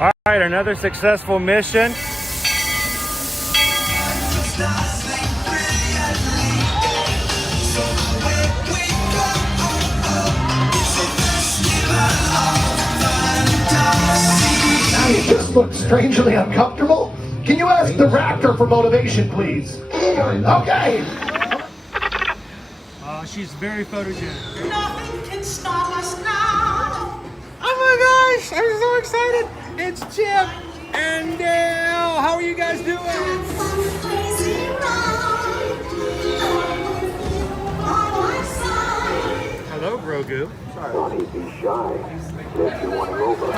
All right, another successful mission. It just looks strangely uncomfortable. Can you ask the raptor for motivation, please? Okay. She's very photogenic. Nothing can stop us now. Oh my gosh, I'm so excited. It's Chip and Dale. How are you guys doing? Hello, Grogu. Don't be shy. If you want to over.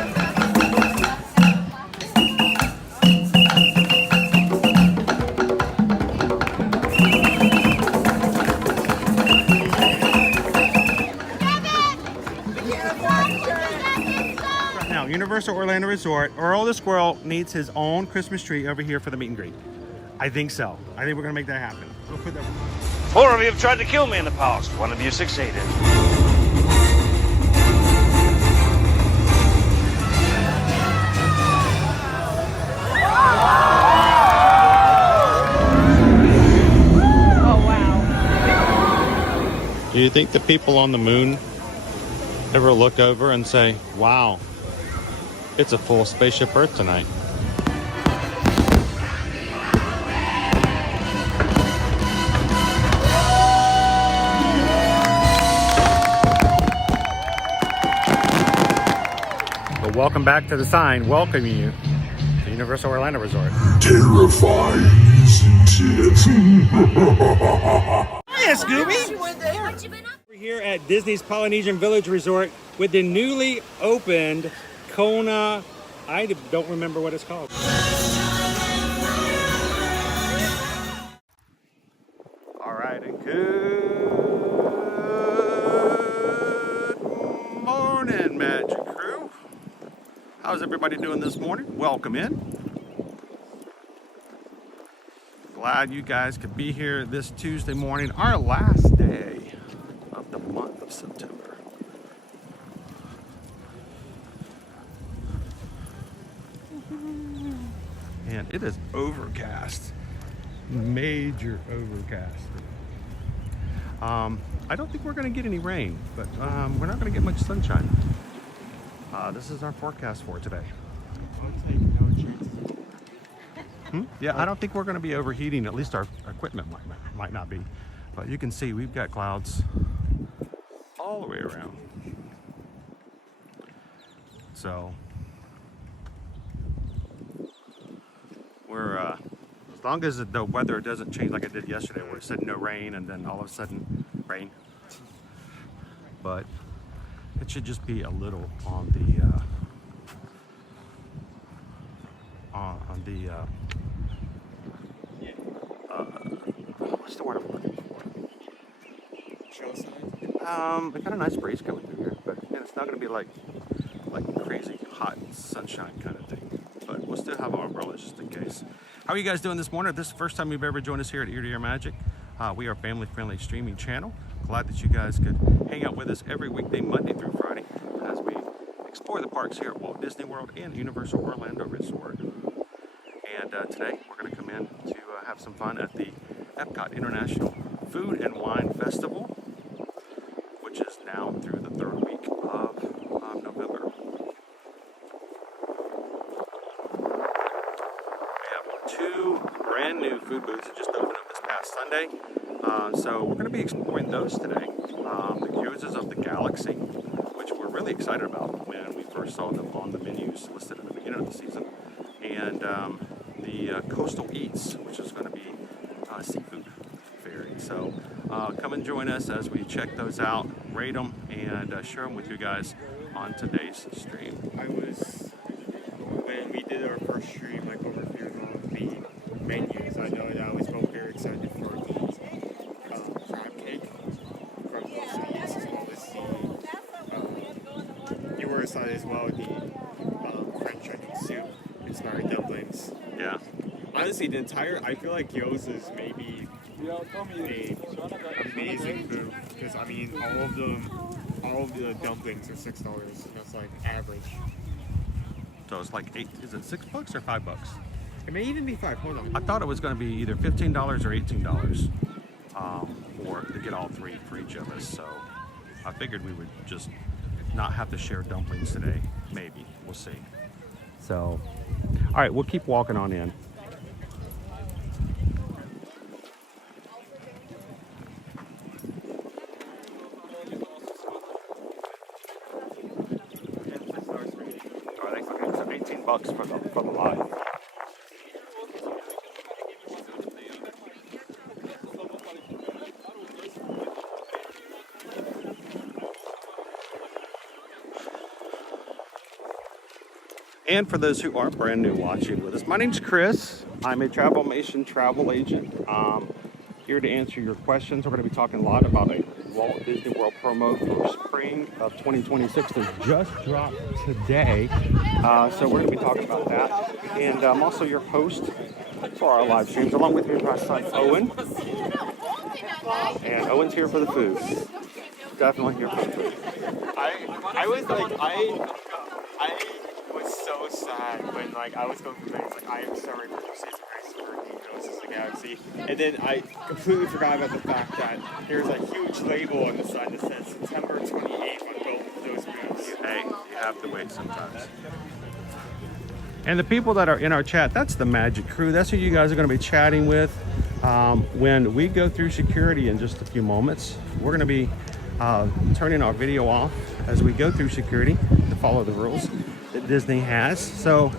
Universal Orlando Resort, Earl the Squirrel needs his own Christmas tree over here for the meet and greet. I think so. I think we're gonna make that happen. We'll put that. 4 of you have tried to kill me in the past. 1 of you succeeded. Oh, wow. Do you think the people on the moon ever look over and say, wow, it's a full spaceship Earth tonight? But welcome back to the sign welcoming you to Universal Orlando Resort. Terrifying, isn't it? Hiya, Scooby! We're here at Disney's Polynesian Village Resort with the newly opened Kona, I don't remember what it's called. All right, and good morning, Magic Crew. How's everybody doing this morning? Welcome in. Glad you guys could be here this Tuesday morning, our last day of the month of September. And it is overcast, major overcast. I don't think we're going to get any rain, but we're not going to get much sunshine. This is our forecast for today. Yeah, I don't think we're going to be overheating. At least our equipment might not be. But you can see we've got clouds all the way around. So we're as long as the weather doesn't change like it did yesterday, where it said no rain and then all of a sudden rain. But it should just be a little on the what's the word I'm looking for? We got a nice breeze coming through here, but it's not going to be like crazy hot sunshine kind of thing. But we'll still have our umbrellas just in case. How are you guys doing this morning? If this is the first time you've ever joined us here at Ear to Ear Magic, we are a family-friendly streaming channel. Glad that you guys could hang out with us every weekday, Monday through Friday, as we explore the parks here at Walt Disney World and Universal Orlando Resort. And today we're going to come in to have some fun at the Epcot International Food and Wine Festival, which is now through the 3rd week of November. We have 2 brand new food booths that just opened up this past Sunday. So we're going to be exploring those today. The Cruises of the Galaxy, which we're really excited about when we first saw them on the menus listed at the beginning of the season. And the Coastal Eats, which is going to be seafood ferry. So come and join us as we check those out, rate them, and share them with you guys on today's stream. When we did our first stream, like overviewing all of the menus, I know that I was both very excited for the crab cake from Coastal Eats, as well as you were excited as well, the French onion soup inspired dumplings. Yeah. Honestly, I feel like Yo's is maybe the amazing food, because I mean all of the dumplings are $6. That's like average. So it's like is it $6 or $5? It may even be 5. Hold on. I thought it was going to be either $15 or $18 for to get all three for each of us. So I figured we would just not have to share dumplings today. Maybe. We'll see. So, all right, we'll keep walking on in. I think it's $18 for the lot. And for those who are brand new watching with us, my name's Chris. I'm a Travelmation travel agent. Here to answer your questions. We're going to be talking a lot about a Walt Disney World promo for spring of 2026 that just dropped today. So we're going to be talking about that. And I'm also your host for our live streams. Along with me is my son Owen. And Owen's here for the food. Definitely here for the food. I was so sad when I was going through things I am sorry for your season race for Ghosts of the Galaxy, and then I completely forgot about the fact that there's a huge label on the side that says September 28th on both of those booths. Hey, you have to wait sometimes. And the people that are in our chat, that's the Magic Crew. That's who you guys are going to be chatting with when we go through security in just a few moments. We're going to be turning our video off as we go through security to follow the rules that Disney has. So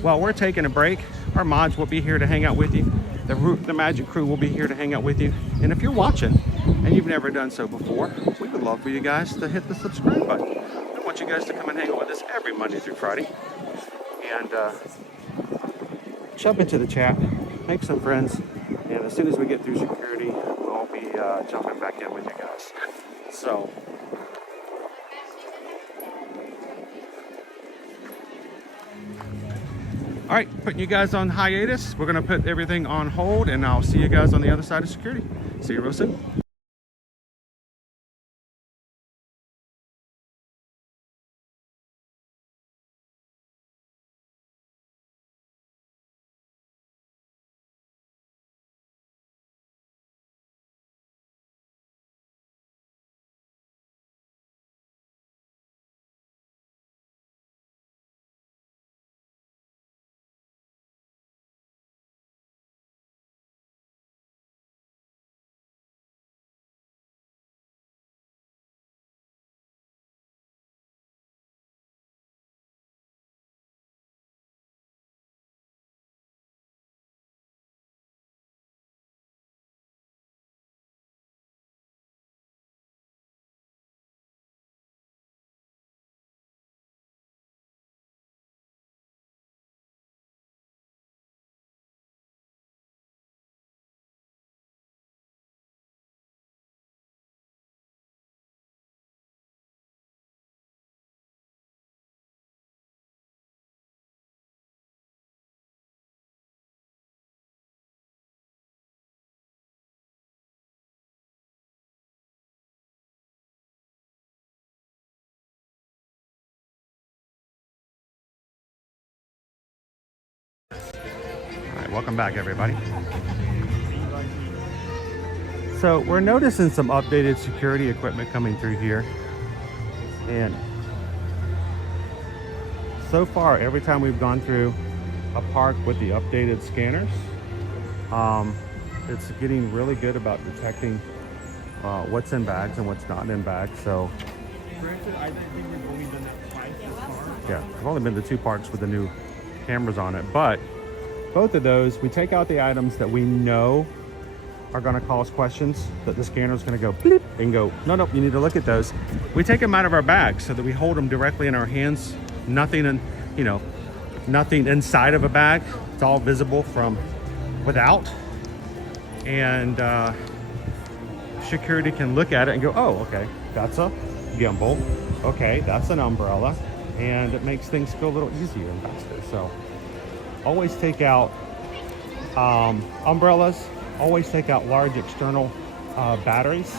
while we're taking a break, our mods will be here to hang out with you. The Magic Crew will be here to hang out with you. And if you're watching and you've never done so before, we would love for you guys to hit the subscribe button. We want you guys to come and hang out with us every Monday through Friday. And jump into the chat, make some friends, and as soon as we get through security, we'll be jumping back in with you guys. So, all right, putting you guys on hiatus. We're gonna put everything on hold, and I'll see you guys on the other side of security. See you real soon. Welcome back, everybody. So we're noticing some updated security equipment coming through here, and so far every time we've gone through a park with the updated scanners, it's getting really good about detecting what's in bags and what's not in bags. So Granted, I think we've only done that twice this far. yeah, I've only been to 2 parks with the new cameras on it, but both of those, we take out the items that we know are going to cause questions, that the scanner is going to go bleep and go, no, you need to look at those. We take them out of our bags so that we hold them directly in our hands. Nothing nothing inside of a bag. It's all visible from without. And security can look at it and go, oh, okay, that's a gimbal. Okay, that's an umbrella. And it makes things go a little easier and faster. So always take out umbrellas, always take out large external batteries.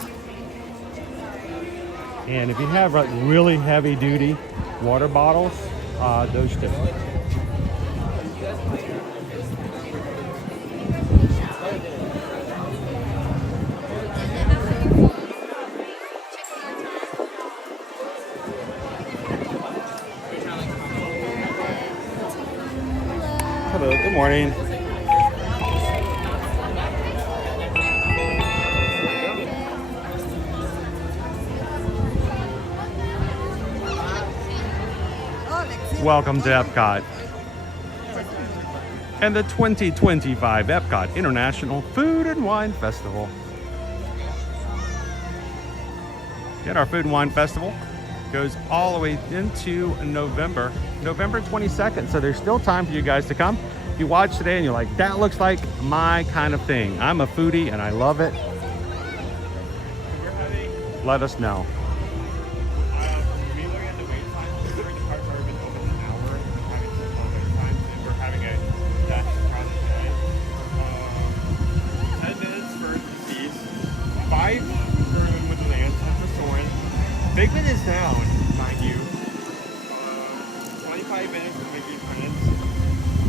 And if you have really heavy duty water bottles, those too. Hello, good morning. Welcome to Epcot and the 2025 Epcot International Food and Wine Festival. Again, our Food and Wine Festival goes all the way into November 22nd. So there's still time for you guys to come. If you watch today and you're like, that looks like my kind of thing. I'm a foodie and I love it. Let us know. Bigman is down, mind you. 25 minutes for Mickey Prince,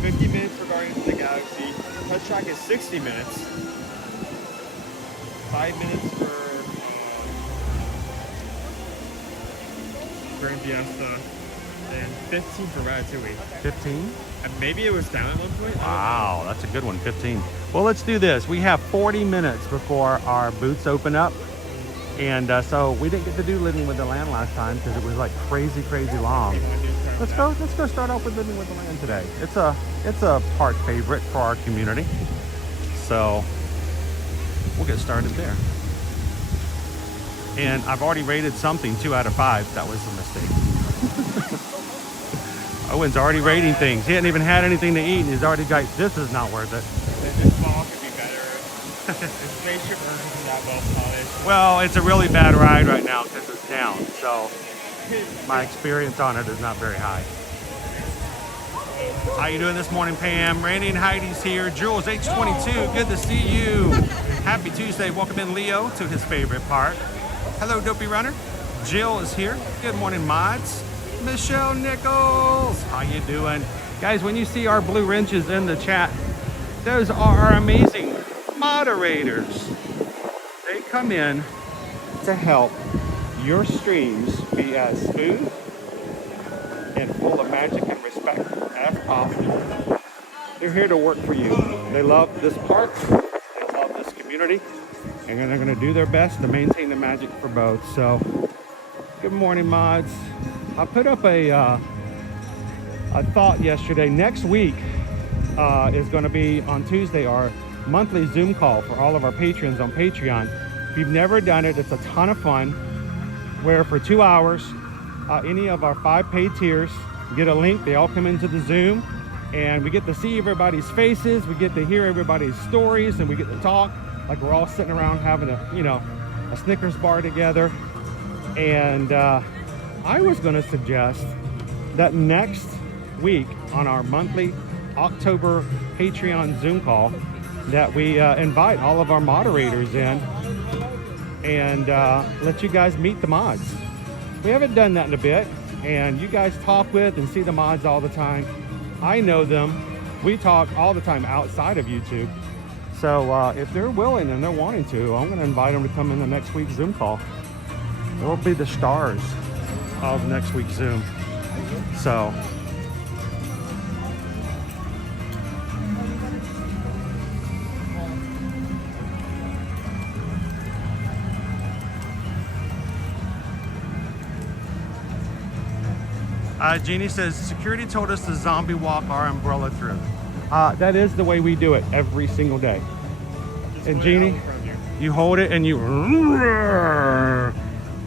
50 minutes for Guardians of the Galaxy. Touch Track is 60 minutes. 5 minutes for Grand Fiesta, and 15 for Ratatouille. 15? And maybe it was down at one point. Wow, that's a good one, 15. Well, let's do this. We have 40 minutes before our booths open up. And so we didn't get to do Living with the Land last time because it was like crazy long. Let's go start off with Living with the Land today. It's a park favorite for our community. So we'll get started there. And I've already rated something 2 out of 5. That was a mistake. Owen's already rating things. He hadn't even had anything to eat and he's already got, this is not worth it. This ball could be better. This spaceship isn't that well polished. Well, it's a really bad ride right now because it's down. So my experience on it is not very high. How you doing this morning, Pam? Randy and Heidi's here. Jules, H22, good to see you. Happy Tuesday. Welcome in Leo to his favorite park. Hello, Dopey Runner. Jill is here. Good morning, mods. Michelle Nichols, how you doing? Guys, when you see our blue wrenches in the chat, those are our amazing moderators. They come in to help your streams be as smooth and full of magic and respect as possible. They're here to work for you. They love this park, they love this community, and they're going to do their best to maintain the magic for both. So, good morning, mods. I put up a thought yesterday. Next week is going to be on Tuesday, our monthly Zoom call for all of our patrons on Patreon. If you've never done it, it's a ton of fun, where for 2 hours, any of our 5 paid tiers get a link. They all come into the Zoom, and we get to see everybody's faces. We get to hear everybody's stories, and we get to talk like we're all sitting around having a Snickers bar together. And I was going to suggest that next week on our monthly October Patreon Zoom call that we invite all of our moderators in and let you guys meet the mods. We haven't done that in a bit, and you guys talk with and see the mods all the time. I know them. We talk all the time outside of YouTube. So if they're willing and they're wanting to, I'm going to invite them to come in the next week's Zoom call. They'll be the stars of next week's Zoom. So Jeannie says, security told us to zombie walk our umbrella through. That is the way we do it every single day. And Jeannie, you hold it and you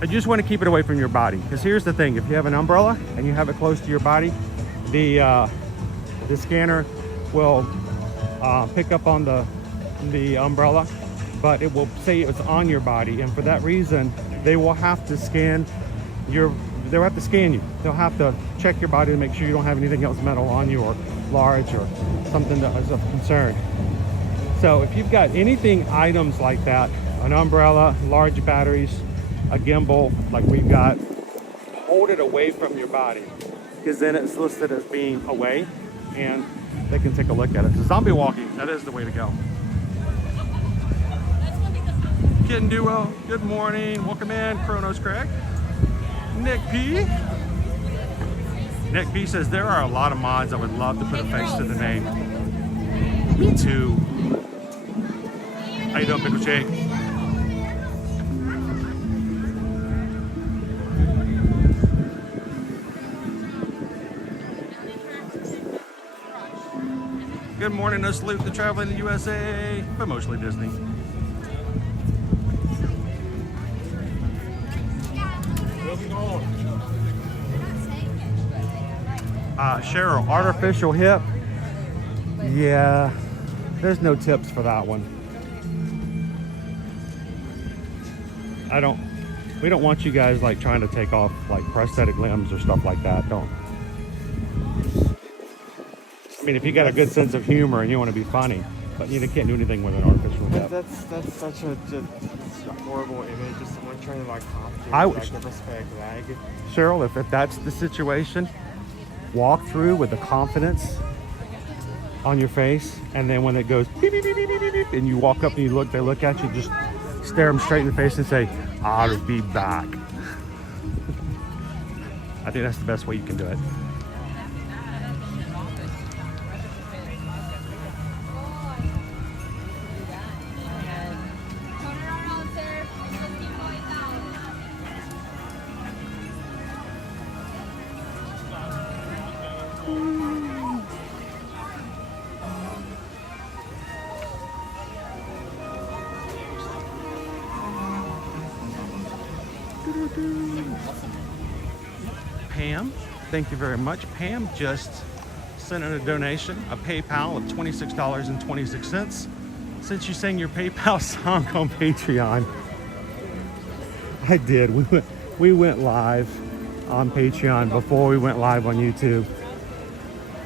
just want to keep it away from your body. Because here's the thing, if you have an umbrella and you have it close to your body, the scanner will pick up on the umbrella, but it will say it's on your body. And for that reason, they will have to scan they'll have to scan you. They'll have to check your body to make sure you don't have anything else metal on you or large or something that is of concern. So if you've got items like that, an umbrella, large batteries, a gimbal like we've got, hold it away from your body, because then it's listed as being away and they can take a look at it. So zombie walking, that is the way to go. Kitten Duo, good morning. Welcome in, Chronos Craig. Nick P. Nick B says there are a lot of mods I would love to put a face to the name. Me too. How you doing, Pickle Shake? Good morning, us Luke, the traveling in the USA, but mostly Disney. Cheryl, artificial hip. Yeah, there's no tips for that one. We don't want you guys like trying to take off like prosthetic limbs or stuff like that. Don't. I mean, if you got a good sense of humor and you want to be funny, but you can't do anything with an artificial hip. That's such a horrible image. Just someone trying to like copy like a prosthetic leg. Cheryl, if that's the situation, walk through with the confidence on your face, and then when it goes beep, beep, beep, beep, beep, beep, and you walk up and they look at you, just stare them straight in the face and say, "I'll be back." I think that's the best way you can do it. Pam, thank you very much. Pam just sent in a donation, a PayPal of $26.26. Since you sang your PayPal song on Patreon. I did. We went live on Patreon before we went live on YouTube.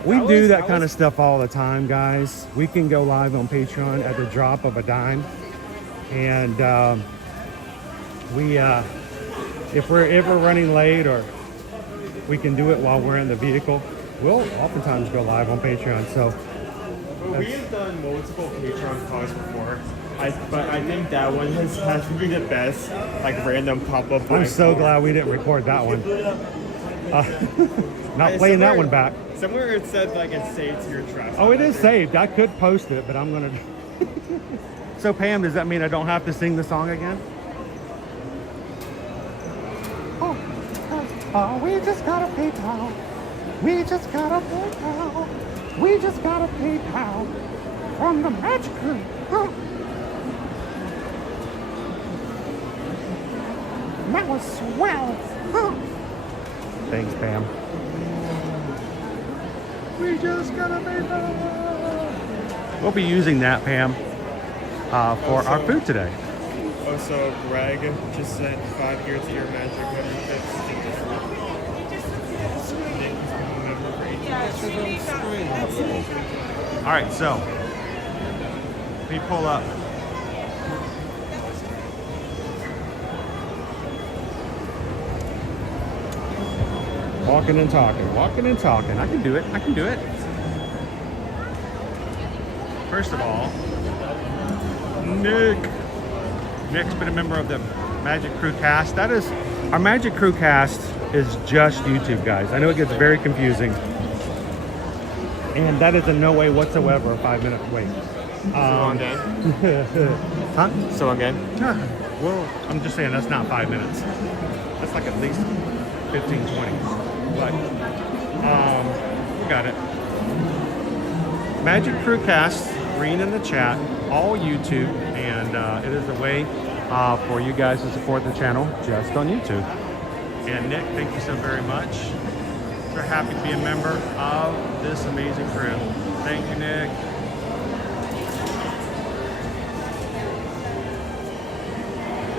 We do that kind of stuff all the time, guys. We can go live on Patreon at the drop of a dime. And if we're ever running late or we can do it while we're in the vehicle, we'll oftentimes go live on Patreon. So we have done multiple Patreon calls before, but I think that one has to be the best, like random pop-up. I'm so glad we didn't record that one. Not playing that one back. Somewhere it said like it's saved to your trash. Oh, it is saved. I could post it, but I'm gonna. So Pam, does that mean I don't have to sing the song again? Oh, we just got a PayPal. We just got a PayPal. We just got a PayPal from the Magic Crew. Oh. That was swell. Oh. Thanks, Pam. We just got a PayPal. We'll be using that, Pam, for our food today. Also, Greg just sent 5 years of your magic. All right, so let me pull up. Walking and talking, walking and talking. I can do it. I can do it. First of all, Nick's been a member of the Magic Crew cast. That is, our Magic Crew cast is just YouTube, guys. I know it gets very confusing. And that is in no way whatsoever a 5-minute wait. So again? Huh? So again? Well, I'm just saying that's not 5 minutes. That's like at least 15, 20. But, we got it. Magic Crew cast, green in the chat, all YouTube, and it is a way for you guys to support the channel just on YouTube. And Nick, thank you so very much. We're happy to be a member of this amazing crew. Thank you, Nick.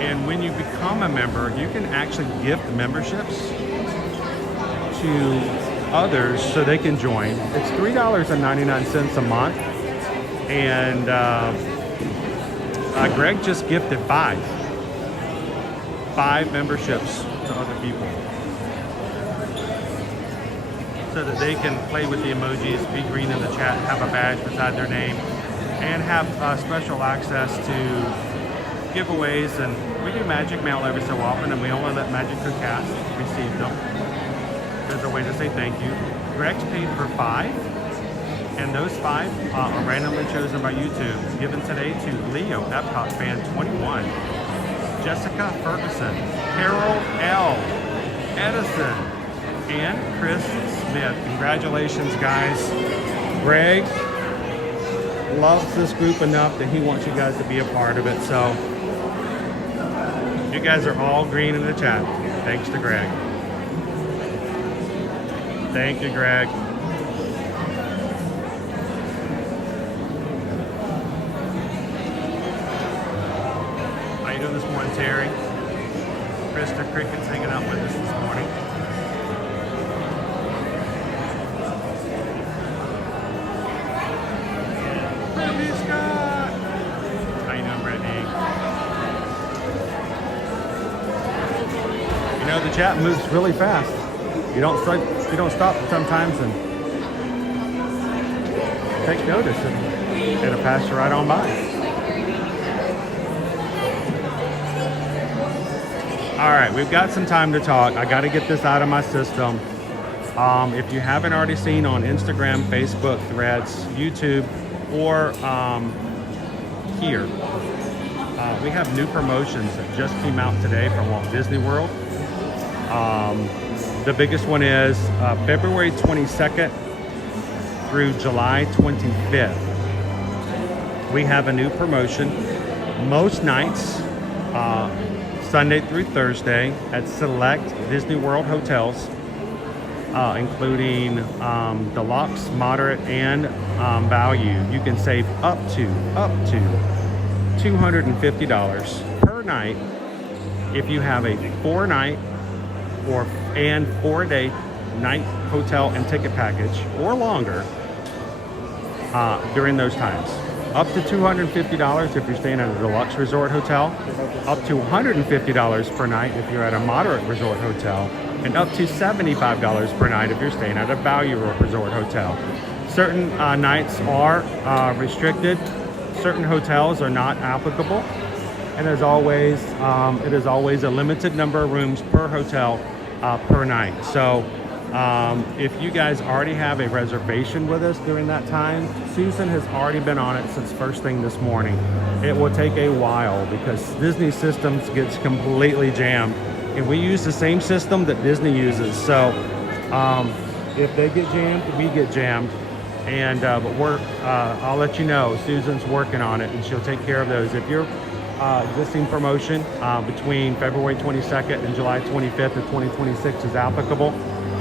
And when you become a member, you can actually gift memberships to others so they can join. It's $3.99 a month. And Greg just gifted 5 memberships to other people, so that they can play with the emojis, be green in the chat, have a badge beside their name, and have special access to giveaways. And we do Magic Mail every so often, and we only let Magic Crew cast receive them, because as a way to say thank you. Greg's paid for 5, and those 5 are randomly chosen by YouTube, given today to Leo, Epcot fan 21, Jessica Ferguson, Carol L, Edison, and Chris Smith. Congratulations, guys. Greg loves this group enough that he wants you guys to be a part of it, so you guys are all green in the chat, thanks to Greg. Thank you, Greg. How you doing this morning, Terry? Krista Cricket's hanging out with us this morning. Brittany Scott! How you doing, Brittany? You know, the chat moves really fast. You don't stop sometimes and take notice, and it'll pass you right on by. All right, we've got some time to talk. I got to get this out of my system. If you haven't already seen on Instagram, Facebook, Threads, YouTube, or here, we have new promotions that just came out today from Walt Disney World. The biggest one is February 22nd through July 25th. We have a new promotion. Most nights, Sunday through Thursday, at select Disney World hotels, including deluxe, moderate, and value, you can save up to $250 per night if you have a 4-night and 4-day night hotel and ticket package or longer during those times. Up to $250 if you're staying at a deluxe resort hotel, up to $150 per night if you're at a moderate resort hotel, and up to $75 per night if you're staying at a value resort hotel. Certain nights are restricted. Certain hotels are not applicable, and as always, it is always a limited number of rooms per hotel per night. So if you guys already have a reservation with us during that time, Susan has already been on it since first thing this morning. It will take a while because Disney systems gets completely jammed, and we use the same system that Disney uses. So if they get jammed, we get jammed. And but I'll let you know, Susan's working on it, and she'll take care of those. If your existing promotion between February 22nd and July 25th of 2026 is applicable,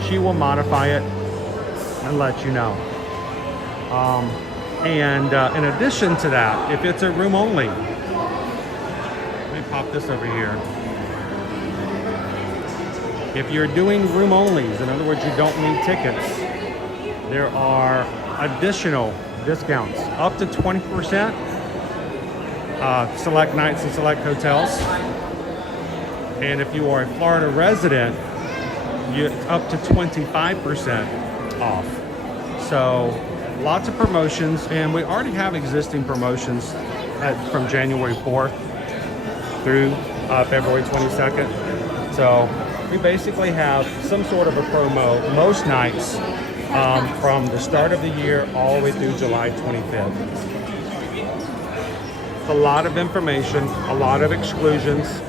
she will modify it and let you know. And in addition to that, if it's a room only, let me pop this over here. If you're doing room onlys, in other words, you don't need tickets, there are additional discounts up to 20%, select nights and select hotels. And if you are a Florida resident, it's up to 25% off. So lots of promotions, and we already have existing promotions from January 4th through February 22nd. So we basically have some sort of a promo most nights from the start of the year all the way through July 25th. It's a lot of information, a lot of exclusions,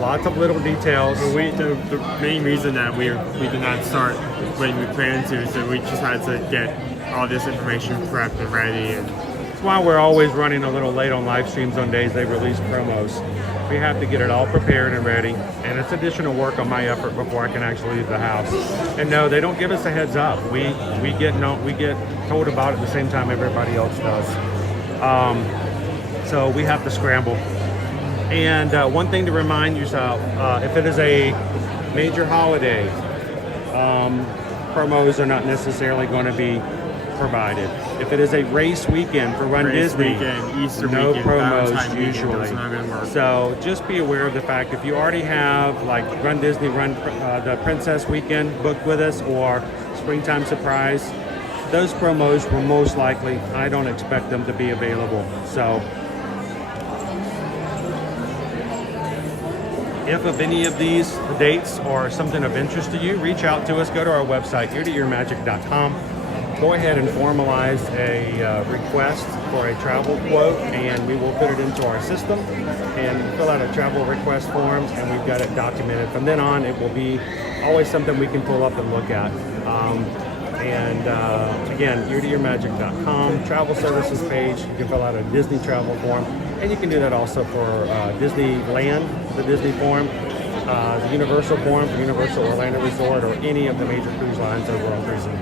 lots of little details. The main reason that we did not start when we planned to is that we just had to get all this information prepped and ready. And that's why we're always running a little late on live streams on days they release promos. We have to get it all prepared and ready, and it's additional work on my effort before I can actually leave the house. And no, they don't give us a heads up. We get told about it at the same time everybody else does. So we have to scramble. And one thing to remind yourself, if it is a major holiday, promos are not necessarily going to be provided. If it is a race weekend for Run Disney, Easter no weekend, promos Valentine's usually. weekend, not gonna work. So just be aware of the fact if you already have like Run Disney, the Princess Weekend booked with us, or Springtime Surprise, those promos will most likely, I don't expect them to be available. So If of any of these dates or something of interest to you, reach out to us. Go to our website, eartoearmagic.com. Go ahead and formalize a request for a travel quote, and we will put it into our system and fill out a travel request forms, and we've got it documented. From then on, it will be always something we can pull up and look at. Again, eartoearmagic.com, travel services page. You can fill out a Disney travel form, and you can do that also for Disneyland, the Disney form, the Universal form for Universal Orlando Resort, or any of the major cruise lines that we're cruising.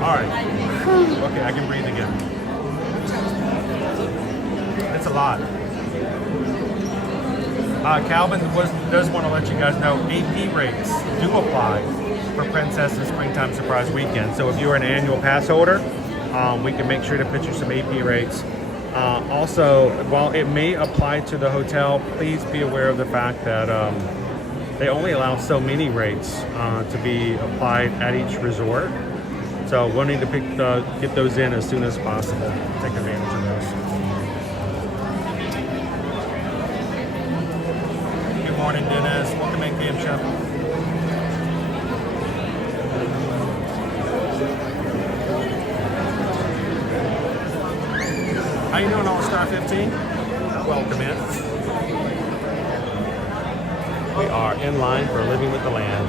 All right. Okay, I can breathe again. It's a lot. Calvin does want to let you guys know AP rates do apply for Princess's Springtime Surprise Weekend. So if you're an annual pass holder, we can make sure to put you some AP rates. Also, while it may apply to the hotel, please be aware of the fact that they only allow so many rates to be applied at each resort. So we'll need to get those in as soon as possible. Take advantage of those. Good morning, Dennis. Welcome in, Cam Chef. How you doing, All-Star 15? Welcome in. We are in line for Living with the Land.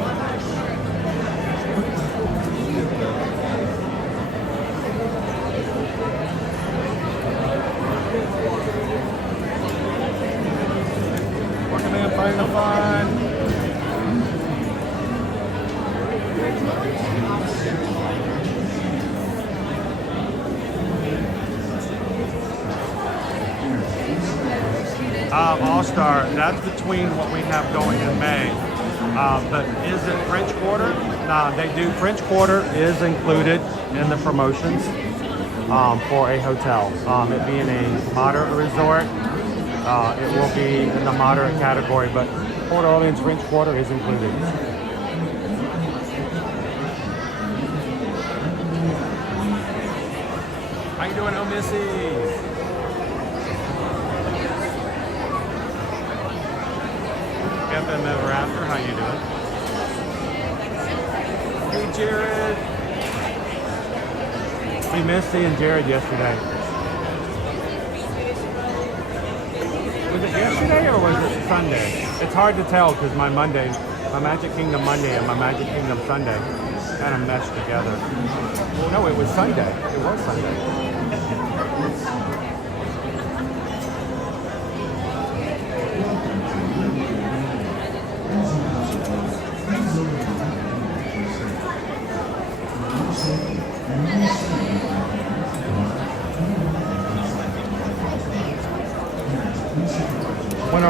Find the fun. All-Star, that's between what we have going in May. But is it French Quarter? No, they do. French Quarter is included in the promotions for a hotel. It being a moderate resort, it will be in the moderate category, but Port Orleans French Quarter is included. How you doing, Oh Missy? FM Ever After, how you doing? Hey Jared. We missed seeing Jared yesterday. Was it yesterday or was it Sunday? It's hard to tell because my Magic Kingdom Monday and my Magic Kingdom Sunday kind of meshed together. Well, no, it was Sunday. It was Sunday.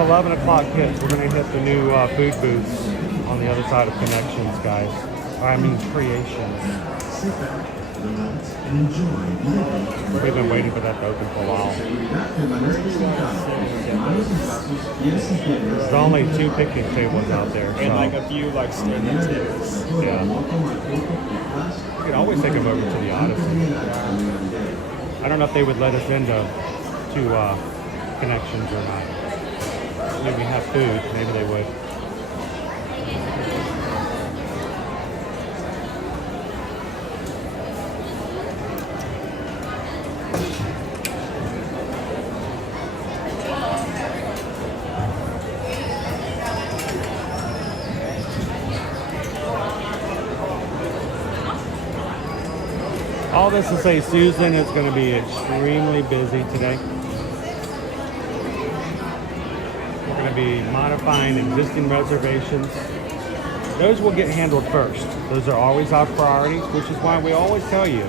11 o'clock hits, we're going to hit the new food booths on the other side of Connections, guys. I mean, Creations. We've been waiting for that to open for a while. There's only 2 picnic tables out there. And like a few like standing tables. Yeah. You could always take them over to the Odyssey. I don't know if they would let us into Connections or not. Maybe we have food, maybe they would. All this to say, Susan is going to be extremely busy today. Be modifying existing reservations. Those will get handled first. Those are always our priorities, which is why we always tell you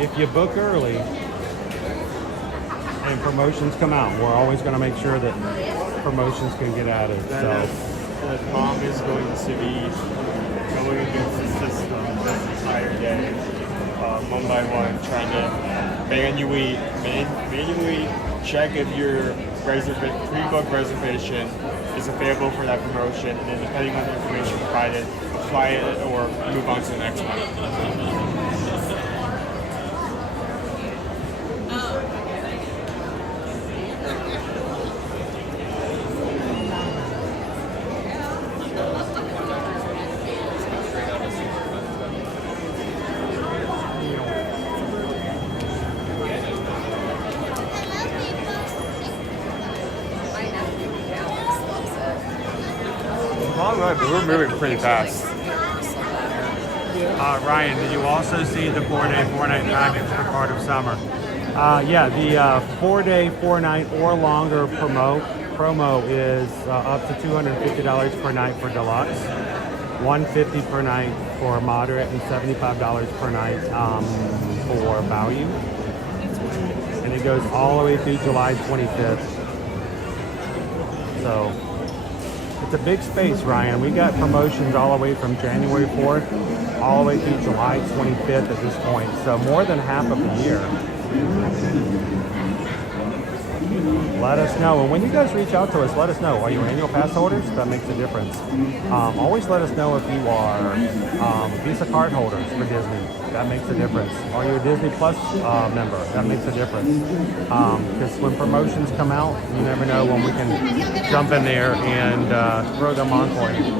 if you book early and promotions come out, we're always going to make sure that promotions can get added. So the mom is going to be going against the system this entire day, one by one, trying to manually check if your pre-book reservation is available for that promotion, and then depending on the information provided, fly it or move on to the next one. We're moving pretty fast. Ryan, did you also see the 4-day, 4-night package for part of summer? Yeah, the 4-day, 4-night or longer promo is up to $250 per night for deluxe, $150 per night for moderate, and $75 per night for value. And it goes all the way through July 25th. So it's a big space, Ryan. We got promotions all the way from January 4th all the way through July 25th at this point. So more than half of the year. Let us know. And when you guys reach out to us, let us know. Are you annual pass holders? That makes a difference. Always let us know if you are Visa card holders for Disney. That makes a difference. Are you a Disney Plus member? That makes a difference. Because when promotions come out, you never know when we can jump in there and throw them on for you.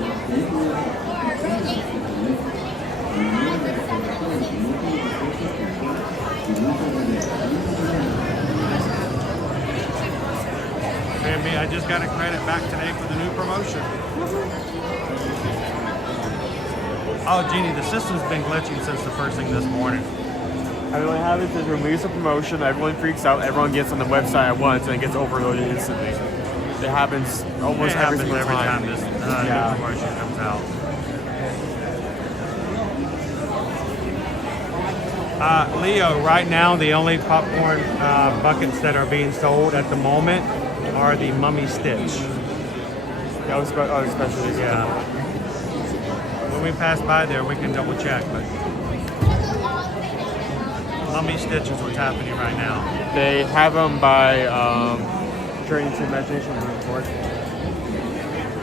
I just got a credit back today for the new promotion. Oh, Jeannie, the system's been glitching since the first thing this morning. I mean, what happens is release a promotion, everyone freaks out, everyone gets on the website at once, and it gets overloaded instantly. It happens almost every single time. This new promotion comes out. Leo, right now the only popcorn buckets that are being sold at the moment are the Mummy Stitch. That was especially yeah. When we pass by there, we can double check, but Mummy Stitch is what's happening right now. They have them by Journey to Imagination.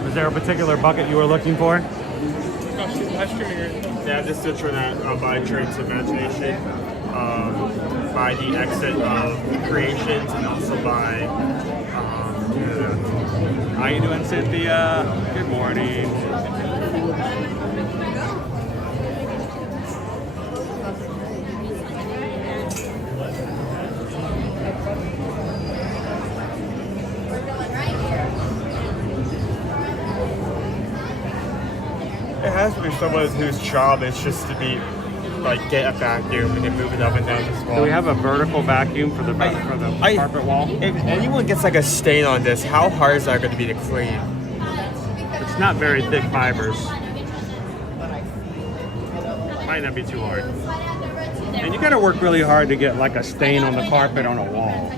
Was there a particular bucket you were looking for? They have the Stitch for that by Journey to Imagination, by the exit of Creations, and also by. How you doing, Cynthia? Good morning. It has to be someone whose job is just to be like get a vacuum and then move it up and down this wall. Do we have a vertical vacuum for the carpet wall? If anyone gets like a stain on this, how hard is that going to be to clean? It's not very thick fibers. Might not be too hard. And you got to work really hard to get like a stain on the carpet on a wall.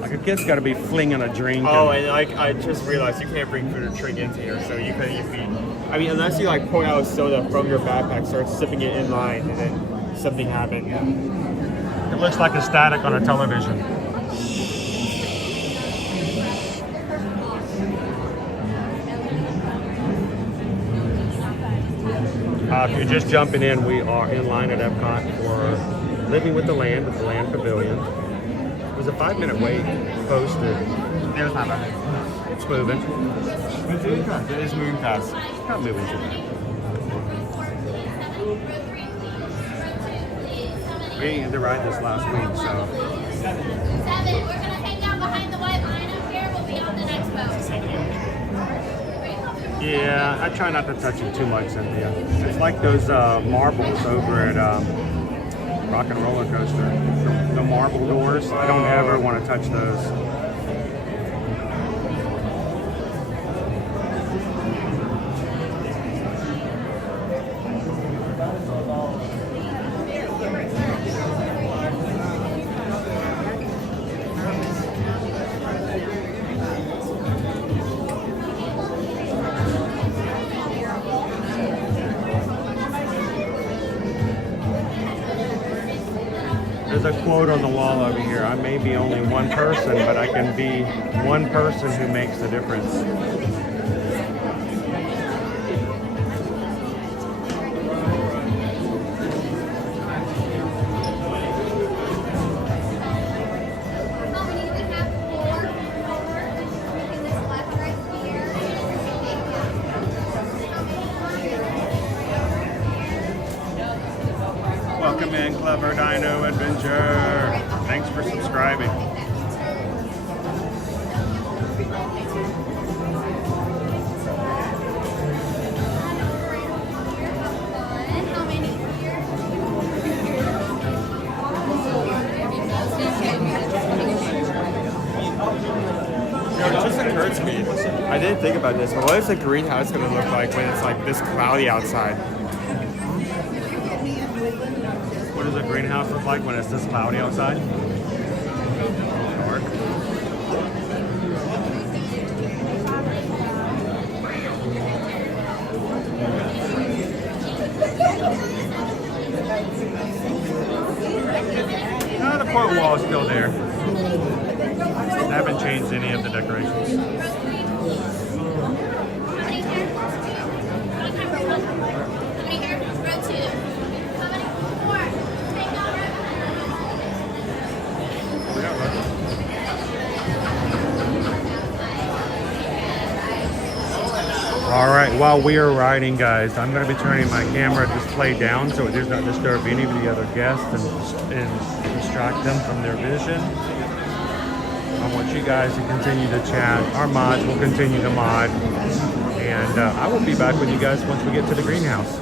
Like a kid's got to be flinging a drink. Oh, and like I just realized you can't bring food or drink into here, so you couldn't eat. I mean, unless you like pull out a soda from your backpack, start sipping it in line, and then something happened. It looks like a static on a television. If you're just jumping in, we are in line at Epcot for Living with the Land at the Land Pavilion. It was a 5-minute wait posted. There's not bad. It's moving. It's moving fast. It is moving fast. It's not moving too bad. We didn't get to ride this last week, so. 7, we're going to hang out behind the white line up here. We'll be on the next boat. Yeah, I try not to touch it too much, Cynthia. It's like those marbles over at Rock and Roller Coaster. The marble doors. I don't ever want to touch those. There's a quote on the wall over here. I may be only one person, but I can be one person who makes the difference. Welcome in, Clever Dino Adventure. Thanks for subscribing. didn't think about this, but what is the greenhouse going to look like when it's like this cloudy outside? What does a greenhouse look like when it's this cloudy outside? Dark. The port wall is still there. I haven't changed any of the decorations. All right, while we are riding, guys, I'm going to be turning my camera display down so it does not disturb any of the other guests and distract them from their vision. I want you guys to continue to chat. Our mods will continue to mod. And I will be back with you guys once we get to the greenhouse.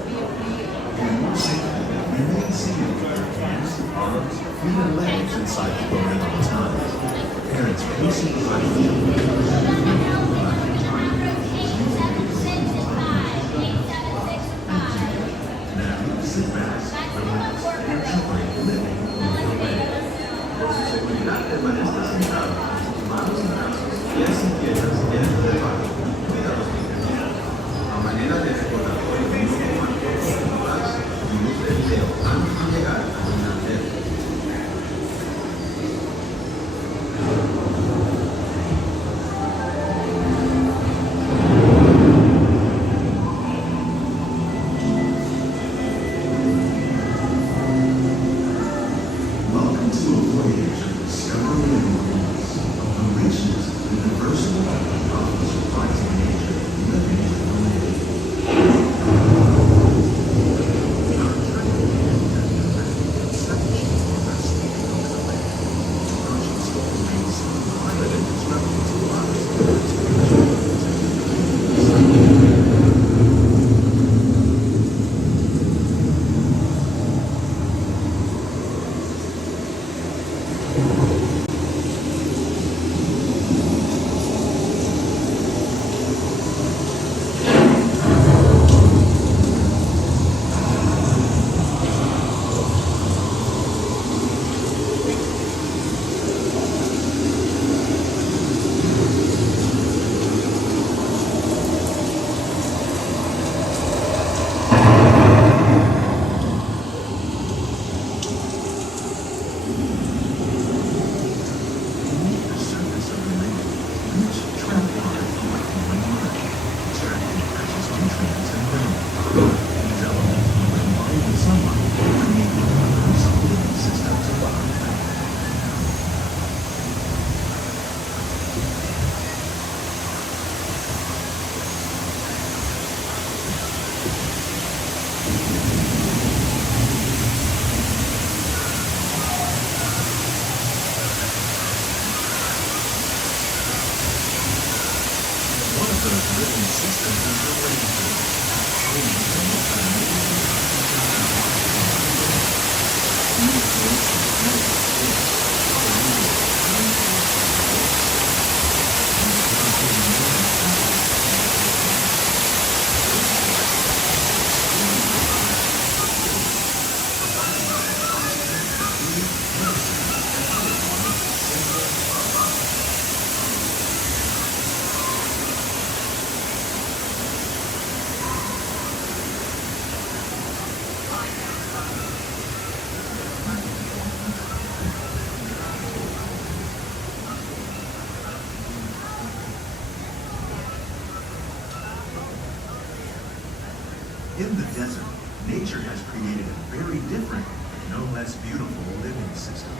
In the desert, nature has created a very different, no less beautiful living system.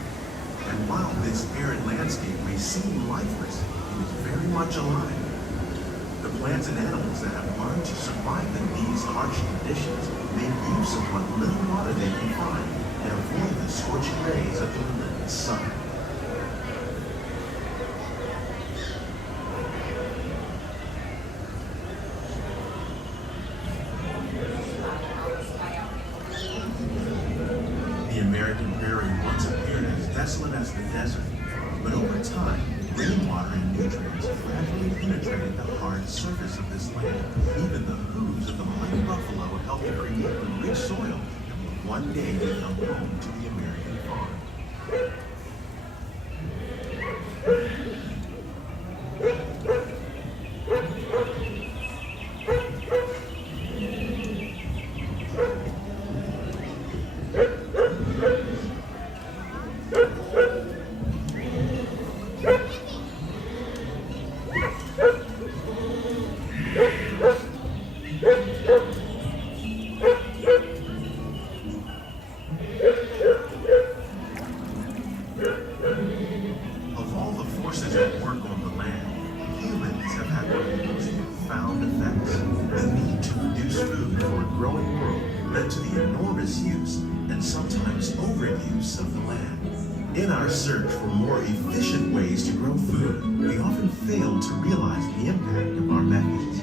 And while this arid landscape may seem lifeless, it is very much alive. The plants and animals that have learned to survive in these harsh conditions make use of what little water they can find and avoid the scorching rays of the relentless sun. The American prairie once appeared as desolate as the desert, but over time, Rainwater and nutrients gradually penetrated the hard surface of this land. Even the hooves of the mighty buffalo helped to create the rich soil that will one day become home to the American farm. Of all the forces at work on the land, humans have had one of the most profound effects. The need to produce food for a growing world led to the enormous use and sometimes overuse of the land. In our search for more efficient ways to grow food, we often fail to realize the impact of our methods.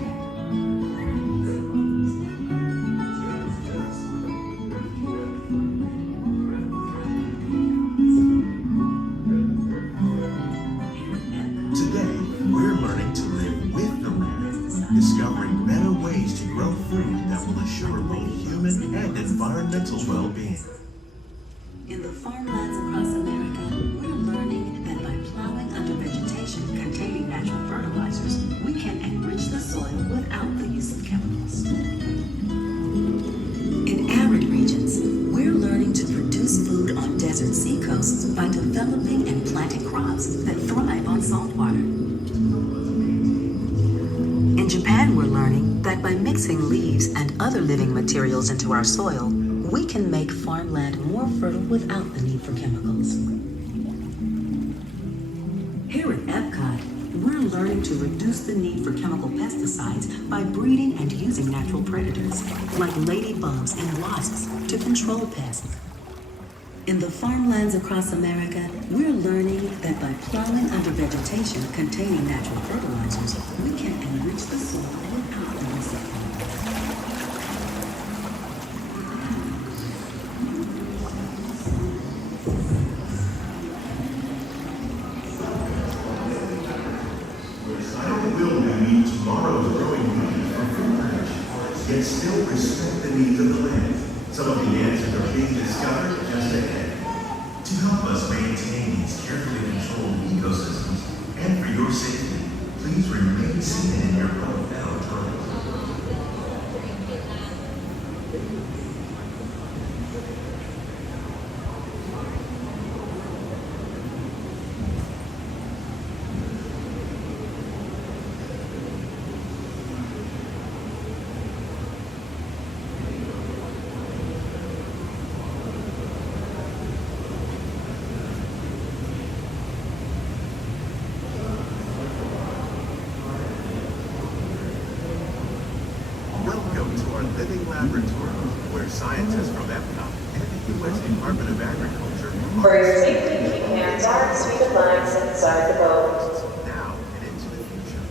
Today, we're learning to live with the land, discovering better ways to grow food that will assure both human and environmental well-being. In the farmlands across America, we're learning that by plowing under vegetation containing natural fertilizers, we can enrich the soil without the use of chemicals. In arid regions, we're learning to produce food on desert seacoasts by developing and planting crops that thrive on salt water. In Japan, we're learning that by mixing leaves and other living materials into our soil, we can make farmland more fertile without the need for chemicals. Here at Epcot, we're learning to reduce the need for chemical pesticides by breeding and using natural predators, like ladybugs and wasps, to control pests. In the farmlands across America, we're learning that by plowing under vegetation containing natural fertilizers, we can enrich the soil without the use of chemicals. How will we meet tomorrow's growing need for food production, yet still respect the needs of the land? Some of the answers are being discovered just ahead. To help us maintain these carefully controlled ecosystems, and for your safety, please remain seated in your boat electronics. Welcome to our living laboratory, where scientists from Epcot and the U.S. Department of Agriculture For your safety, keep hands on sweet lines inside the boat. now and into the future.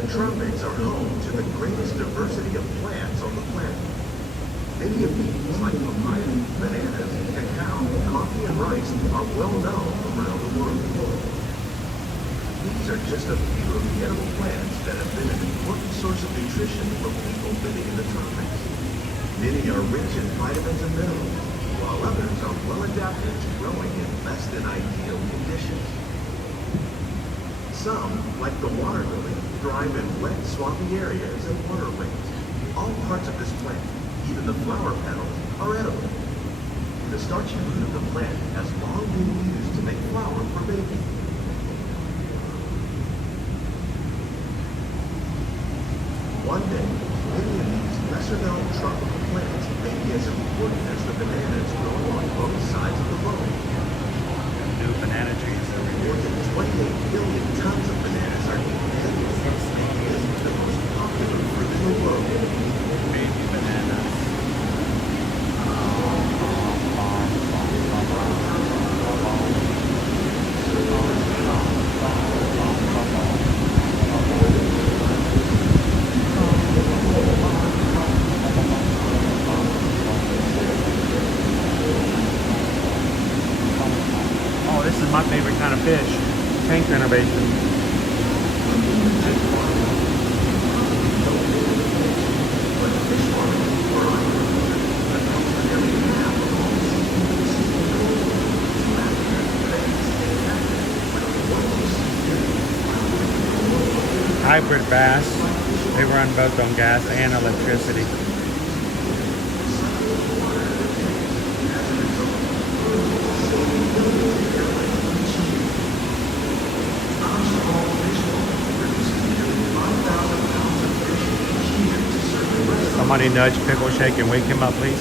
The tropics are home to the greatest diversity of plants on the planet. Many of these, like papaya, bananas, cacao, coffee, and rice, are well known around the world. These are just a few of the edible plants that have been an important source of nutrition for people living in the tropics. Many are rich in vitamins and minerals, while others are well adapted to growing in less than ideal conditions. Some, like the water lily, thrive in wet, swampy areas and waterways. All parts of this plant, even the flower petals, are edible. The starchy root of the plant has long been used to make flour for baking. One day, many of these lesser-known tropical plants may be as important as the bananas growing on both sides of the road. New banana trees. More than 28 billion tons of bananas are eaten annually, making it the most popular fruit in the world. Baby banana. motivation. Hybrid bass. They run both on gas and electricity. Somebody nudge Pickle Shake and wake him up, please.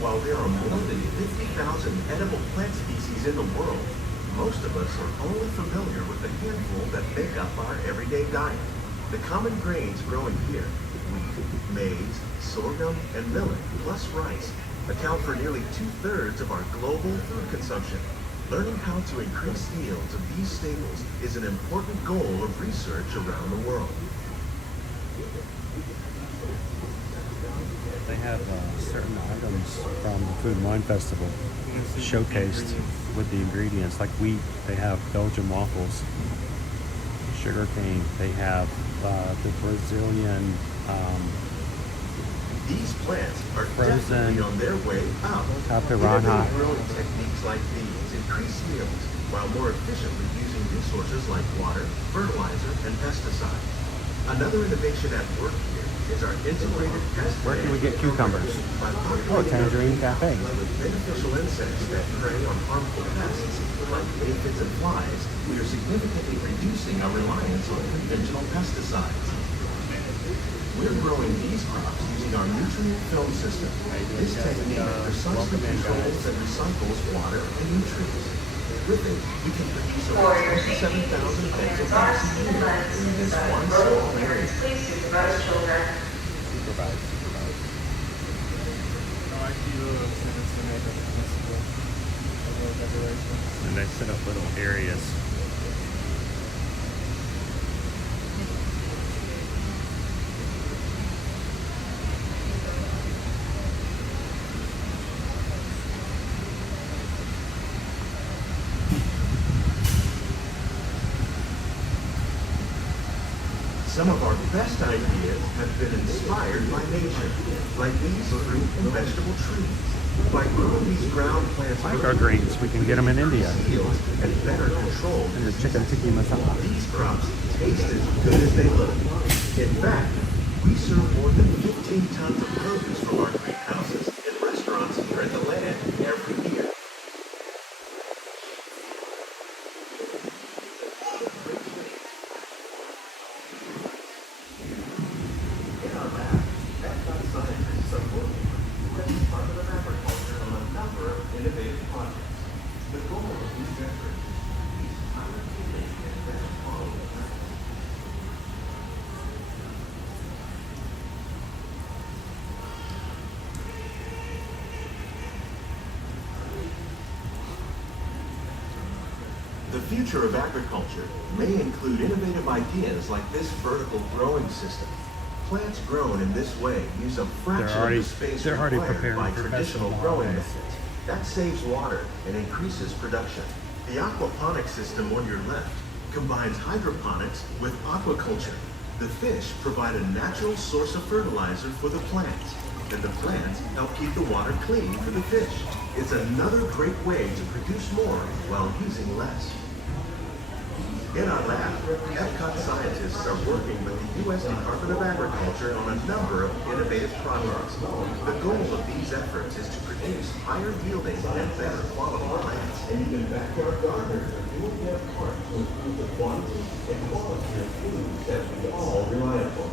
While there are more than 50,000 edible plant species in the world, most of us are only familiar with the handful that make up our everyday diet. The common grains growing here, wheat, maize, sorghum, and millet, plus rice, account for nearly 2/3 of our global food consumption. Learning how to increase yields of these staples is an important goal of research around the world. They have certain items from the Food and Wine Festival showcased with the ingredients. Like wheat, they have Belgian waffles. Sugar cane, they have the Brazilian These plants are frozen definitely on their way out. Capirana. Innovative growing techniques like these increase yields while more efficiently using resources like water, fertilizer, and pesticides. Another innovation at work here is our integrated pest Where can we get management cucumbers? program. By Oh, Tangerine Cafe. With beneficial insects that prey on harmful pests like aphids and flies, we are significantly reducing our reliance on conventional pesticides. We're growing these crops using our nutrient film system. This technique precisely controls and recycles water and nutrients. With it, we can produce over 27,000 tons of crops a year in this one small area. Please supervise children. And they set up little areas. Some of our best ideas have been inspired by nature, like these fruit and vegetable trees. By growing these ground plants, Microgreens, we can get them in India. yields and better control. And the chicken tikka masala. These crops taste as good as they look. In fact, we serve more than 15 tons of produce from our greenhouses in restaurants here in the land every year. In our lab, Epcot scientists are working with the Department of Agriculture on a number of innovative projects. The goal of these efforts is to increase higher yielding and better quality plants. The future of agriculture may include innovative ideas like this vertical growing system. Plants grown in this way use a fraction of the space required by traditional growing methods. That saves water and increases production. The aquaponics system on your left combines hydroponics with aquaculture. The fish provide a natural source of fertilizer for the plants, and the plants help keep the water clean for the fish. It's another great way to produce more while using less. In our lab, Epcot scientists are working with the U.S. Department of Agriculture on a number of innovative projects. The goal of these efforts is to produce higher yielding and better quality plants. And even backyard gardeners are doing their part to improve the quantity and quality of foods that we all rely upon.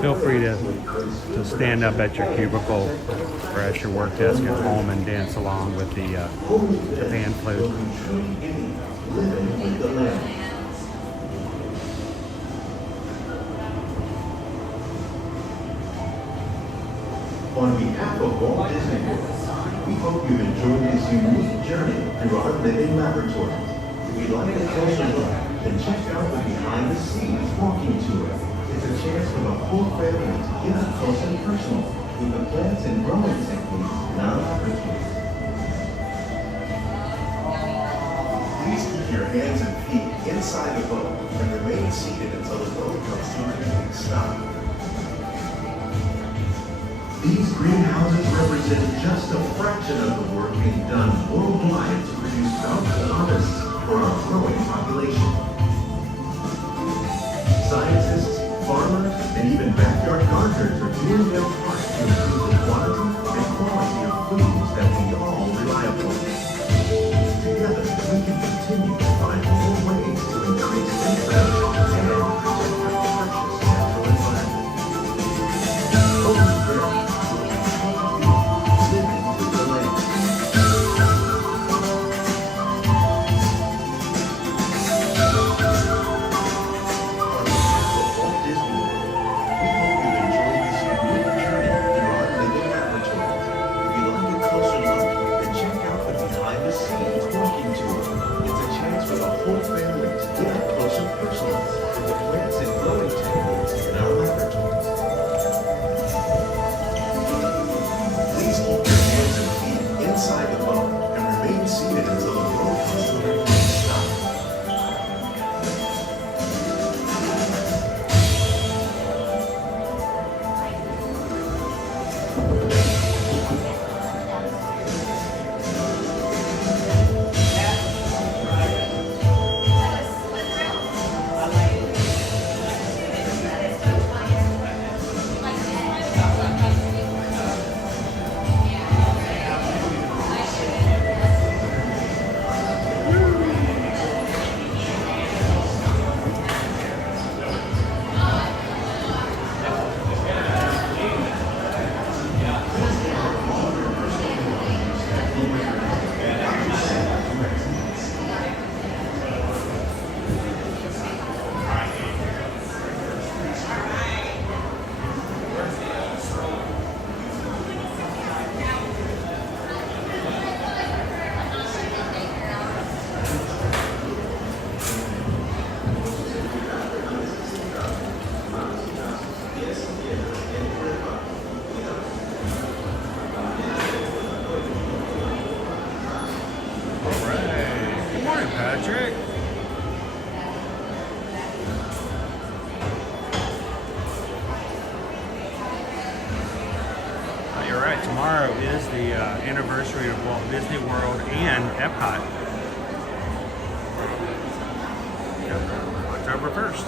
Feel free to stand up at your cubicle or at your work desk at home and dance along with the Japan flute. On behalf of Walt Disney World, we hope you've enjoyed this unique journey through our living laboratory. If you'd like a closer look, then check out the behind-the-scenes walking tour. It's a chance for the whole family to get up close and personal with the plants and growing techniques in our laboratory. Please keep your hands and feet inside the boat and remain seated until the boat comes to a complete stop. These greenhouses represent just a fraction of the work being done worldwide to produce bountiful harvests for our growing population. Scientists, farmers, and even backyard gardeners are doing their part to improve the quantity and quality of foods that we all rely upon. Together, we can continue to find more ways to increase food production and protect our precious natural environment. Over there. Patrick. You're right. Tomorrow is the anniversary of Walt Disney World and Epcot. October 1st.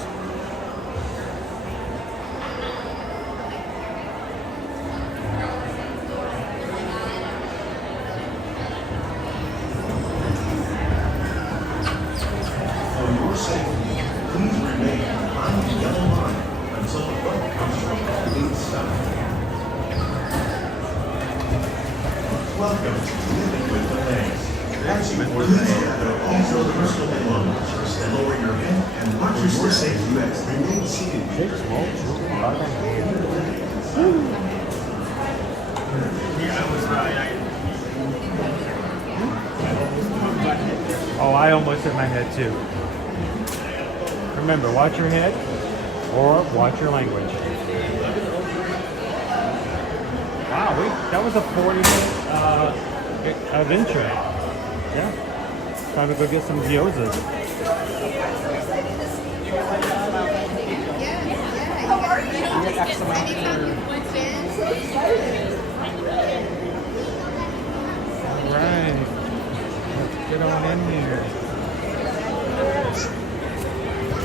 Oh, I almost hit my head too. Remember, watch your head or watch your language. Wow, that was a 40-minute adventure. Yeah. Time to go get some gyozas. How are you? All right. Let's get on in here.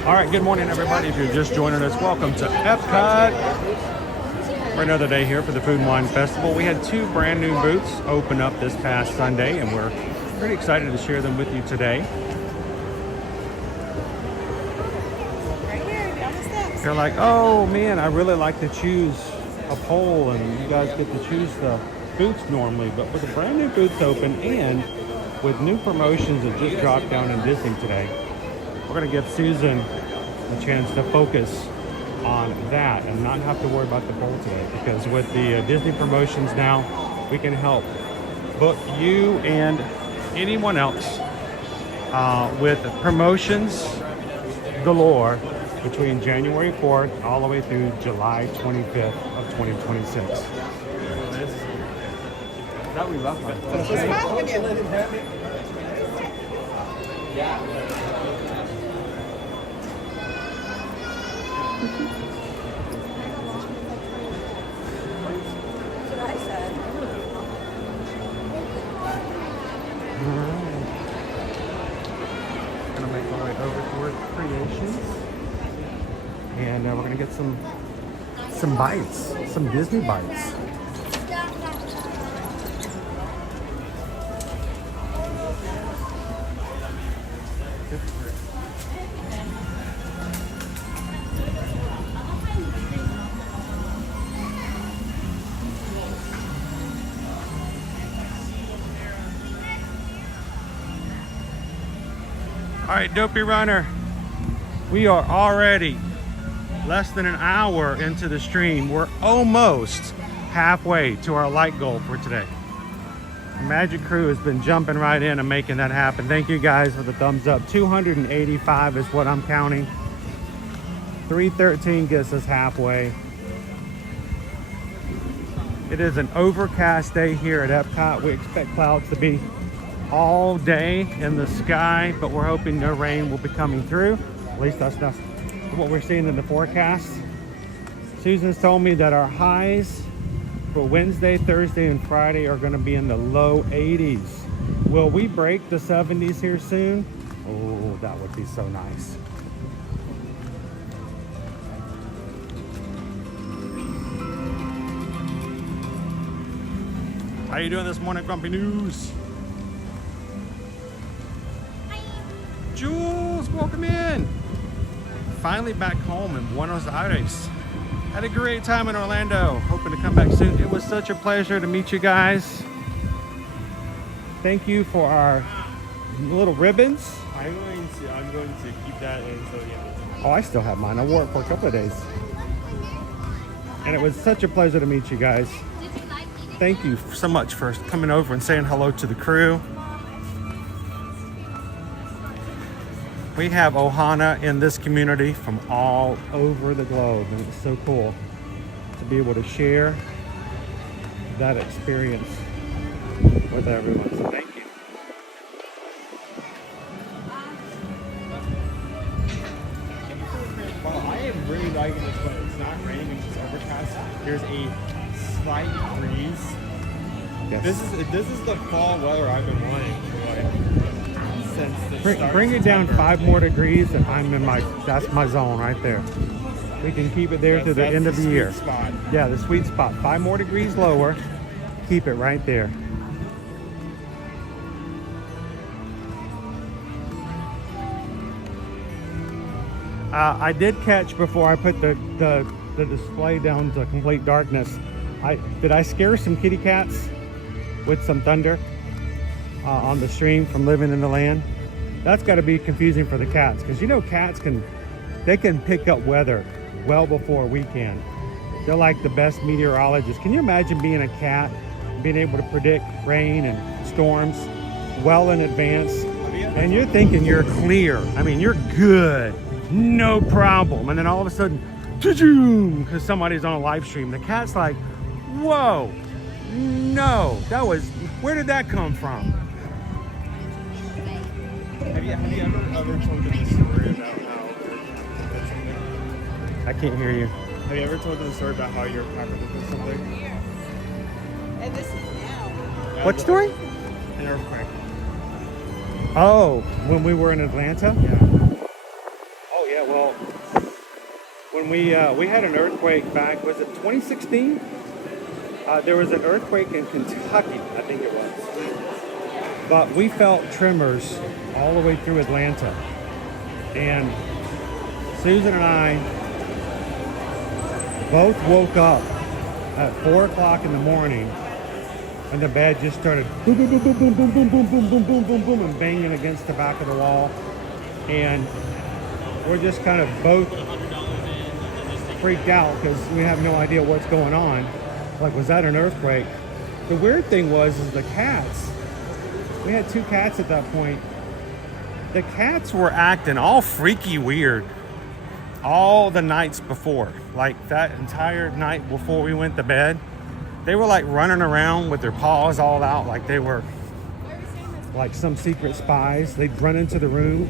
All right, good morning, everybody. If you're just joining us, welcome to Epcot. For another day here for the Food and Wine Festival. We had 2 brand new booths open up this past Sunday, and we're pretty excited to share them with you today. Right here, down the steps. You're like, oh man, I really like to choose a pole, and you guys get to choose the booths normally, but with the brand new booths open and with new promotions that just dropped down in Disney today, we're gonna give Susan a chance to focus on that and not have to worry about the pole today, because with the Disney promotions now, we can help book you and anyone else with promotions galore between January 4th all the way through July 25th of 2026. That we left on. Gonna make my way over towards Creations, and we're gonna get some bites, some Disney bites. All right, Dopey Runner, we are already less than an hour into the stream. We're almost halfway to our light goal for today. The Magic Crew has been jumping right in and making that happen. Thank you guys for the thumbs up. 285 is what I'm counting. 313 gets us halfway. It is an overcast day here at Epcot. We expect clouds to be all day in the sky, but we're hoping no rain will be coming through. At least that's what we're seeing in the forecast. Susan's told me that our highs for Wednesday, Thursday, and Friday are going to be in the low 80s. Will we break the 70s here soon? Oh, that would be so nice. How you doing this morning, Grumpy News? Jules, welcome in. Finally back home in Buenos Aires. Had a great time in Orlando. Hoping to come back soon. It was such a pleasure to meet you guys. Thank you for our little ribbons. I'm going to keep that until the end. Oh, I still have mine. I wore it for a couple of days. And it was such a pleasure to meet you guys. Thank you so much for coming over and saying hello to the crew. We have Ohana in this community from all over the globe, and it's so cool to be able to share that experience with everyone. So thank you. Well, I am really liking this, but it's not raining, it's overcast. There's a slight breeze. Yes. This is the fall weather I've been wanting for Bring it down 5 more degrees, and I'm in that's my zone right there. We can keep it there to the end of the year. Spot. Yeah, the sweet spot. 5 more degrees lower. Keep it right there. I did catch before I put the display down to complete darkness. Did I scare some kitty cats with some thunder on the stream from Living in the Land? That's got to be confusing for the cats, because you know cats can pick up weather well before we can. They're like the best meteorologists. Can you imagine being a cat, being able to predict rain and storms well in advance? And you're thinking you're clear. I mean, you're good, no problem. And then all of a sudden, because somebody's on a live stream, the cat's like, whoa, no, where did that come from? Have you ever told them the story about how I can't hear you. Have you ever told them the story about how your pepper did something? And this is now. What story? An earthquake. Oh, when we were in Atlanta? Yeah. Oh yeah, well, when we had an earthquake back, was it 2016? There was an earthquake in Kentucky, I think it was. But we felt tremors all the way through Atlanta. And Susan and I both woke up at 4 o'clock in the morning, and the bed just started boom, boom, boom, boom, boom, boom, boom, boom, boom, boom, boom, boom, boom, and banging against the back of the wall. And we're just kind of both freaked out because we have no idea what's going on. Like, was that an earthquake? The weird thing is the cats. We had 2 cats at that point. The cats were acting all freaky weird all the nights before. Like that entire night before we went to bed, they were like running around with their paws all out like they were like some secret spies. They'd run into the room,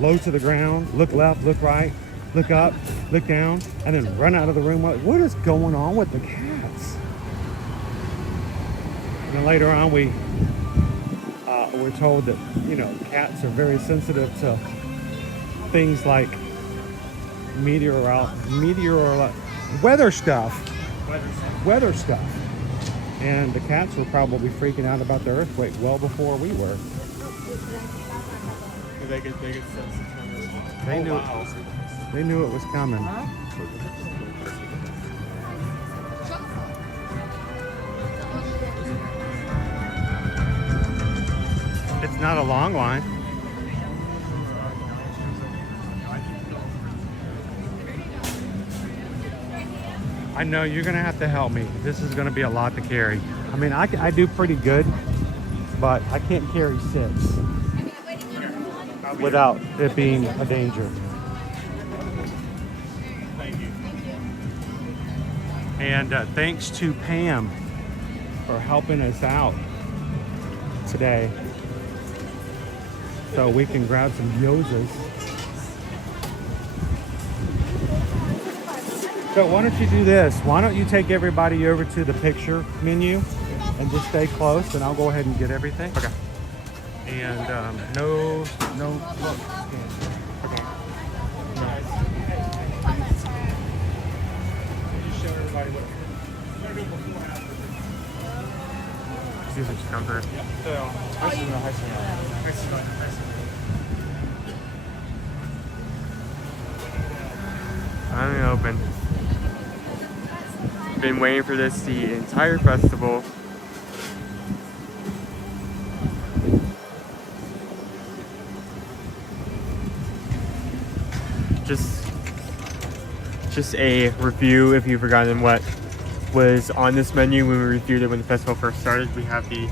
low to the ground, look left, look right, look up, look down, and then run out of the room. Like, what is going on with the cats? And then later on, we're told that, you know, cats are very sensitive to things like weather stuff. And the cats were probably freaking out about the earthquake well before we were. They could sense it. They knew it was coming. It's not a long line. I know you're gonna have to help me. This is gonna be a lot to carry. I mean, I do pretty good, but I can't carry 6 without it being a danger. And thanks to Pam for helping us out today, so we can grab some gyozas. So why don't you do this? Why don't you take everybody over to the picture menu and just stay close, and I'll go ahead and get everything. Okay. And no. Okay. Show everybody what. See if it's come through. Finally open. Been waiting for this the entire festival. Just a review if you've forgotten what was on this menu when we reviewed it when the festival first started. We have the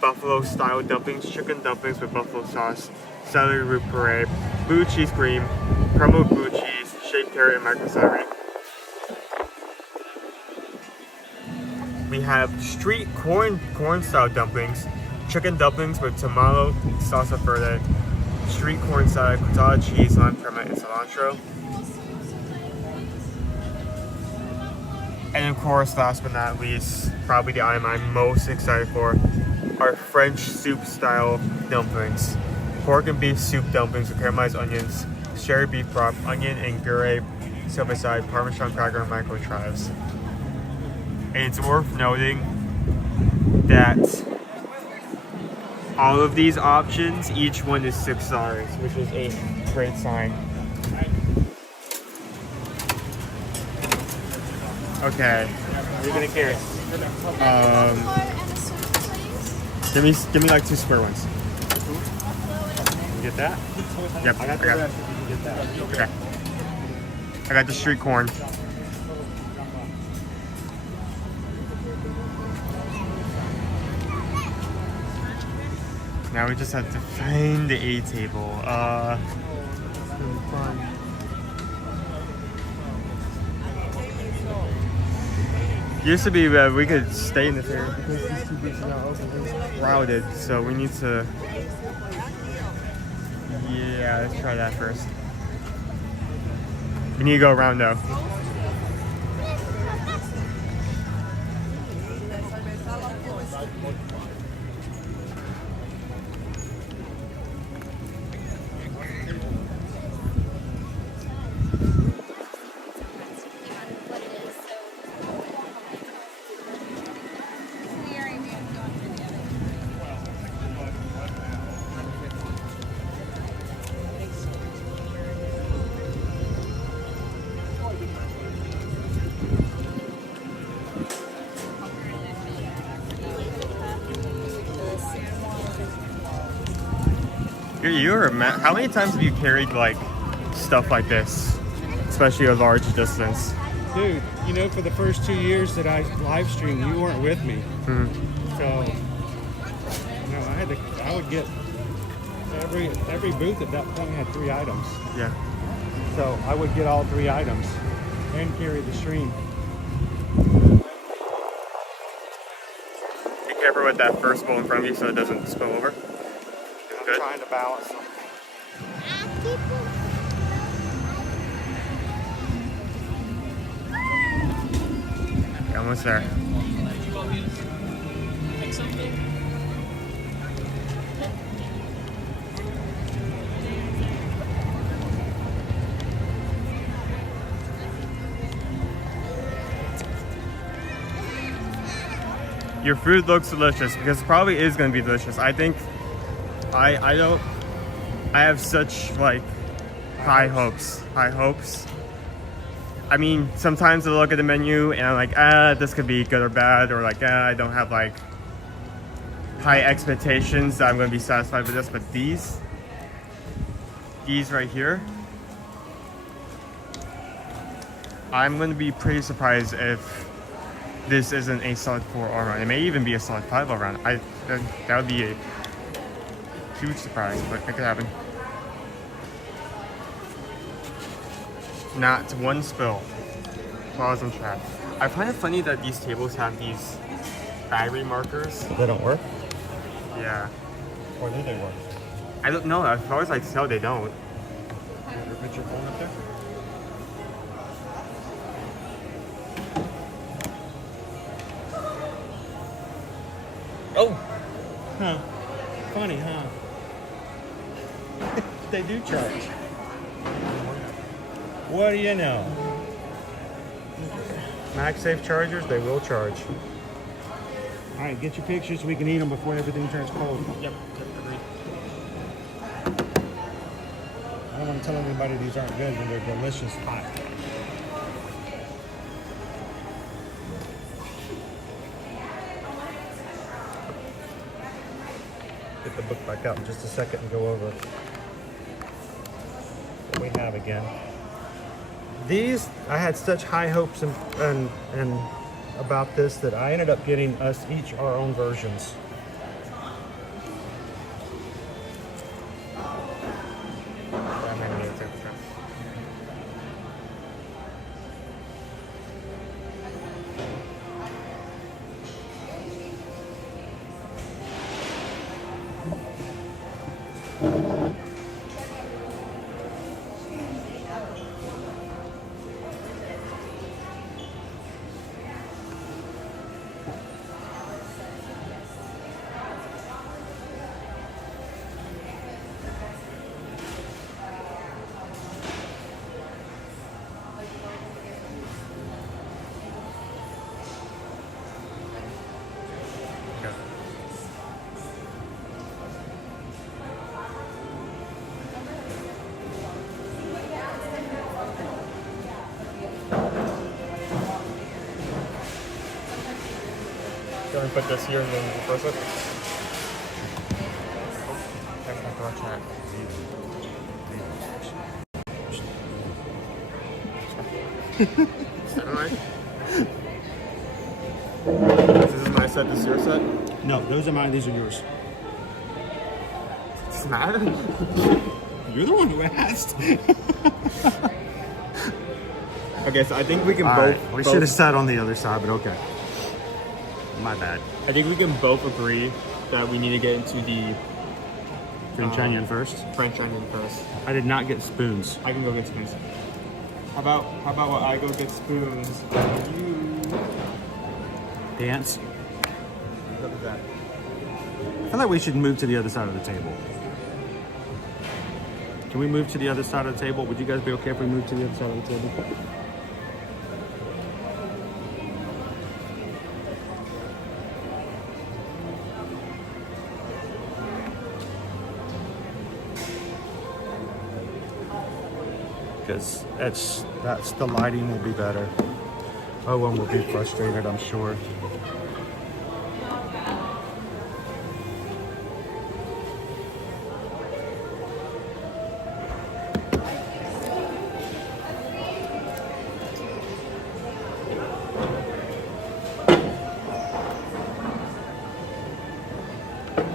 buffalo style dumplings, chicken dumplings with buffalo sauce, celery root puree, blue cheese cream, crumbled blue cheese, shaved carrot, and micro celery. We have street corn style dumplings, chicken dumplings with tomato salsa verde, street corn salad, cottage cheese, lime crema, and cilantro. And of course, last but not least, probably the item I'm most excited for, are French soup style dumplings. Pork and beef soup dumplings with caramelized onions, sherry beef broth, onion and gurey, side by side, Parmesan cracker, and micro chives. And it's worth noting that all of these options, each one is $6, which is a great sign. Okay, what are you gonna carry? Give me like 2 square ones. You get that? Yep, I got the rest. If you can get that. Okay. I got the street corn. Now we just have to find the A table. It's gonna be fun. Used to be that we could stay in this area because these 2 beaches are now open. It's crowded, so we need to. Yeah, let's try that first. We need to go around though. Either you or Matt, how many times have you carried like stuff like this, especially a large distance? Dude, you know, for the first 2 years that I live streamed, you weren't with me. So, you know, I would get every booth at that point had 3 items. Yeah. So I would get all 3 items and carry the stream. Be careful with that first bowl in front of you so it doesn't spill over. I'm trying to balance them. Almost there. Your food looks delicious because it probably is going to be delicious. I think I have such like high hopes. I mean, sometimes I look at the menu and I'm like, this could be good or bad, or like, I don't have like high expectations that I'm going to be satisfied with this. But these right here, I'm going to be pretty surprised if this isn't a solid 4 all around. It may even be a solid 5 all around. That would be a huge surprise, but it could happen. Not one spill while I was on track. I find it funny that these tables have these battery markers. They don't work? Yeah. Or do they work? I don't know. As far as I can tell, they don't. Put your phone up there. Oh! Huh. Funny, huh? They do charge. What do you know? MagSafe chargers, they will charge. All right, get your pictures so we can eat them before everything turns cold. Yep, agreed. I don't want to tell anybody these aren't good when they're delicious hot. Get the book back out in just a second and go over what we have again. These, I had such high hopes and about this that I ended up getting us each our own versions. Can we put this here and then reverse it? That's not correct chat. Is that right? This is my set, this is your set? No, those are mine, these are yours. Does it matter? You're the one who asked. Okay, so I think we can We should have sat on the other side, but okay. My bad. I think we can both agree that we need to get into the French onion first. French onion first. I did not get spoons. I can go get spoons. How about what I go get spoons and you Dance. look at that. I feel like we should move to the other side of the table. Can we move to the other side of the table? Would you guys be okay if we move to the other side of the table? Because that's the lighting will be better. Owen will be frustrated, I'm sure.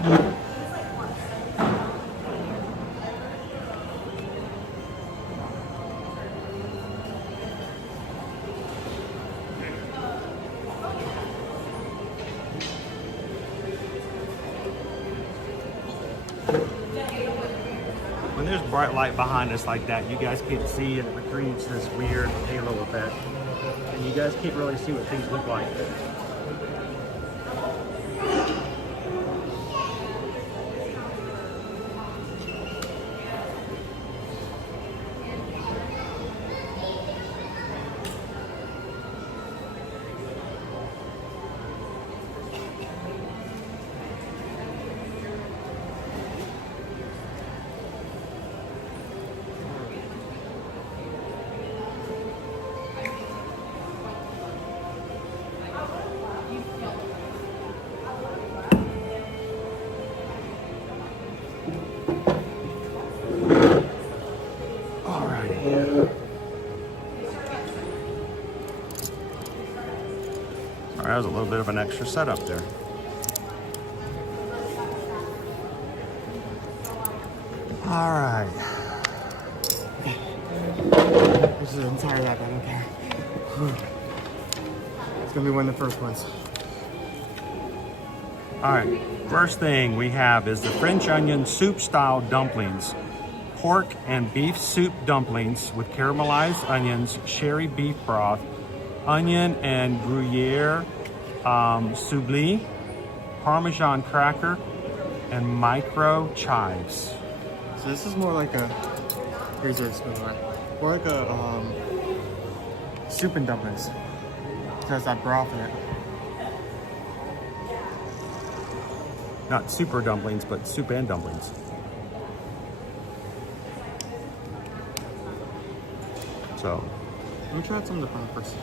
When there's bright light behind us like that, you guys can't see and it creates this weird halo effect. And you guys can't really see what things look like. That was a little bit of an extra setup there. All right. This is an entire lap, I don't care. It's gonna be one of the first ones. All right, first thing we have is the French onion soup style dumplings. Pork and beef soup dumplings with caramelized onions, sherry beef broth, onion and Gruyere soubli, Parmesan cracker, and micro chives. So this is more like a, here's a spoon, right? More like a soup and dumplings. It has that broth in it. Not super dumplings, but soup and dumplings. So, let me try out some of the front first.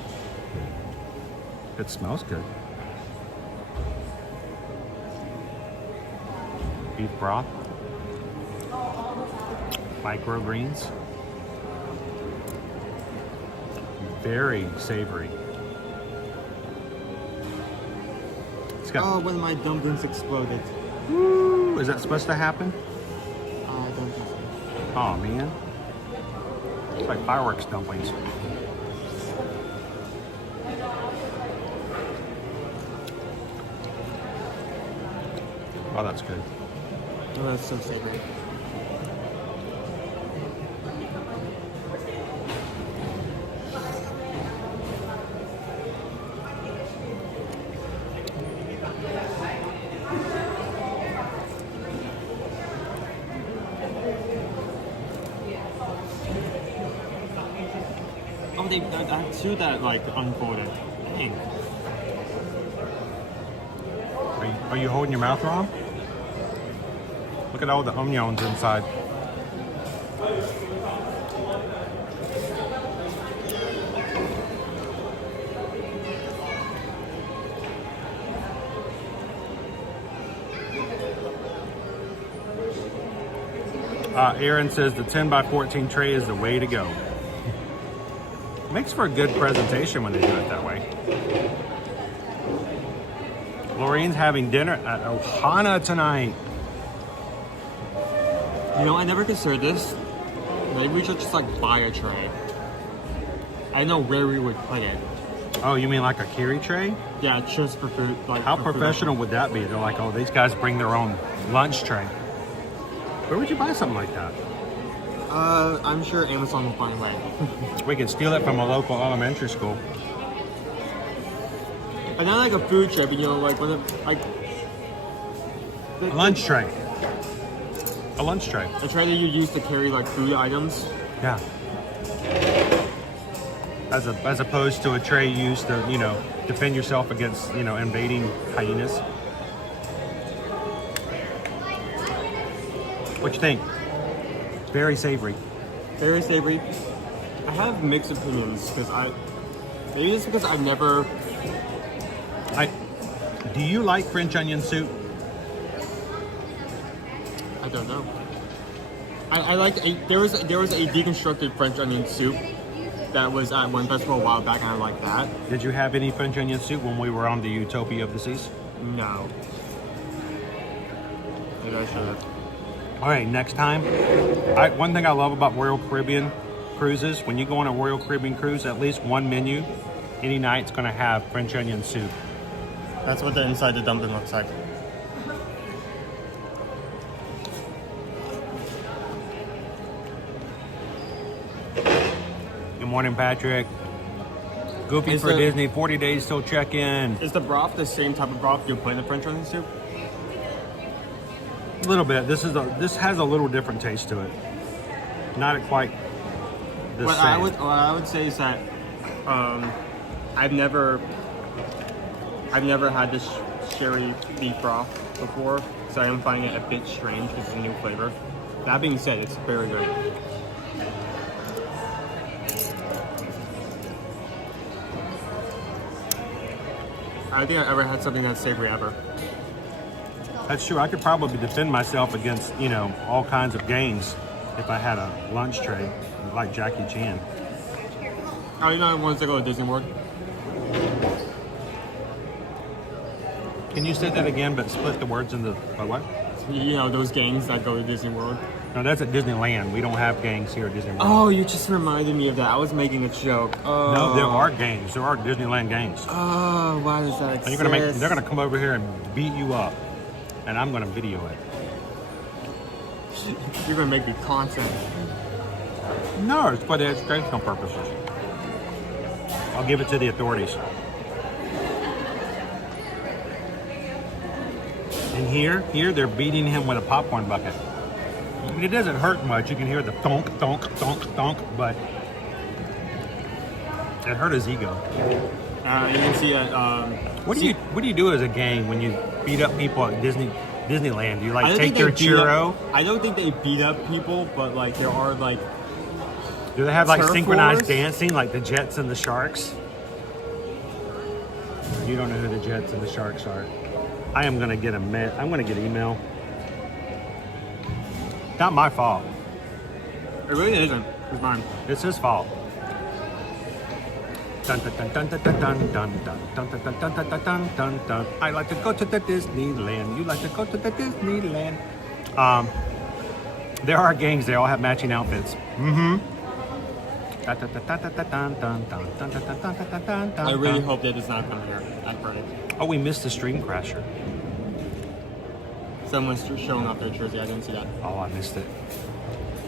It smells good. Beef broth, microgreens, very savory. It's got, oh, when my dumplings exploded. Woo, is that supposed to happen? I don't think so. Oh man, it's like fireworks dumplings. Oh, that's good. Oh, that's so savory. Oh, they had two that like unfolded. Dang. Are you holding your mouth wrong? Look at all the onions inside. Aaron says the 10 by 14 tray is the way to go. Makes for a good presentation when they do it that way. Laureen's having dinner at Ohana tonight. You know, I never considered this. Maybe we should just like buy a tray. I know where we would put it. Oh, you mean like a carry tray? Yeah, just for food. Like, how for professional would that be? They're like, oh, these guys bring their own lunch tray. Where would you buy something like that? I'm sure Amazon will find a way. We can steal it from a local elementary school. But not like a food tray, but you know, like when it, like a lunch tray. A lunch tray. A tray that you use to carry like food items. Yeah. As opposed to a tray used to, you know, defend yourself against, you know, invading hyenas. What you think? Very savory. Very savory. I have mixed opinions because maybe it's because I've never. Do you like French onion soup? I don't know. I like there was a deconstructed French onion soup that was at one festival a while back, and I like that. Did you have any French onion soup when we were on the Utopia of the Seas? No. Maybe I should. All right, next time. One thing I love about Royal Caribbean cruises, when you go on a Royal Caribbean cruise, at least one menu any night's going to have French onion soup. That's what the inside the dumpling looks like. Good morning, Patrick. Goofy for Disney, 40 days till check-in. Is the broth the same type of broth you put in the French onion soup? A little bit. This has a little different taste to it. Not quite the same. What I would say is that I've never had this sherry beef broth before, so I am finding it a bit strange because it's a new flavor. That being said, it's very good. I don't think I've ever had something that's savory ever. That's true. I could probably defend myself against, all kinds of games if I had a lunch tray like Jackie Chan. Are you not ones that go to Disney World? Can you say that again, but split the words into what? Those gangs that go to Disney World. No, that's at Disneyland. We don't have gangs here at Disney World. Oh, you just reminded me of that. I was making a joke. Oh. No, there are gangs. There are Disneyland gangs. Oh, why does that exist? And they're gonna come over here and beat you up, and I'm gonna video it. You're gonna make me content. No, it's for the educational purposes. I'll give it to the authorities. And here they're beating him with a popcorn bucket. I mean, it doesn't hurt much. You can hear the thunk, thunk, thunk, thunk, but it hurt his ego. You can see it. What do you do as a gang when you beat up people at Disneyland? Do you take your churro? I don't think they beat up people, but there are Do they have synchronized dancing like the Jets and the Sharks? You don't know who the Jets and the Sharks are. I am gonna get I'm gonna get email. Not my fault. It really isn't. It's mine. It's his fault. Dun, dun, dun, dun, dun, dun, dun, dun, dun, dun, dun, dun, dun, dun, dun, dun. I like to go to the Disneyland. You like to go to the Disneyland. There are gangs. They all have matching outfits. Mm-hmm. I really hope that does not come here at Friday. Oh, we missed the Stream Crasher. Someone's showing off their jersey. I didn't see that. Oh, I missed it.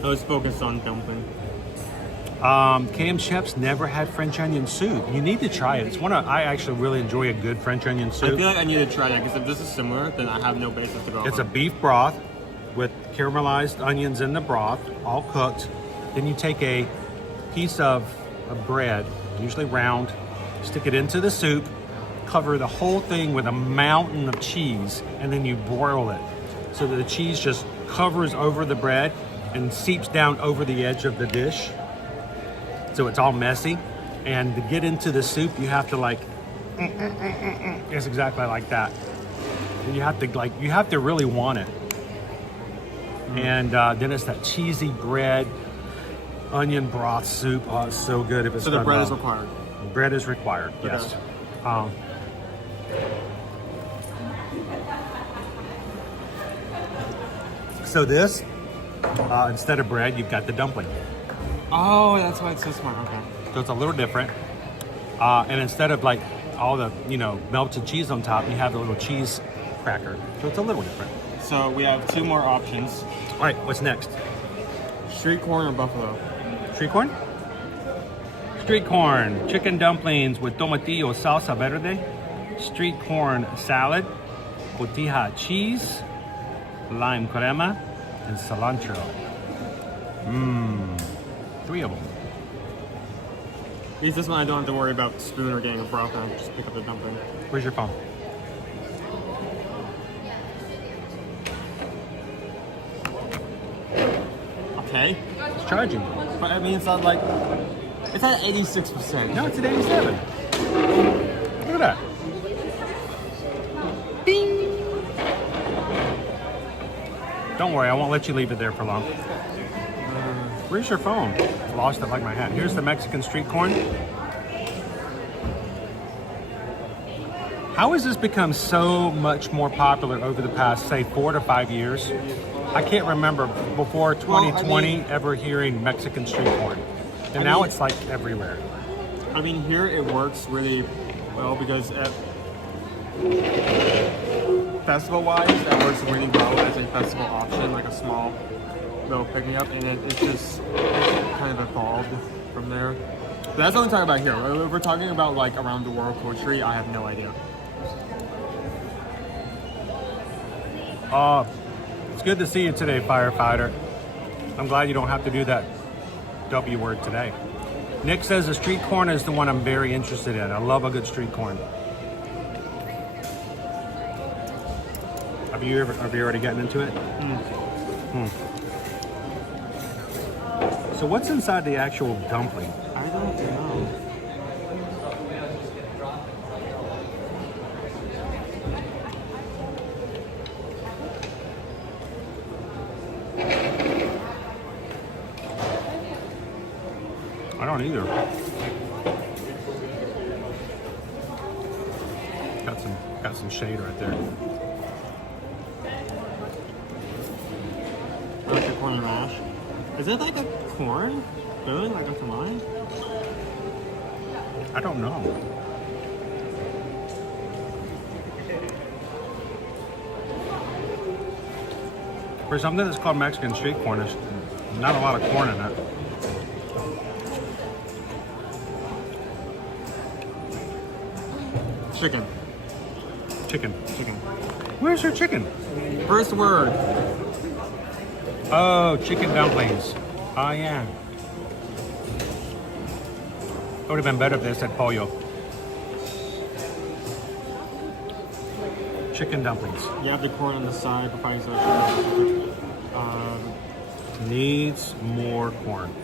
I was focused on dumpling. KM Chef's never had French onion soup. You need to try it. I actually really enjoy a good French onion soup. I feel like I need to try that because if this is similar, then I have no basis to go It's a beef broth with caramelized onions in the broth, all cooked. Then you take a piece of bread, usually round, stick it into the soup, cover the whole thing with a mountain of cheese, and then you broil it so that the cheese just covers over the bread and seeps down over the edge of the dish. So it's all messy. And to get into the soup, you have to it's exactly like that. And you have to really want it. And then it's that cheesy bread, onion broth soup. Oh, it's so good if it's so the bread is required. Bread is required, yes. Okay. So this, instead of bread, you've got the dumpling. Oh, that's why it's so smart. Okay. So it's a little different. And instead of all the melted cheese on top, you have the little cheese cracker. So it's a little different. So we have two more options. All right, what's next? Street corn or buffalo? Street corn? Street corn, chicken dumplings with tomatillo salsa verde, street corn salad, cotija cheese, lime crema, and cilantro. Mmm. 3 of them. Because this one I don't have to worry about spoon or getting a broth. I just pick up the dumpling. Where's your phone? Okay. It's charging. But I mean, it's not it's at 86%. No, it's at 87. Look at that. Bing. Don't worry, I won't let you leave it there for long. Where's your phone? I lost it like my hat. Here's the Mexican street corn. How has this become so much more popular over the past, say, 4 to 5 years? I can't remember before 2020 ever hearing Mexican street corn. And now it's like everywhere. I mean, here it works really well because festival-wise, that works really well as a festival option, like a small little pick-me-up, and it's just kind of evolved from there. But that's what I'm talking about here. If we're talking about like around the world poetry, I have no idea. It's good to see you today, firefighter. I'm glad you don't have to do that W word today. Nick says the street corn is the one I'm very interested in. I love a good street corn. Have you already gotten into it? So what's inside the actual dumpling? I don't know. I don't either. Got some shade right there. I like the corn mash. Is it like a corn filling like a tamale? I don't know. For something that's called Mexican street corn, there's not a lot of corn in it. Chicken. Chicken. Where's your chicken? First word. Oh, chicken dumplings. Oh, yeah. It would have been better if they said pollo. Chicken dumplings. You have the corn on the side, providing Needs more corn.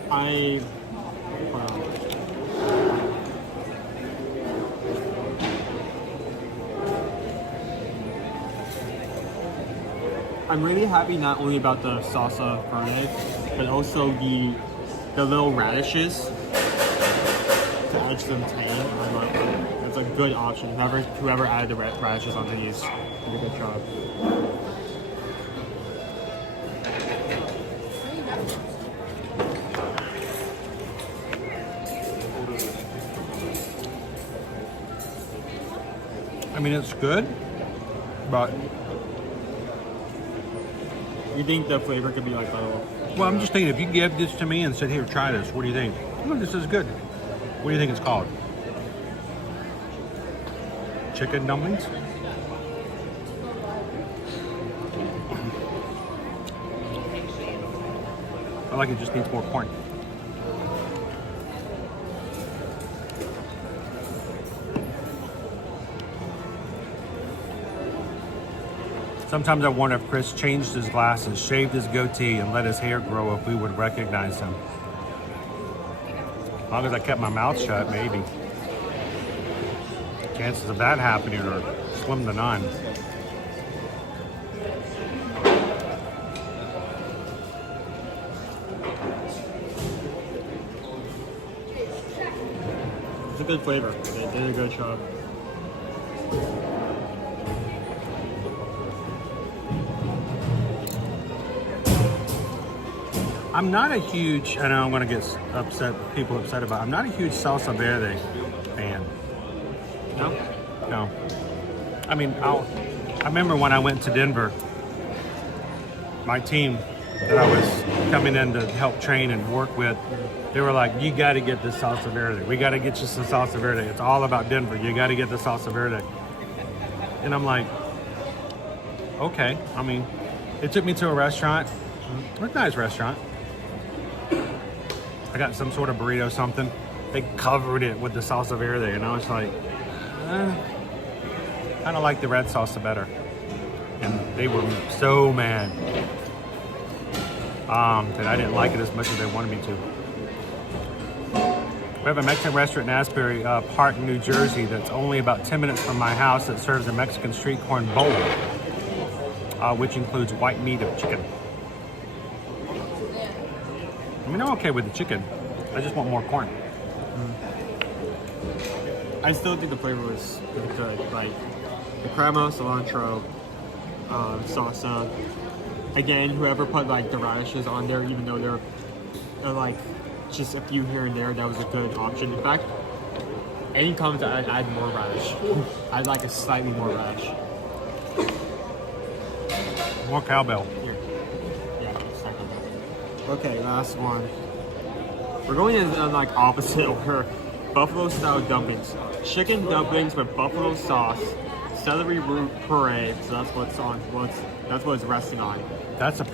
I'm really happy not only about the salsa verde, but also the little radishes to add some tang. I love it. It's a good option. Whoever added the radishes onto these did a good job. I mean, it's good, but you think the flavor could be like a little... Well, I'm just thinking, if you gave this to me and said, here, try this, what do you think? Oh, this is good. What do you think it's called? Chicken dumplings? I like it just needs more corn. Sometimes I wonder if Chris changed his glasses, shaved his goatee, and let his hair grow, if we would recognize him. As long as I kept my mouth shut, maybe. Chances of that happening are slim to none. It's a good flavor. They did a good job. I'm not a huge, I know I'm going to get people upset about it. I'm not a huge salsa verde fan. No? No. I mean, I remember when I went to Denver, my team that I was coming in to help train and work with, they were like, you got to get this salsa verde. We got to get you some salsa verde. It's all about Denver. You got to get the salsa verde. And I'm like, okay. I mean, they took me to a restaurant. It was a nice restaurant. I got some sort of burrito, something. They covered it with the salsa verde, and I was like, kind of like the red salsa better. And they were so mad that I didn't like it as much as they wanted me to. We have a Mexican restaurant in Asbury Park, New Jersey, that's only about 10 minutes from my house, that serves a Mexican street corn bowl, which includes white meat of chicken. I mean, I'm okay with the chicken. I just want more corn. I still think the flavor was pretty good. Like, the crema, cilantro, salsa. Again, whoever put like the radishes on there, even though they're like just a few here and there, that was a good option. In fact, any comments I'd add more radish. I'd like a slightly more radish. More cowbell. Here. Yeah, second. Okay, last one. We're going in like opposite order. Buffalo style dumplings. Chicken dumplings with buffalo sauce, celery root puree. So that's that's what it's resting on. That's a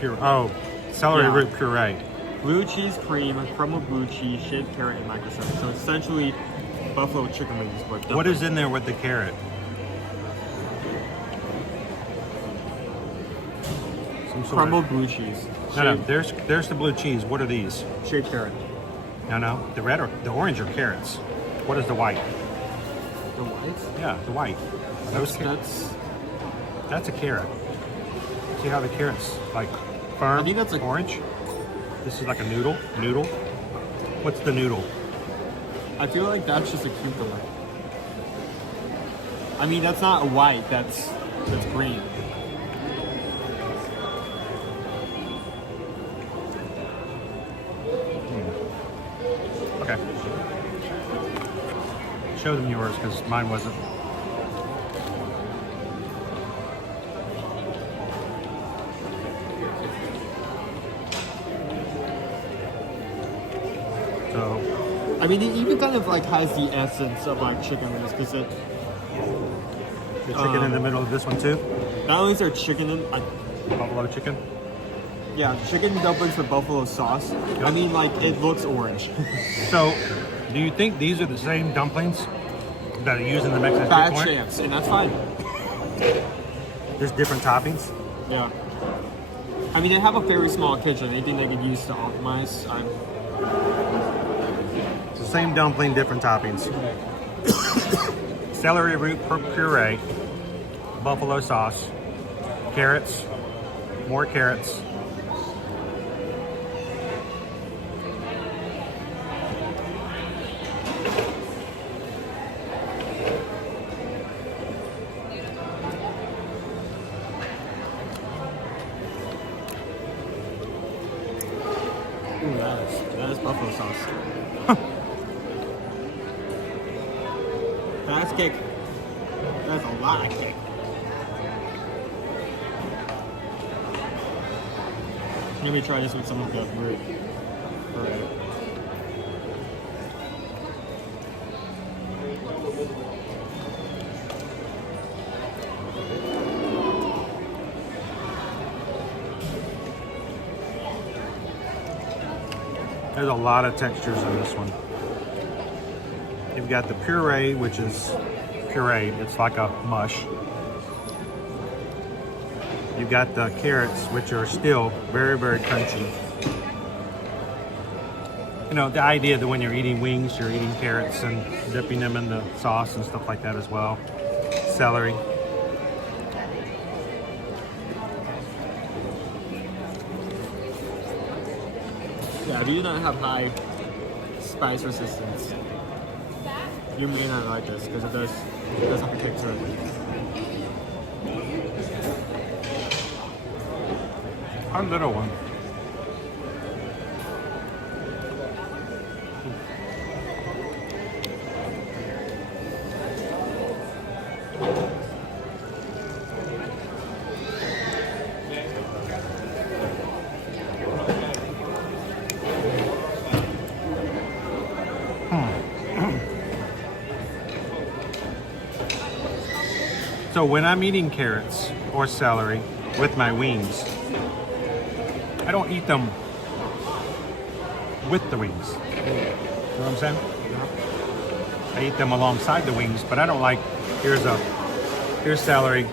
celery root puree. Blue cheese cream, crumbled blue cheese, shaved carrot, and microsome. So it's essentially buffalo chicken wings. But What is in there with the carrot? Crumbled blue cheese. No, there's the blue cheese. What are these? Shaved carrot. No. The red or the orange are carrots. What is the white? The white? Yeah, the white. That's a carrot. See how the carrot's like firm? I think that's orange. This is like a noodle. What's the noodle? I feel like that's just a cucumber. I mean, that's not white. That's green. Okay. Show them yours because mine wasn't. So, I mean, it even kind of like has the essence of like chicken wings because the chicken in the middle of this one too. Not only is there chicken in buffalo chicken. Yeah, chicken dumplings with buffalo sauce. Yep. I mean, like, it looks orange. So, do you think these are the same dumplings that are used in the Mexican Bad street chance, and that's fine. There's different toppings? Yeah. I mean, they have a very small kitchen. Anything they could use to optimize. It's the same dumpling, different toppings. Celery root puree, buffalo sauce, carrots, more carrots. That is buffalo sauce. That's kick. That's a lot of kick. Let me try this with some of the root. Alright. There's a lot of textures in this one. You've got the puree, which is puree. It's like a mush. You've got the carrots, which are still very, very crunchy. You know, the idea that when you're eating wings, you're eating carrots and dipping them in the sauce and stuff like that as well. Celery. Yeah, if you do not have high spice resistance, you may not like this because it does have a kick to it. A little one. So when I'm eating carrots or celery with my wings, I don't eat them with the wings. You know what I'm saying? I eat them alongside the wings, but I don't like, here's celery,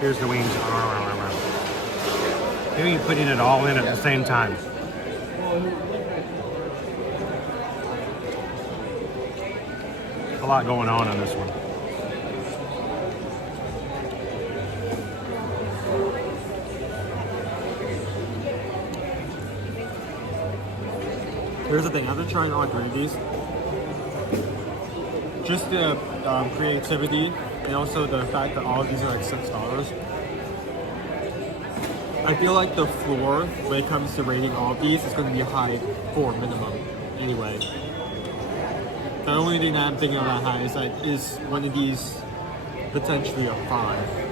here's the wings. Maybe you're putting it all in at the same time. A lot going on this one. Here's the thing, after trying all three of these, just the creativity and also the fact that all of these are like $6. I feel like the floor, when it comes to rating all of these, is going to be a high 4 minimum. Anyway, the only thing that I'm thinking about high is like, is one of these potentially a 5?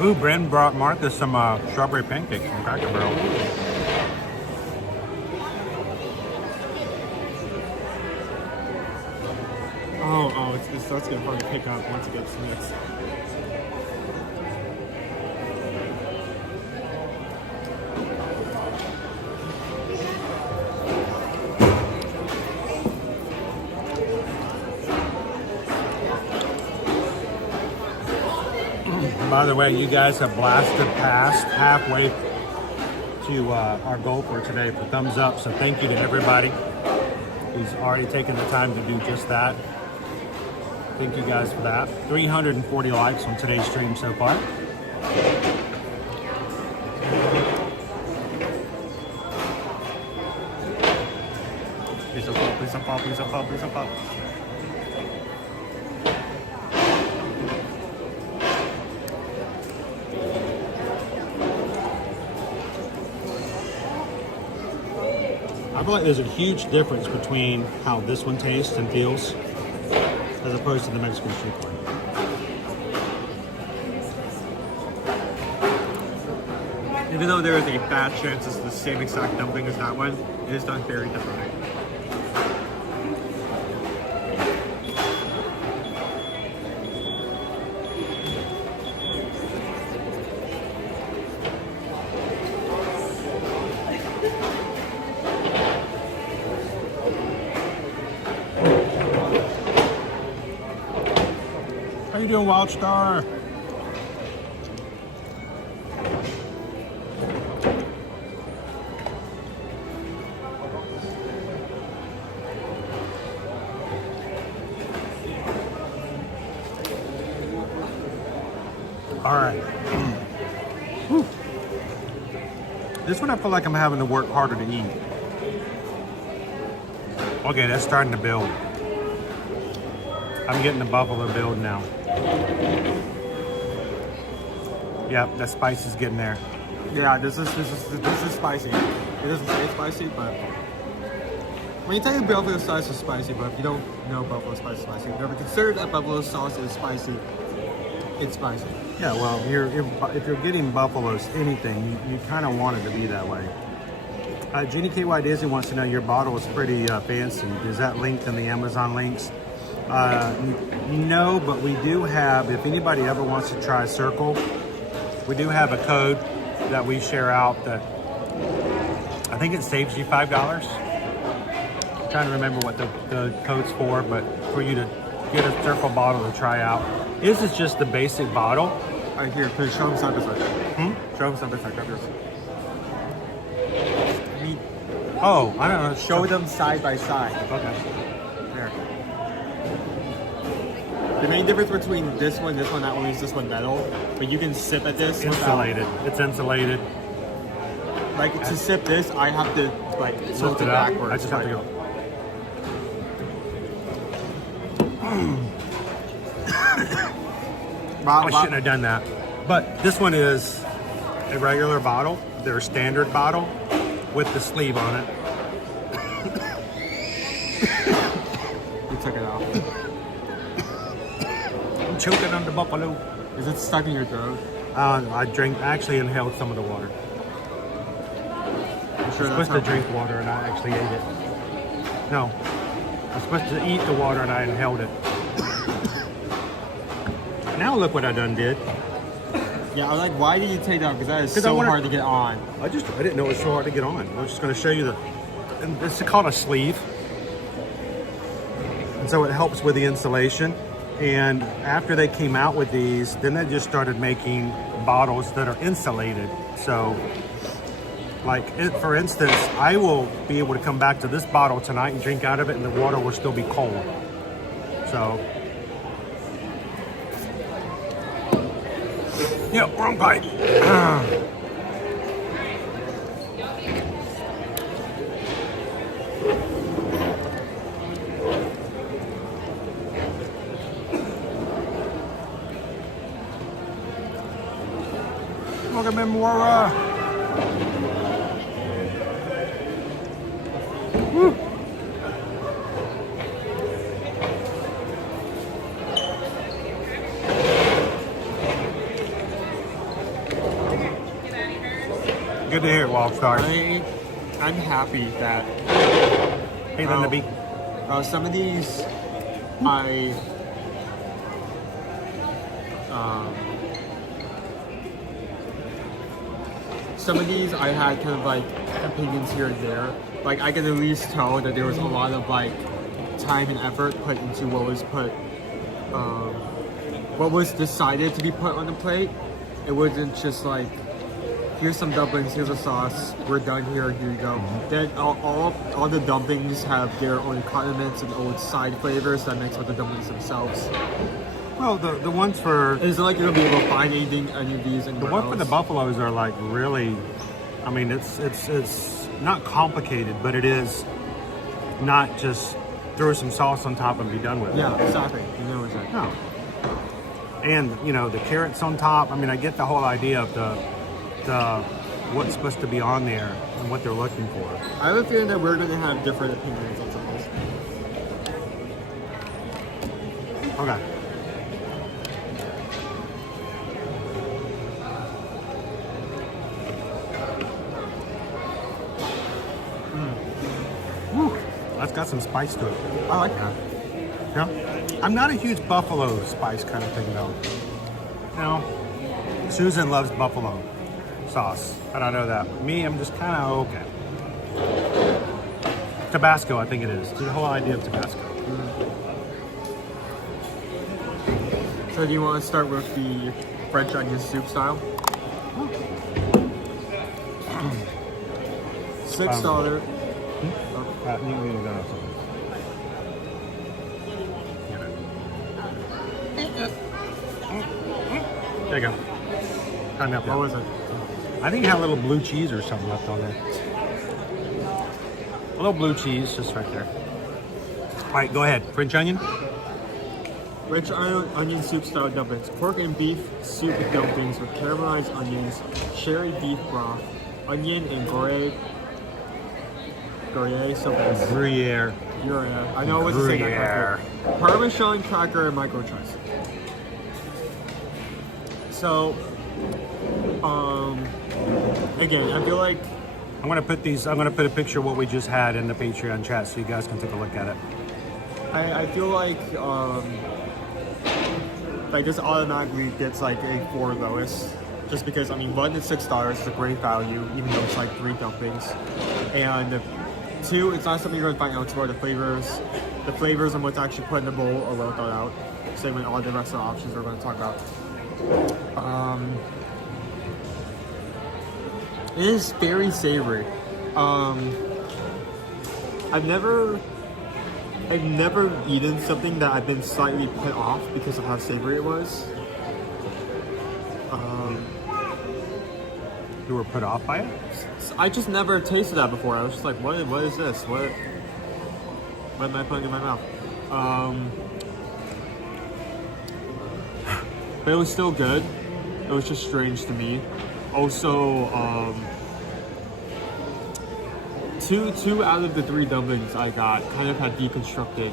Ooh, Bren brought Marcus some strawberry pancakes from Cracker Barrel. Oh, it starts getting hard to pick up once it gets mixed. By the way, you guys have blasted past halfway to our goal for today for thumbs up. So thank you to everybody who's already taken the time to do just that. Thank you guys for that. 340 likes on today's stream so far. Please don't fall, please don't fall, please don't fall, please don't fall. I feel like there's a huge difference between how this one tastes and feels as opposed to the Mexican street corn. Even though there is a fat chance it's the same exact dumpling as that one, it is done very differently. How you doing, Wild Star? All right. Whew. This one I feel like I'm having to work harder to eat. Okay, that's starting to build. I'm getting the buffalo build now. Yep, that spice is getting there. Yeah, this is spicy. It doesn't say spicy, but when you tell you buffalo sauce is spicy, but if you don't know buffalo spice is spicy, if you ever considered that buffalo sauce is spicy, it's spicy. Yeah, well, if you're getting buffalo's anything, you kind of want it to be that way. Jeannie KY Disney wants to know your bottle is pretty fancy. Is that linked in the Amazon links? No, but we do have, if anybody ever wants to try Circle, we do have a code that we share out that I think it saves you $5. I'm trying to remember what the code's for, but for you to get a Circle bottle to try out. This is just the basic bottle. Right here, please show them side by side. Show them side by side. Grab yours. Oh, I don't know. Show them side by side. Okay. There. The main difference between this one, that one is this one metal, but you can sip at this. Insulated. It's insulated. Like to sip this, I have to like tilt it backwards. I just have to go. I shouldn't have done that. But this one is a regular bottle, their standard bottle with the sleeve on it. You took it out. I'm choking on the buffalo. Is it stuck in your throat? I actually inhaled some of the water. I'm sure I was supposed to drink water and I actually ate it. No, I was supposed to eat the water and I inhaled it. Now look what I done did. Yeah, I'm like, why did you take that? Because that is so hard to get on. I didn't know it was so hard to get on. I was just going to show you and this is called a sleeve. And so it helps with the insulation. And after they came out with these, then they just started making bottles that are insulated. So, like, for instance, I will be able to come back to this bottle tonight and drink out of it and the water will still be cold. So, yeah, wrong bite. Welcome in, more. Woo. Good to hear it, Wildstar. I'm happy that Hey, Linda B. some of these I had kind of like opinions here and there. Like I can at least tell that there was a lot of like time and effort put into what was decided to be put on the plate. It wasn't just like, here's some dumplings, here's a sauce, we're done here you go. Then all the dumplings have their own condiments and own side flavors that makes up the dumplings themselves. Well, the ones for... It's not like you're going to be able to find any of these anywhere The one else. for the buffaloes are like really... I mean, it's not complicated, but it is not just throw some sauce on top and be done with it. Yeah, exactly. You know exactly. No. And, you know, the carrots on top. I mean, I get the whole idea of the what's supposed to be on there and what they're looking for. I have a feeling that we're going to have different opinions on some of this. Okay. Woo. That's got some spice to it. I like that. Yeah. I'm not a huge buffalo spice kind of thing though. No. Susan loves buffalo sauce. I don't know that. Me, I'm just kind of okay. Tabasco, I think it is. The whole idea of Tabasco. So do you want to start with the French onion soup style? $6. There you go. What was it? I think it had a little blue cheese or something left on there. A little blue cheese just right there. All right, go ahead. French onion. French onion soup style dumplings. Pork and beef soup dumplings with caramelized onions, cherry beef broth, onion and Gruyere something. Gruyere. I know what to say that correctly. Parmesan cracker and micro chives. So, again, I feel like I'm gonna put a picture of what we just had in the Patreon chat so you guys can take a look at it. I feel like this automatically gets like a 4 lowest, just because I mean 1 is $6 is a great value, even though it's like 3 dumplings, and 2, it's not something you're gonna find elsewhere. The flavors and what's actually put in the bowl are well thought out. Same with all the rest of the options we're going to talk about. It is very savory. I've never eaten something that I've been slightly put off because of how savory it was. You were put off by it? I just never tasted that before. I was just like, what is this? What am I putting in my mouth? But it was still good. It was just strange to me. Also, 2 out of the 3 dumplings I got kind of had deconstructed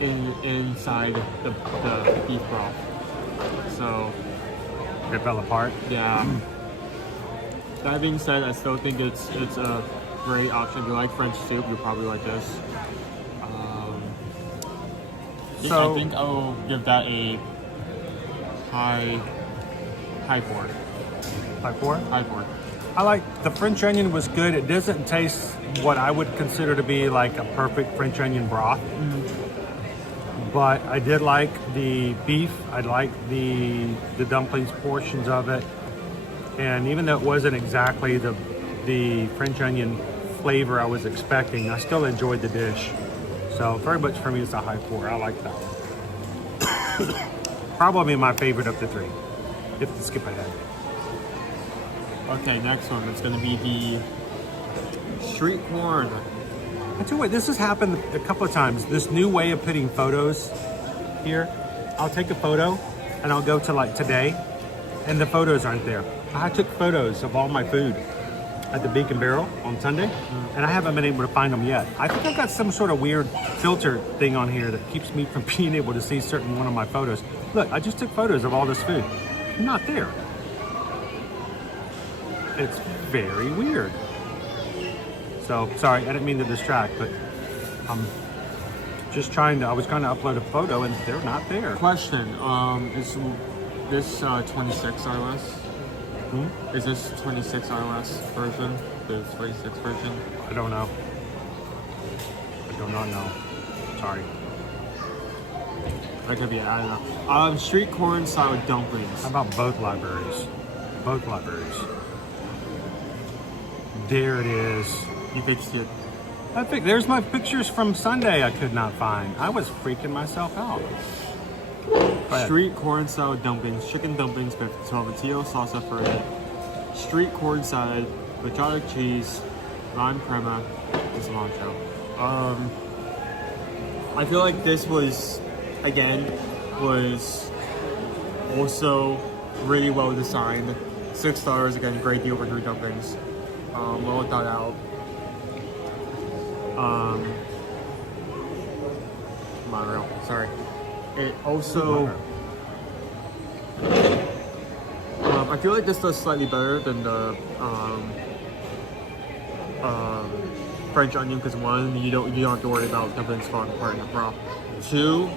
inside the beef broth. So it fell apart. Yeah. That being said, I still think it's a great option. If you like French soup, you'll probably like this. I think I'll give that a high 4. High 4? High 4. I like the French onion was good. It doesn't taste what I would consider to be like a perfect French onion broth. But I did like the beef. I like the dumplings portions of it. And even though it wasn't exactly the French onion flavor I was expecting, I still enjoyed the dish. So very much for me, it's a high 4. I like that. Probably my favorite of the 3. If to skip ahead. Okay, next one. It's going to be the street corn. I tell you what, this has happened a couple of times. This new way of putting photos here. I'll take a photo and I'll go to like today, and the photos aren't there. I took photos of all my food at the Beacon Barrel on Sunday, and I haven't been able to find them yet. I think I've got some sort of weird filter thing on here that keeps me from being able to see certain one of my photos. Look, I just took photos of all this food. Not there. It's very weird. So, sorry, I didn't mean to distract, but I'm just trying to, I was trying to upload a photo and they're not there. Question, is this 26 iOS? Is this 26 iOS version? The 26 version? I don't know. I do not know. Sorry. That could be, I don't know. Street corn sour dumplings. How about both libraries? Both libraries. There it is. You fixed it. I think there's my pictures from Sunday I could not find. I was freaking myself out. Street corn salad dumplings, chicken dumplings with tomatillo salsa verde, street corn salad with garlic cheese, lime crema, and cilantro. I feel like this was, again, was also really well designed. $6 again, great deal for 3 dumplings. Well thought out. Monorail, sorry. It also, I feel like this does slightly better than the French onion because 1, you don't have to worry about dumplings falling apart in the broth. 2,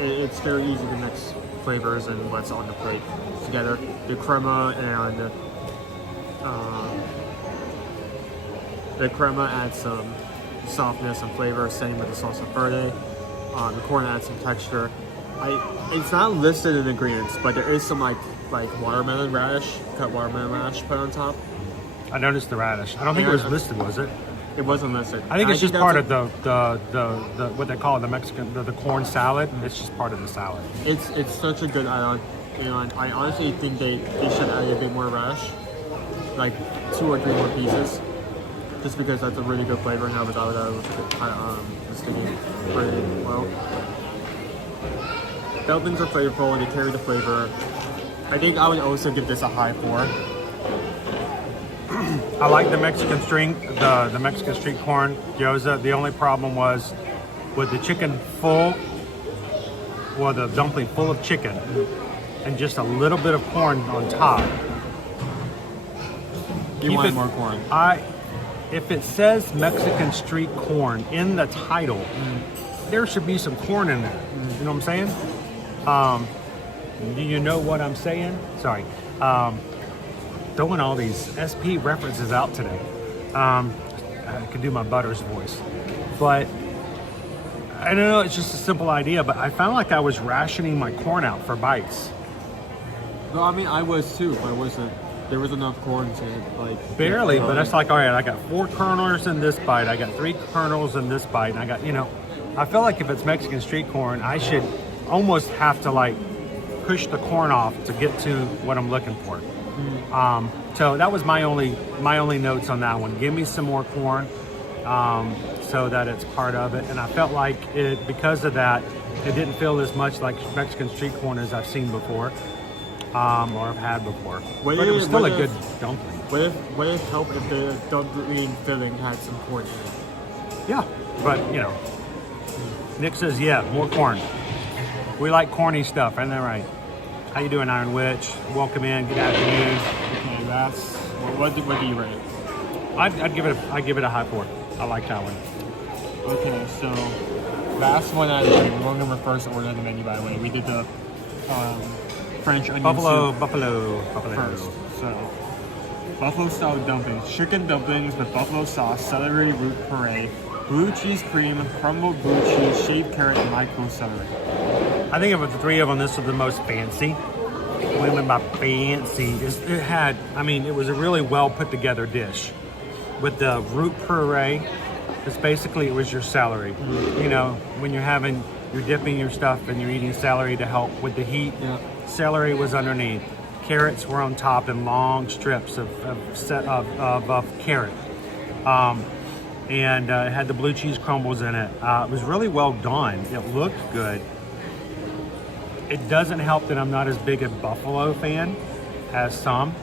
it's very easy to mix flavors and what's on the plate together. The crema and the crema adds some softness and flavor, same with the salsa verde. The corn adds some texture. It's not listed in the ingredients, but there is some like watermelon radish, cut watermelon radish put on top. I noticed the radish. I don't think it was listed, was it? It wasn't listed. I think it's just part of the what they call the Mexican the corn salad. It's just part of the salad. It's such a good add-on, and I honestly think they should add a bit more radish, like 2 or 3 more pieces. Just because that's a really good flavor, and without that, it's sticking pretty well. Dumplings are flavorful, they carry the flavor. I think I would also give this a high 4. I like the Mexican the Mexican street corn gyoza. The only problem was with the chicken full, or the dumpling full of chicken, and just a little bit of corn on top. You want more corn? If it says Mexican street corn in the title, there should be some corn in there. You know what I'm saying? Do you know what I'm saying? Sorry. Throwing all these SP references out today. I could do my Butters voice. But I don't know, it's just a simple idea, but I found like I was rationing my corn out for bites. No, I mean, I was too, but there was enough corn to like... Barely, but it's like, all right, I got 4 kernels in this bite, I got 3 kernels in this bite, and I got, I feel like if it's Mexican street corn, I should almost have to like push the corn off to get to what I'm looking for. So that was my only notes on that one. Give me some more corn so that it's part of it. And I felt like because of that, it didn't feel as much like Mexican street corn as I've seen before. Or I've had before. But it was still a good dumpling. Would it help if the dumpling filling had some corn in it? Yeah, but Nick says, yeah, more corn. We like corny stuff, isn't that right? How you doing, Iron Witch? Welcome in, good afternoon. Okay, that's, what do you rate it? I'd give it a high 4. I like that one. Okay, so last one out of 3. We're going to reverse order the menu, by the way. We did the French onion soup buffalo first. So, buffalo style dumplings, chicken dumplings with buffalo sauce, celery root puree, blue cheese cream, crumbled blue cheese, shaved carrot, and micro celery. I think of the 3 of them, this is the most fancy. What I mean by fancy is it was a really well put together dish. With the root puree, it was your celery. When you're dipping your stuff and you're eating celery to help with the heat. Yeah. Celery was underneath. Carrots were on top in long strips of carrot. And it had the blue cheese crumbles in it. It was really well done. It looked good. It doesn't help that I'm not as big a buffalo fan as some.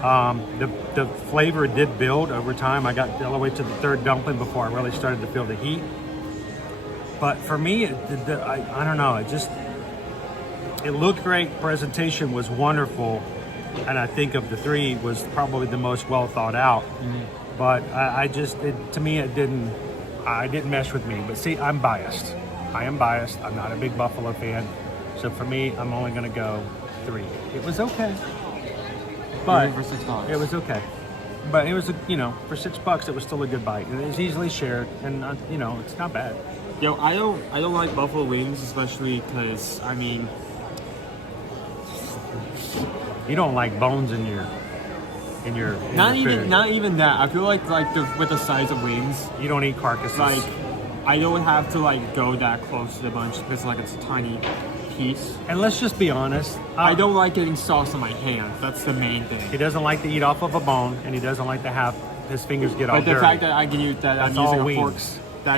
The flavor did build over time. I got all the way to the third dumpling before I really started to feel the heat. But for me, I don't know. It looked great. Presentation was wonderful, and I think of the three was probably the most well thought out. But to me, it didn't mesh with me. But see, I'm biased. I am biased. I'm not a big buffalo fan. So for me, I'm only going to go 3. It was okay. But for $6. It was okay. But it was, for $6, it was still a good bite. And it was easily shared. And, it's not bad. Yo, I don't like buffalo wings, especially because, you don't like bones in your not food. even that. I feel like with the size of wings, you don't eat carcasses. Like, I don't have to go that close to the bunch because it's a tiny piece. And let's just be honest. I don't like getting sauce on my hands. That's the main thing. He doesn't like to eat off of a bone, and he doesn't like to have his fingers get all dirty. But the fact that I can use that, I'm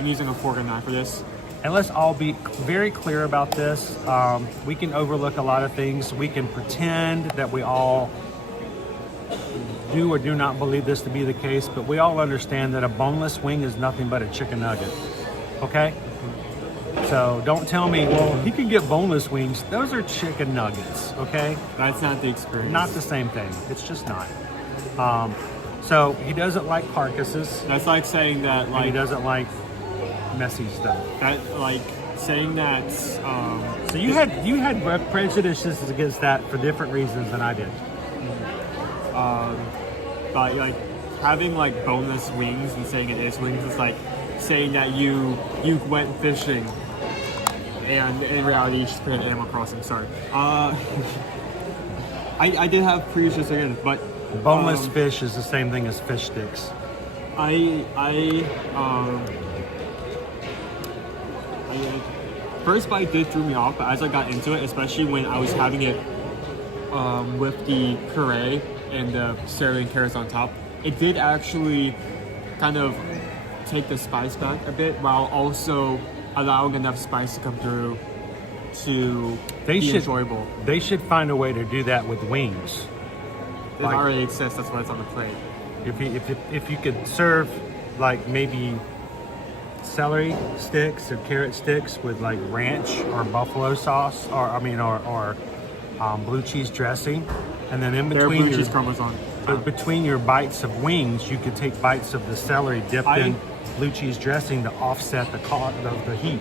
using a fork and knife for this. And let's all be very clear about this. We can overlook a lot of things. We can pretend that we all do or do not believe this to be the case, but we all understand that a boneless wing is nothing but a chicken nugget. Okay? So don't tell me, well, he can get boneless wings. Those are chicken nuggets, okay? That's not the experience. Not the same thing. It's just not. So he doesn't like carcasses. That's like saying that, and he doesn't like messy stuff. That, saying that. So you had prejudices against that for different reasons than I did. But having boneless wings and saying it is wings is like saying that you went fishing and in reality you just played Animal Crossing. Sorry. I did have prejudice again, but boneless fish is the same thing as fish sticks. First bite did throw me off, but as I got into it, especially when I was having it with the puree and the celery and carrots on top, it did actually kind of take the spice back a bit while also allowing enough spice to come through to be enjoyable. They should find a way to do that with wings. It already exists, that's why it's on the plate. If you could serve maybe celery sticks or carrot sticks with ranch or buffalo sauce or blue cheese dressing, and then in between blue cheese crumbles on. But between your bites of wings, you could take bites of the celery dipped in blue cheese dressing to offset the heat.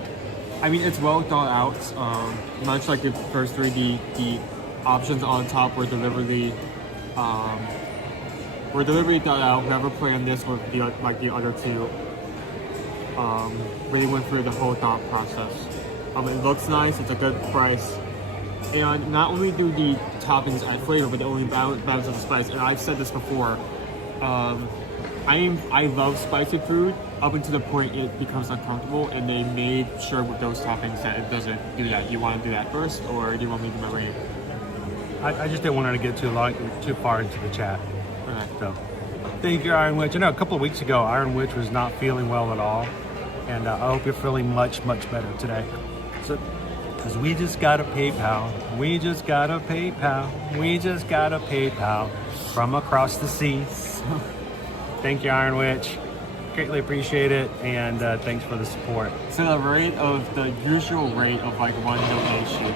It's well thought out. Much like the first three, the options on top were deliberately thought out. Whoever planned this with the other two really went through the whole thought process. It looks nice. It's a good price. And not only do the toppings add flavor, but they only balance the spice. And I've said this before. I love spicy food up until the point it becomes uncomfortable, and they made sure with those toppings that it doesn't do that. You want to do that first, or do you want me to do my rating? I just didn't want to get too far into the chat. Okay. So, thank you, Iron Witch. I know a couple of weeks ago, Iron Witch was not feeling well at all, and I hope you're feeling much, much better today. So, because we just got a PayPal. We just got a PayPal. We just got a PayPal from across the seas. Thank you, Iron Witch. Greatly appreciate it, and thanks for the support. So the usual rate of one donation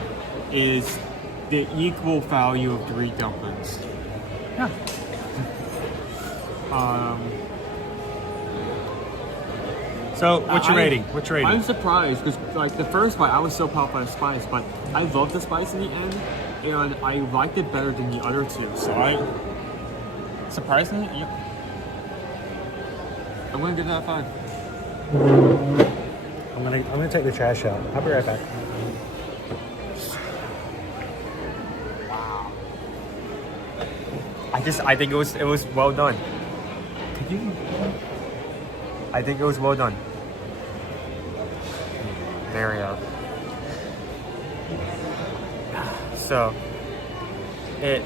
is the equal value of 3 dumplings. Yeah. So, what's your rating? I'm surprised because the first bite I was so popped by the spice, but I loved the spice in the end, and I liked it better than the other two. So surprisingly, yeah. I'm gonna give that a 5. I'm gonna take the trash out. I'll be right back. Wow. I think it was well done. I think it was well done. There we go. So it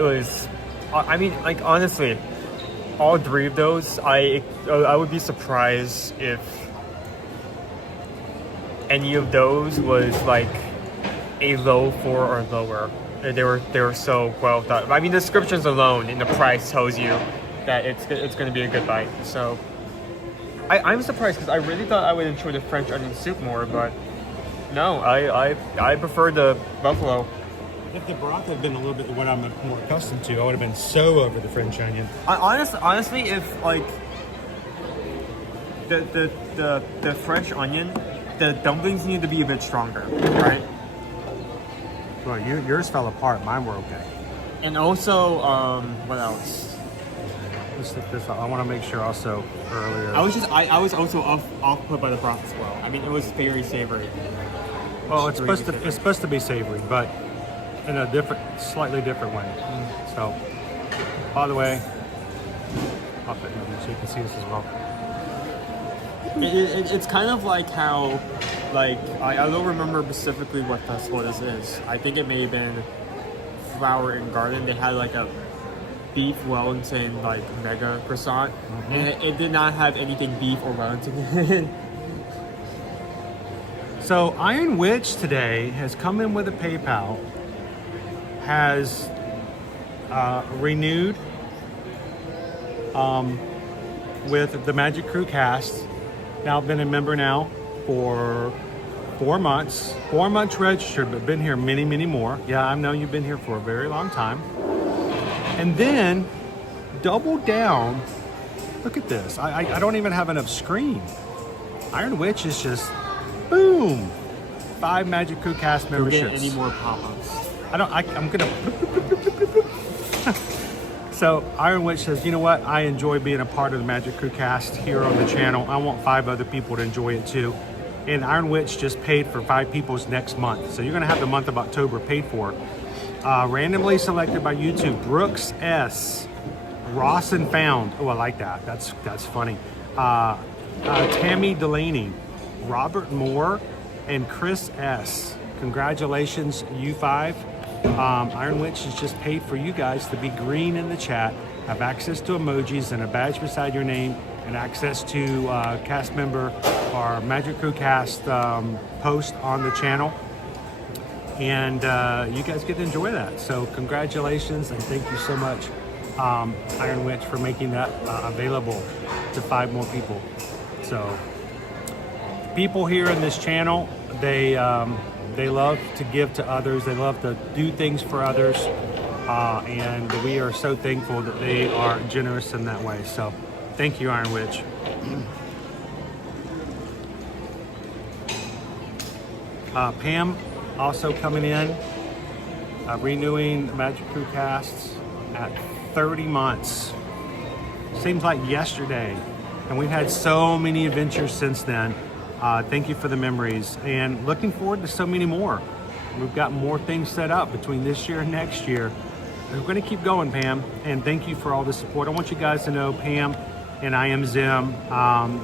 was. Honestly, all 3 of those, I would be surprised if any of those was like a low 4 or lower. They were so well done. I mean, the descriptions alone and the price tells you that it's going to be a good bite. So I'm surprised because I really thought I would enjoy the French onion soup more, but no, I prefer the buffalo. If the broth had been a little bit what I'm more accustomed to, I would have been so over the French onion. Honestly, if like the French onion, the dumplings need to be a bit stronger, right? Well, yours fell apart. Mine were okay. And also, what else? Let's take this out. I want to make sure also earlier. I was also off put by the broth as well. I mean, it was very savory. Well, it's supposed to be savory, but in a slightly different way. So, by the way, I'll put it in so you can see this as well. It's kind of like how, like, I don't remember specifically what festival this is. I think it may have been Flower and Garden. They had like a beef Wellington like mega croissant, and it did not have anything beef or Wellington in it. So Iron Witch today has come in with a PayPal, has renewed with the Magic Crew cast. Now been a member now for 4 months. 4 months registered, but been here many, many more. Yeah, I know you've been here for a very long time. And then double down. Look at this. I don't even have enough screen. Iron Witch is just boom. 5 Magic Crew cast memberships. Don't get any more pop-ups. I'm gonna. So Iron Witch says, you know what? I enjoy being a part of the Magic Crew cast here on the channel. I want 5 other people to enjoy it too. And Iron Witch just paid for 5 people's next month. So you're gonna have the month of October paid for. Randomly selected by YouTube, Brooks S. Ross and Found. Oh, I like that. That's funny. Tammy Delaney, Robert Moore, and Chris S. Congratulations, you 5. Iron Witch has just paid for you guys to be green in the chat, have access to emojis and a badge beside your name, and access to cast member or Magic Crew cast post on the channel. And you guys get to enjoy that. So congratulations and thank you so much, Iron Witch, for making that available to 5 more people. So people here in this channel, they love to give to others. They love to do things for others. And we are so thankful that they are generous in that way. So thank you, Iron Witch. Pam also coming in, renewing the Magic Crew casts at 30 months. Seems like yesterday. And we've had so many adventures since then. Thank you for the memories and looking forward to so many more. We've got more things set up between this year and next year. We're going to keep going, Pam, and thank you for all the support. I want you guys to know Pam and I Am Zim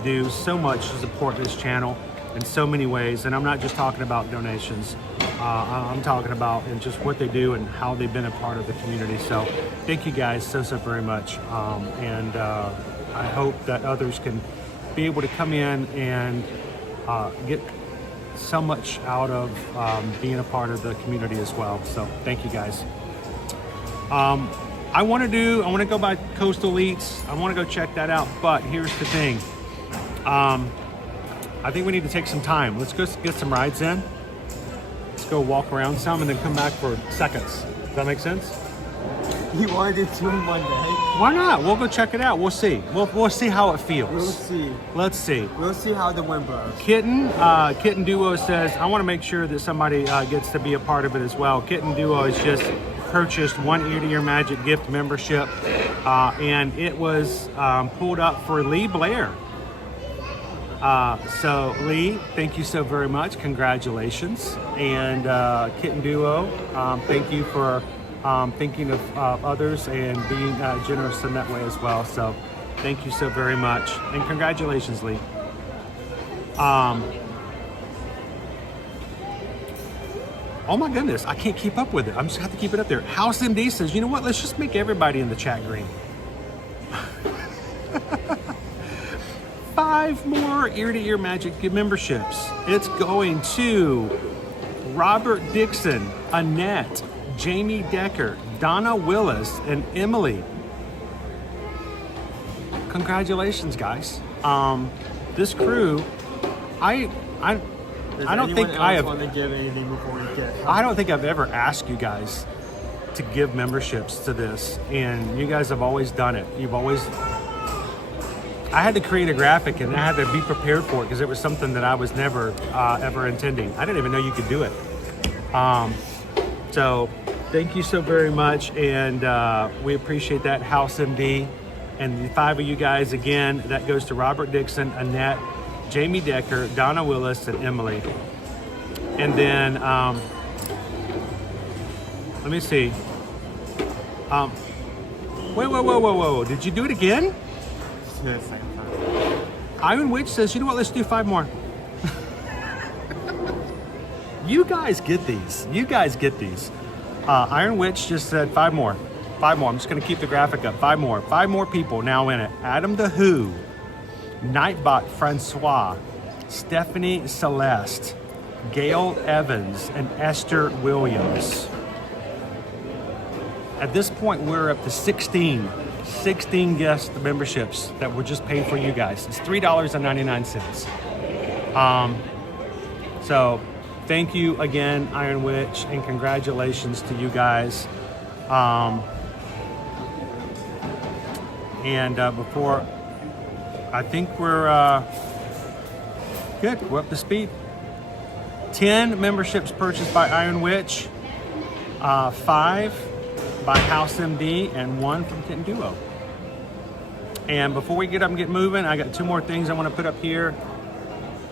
do so much to support this channel in so many ways, and I'm not just talking about donations. I'm talking about and just what they do and how they've been a part of the community. So thank you guys so very much, and I hope that others can be able to come in and get so much out of being a part of the community as well. So thank you guys. I want to go by Coastal Eats. I want to go check that out. But here's the thing. I think we need to take some time. Let's go get some rides in. Let's go walk around some and then come back for seconds. Does that make sense? You want to do 2 in one day? Why not? We'll go check it out. We'll see. We'll see how it feels. We'll see. Let's see. We'll see how the wind blows. Kitten Duo says, I want to make sure that somebody gets to be a part of it as well. Kitten Duo has just purchased 1 Ear to Your Magic gift membership, and it was pulled up for Lee Blair. So Lee, thank you so very much. Congratulations. And Kitten Duo, thank you for thinking of others and being generous in that way as well. So thank you so very much. And congratulations, Lee. Oh my goodness, I can't keep up with it. I'm just have to keep it up there. House MD says, you know what? Let's just make everybody in the chat green. 5 more ear-to-ear magic memberships. It's going to Robert Dixon, Annette, Jamie Decker, Donna Willis, and Emily. Congratulations, guys. This crew, I don't think I have. Want to give anything before we get? I don't think I've ever asked you guys to give memberships to this, and you guys have always done it. You've always. I had to create a graphic, and I had to be prepared for it because it was something that I was never ever intending. I didn't even know you could do it. So thank you so very much, and we appreciate that, House MD. And the 5 of you guys, again, that goes to Robert Dixon, Annette, Jamie Decker, Donna Willis, and Emily. And then, let me see. Whoa. Did you do it again? Iron Witch says, you know what, let's do 5 more. You guys get these. Iron Witch just said 5 more. 5 more. I'm just going to keep the graphic up. 5 more. 5 more people now in it. Adam the Who, Nightbot Francois, Stephanie Celeste, Gail Evans, and Esther Williams. At this point, we're up to 16 guest memberships that were just paid for you guys. It's $3.99. So thank you again, Iron Witch, and congratulations to you guys. And before, I think we're good. We're up to speed. 10 memberships purchased by Iron Witch, 5 by House MD, and 1 from Kitten Duo. And before we get up and get moving, I got 2 more things I want to put up here.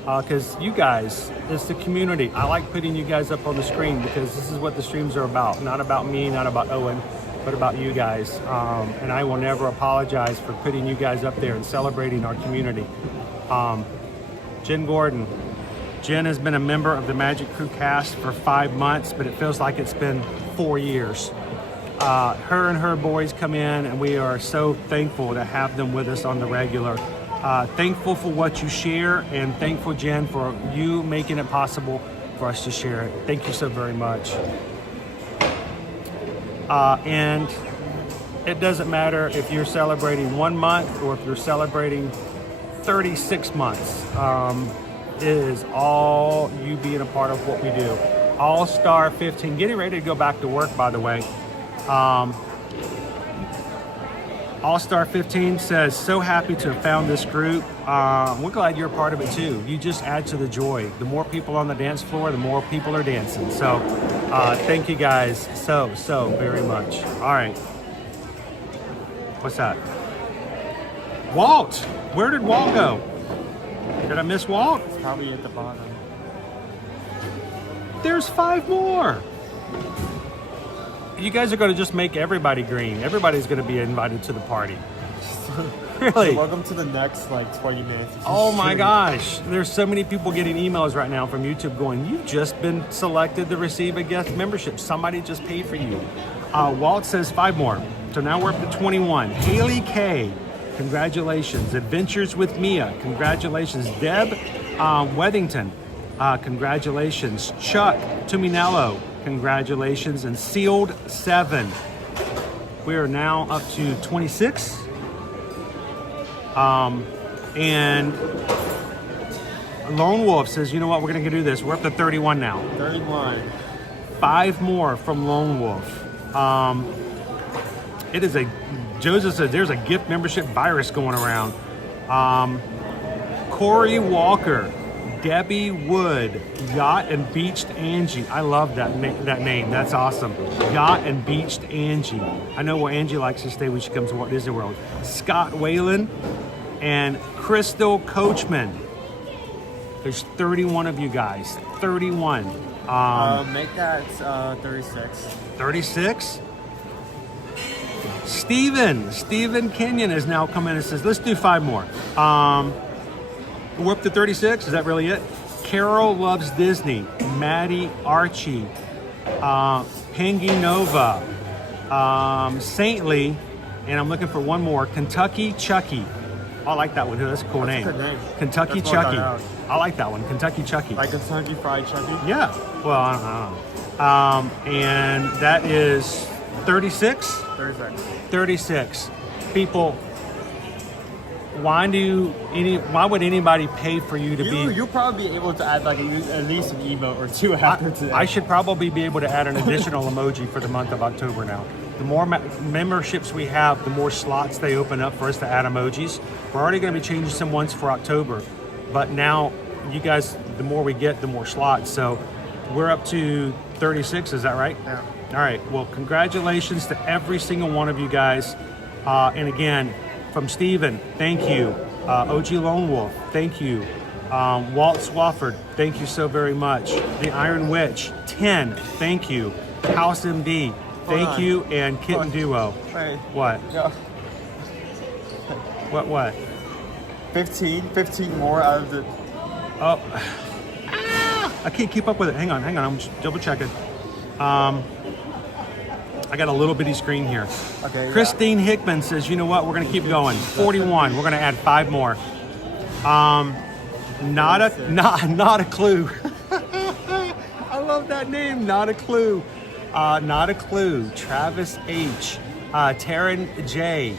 Because you guys, it's the community. I like putting you guys up on the screen because this is what the streams are about. Not about me, not about Owen, but about you guys. And I will never apologize for putting you guys up there and celebrating our community. Jen Gordon. Jen has been a member of the Magic Crew cast for 5 months, but it feels like it's been 4 years. Her and her boys come in, and we are so thankful to have them with us on the regular. Thankful for what you share, and thankful, Jen, for you making it possible for us to share it. Thank you so very much. And it doesn't matter if you're celebrating 1 month or if you're celebrating 36 months. It is all you being a part of what we do. All-Star 15, getting ready to go back to work, by the way. All-Star 15 says, so happy to have found this group. We're glad you're a part of it too. You just add to the joy. The more people on the dance floor, the more people are dancing. So thank you guys so very much. All right. What's that? Walt. Where did Walt go? Did I miss Walt? It's probably at the bottom. There's 5 more. You guys are going to just make everybody green. Everybody's going to be invited to the party. Really? Welcome to the next 20 minutes. Oh my gosh. There's so many people getting emails right now from YouTube going, you've just been selected to receive a guest membership. Somebody just paid for you. Walt says 5 more. So now we're up to 21. Haley K, congratulations. Adventures with Mia, congratulations. Deb Wethington, congratulations. Chuck Tuminello, congratulations. And Sealed 7. We are now up to 26. And Lone Wolf says, you know what, we're going to do this. We're up to 31 now. 31. 5 more from Lone Wolf. It is Joseph says there's a gift membership virus going around. Corey Walker, Debbie Wood, Yacht and Beached Angie. I love that name. That's awesome. Yacht and Beached Angie. I know where Angie likes to stay when she comes to Walt Disney World. Scott Whalen and Crystal Coachman. There's 31 of you guys. 31. Make that 36. 36? Steven Kenyon is now coming and says, let's do 5 more. We're up to 36. Is that really it? Carol Loves Disney. Maddie Archie. Pengy Nova. Saintly. And I'm looking for one more. Kentucky Chucky. I like that one. That's a cool name. That's a good name. Kentucky That's what I Chucky. got I like that one. Kentucky Chucky. Like Kentucky Fried Chucky? Yeah. Well, I don't know. And that is 36? 36. 36. People, why would anybody pay for you to be... You'll probably be able to add like at least an emote or two after today. I should probably be able to add an additional emoji for the month of October now. The more memberships we have, the more slots they open up for us to add emojis. We're already going to be changing some ones for October, but now you guys, the more we get, the more slots. So we're up to 36, is that right? Yeah. All right, well, congratulations to every single one of you guys. And again, from Steven, thank you. OG Lone Wolf, thank you. Walt Swafford, thank you so very much. The Iron Witch, 10, thank you. House MD, thank you. And Kitten Duo. Wait. What? Yeah. What? 15 more out of the... Oh. I can't keep up with it. Hang on, I'm just double checking. I got a little bitty screen here. Okay. Christine Hickman says, you know what? We're going to keep going. 41. We're going to add 5 more. Not a clue. I love that name. Not a clue. Not a clue. Travis H. Taryn J.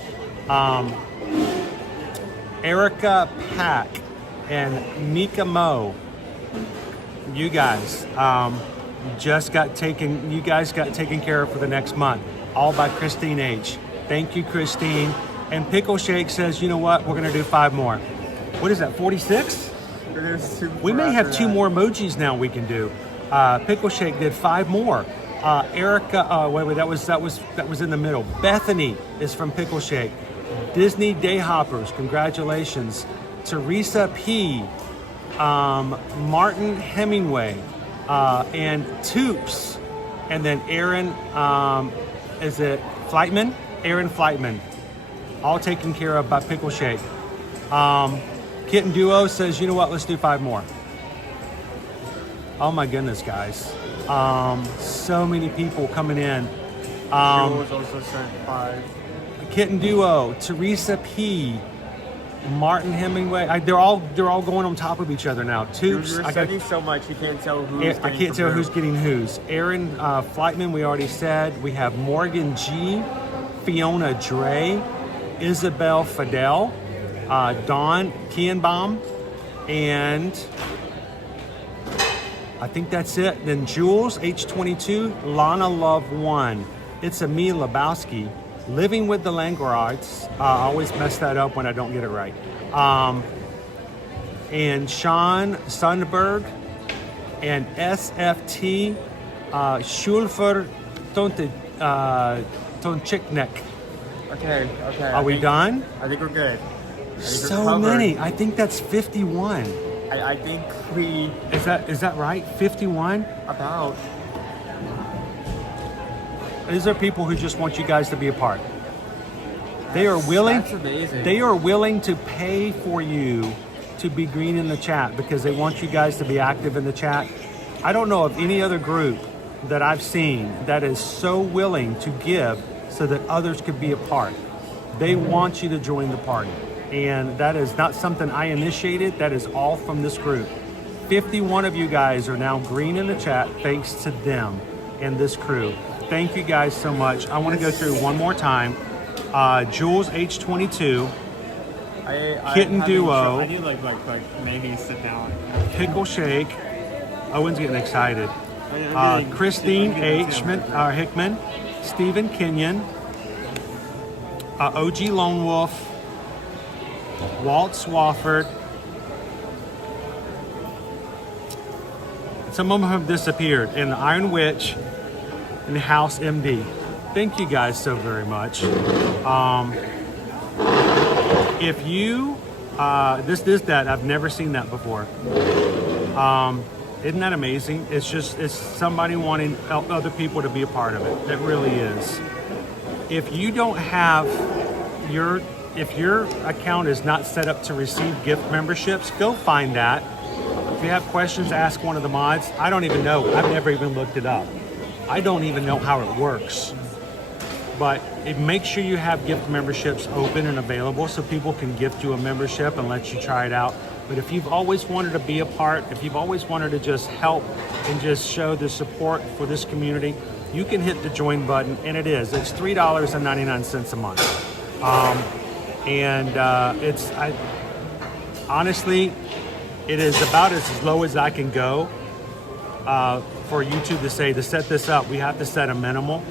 Erica Pack and Mika Mo. You guys. You guys got taken care of for the next month, all by Christine H. Thank you, Christine. And Pickle Shake says, you know what? We're going to do 5 more. What is that, 46? We may have 2 more emojis now we can do. Pickle Shake did 5 more. Erica, wait, that was in the middle. Bethany is from Pickle Shake. Disney Day Hoppers, congratulations. Teresa P. Martin Hemingway. And Toops, and then Aaron, is it Flightman? Aaron Flightman, all taken care of by Pickle Shake. Kitten Duo says, you know what, let's do 5 more. Oh my goodness, guys. So many people coming in. was also sent 5. Kitten Duo, Teresa P. Martin Hemingway, they're all going on top of each other now. Tubes, You're sending so much, you can't tell who's. I can't tell who's getting whose. Aaron Flightman, we already said. We have Morgan G, Fiona Dre, Isabel Fidel, Dawn Kienbaum, and I think that's it. Then Jules H22, Lana Love 1. It's Emil Lebowski. Living with the Langrauds. I always mess that up when I don't get it right. And Sean Sundberg and SFT Schulfer Tonchiknek. Okay. Are we done? I think we're good. So many. I think that's 51. I think we... Is that right? 51? About. These are people who just want you guys to be a part. They are willing. That's amazing. They are willing to pay for you to be green in the chat because they want you guys to be active in the chat. I don't know of any other group that I've seen that is so willing to give so that others could be a part. They want you to join the party. And that is not something I initiated. That is all from this group. 51 of you guys are now green in the chat thanks to them and this crew. Thank you guys so much. I want to go through one more time. Jules H22, Kitten Duo, I need like maybe sit down. Pickle Shake. Owen's getting excited. Christine H. Hickman, Stephen Kenyon, OG Lone Wolf, Walt Swafford. Some of them have disappeared. And the Iron Witch and the House MD. Thank you guys so very much. If you, that, I've never seen that before. Isn't that amazing? It's somebody wanting other people to be a part of it. It really is. If you don't have if your account is not set up to receive gift memberships, go find that. If you have questions, ask one of the mods. I don't even know. I've never even looked it up. I don't even know how it works. but make sure you have gift memberships open and available so people can gift you a membership and let you try it out. But if you've always wanted to be a part, if you've always wanted to just help and just show the support for this community, you can hit the join button, and it's $3.99 a month. Honestly, it is about as low as I can go for YouTube to say, to set this up, we have to set a minimal.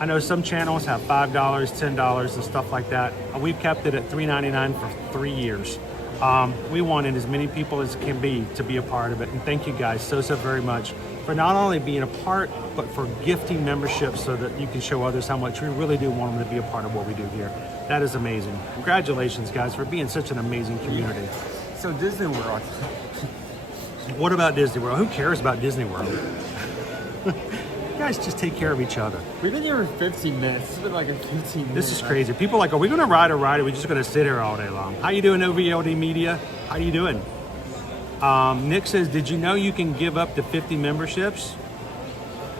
I know some channels have $5, $10 and stuff like that. We've kept it at $3.99 for 3 years. We wanted as many people as can be to be a part of it. And thank you guys so very much for not only being a part, but for gifting memberships so that you can show others how much we really do want them to be a part of what we do here. That is amazing. Congratulations, guys, for being such an amazing community. So Disney World. What about Disney World? Who cares about Disney World? You guys just take care of each other. We've been here for 15 minutes. It's been like a 15 minutes. This is crazy. People are like, are we going to ride a ride, or are we just going to sit here all day long? How you doing, OVLD Media? How you doing? Nick says, did you know you can give up to 50 memberships?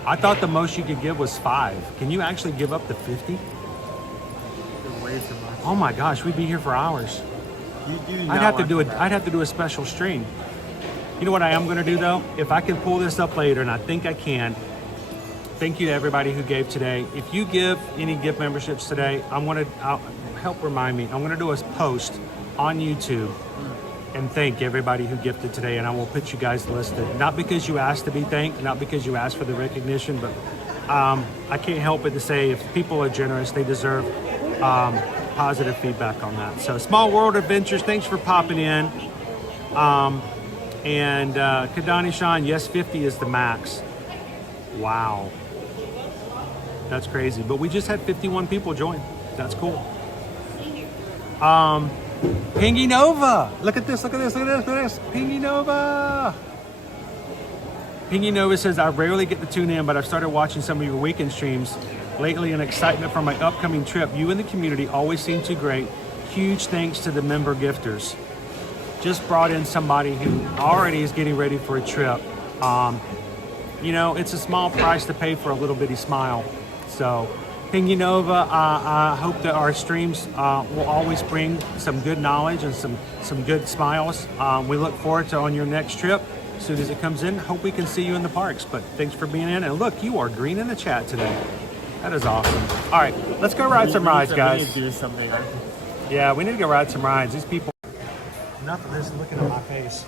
I thought the most you could give was 5. Can you actually give up to 50? Way too much. Oh my gosh, we'd be here for hours. I'd have to do a special stream. You know what I am going to do though? If I can pull this up later, and I think I can. Thank you to everybody who gave today. If you give any gift memberships today, I'll help remind me. I'm going to do a post on YouTube and thank everybody who gifted today, and I will put you guys listed. Not because you asked to be thanked, not because you asked for the recognition, but I can't help it to say if people are generous, they deserve positive feedback on that. So Small World Adventures, thanks for popping in. And Kadani Sean, yes, 50 is the max. Wow. That's crazy. But we just had 51 people join. That's cool. Pingy Nova. Look at this, look at this, look at this, look at this. Pingy Nova. Pingy Nova says, I rarely get to tune in, but I've started watching some of your weekend streams lately in excitement for my upcoming trip. You and the community always seem too great. Huge thanks to the member gifters. Just brought in somebody who already is getting ready for a trip. You know, it's a small price to pay for a little bitty smile. So, Pingy Nova, I hope that our streams will always bring some good knowledge and some good smiles. We look forward to on your next trip. As soon as it comes in, hope we can see you in the parks. But thanks for being in. And look, you are green in the chat today. That is awesome. All right, let's go ride some rides, guys. We need to do something. Yeah, we need to go ride some rides. These people, nothing is looking at my face.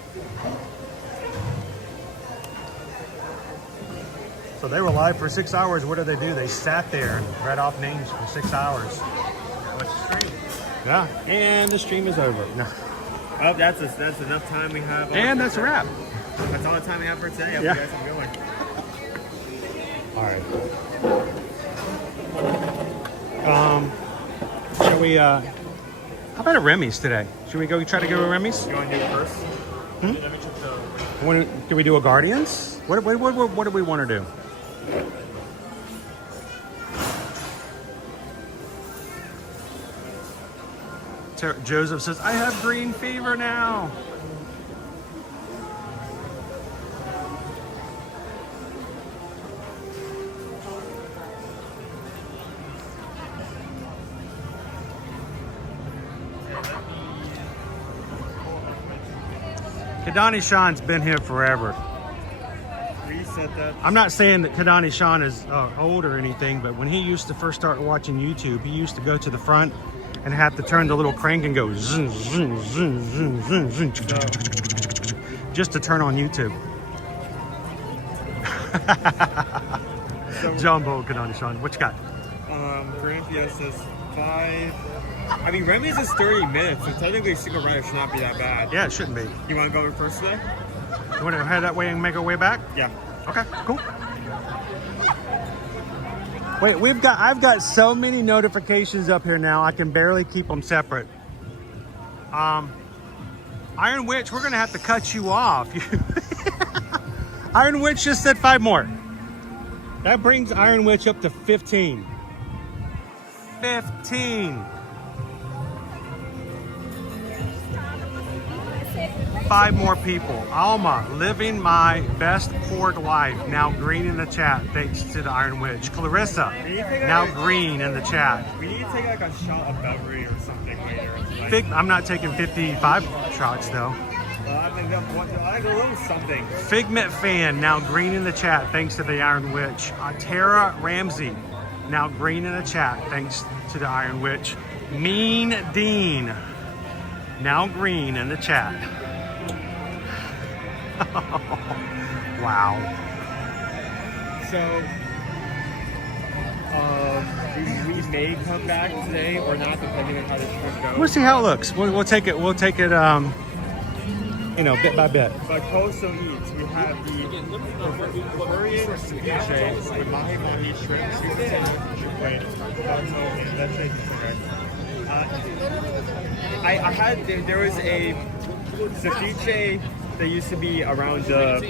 So they were live for 6 hours. What did they do? They sat there and read off names for 6 hours. What's the stream? Yeah, and the stream is over. No. Oh, that's enough time we have. And that's a wrap. That's all the time we have for today. Yeah. You guys are going. All right. Shall we, how about a Remy's today? Should we go try to go to Remy's? You want to do it first? Hmm? Let me check the... Do we do a Guardians? What do we want to do? Joseph says, I have green fever now. Kadani Sean's been here forever. Reset that. I'm not saying that Kadani Sean is old or anything, but when he used to first start watching YouTube, he used to go to the front and have to turn the little crank and go zoom, zoom, zoom, zoom, zoom, zoom, just to turn on YouTube. Jumbo Kadani Sean, what you got? Corinthia says 5. I mean, Remy's is 30 minutes, so technically a single rider should not be that bad. Yeah, it shouldn't be. You want to go first today? You want to head that way and make our way back? Yeah. Okay, cool. Wait, I've got so many notifications up here now, I can barely keep them separate. Iron Witch, we're gonna have to cut you off. Iron Witch just said 5 more. That brings Iron Witch up to 15. 15. 5 more people. Alma, living my best pork life. Now green in the chat, thanks to the Iron Witch. Clarissa, now green in the chat. We need to take like a shot of Beverly or something later. I'm not taking 55 shots though. I think I go a little something. Figment fan, now green in the chat, thanks to the Iron Witch. Tara Ramsey, now green in the chat, thanks to the Iron Witch. Mean Dean, now green in the chat. Wow. So, we may come back today or not, depending on how this trip goes. We'll see how it looks. We'll take it. We'll take it. You know, bit by bit. But Coastal Eats, we have the Korean ceviche with mahi mahi shrimp, sweet potato, shrimp plate, and that's it. I had there was a ceviche that used to be around the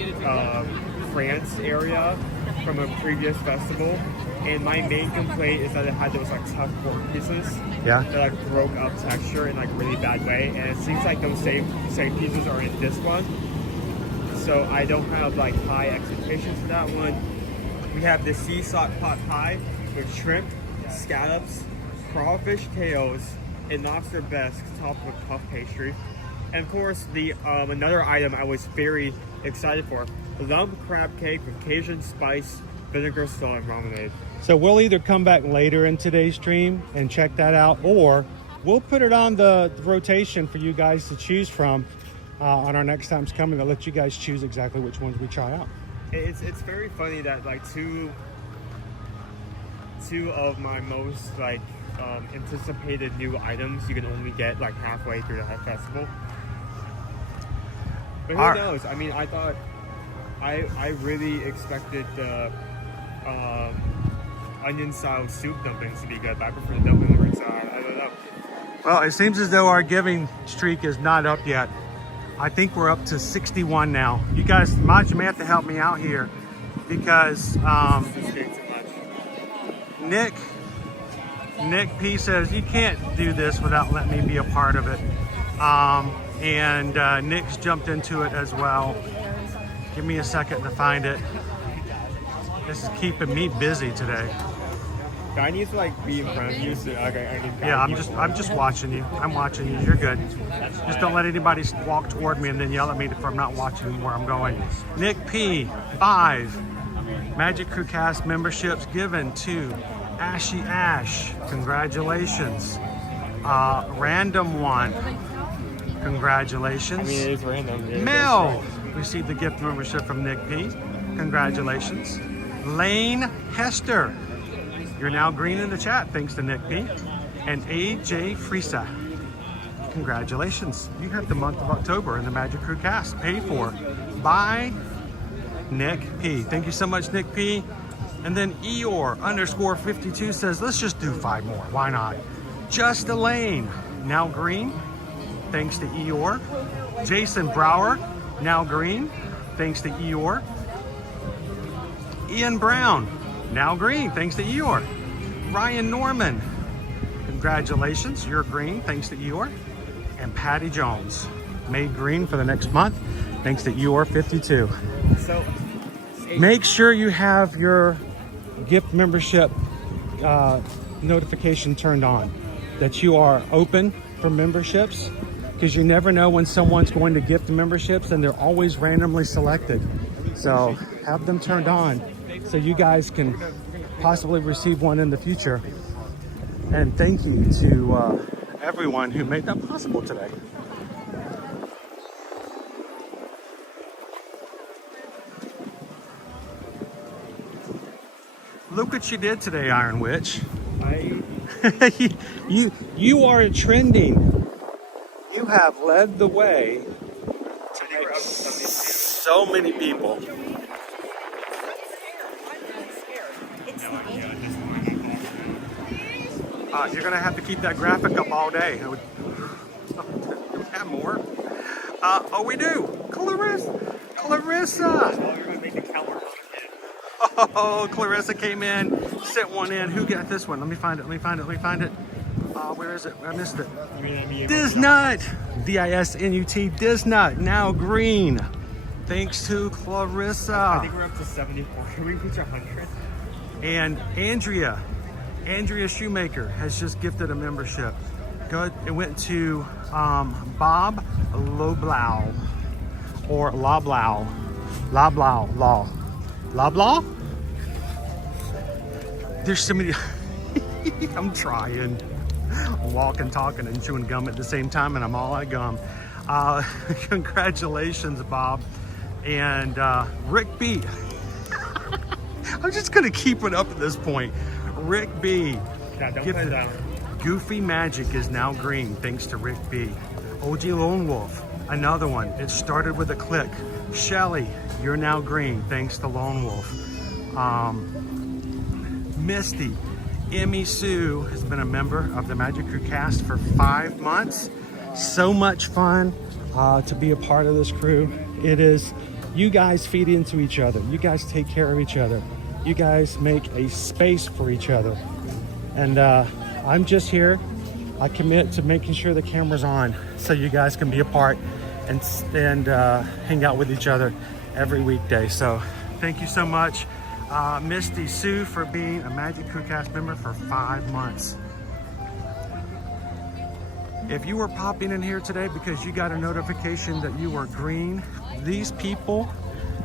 France area from a previous festival, and my main complaint is that it had those like tough pork pieces that like broke up texture in like a really bad way, and it seems like those same pieces are in this one, so I don't have like high expectations for that one. We have the sea salt pot pie with shrimp, scallops, crawfish tails, and lobster bisque topped with puff pastry. And of course, the another item I was very excited for, the lump crab cake with Cajun spice, vinegar, salt, and ramen. So we'll either come back later in today's stream and check that out, or we'll put it on the rotation for you guys to choose from on our next time's coming. I'll let you guys choose exactly which ones we try out. It's very funny that like two of my most like anticipated new items you can only get like halfway through the festival. But who knows? I mean, I thought I really expected the onion style soup dumplings to be good, but I prefer the dumpling over inside. I don't know. Well, it seems as though our giving streak is not up yet. I think we're up to 61 now. You guys, Maj, you may have to help me out here because Nick P says you can't do this without letting me be a part of it. And Nick's jumped into it as well. Give me a second to find it. This is keeping me busy today. I need to like be in front of you so I can yeah, I'm just watching you. I'm watching you. You're good. Just don't let anybody walk toward me and then yell at me if I'm not watching where I'm going. Nick P, 5 Magic Crew Cast memberships given to Ashy Ash. Congratulations. Random one. Congratulations. I mean, it is random. Mel received the gift membership from Nick P. Congratulations. Lane Hester, you're now green in the chat thanks to Nick P. And AJ Friesa, congratulations. You have the month of October in the Magic Crew Cast paid for by Nick P. Thank you so much, Nick P. And then Eeyore _52 says, let's just do 5 more. Why not? Just Elaine, now green, thanks to Eeyore. Jason Brower, now green, thanks to Eeyore. Ian Brown, now green, thanks to Eeyore. Ryan Norman, congratulations, you're green, thanks to Eeyore. And Patty Jones, made green for the next month, thanks to Eeyore 52. So, make sure you have your gift membership notification turned on, that you are open for memberships, because you never know when someone's going to gift memberships and they're always randomly selected. So have them turned on so you guys can possibly receive one in the future. And thank you to everyone who made that possible today. Look what you did today, Iron Witch. You are trending. You have led the way to so many people. You're gonna have to keep that graphic up all day. Do we have more? Oh, we do. Clarissa. Oh, Clarissa came in, sent one in. Who got this one? Let me find it. Where is it? I missed it. Disnut. D-I-S-N-U-T. Disnut. Now green. Thanks to Clarissa. I think we're up to 74. Can we reach 100? And Andrea Shoemaker has just gifted a membership. Good. It went to Bob Loblau or Lablau. Lablau? There's so many. I'm trying. Walking, talking, and chewing gum at the same time, and I'm all out of gum. Congratulations, Bob. And Rick B. I'm just gonna keep it up at this point. Rick B. Yeah, don't play that. Goofy Magic is now green, thanks to Rick B. OG Lone Wolf, another one. It started with a click. Shelly, you're now green, thanks to Lone Wolf. Misty, Emmy Sue has been a member of the Magic Crew cast for 5 months. So much fun to be a part of this crew. It is, you guys feed into each other. You guys take care of each other. You guys make a space for each other. And I'm just here. I commit to making sure the camera's on so you guys can be a part and hang out with each other every weekday. So thank you so much, Misty Sue, for being a Magic Crew cast member for 5 months. If you were popping in here today because you got a notification that you were green, these people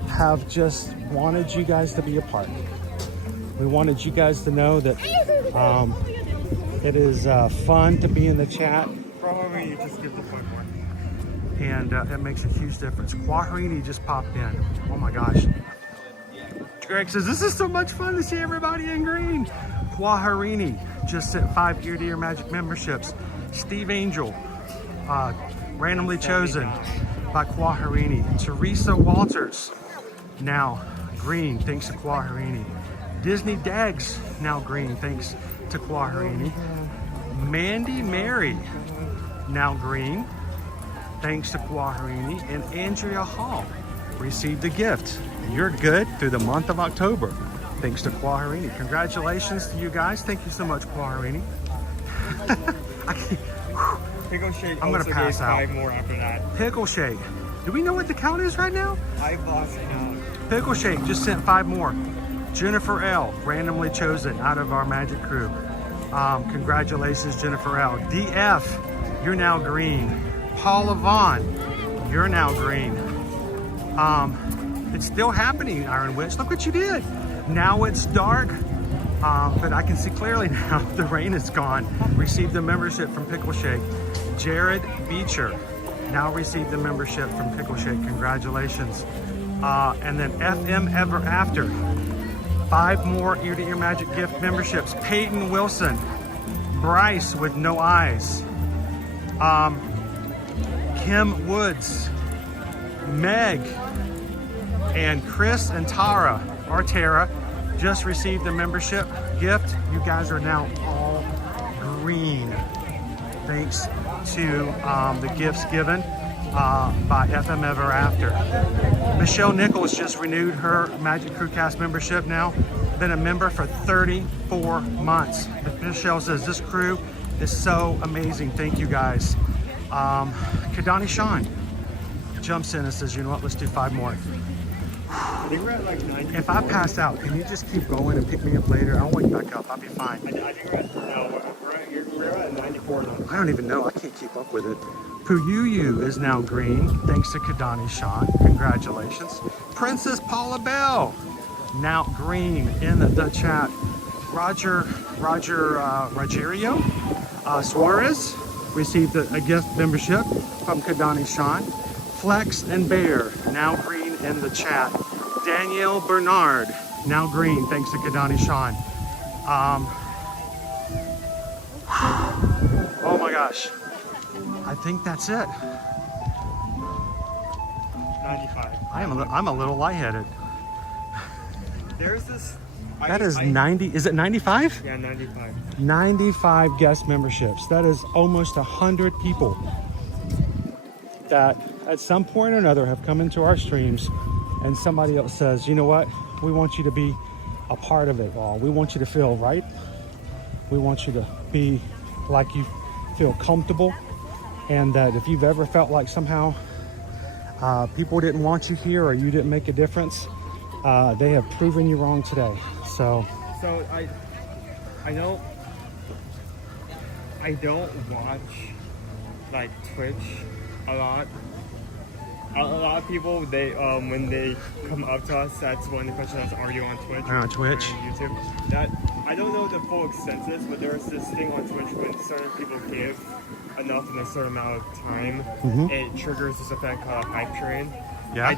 have just wanted you guys to be a part. We wanted you guys to know that it is fun to be in the chat. Probably just skip the fun one. And it makes a huge difference. Quaharini just popped in. Oh my gosh. Greg says, this is so much fun to see everybody in green. Quaharini just sent 5 ear-to-ear Magic memberships. Steve Angel, randomly chosen by Quaharini. Teresa Walters, now green, thanks to Quaharini. Disney Dags, now green, thanks to Quaharini. Mandy Mary, now green, thanks to Quaharini. And Andrea Hall received a gift. You're good through the month of October, thanks to Quaharini. Congratulations to you guys. Thank you so much, Quaharini. Pickle Shake I'm gonna also pass gave out. 5 more after that. Pickle Shake. Do we know what the count is right now? I've lost count. Pickle Shake just sent 5 more. Jennifer L, randomly chosen out of our Magic Crew. Congratulations, Jennifer L. DF, you're now green. Paula Vaughn, you're now green. It's still happening, Iron Witch. Look what you did. Now it's dark, but I can see clearly now. The rain is gone. Received a membership from Pickle Shake. Jared Beecher now received a membership from Pickle Shake. Congratulations. And then FM Ever After. 5 more ear-to-ear Magic gift memberships. Peyton Wilson, Bryce with no eyes, Kim Woods, Meg, and Chris and Tara, or Tara, just received a membership gift. You guys are now all green, thanks to the gifts given by FM Ever After. Michelle Nichols just renewed her Magic Crew cast membership now. Been a member for 34 months. Michelle says, this crew is so amazing. Thank you guys. Kadani Sean jumps in and says, you know what, let's do 5 more. I think we're at like 90. If I pass out, can you just keep going and pick me up later? I'll wake back up, I'll be fine. I think we're at 94 now. I don't even know, I can't keep up with it. Puyuyu is now green, thanks to Kadani Sean. Congratulations. Princess Paula Bell, now green in the chat. Rogerio Suarez received a gift membership from Kadani Sean. Flex and Bear, now green in the chat. Danielle Bernard, now green, thanks to Kadani Sean. Oh my gosh. I think that's it. 95. I'm a little lightheaded. There's this. That is 90. Is it 95? Yeah, 95. 95 guest memberships. That is almost 100 people that at some point or another have come into our streams, and somebody else says, you know what? We want you to be a part of it all. We want you to feel right. We want you to be like you feel comfortable, and that if you've ever felt like somehow people didn't want you here or you didn't make a difference, they have proven you wrong today. So I don't watch like Twitch a lot. A lot of people, they when they come up to us, that's one of the questions: are you on Twitch? On Twitch. Or on YouTube. That I don't know the full extent of this, but there's this thing on Twitch when certain people give enough in a certain amount of time, it triggers this effect called hype train. Yeah.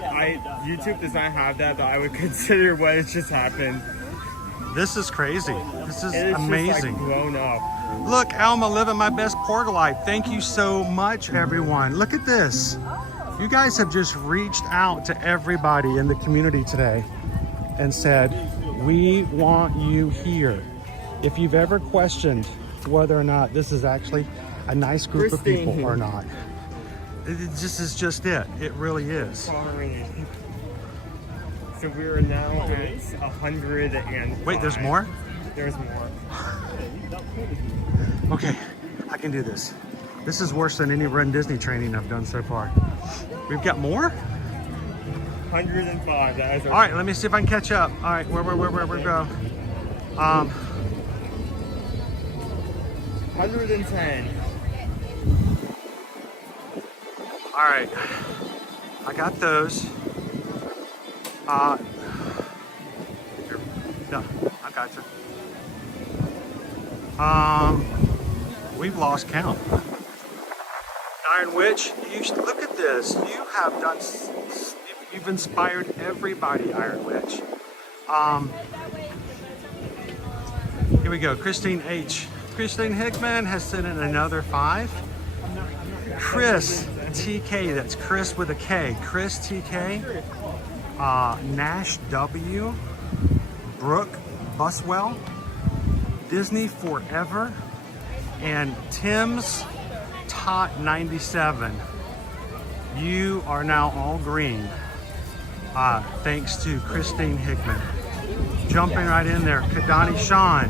YouTube does not have that, but I would consider what has just happened. This is crazy. This is It is amazing. just, like, blown up. Look, Alma living my best porg life. Thank you so much, everyone. Look at this. You guys have just reached out to everybody in the community today and said, we want you here. If you've ever questioned whether or not this is actually a nice group of people or not, this is just it. It really is. Sorry. So we're now at 105. Wait, there's more? There's more. Okay, I can do this. This is worse than any Run Disney training I've done so far. We've got more? 105. That is all right, let me see if I can catch up. All right, where we go? 110. All right, I got those. Here, no, I got you. We've lost count. Iron Witch, you should look at this. You have done, you've inspired everybody, Iron Witch. Here we go, Christine H. Christine Hickman has sent in another 5. Chris TK, that's Chris with a K. Chris TK, Nash W, Brooke Buswell, Disney Forever, and Tim's Tot 97. You are now all green, thanks to Christine Hickman. Jumping right in there, Kadani Sean.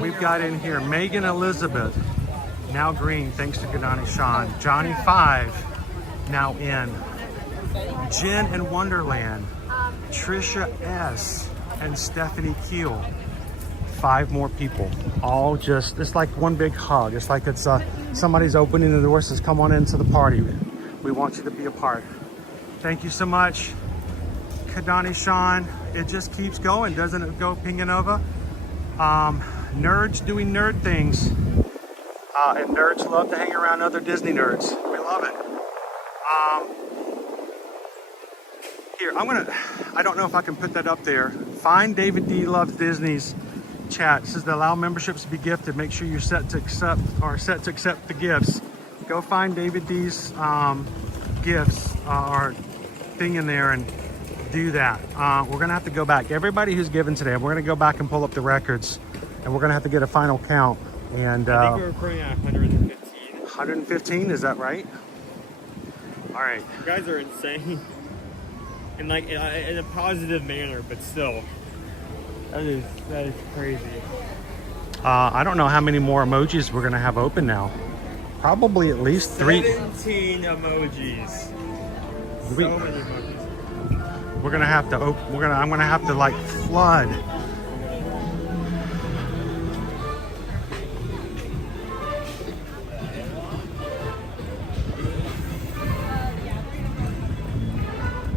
We've got in here Megan Elizabeth, now green thanks to Kadani Sean. Johnny 5, now in. Jen in Wonderland, Trisha S, and Stephanie Keel. 5 more people, all just, it's like one big hug. It's like it's somebody's opening the door, says come on into the party. We want you to be a part. Thank you so much, Kadani Sean. It just keeps going, doesn't it go, Pinganova? Nerds doing nerd things. And nerds love to hang around other Disney nerds. We love it. Here, I don't know if I can put that up there. Find David D Loves Disney's chat. It says to allow memberships to be gifted. Make sure you're set to accept the gifts. Go find David D's gifts or thing in there and do that. We're gonna have to go back. Everybody who's given today, we're gonna go back and pull up the records, and we're gonna have to get a final count. And I think we're recording at 115. 115, is that right? All right. You guys are insane. And like in a positive manner, but still. That is crazy. I don't know how many more emojis we're gonna have open now. Probably at least 3. 17 emojis. So many emojis. We're gonna have to I'm gonna have to like flood.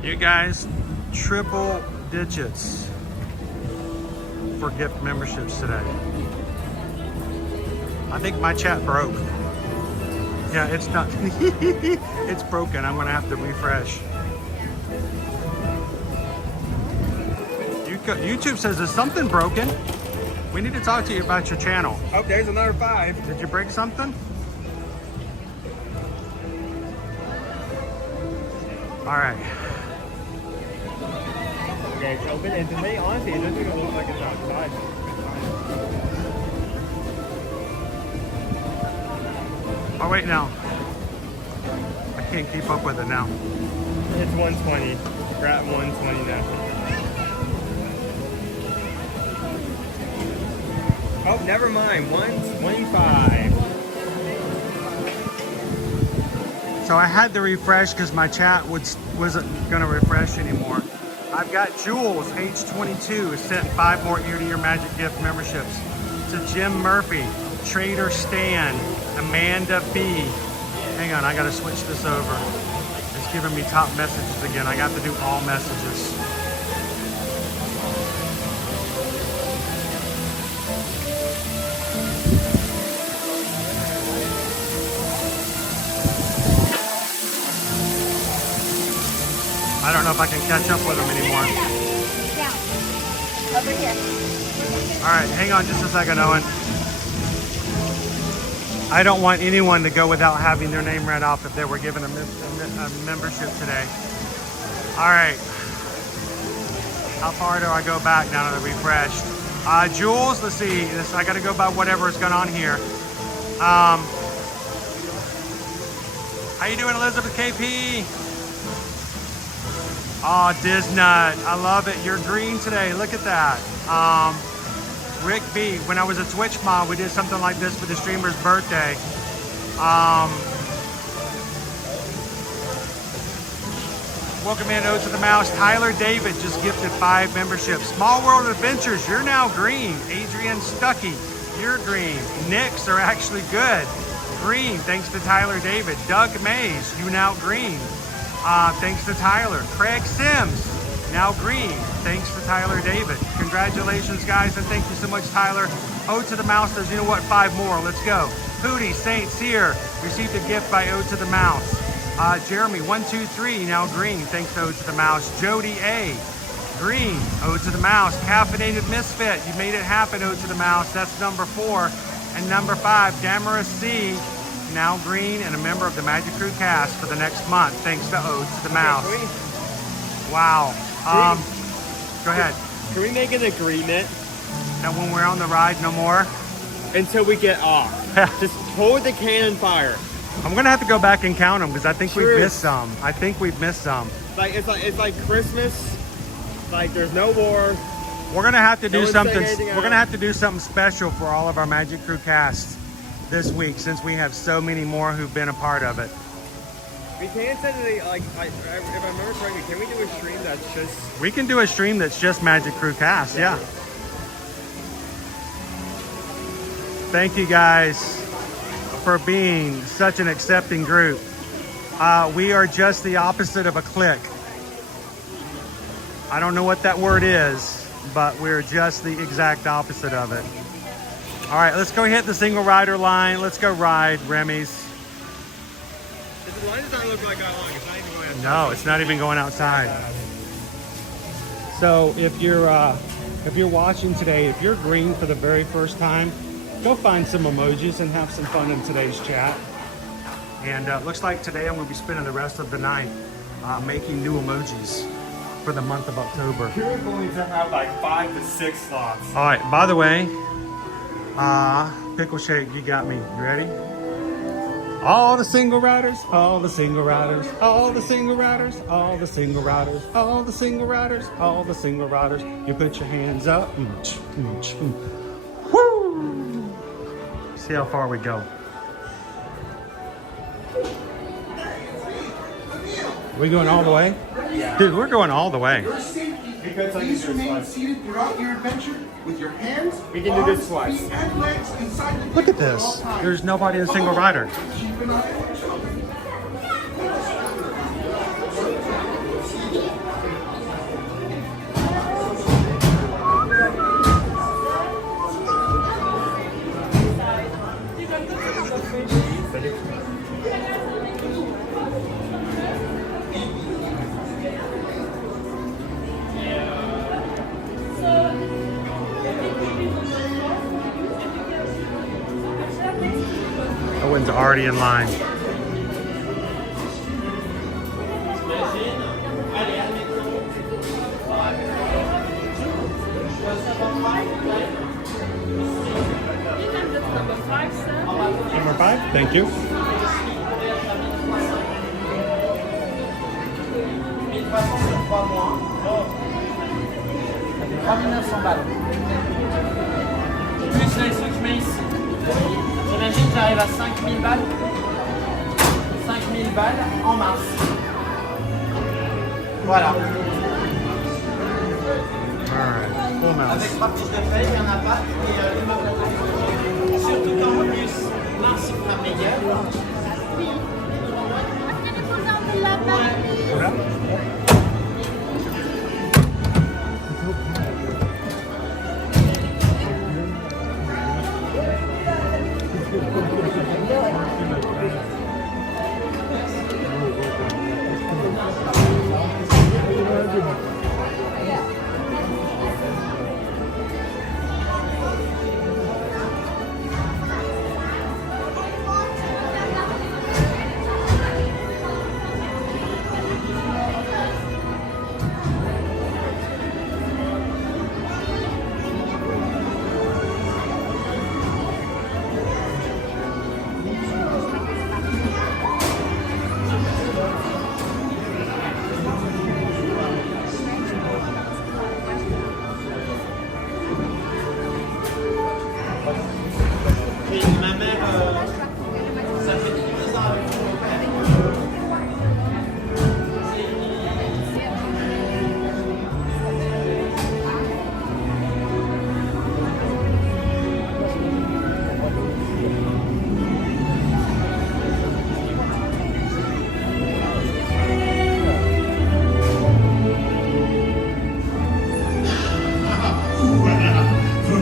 You guys, triple digits for gift memberships today. I think my chat broke. Yeah, it's not. It's broken. I'm gonna have to refresh. YouTube says there's something broken. We need to talk to you about your channel. Oh, there's another 5. Did you break something? All right. Okay, it's open, and to me, honestly, it doesn't even look like it's outside. Oh wait, now. I can't keep up with it now. It's 120. We're at 120 now. Oh, never mind. 125. So I had to refresh because my chat wasn't going to refresh anymore. I've got Jules, age 22, sent 5 more ear-to-ear Magic Gift memberships. To Jim Murphy, Trader Stan, Amanda B. Hang on, I got to switch this over. It's giving me top messages again. I got to do all messages. I don't know if I can catch up with them anymore. Down. Over here. All right, hang on just a second, Owen. I don't want anyone to go without having their name read off if they were given a membership today. All right. How far do I go back now to the refreshed? Jules, let's see. I got to go by whatever is going on here. How you doing, Elizabeth KP? Oh, Disnut, I love it. You're green today. Look at that. Rick B, when I was a Twitch mod, we did something like this for the streamer's birthday. Welcome in, Ode to the Mouse. Tyler David just gifted 5 memberships. Small World Adventures, you're now green. Adrian Stuckey, you're green. Nicks are actually good. Green, thanks to Tyler David. Doug Mays, you now green. Thanks to Tyler. Craig Sims, now green. Thanks to Tyler David. Congratulations, guys, and thank you so much, Tyler. Ode to the Mouse does, you know what, 5 more. Let's go. Hootie Saint Cyr received a gift by Ode to the Mouse. Jeremy, 123, now green. Thanks to Ode to the Mouse. Jody A, green. Ode to the Mouse. Caffeinated Misfit, you made it happen, Ode to the Mouse. That's number 4. And number 5, Damaris C, now green and a member of the Magic Crew cast for the next month, thanks to Ode to the Mouse. Wow. Go ahead. Can we make an agreement that when we're on the ride, no more? Until we get off. Just hold the cannon fire. I'm gonna have to go back and count them because I think we've missed some. I think we've missed some. It's like Christmas. Like there's no war. We're gonna have to do something. We're gonna have to do something special for all of our Magic Crew cast this week, since we have so many more who've been a part of it. We can't send it, like, if I remember correctly, can we do a stream that's just... We can do a stream that's just Magic Crew cast, yeah. Thank you guys for being such an accepting group. We are just the opposite of a clique. I don't know what that word is, but we're just the exact opposite of it. All right, let's go hit the single rider line. Let's go ride, Remy's. The line does not look like that long. It's not even going outside. No, it's not even going outside. So if you're watching today, if you're green for the very first time, go find some emojis and have some fun in today's chat. And looks like today I'm going to be spending the rest of the night making new emojis for the month of October. You're going to have like 5 to 6 slots. All right, by the way, Pickle Shake, you got me. You ready? All the single riders, all the single riders, all the single riders, all the single riders, all the single riders, all the single riders. You put your hands up. Woo! See how far we go. We going all the way? Dude, we're going all the way. Please remain seated throughout your adventure with your hands, we can do this twice. feet, and legs inside the Look at this. There's nobody in a single rider. Keep an eye on each other. Owen's already in line. Number 5, thank you. c'est ceux que je mets ici. J'imagine que j'arrive à 5000 balles. 5000 balles en mars. Voilà. Avec 3 fiches de paye, il n'y en a pas. Et les mots. Surtout qu'en plus, mars il fera meilleur. Oui. Ouais.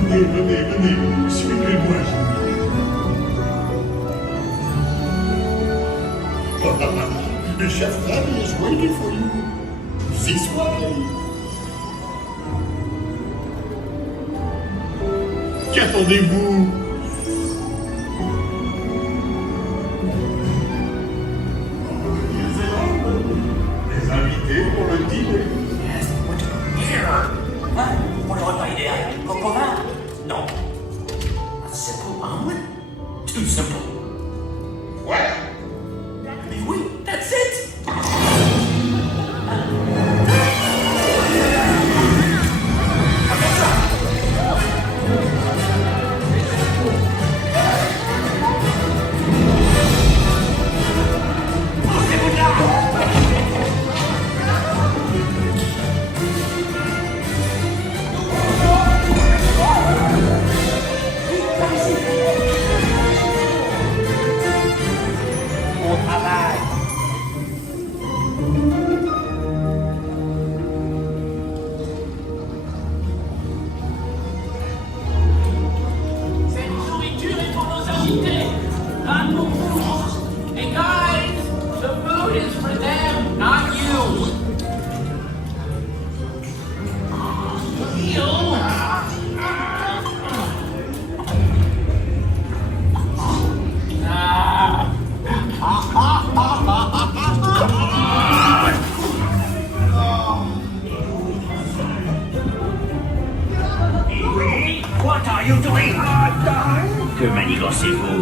Venez, suivez-moi. The chef daddy is waiting for you. This way. Qu'attendez-vous? Les invités pour le dîner. Pour le repas idéal, coco vin? Non. A simple omelet? Too simple. What? Mais oui, that's it! What are you doing? Que manigancez-vous?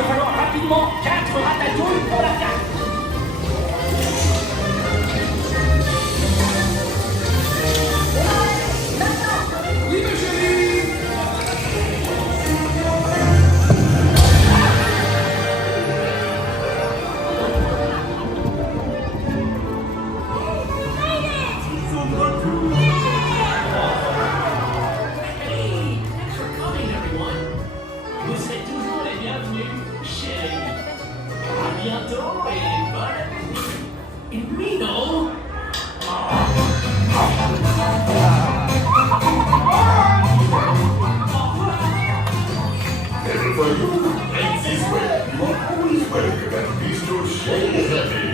va falloir rapidement 4 ratatouilles pour la carte. Oui, ma chérie.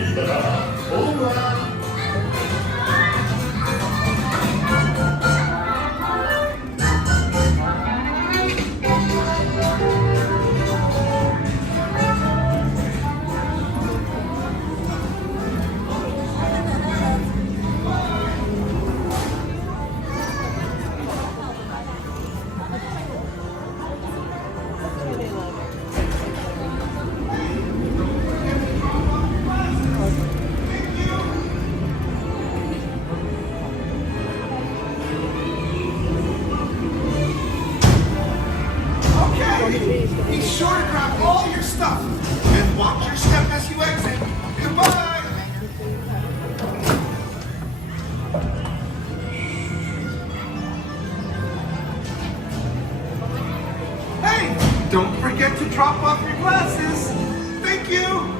Be sure to grab all your stuff and watch your step as you exit. Goodbye! Hey, don't forget to drop off your glasses. Thank you.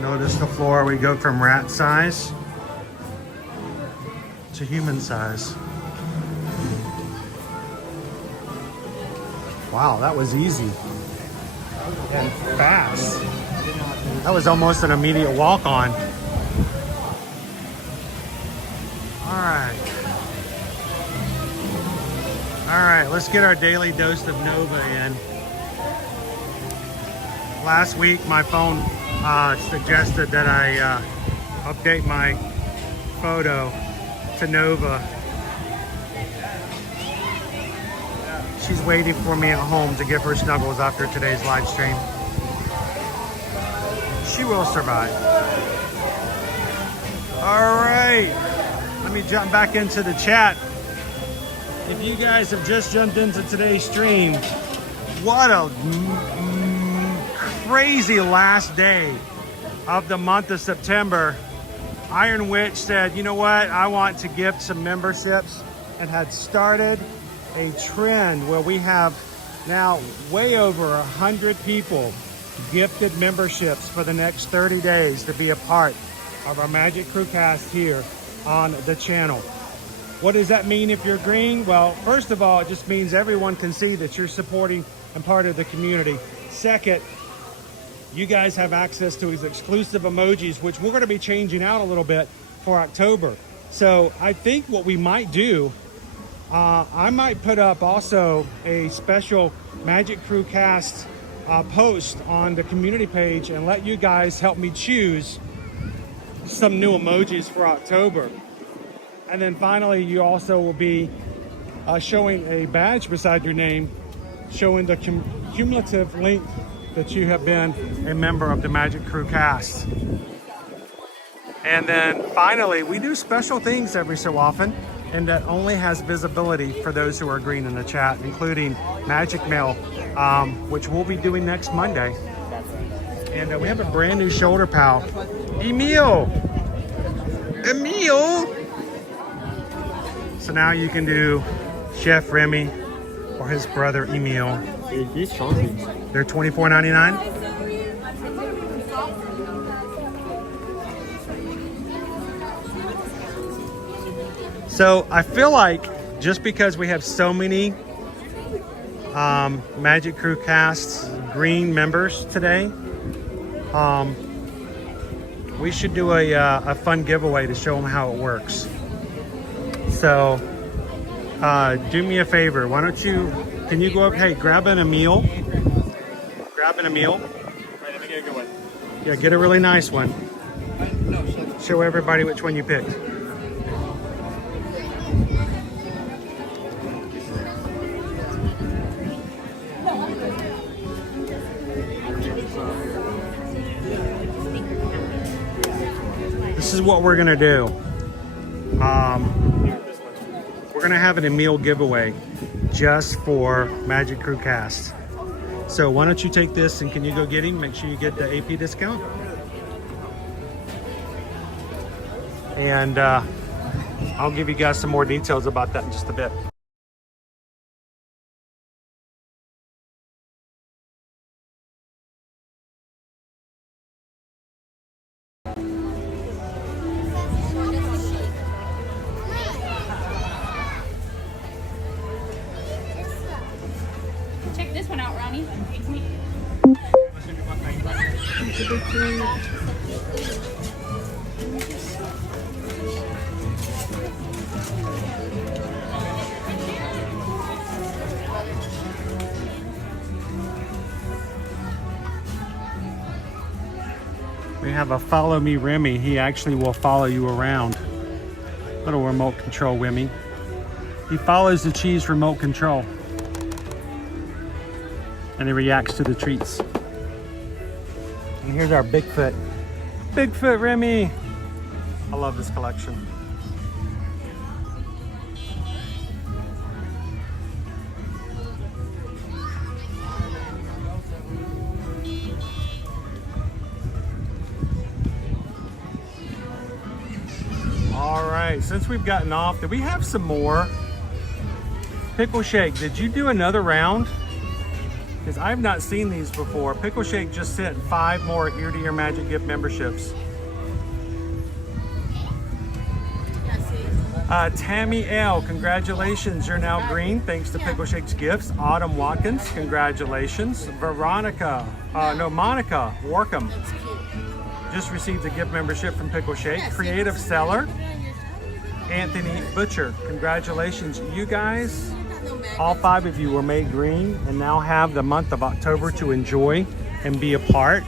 Notice the floor, we go from rat size to human size. Wow, that was easy and fast. That was almost an immediate walk on. All right, let's get our daily dose of Nova in. Last week, my phone suggested that I update my photo to Nova. She's waiting for me at home to give her snuggles after today's live stream. She will survive. All right, let me jump back into the chat. If you guys have just jumped into today's stream, what a crazy last day of the month of September. Iron Witch said, you know what, I want to gift some memberships, and had started a trend where we have now way over 100 people gifted memberships for the next 30 days to be a part of our Magic Crew cast here on the channel. What does that mean if you're green? Well, first of all, it just means everyone can see that you're supporting and part of the community. Second, you guys have access to these exclusive emojis, which we're going to be changing out a little bit for October. So I think what we might do, I might put up also a special Magic Crew cast post on the community page and let you guys help me choose some new emojis for October. And then finally, you also will be showing a badge beside your name, showing the cumulative length that you have been a member of the Magic Crew cast. And then finally, we do special things every so often, and that only has visibility for those who are green in the chat, including Magic Mail, which we'll be doing next Monday. And we have a brand new shoulder pal, Emil. So now you can do Chef Remy or his brother Emil. They're $24.99. So I feel like just because we have so many Magic Crew casts green members today, we should do a fun giveaway to show them how it works. So do me a favor, why don't you, can you go up, hey, grab an Emil. Grab an Emil. Right, let me get a good one. Yeah, get a really nice one. Show everybody which one you picked. is what we're gonna do. We're gonna have a meal giveaway just for Magic Crew Cast. So why don't you take this and can you go get him? Make sure you get the AP discount. And I'll give you guys some more details about that in just a bit. Check this one out, Ronnie. We have a follow me Remy. He actually will follow you around. Little remote control Remy. He follows the cheese remote control. And he reacts to the treats. And here's our Bigfoot. Bigfoot Remy. I love this collection. All right, since we've gotten off, did we have some more? Pickle Shake, did you do another round? Because I've not seen these before. Pickle Shake just sent 5 more Ear to Ear Magic gift memberships. Tammy L, congratulations, you're now green thanks to Pickle Shake's gifts. Autumn Watkins, congratulations. Monica Warkham just received a gift membership from Pickle Shake. Creative Seller, Anthony Butcher, congratulations. You guys, all 5 of you were made green and now have the month of October to enjoy and be a part.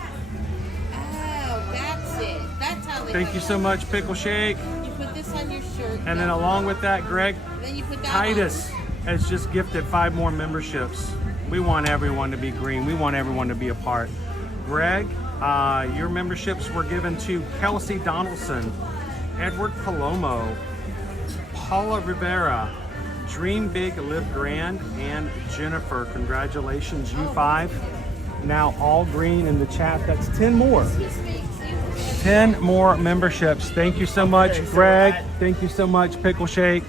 Oh, that's it. That's how they Thank you so much, Pickle Shake. You put this on your shirt. And then along with that, Greg Then you put that Titus has just gifted 5 more memberships. We want everyone to be green. We want everyone to be a part. Greg, your memberships were given to Kelsey Donaldson, Edward Palomo, Paula Rivera, Dream Big, Live Grand, and Jennifer. Congratulations, you 5. Now all green in the chat. That's 10 more. 10 more memberships. Thank you so much, Greg. Thank you so much, Pickle Shake.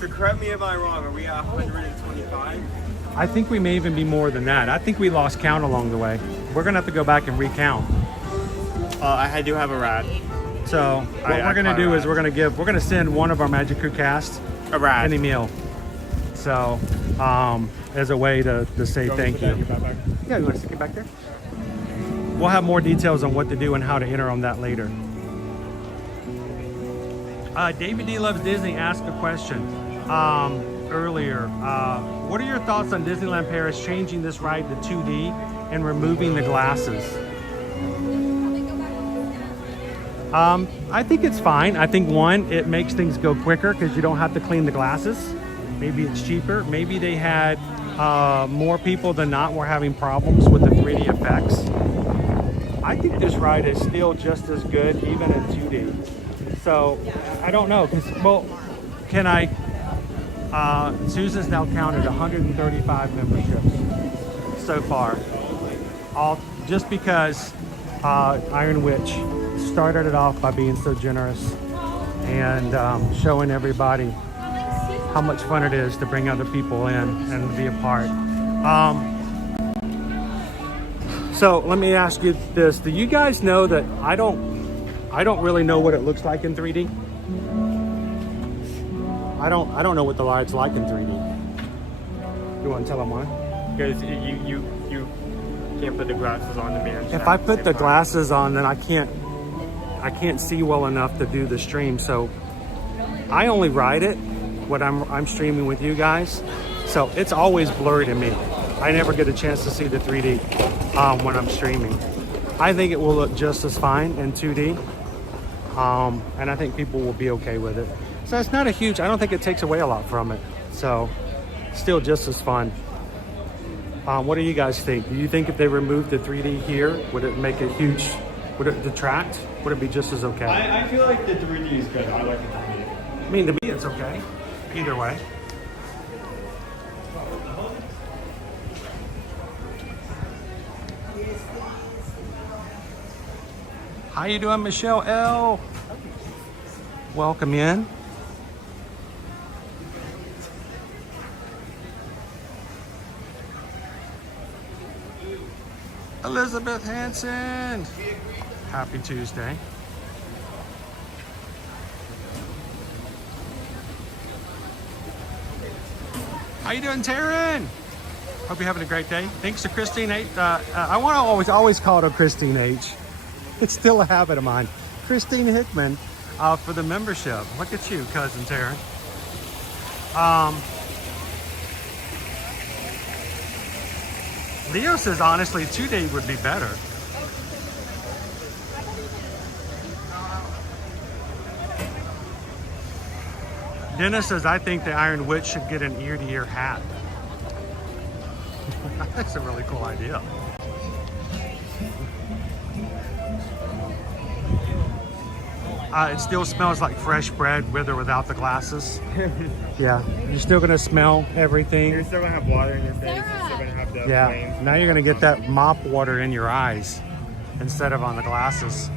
So correct me if I'm wrong, are we at 125? I think we may even be more than that. I think we lost count along the way. We're gonna have to go back and recount. I do have a rad. So what we're gonna do is we're gonna send one of our Magic Crew cast a rad, any meal. So as a way to say thank you. Yeah, you want to stick it back there? We'll have more details on what to do and how to enter on that later. David D Loves Disney asked a question earlier. What are your thoughts on Disneyland Paris changing this ride to 2D and removing the glasses? I think it's fine. I think one, it makes things go quicker because you don't have to clean the glasses. Maybe it's cheaper. Maybe they had more people than not were having problems with the 3D effects. I think this ride is still just as good even in 2D. So I don't know, well, can I, Susan's now counted 135 memberships so far. All just because Iron Witch started it off by being so generous and showing everybody how much fun it is to bring other people in and be a part. So let me ask you this: do you guys know that I don't really know what it looks like in 3D? I don't know what the ride's like in 3D. You want to tell them why? Because you can't put the glasses on the mirror. If I put the glasses on, then I can't see well enough to do the stream. So I only ride it when I'm streaming with you guys. So it's always blurry to me. I never get a chance to see the 3D when I'm streaming. I think it will look just as fine in 2D. And I think people will be okay with it. So it's not a huge, I don't think it takes away a lot from it. So still just as fun. What do you guys think? Do you think if they removed the 3D here, would it make a huge Would it detract? Would it be just as okay? I feel like the 3D is good. I like the 3D. I mean, to me, it's okay. Either way. How you doing, Michelle L? Welcome in. Elizabeth Hansen. Happy Tuesday. How you doing, Taryn? Hope you're having a great day. Thanks to Christine H. I want to always call her Christine H. It's still a habit of mine. Christine Hickman for the membership. Look at you, cousin Taryn. Leo says, honestly, 2D would be better. Dennis says, I think the Iron Witch should get an ear-to-ear hat. That's a really cool idea. It still smells like fresh bread with or without the glasses. Yeah, you're still gonna smell everything. You're still gonna have water in your face. You're still gonna have the flames. Now you're gonna get that mop water in your eyes instead of on the glasses.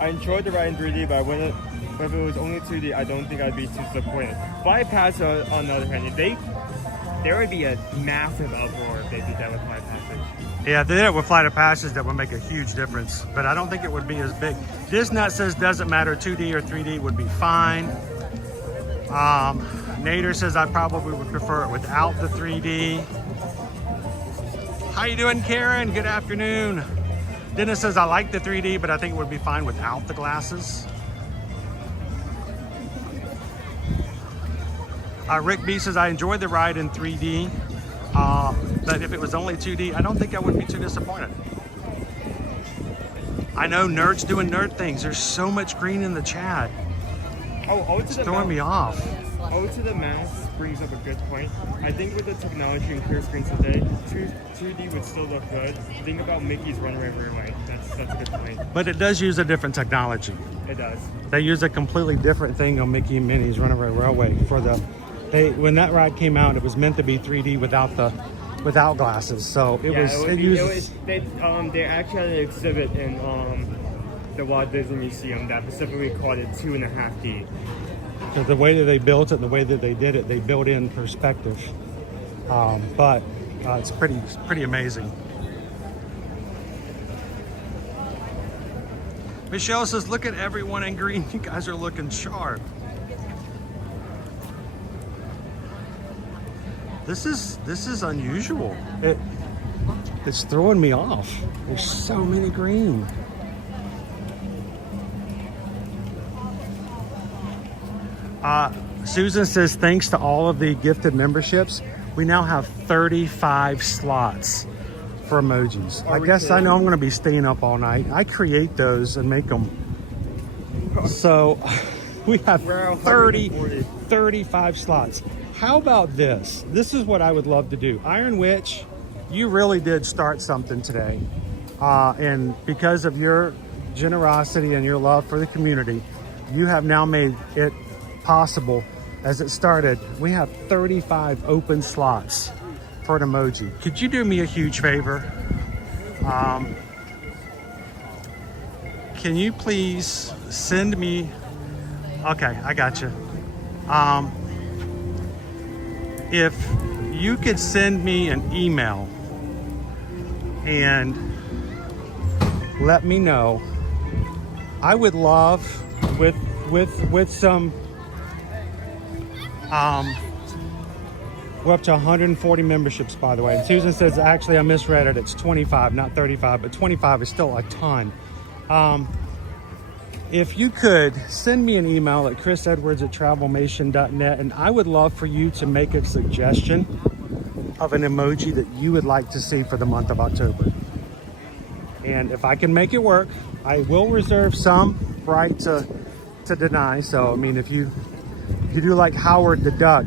I enjoyed the ride in 3D, but if it was only 2D, I don't think I'd be too disappointed. Flight Pass, on the other hand, there would be a massive uproar if they did that with Flight Passage. Yeah, if they did it with Flight of Passage, that would make a huge difference. But I don't think it would be as big. Disney says doesn't matter, 2D or 3D would be fine. Nader says I probably would prefer it without the 3D. How you doing, Karen? Good afternoon. Dennis says I like the 3D, but I think it would be fine without the glasses. Rick B says I enjoyed the ride in 3D, but if it was only 2D, I don't think I would be too disappointed. I know nerds doing nerd things. There's so much green in the chat. It's throwing me off. To the mask brings up a good point. I think with the technology and clear screens today, 2D would still look good. Think about Mickey's Runaway Railway. That's a good point. But it does use a different technology. It does. They use a completely different thing on Mickey and Minnie's Runaway Railway for the. When that ride came out, it was meant to be 3D without glasses. So they actually had an exhibit in the Walt Disney Museum that specifically called it 2.5D. So the way that they built it and the way that they did it, they built in perspective. But it's pretty amazing. Michelle says, look at everyone in green. You guys are looking sharp. This is unusual. It's throwing me off. There's so many green. Susan says, thanks to all of the gifted memberships, we now have 35 slots for emojis. I guess I know I'm going to be staying up all night. I create those and make them. So we have 35 slots. How about this? This is what I would love to do. Iron Witch, you really did start something today. And because of your generosity and your love for the community, you have now made it possible. As it started, we have 35 open slots for an emoji. Could you do me a huge favor? Can you please send me, okay, I got you. If you could send me an email and let me know, I would love with some we're up to 140 memberships, by the way. And Susan says, actually, I misread it. It's 25, not 35, but 25 is still a ton. If you could send me an email at chrisedwards@travelmation.net, and I would love for you to make a suggestion of an emoji that you would like to see for the month of October. And if I can make it work, I will reserve some right to deny. So, I mean, if you If you do like Howard the Duck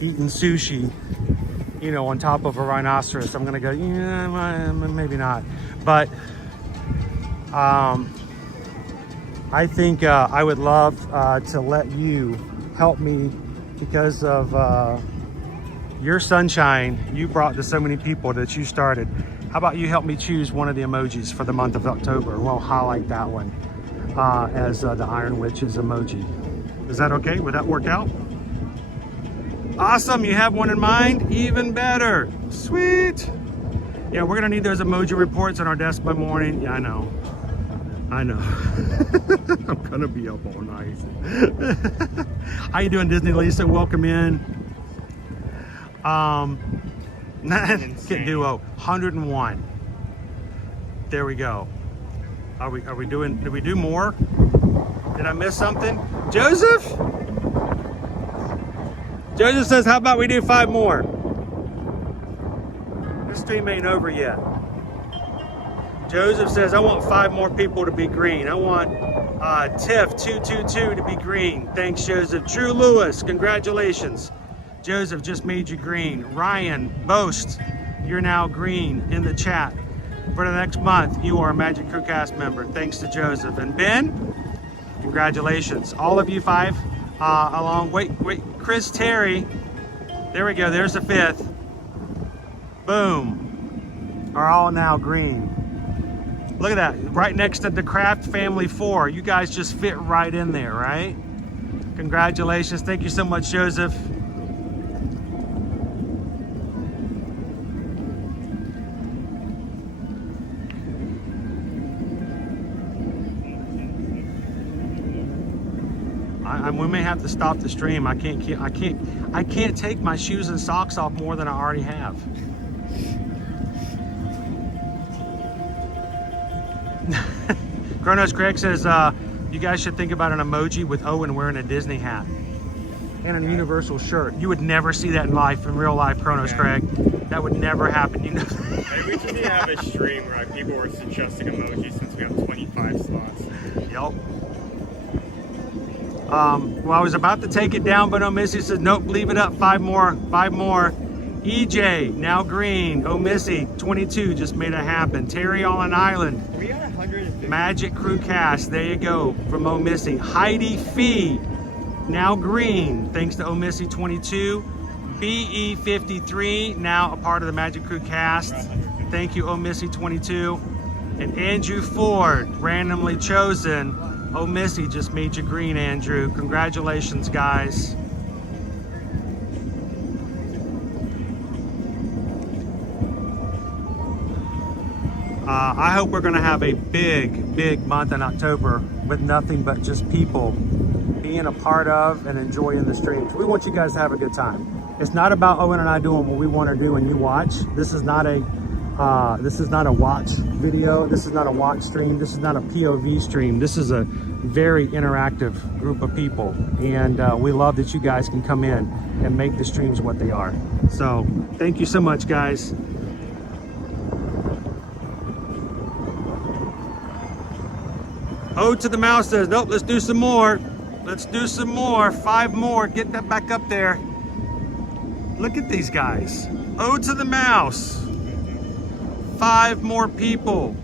eating sushi, you know, on top of a rhinoceros, I'm gonna go, yeah, maybe not. But I think I would love to let you help me because of your sunshine you brought to so many people that you started. How about you help me choose one of the emojis for the month of October? We'll highlight that one as the Iron Witch's emoji. Is that okay? Would that work out? Awesome, you have one in mind? Even better. Sweet. Yeah, we're gonna need those emoji reports on our desk by morning. Yeah, I know. I'm gonna be up all night. How you doing, Disney Lisa? Welcome in. Kit Duo, 101. There we go. Are we doing, did we do more? Did I miss something? Joseph? Joseph says, how about we do 5 more? This stream ain't over yet. Joseph says, I want 5 more people to be green. I want Tiff222 to be green. Thanks, Joseph. True Lewis, congratulations. Joseph just made you green. Ryan Boast, you're now green in the chat. For the next month, you are a Magic Crew cast member. Thanks to Joseph. And Ben, congratulations. All of you 5 along. Wait, Chris Terry. There we go. There's the 5th. Boom. Are all now green. Look at that. Right next to the Kraft Family 4. You guys just fit right in there, right? Congratulations. Thank you so much, Joseph. We may have to stop the stream. I can't take my shoes and socks off more than I already have. Kronos Craig says, you guys should think about an emoji with Owen wearing a Disney hat and a Universal shirt. You would never see that in real life, Kronos Craig. That would never happen. You know. Maybe we should have a stream where people were suggesting emojis since we have 25 slots. Yep. Well, I was about to take it down, but Missy says, nope, leave it up. 5 more. EJ, now green. Missy, 22, just made it happen. Terry on an island. We got 150. Magic Crew cast, there you go, from Missy. Heidi Fee, now green, thanks to Missy, 22. BE53, now a part of the Magic Crew cast. Thank you, Missy, 22. And Andrew Ford, randomly chosen. Missy just made you green, Andrew. Congratulations, guys. I hope we're going to have a big month in October with nothing but just people being a part of and enjoying the streams. We want you guys to have a good time. It's not about Owen and I doing what we want to do and you watch. This is not a watch video. This is not a watch stream. This is not a POV stream. This is a very interactive group of people. And we love that you guys can come in and make the streams what they are. So thank you so much, guys. Ode to the Mouse says, nope, let's do some more. Let's do some more. 5 more. Get that back up there. Look at these guys. Ode to the Mouse. 5 more people.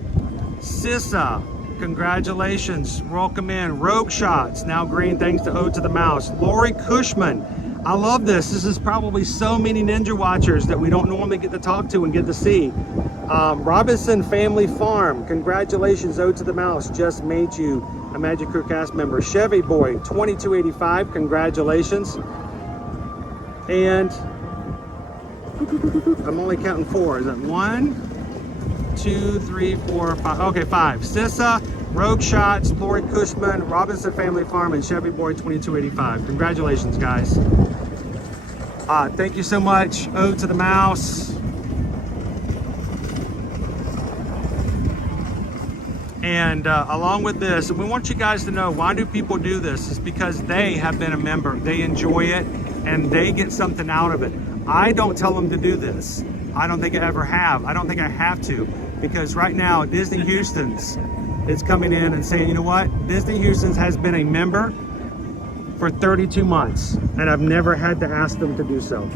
Sissa, congratulations. Welcome in. Rogue Shots, now green, thanks to Ode to the Mouse. Lori Cushman, I love this. This is probably so many Ninja Watchers that we don't normally get to talk to and get to see. Robinson Family Farm, congratulations, Ode to the Mouse, just made you a Magic Crew cast member. Chevy Boy, 2285, congratulations. And I'm only counting 4. Is that 1, 2, 3, 4, 5? Okay, 5. Sissa, Rogue Shots, Lori Cushman, Robinson Family Farm, and Chevy Boy 2285. Congratulations, guys. Thank you so much, Ode to the Mouse. And along with this, we want you guys to know, why do people do this? It's because they have been a member. They enjoy it, and they get something out of it. I don't tell them to do this. I don't think I ever have. I don't think I have to, because right now Disney Houston's is coming in and saying, you know what? Disney Houston's has been a member for 32 months, and I've never had to ask them to do so.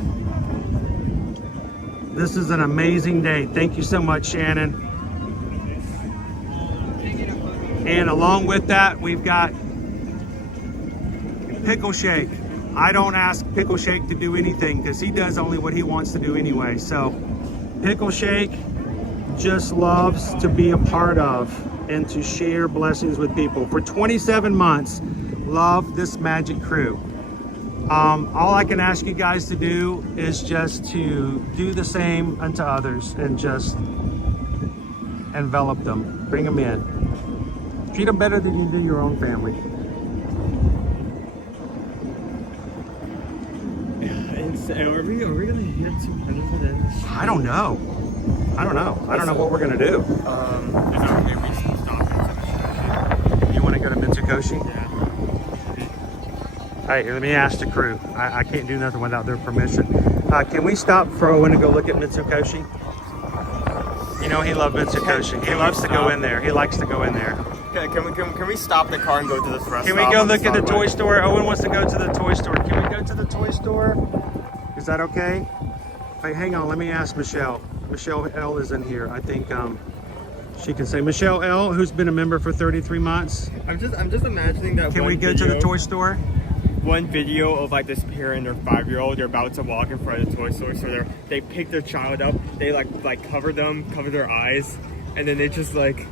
This is an amazing day. Thank you so much, Shannon. And along with that, we've got Pickle Shake. I don't ask Pickle Shake to do anything because he does only what he wants to do anyway. So Pickle Shake just loves to be a part of and to share blessings with people. For 27 months, love this magic crew. All I can ask you guys to do is just to do the same unto others and just envelop them, bring them in. Treat them better than you do your own family. Are we gonna hit 200 for this? I don't know. I don't know what we're gonna do. Is that okay? We should stop at You want to go to Mitsukoshi? Yeah. All right, let me ask the crew. I can't do nothing without their permission. Can we stop for Owen and go look at Mitsukoshi? You know he loves Mitsukoshi. He loves to go in there. He likes to go in there. Can we stop the car and go to this restaurant? Can we go look at the toy store? Owen wants to go to the toy store. Can we go to the toy store? Is that okay? Wait, hang on. Let me ask Michelle. Michelle L is in here. I think she can say. Michelle L, who's been a member for 33 months. I'm just imagining that. Can we go to the toy store? One video of like this parent or 5-year-old, they're about to walk in front of the toy store, so they pick their child up, they like cover their eyes, and then they just like.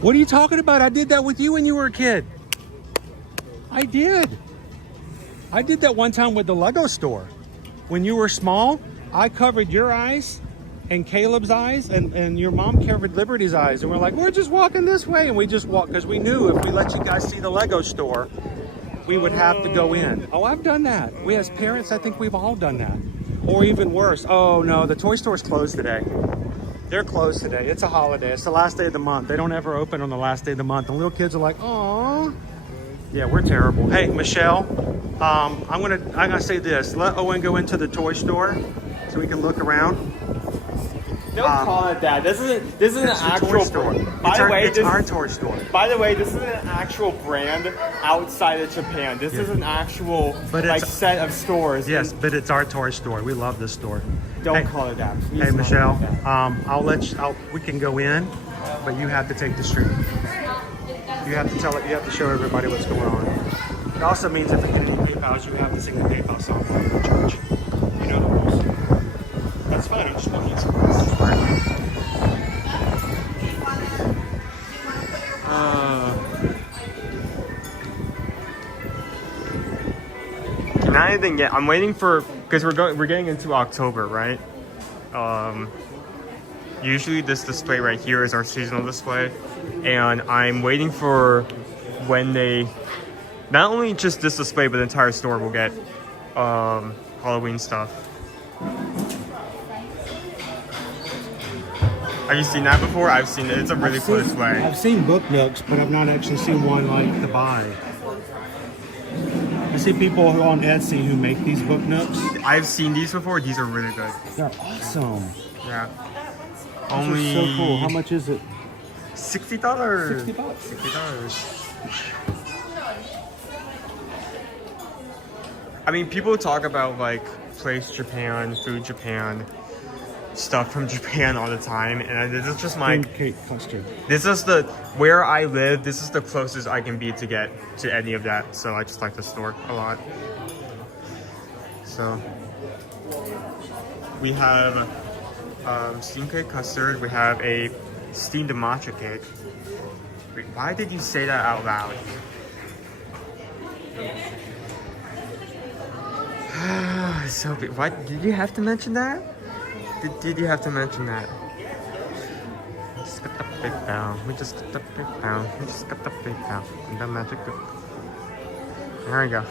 What are you talking about? I did that with you when you were a kid. I did. I did that one time with the Lego store. When you were small, I covered your eyes and Caleb's eyes, and your mom covered Liberty's eyes, and we're like, we're just walking this way, and we just walked because we knew if we let you guys see the Lego store, we would have to go in. Oh, I've done that. We as parents, I think we've all done that. Or even worse. Oh no, the toy store's closed today. They're closed today. It's a holiday. It's the last day of the month. They don't ever open on the last day of the month. The little kids are like, "Aw." Yeah, we're terrible. Hey, Michelle, I'm gonna say this. Let Owen go into the toy store so we can look around. Don't call it that. This is an actual store. By the way, it's our toy store. By the way, this is an actual brand outside of Japan. This is an actual set of stores. Yes, but it's our toy store. We love this store. Don't call it that. Please. Hey, Michelle, I'll let you. We can go in, but you have to take the stream. You have to tell it. You have to show everybody what's going on. It also means if you do PayPal's, you have to sing the PayPal song from the church. You know the rules. That's fine. I'm just looking. Not anything yet. I'm waiting for because we're getting into October, right? Usually this display right here is our seasonal display, and I'm waiting for when they not only just this display but the entire store will get Halloween stuff. Have you seen that before? I've seen it. It's a really cool display. I've seen book nooks, but I've not actually seen one like to buy. I see people on Etsy who make these book nooks. I've seen these before. These are really good. They're awesome. Yeah. These Only are so cool. How much is it? $60. $60. $60. I mean, people talk about like place Japan, food Japan, stuff from Japan all the time, and this is just my cake custard. This is where I live. This is the closest I can be to get to any of that. So I just like the store a lot. So we have steamed cake custard. We have a steamed matcha cake. Wait, why did you say that out loud? So why did you have to mention that? Did you have to mention that? Just got the big pound. We just got the big pound. We just got the big pound. And the magic. There we go.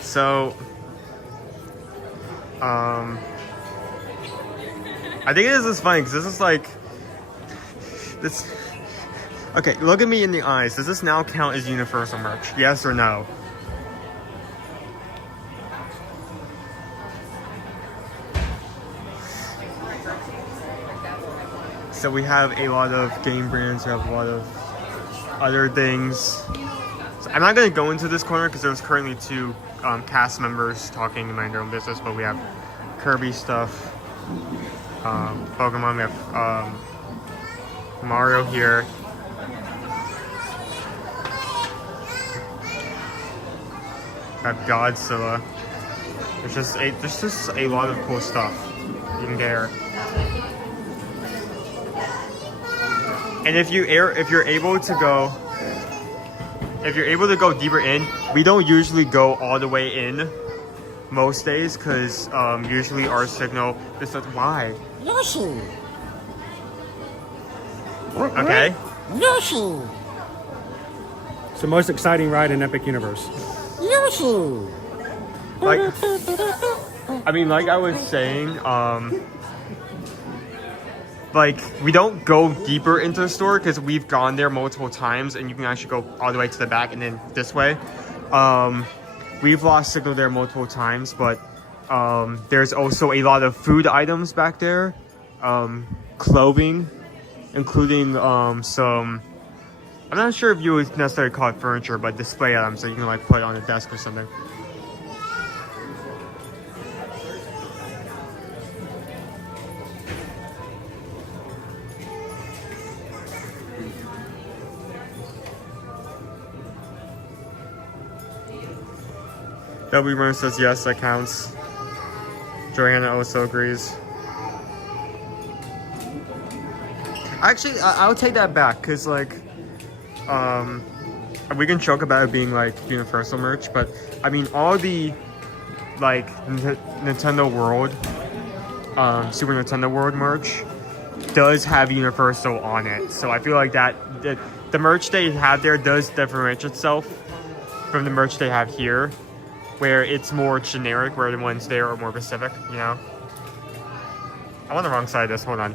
So, I think this is funny because this is like this. Okay, look at me in the eyes. Does this now count as Universal merch? Yes or no? So we have a lot of game brands, we have a lot of other things. So I'm not going to go into this corner because there's currently 2 cast members talking to mind their own business, but we have Kirby stuff, Pokemon, we have Mario here. We have Godzilla. There's just a lot of cool stuff in there. And if you're able to go deeper in, we don't usually go all the way in most days because usually our signal is like, why? Yoshi. Okay. Yoshi. It's the most exciting ride in Epic Universe. Yoshi. Like, I mean, like I was saying, like, we don't go deeper into the store because we've gone there multiple times and you can actually go all the way to the back and then this way. We've lost signal there multiple times, but there's also a lot of food items back there, clothing, including some, I'm not sure if you would necessarily call it furniture, but display items that you can like put on a desk or something. W. Burns says yes, that counts. Joanna also agrees. Actually, I'll take that back, because, like, we can joke about it being, like, Universal merch, but, I mean, all the, like, Nintendo World, Super Nintendo World merch does have Universal on it. So I feel like that, the merch they have there does differentiate itself from the merch they have here, where it's more generic, where the ones there are more specific, you know? I'm on the wrong side of this, hold on.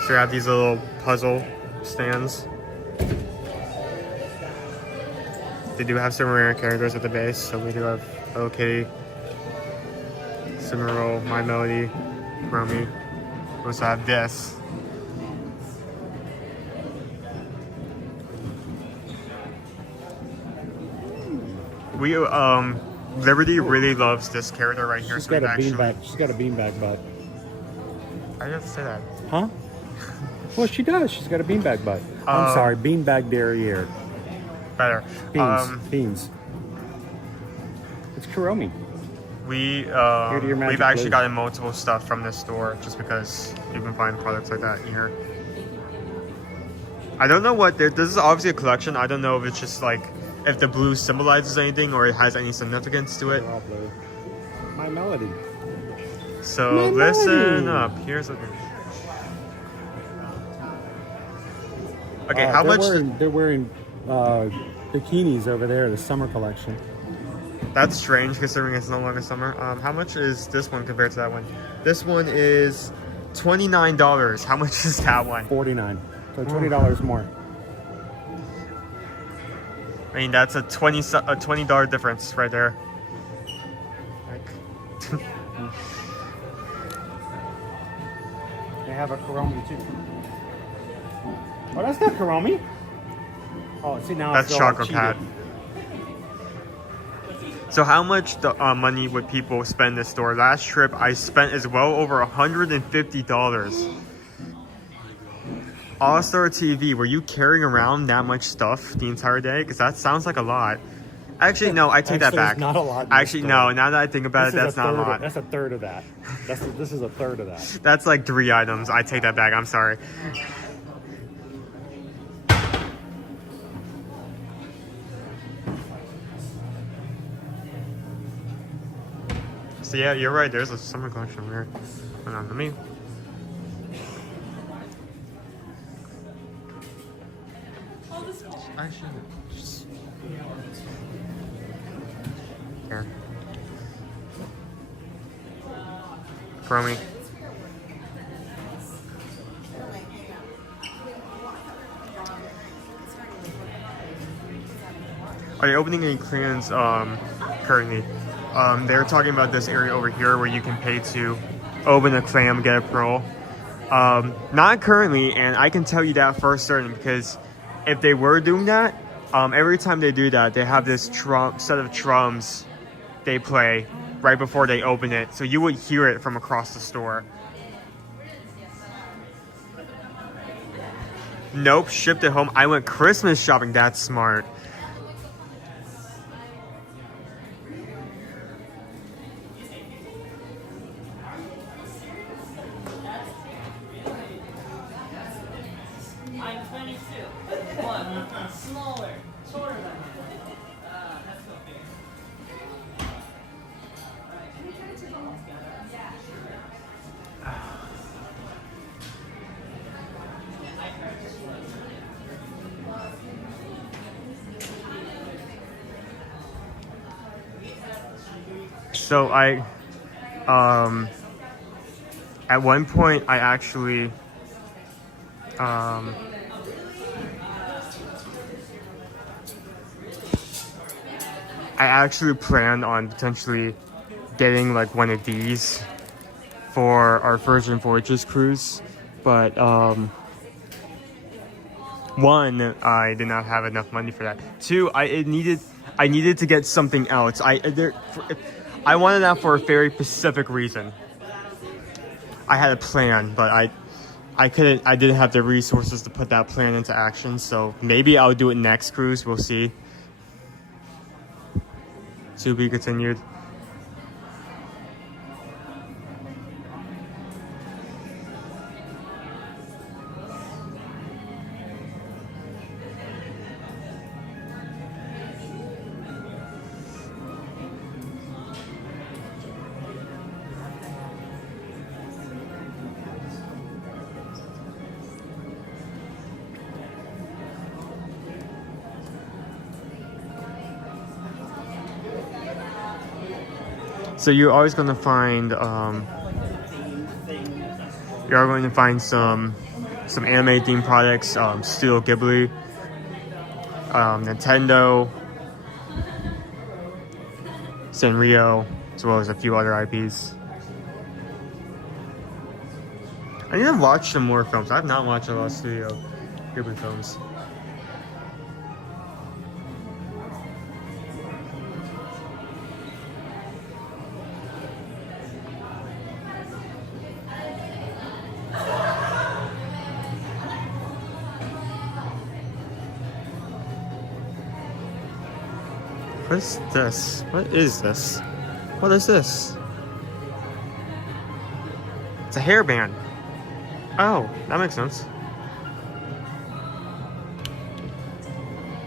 So we have these little puzzle stands. They do have some rare characters at the base, so we do have Hello Kitty, Cinnamoroll, My Melody, Romy. We also have this. We Liberty really loves this character right here. She's got a beanbag. She's got a beanbag butt. I didn't have to say that. Huh? Well, she does. She's got a beanbag butt. I'm sorry, beanbag derriere. Better. Beans. It's Kuromi. We've Magic actually Blue. gotten multiple stuff from this store just because you can find products like that here. I don't know what this is obviously a collection. I don't know if it's just like if the blue symbolizes anything or it has any significance to it. My Melody. So My listen Melody. up. Here's a. Okay, how much? They're wearing bikinis over there. The summer collection. That's strange considering it's no longer summer. How much is this one compared to that one? This one is $29. How much is that one? $49. So $20 more. I mean, that's a $20 difference right there. Like, They have a Kuromi too. Oh, that's not Kuromi. Oh, see now that's I feel like Choco cheated. Cat. So how much money would people spend in this store? Last trip I spent as well over $150. All-Star TV, were you carrying around that much stuff the entire day? Because that sounds like a lot. Actually, no, I take that back. Not a lot. Actually, no, now that I think about it, that's not a lot. That's a third of that. This is a third of that. That's like 3 items. I take that back. I'm sorry. So yeah, you're right. There's a summer collection over here. Hold on, let me. Actually, just here. Chromie. Are they opening any clans currently? They're talking about this area over here where you can pay to open a clan, get a pearl. Not currently, and I can tell you that for certain because if they were doing that, every time they do that, they have this set of drums they play right before they open it, so you would hear it from across the store. Nope, shipped it home. I went Christmas shopping. That's smart. I'm 22. One smaller, shorter than me. That's okay. So at one point I actually planned on potentially getting like one of these for our Virgin Voyages cruise, but one, I did not have enough money for that. Two, I needed to get something else. I wanted that for a very specific reason. I had a plan, but I didn't have the resources to put that plan into action, so maybe I'll do it next cruise, we'll see. To be continued. So you're always going to find some anime themed products, Studio Ghibli, Nintendo, Sanrio, as well as a few other IPs. I need to watch some more films. I've not watched a lot of Studio Ghibli films. What's this? What is this? What is this? It's a hairband. Oh, that makes sense.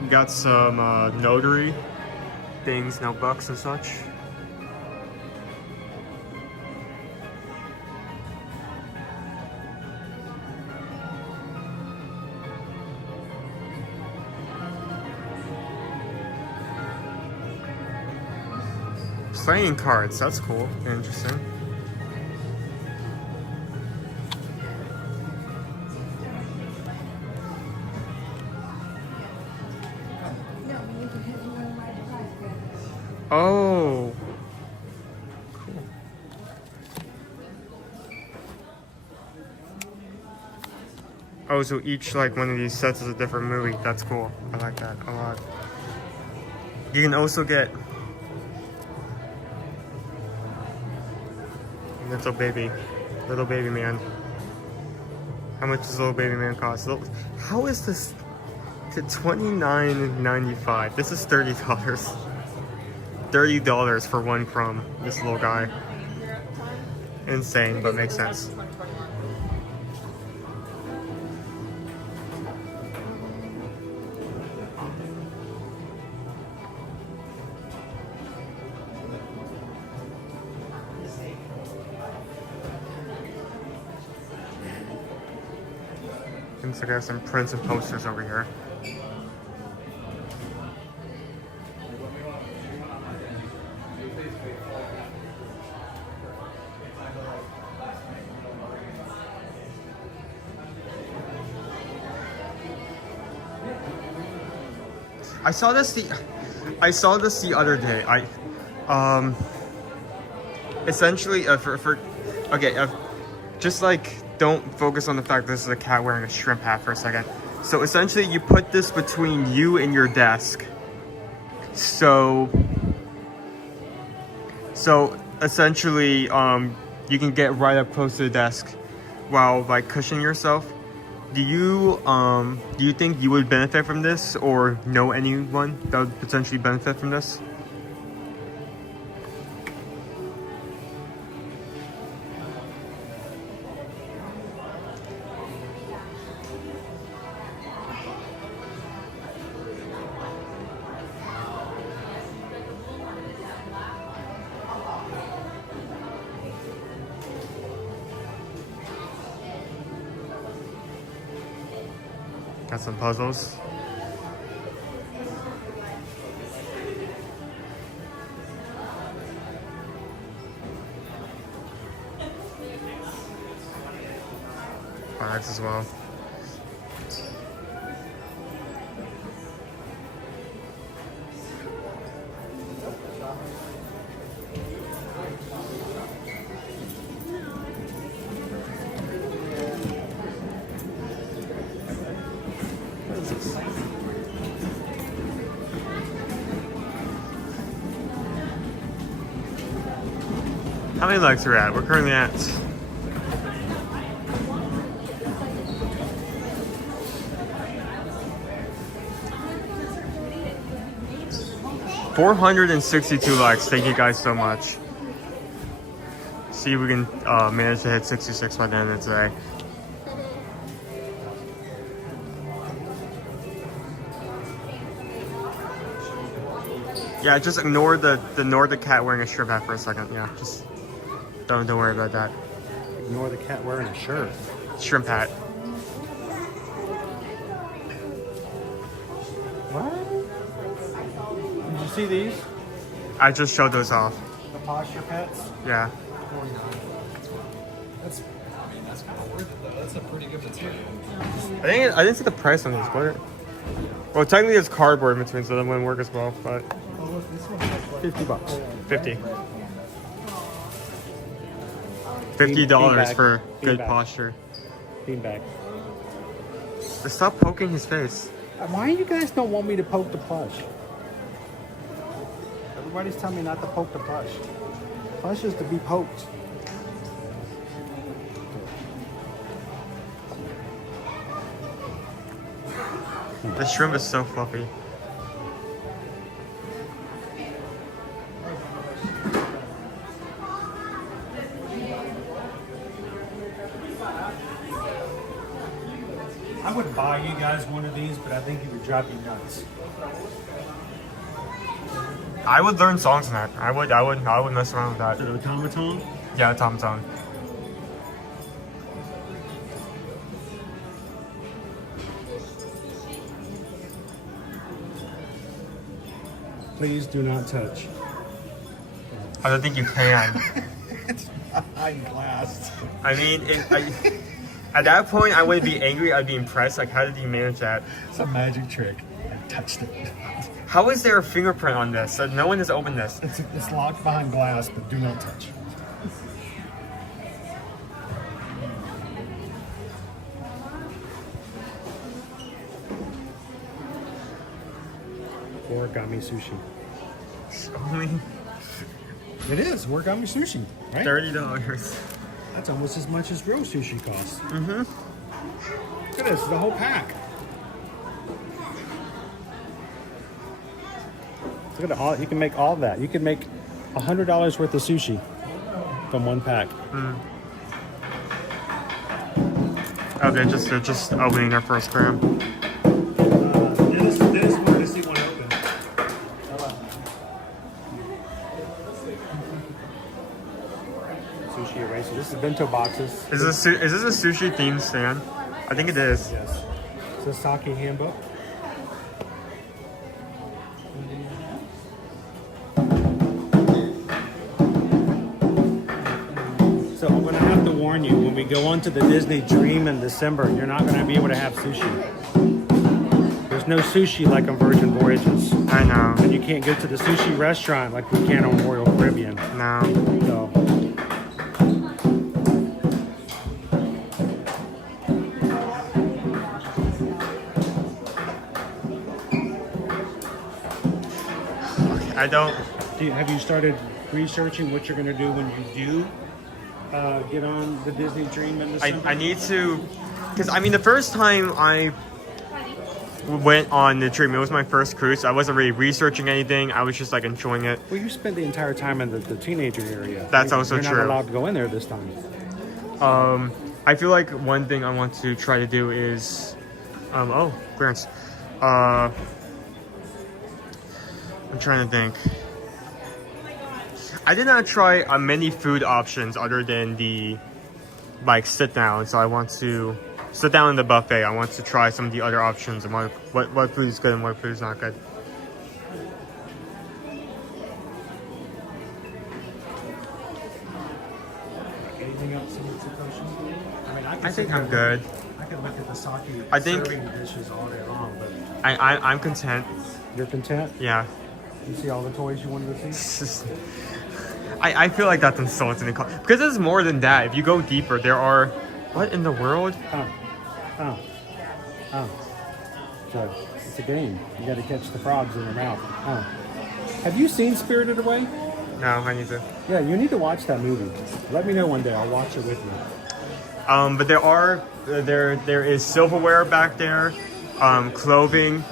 We got some notary things, notebooks and such. Playing cards, that's cool, interesting. Oh, cool. Oh, so each like one of these sets is a different movie. That's cool. I like that a lot. You can also get little baby man. How much does little baby man cost? How is this to $29.95? This is $30. $30 for one crumb. This little guy. Insane, but makes sense. Looks like I have some prints and posters over here. I saw this I saw this the other day. Essentially, just like, don't focus on the fact this is a cat wearing a shrimp hat for a second. So essentially, you put this between you and your desk. So essentially, you can get right up close to the desk while like cushioning yourself. Do you think you would benefit from this, or know anyone that would potentially benefit from this? Got some puzzles. Bags as well. How many legs are we at? We're currently at 462 likes. Thank you guys so much. See if we can manage to hit 66 by the end of today. Yeah, just ignore the cat wearing a shrimp hat for a second. Yeah, just don't worry about that. Ignore the cat wearing a shirt. Shrimp hat. What? Did you see these? I just showed those off. The posture pets? Yeah. That's kind of worth it though. That's a pretty good material. I didn't see the price on these. What? Well, technically it's cardboard in between, so that wouldn't work as well. But $50. 50. $50 for good Beanbag. posture. Beanbag. Stop poking his face. Why you guys don't want me to poke the plush? Everybody's telling me not to poke the plush. Plush is to be poked. The shrimp is so fluffy. I would buy you guys one of these, but I think it would drive you nuts. I would learn songs in that. I would mess around with that. The automaton? Yeah, automaton. Please do not touch. I don't think you can. It's behind glass. I mean, at that point, I wouldn't be angry. I'd be impressed. Like, how did you manage that? It's a magic trick. I touched it. How is there a fingerprint on this? No one has opened this. It's locked behind glass, but do not touch. Origami sushi. Only it is origami sushi, right? $30. That's almost as much as real sushi costs. Mm-hmm. Look at this, the whole pack. Look at all. You can make all that. You can make $100 worth of sushi from one pack. Mm. Oh, they're just opening their first gram. Dennis wanted to see one open. Sushi eraser. This is bento boxes. Is this a sushi themed stand? I think it is. Yes. It's a sake handbook. So I'm going to have to warn you, when we go on to the Disney Dream in December, you're not going to be able to have sushi. There's no sushi like on Virgin Voyages. I know. And you can't go to the sushi restaurant like we can on Royal Caribbean. No. So. I don't. Have you started researching what you're going to do when you do get on the Disney Dream in December? I need to, because I mean the first time I went on the Dream, it was my first cruise. So I wasn't really researching anything. I was just like enjoying it. Well, you spent the entire time in the teenager area. That's also You're true. You're not allowed to go in there this time. I feel like one thing I want to try to do is, oh, clearance. I'm trying to think. I did not try many food options other than the like sit down. So I want to sit down in the buffet. I want to try some of the other options and what food is good and what food is not good. Anything else in Mitsukoshi? I mean, I think I'm good. I can look at the sake serving dishes all day long, but I'm content. You're content? Yeah. You see all the toys you wanted to see? I feel like that's insulting because it's more than that. If you go deeper, there are what in the world? Oh. So it's a game. You got to catch the frogs in your mouth. Oh. Have you seen Spirited Away? No, I need to. Yeah, you need to watch that movie. Let me know one day. I'll watch it with you. But there is silverware back there, clothing,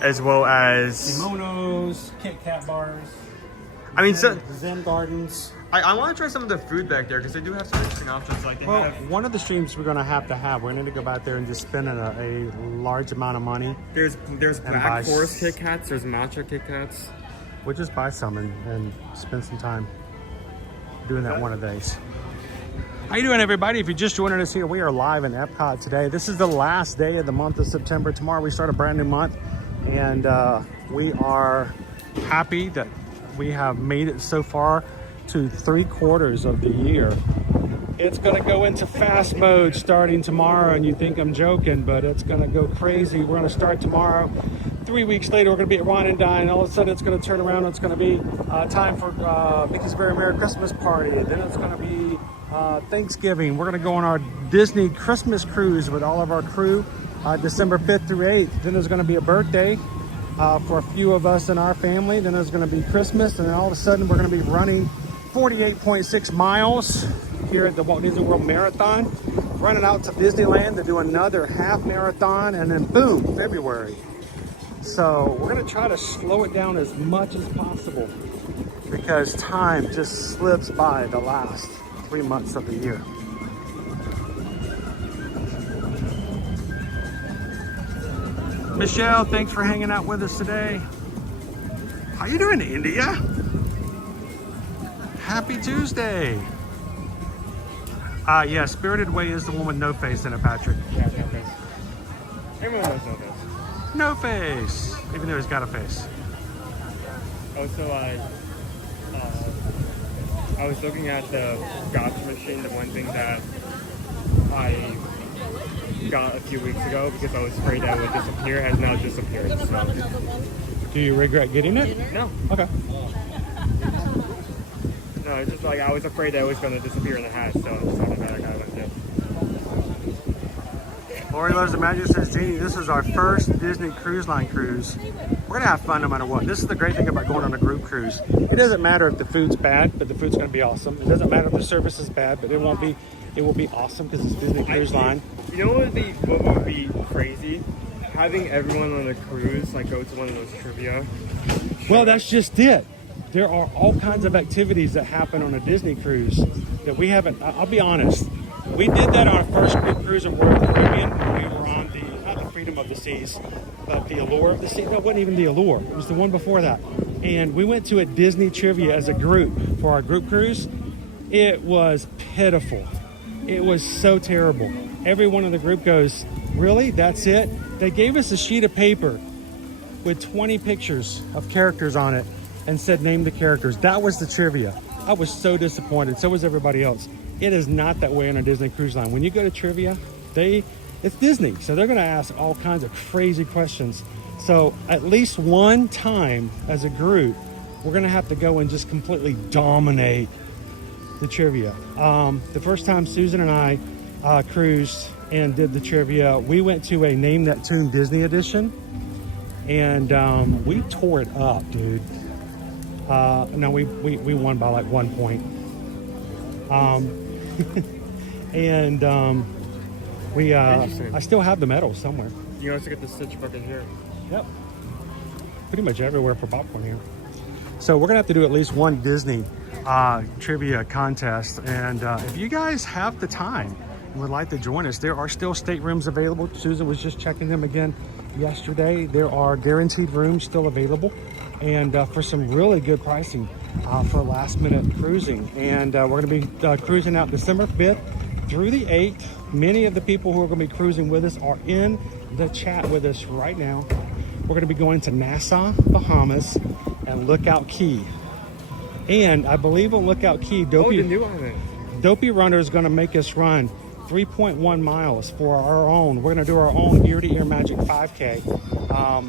as well as kimonos, Kit Kat bars. I mean, Zen gardens. I want to try some of the food back there because they do have some interesting options. Like one of the streams we're going to have. We're going to go back there and just spend a large amount of money. There's Black Forest Kit Kats. There's matcha Kit Kats. We'll just buy some and spend some time doing that one of these. How you doing, everybody? If you're just joining us here, we are live in Epcot today. This is the last day of the month of September. Tomorrow we start a brand new month, and we are happy that we have made it so far to 3/4 of the year. It's gonna go into fast mode starting tomorrow, and you think I'm joking, but it's gonna go crazy. We're gonna start tomorrow. 3 weeks later, we're gonna be at Wine and Dine. All of a sudden, it's gonna turn around. It's gonna be time for Mickey's Very Merry Christmas Party. Then it's gonna be Thanksgiving. We're gonna go on our Disney Christmas cruise with all of our crew, December 5th through 8th. Then there's gonna be a birthday for a few of us in our family. Then there's gonna be Christmas, and then all of a sudden, we're gonna be running 48.6 miles here at the Walt Disney World Marathon, running out to Disneyland to do another half marathon, and then boom, February. So we're gonna try to slow it down as much as possible because time just slips by the last 3 months of the year. Michelle, thanks for hanging out with us today. How you doing, India? Happy Tuesday. Yeah, Spirited Way is the one with no face in it, Patrick. Yeah, no face. Everyone knows no face. No face, even though he's got a face. Also, I was looking at the gotcha machine. The one thing that I got a few weeks ago because I was afraid that it would disappear has now disappeared. So. Do you regret getting it? No. Okay. No, it's just like I was afraid that it was going to disappear in the hatch, so I'm just happy that I got it. Lori Loves the Magic says, Jeannie, this is our first Disney Cruise Line cruise. We're going to have fun no matter what. This is the great thing about going on a group cruise. It doesn't matter if the food's bad, but the food's going to be awesome. It doesn't matter if the service is bad, but it will be awesome because it's Disney Cruise Line. You know what would be crazy? Having everyone on the cruise like go to one of those trivia. Well, that's just it. There are all kinds of activities that happen on a Disney cruise that we haven't. I'll be honest. We did that on our first group cruise in Royal Caribbean. We were on not the Freedom of the Seas, but the Allure of the Seas. No, it wasn't even the Allure. It was the one before that. And we went to a Disney trivia as a group for our group cruise. It was pitiful. It was so terrible. Everyone in the group goes, really? That's it? They gave us a sheet of paper with 20 pictures of characters on it and said, name the characters. That was the trivia. I was so disappointed. So was everybody else. It is not that way on a Disney Cruise Line. When you go to trivia, it's Disney. So they're going to ask all kinds of crazy questions So at least one time as a group, we're gonna have to go and just completely dominate the trivia. The first time Susan and I cruised and did the trivia, we went to a Name That Tune Disney edition, and we tore it up, dude. No, we won by like 1 point. And I still have the medals somewhere. You also get the Stitch bucket here. Yep. Pretty much everywhere for popcorn here. So we're gonna have to do at least one Disney trivia contest. And if you guys have the time and would like to join us, there are still staterooms available. Susan was just checking them again yesterday. There are guaranteed rooms still available, and for some really good pricing for last minute cruising. And we're gonna be cruising out December 5th through the 8th. Many of the people who are gonna be cruising with us are in the chat with us right now. We're gonna be going to Nassau, Bahamas, and Lookout Key. And I believe on Lookout Key, Dopey Runner is gonna make us run 3.1 miles for our own. We're gonna do our own Ear to Ear Magic 5K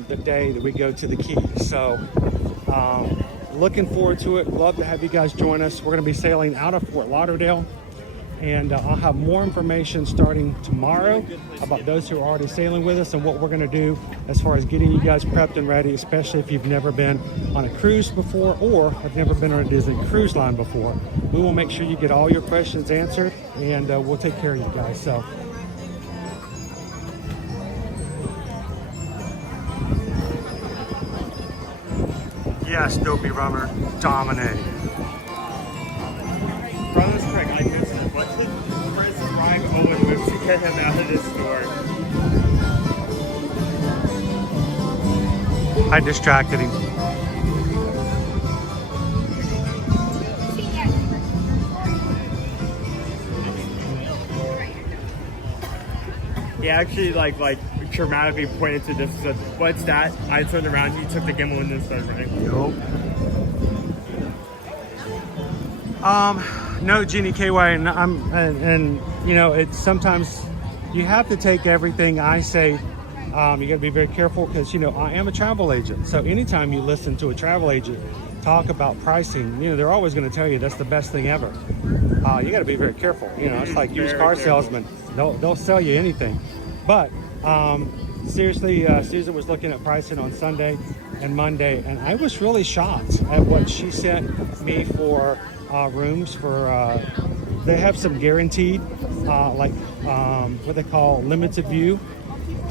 the day that we go to the Key. So looking forward to it. Love to have you guys join us. We're gonna be sailing out of Fort Lauderdale. And I'll have more information starting tomorrow about those who are already sailing with us and what we're going to do as far as getting you guys prepped and ready, especially if you've never been on a cruise before or have never been on a Disney Cruise Line before. We will make sure you get all your questions answered, and we'll take care of you guys. So. Yes, Dopey Rummer, dominate. Brother's correct, I missed it. What did Chris and Owen move to get him out of this store? I distracted him. He actually like dramatically pointed to this. Said, "What's that?" I turned around. He took the gimbal and then started running. Nope. No, Jeannie KY, and you know, it's sometimes you have to take everything I say. You got to be very careful because, you know, I am a travel agent. So anytime you listen to a travel agent talk about pricing, you know, they're always going to tell you that's the best thing ever. You got to be very careful. You know, it's like used car salesmen. They'll sell you anything. But seriously, Susan was looking at pricing on Sunday and Monday, and I was really shocked at what she sent me for rooms for. They have some guaranteed, what they call limited view.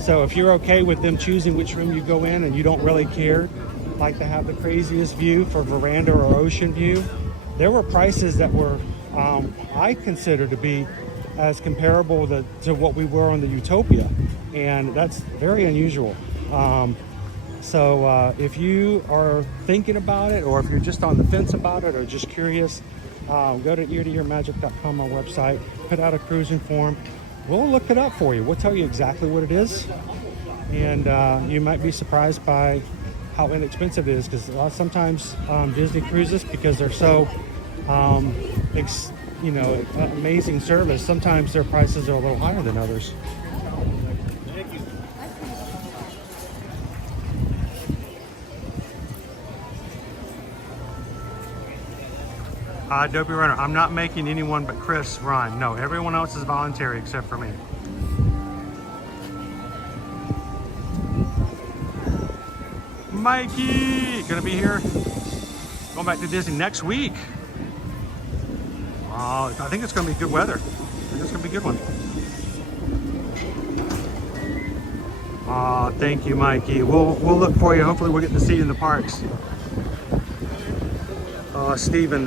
So if you're okay with them choosing which room you go in and you don't really care, like to have the craziest view for veranda or ocean view, there were prices that were, I consider to be as comparable to what we were on the Utopia. And that's very unusual. So if you are thinking about it, or if you're just on the fence about it, or just curious, go to eartoearmagic.com, our website, put out a cruising form. We'll look it up for you. We'll tell you exactly what it is. And you might be surprised by how inexpensive it is, because sometimes Disney cruises, because they're so, amazing service, sometimes their prices are a little higher than others. Dopey Runner, I'm not making anyone but Chris run. No, everyone else is voluntary except for me. Mikey, gonna be here. Going back to Disney next week. I think it's gonna be good weather. I think it's gonna be a good one. Thank you, Mikey. We'll look for you. Hopefully we'll get to see you in the parks. Steven,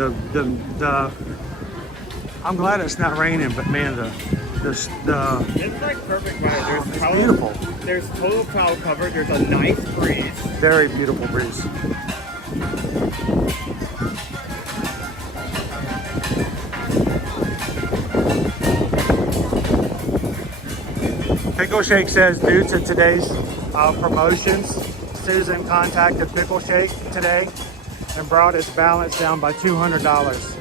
I'm glad it's not raining, but man, it's like perfect weather. It's beautiful. There's total cloud cover. There's a nice breeze. Very beautiful breeze. Pickle Shake says, due to today's promotions, Susan contacted Pickle Shake today and brought its balance down by $200.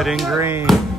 Good and green.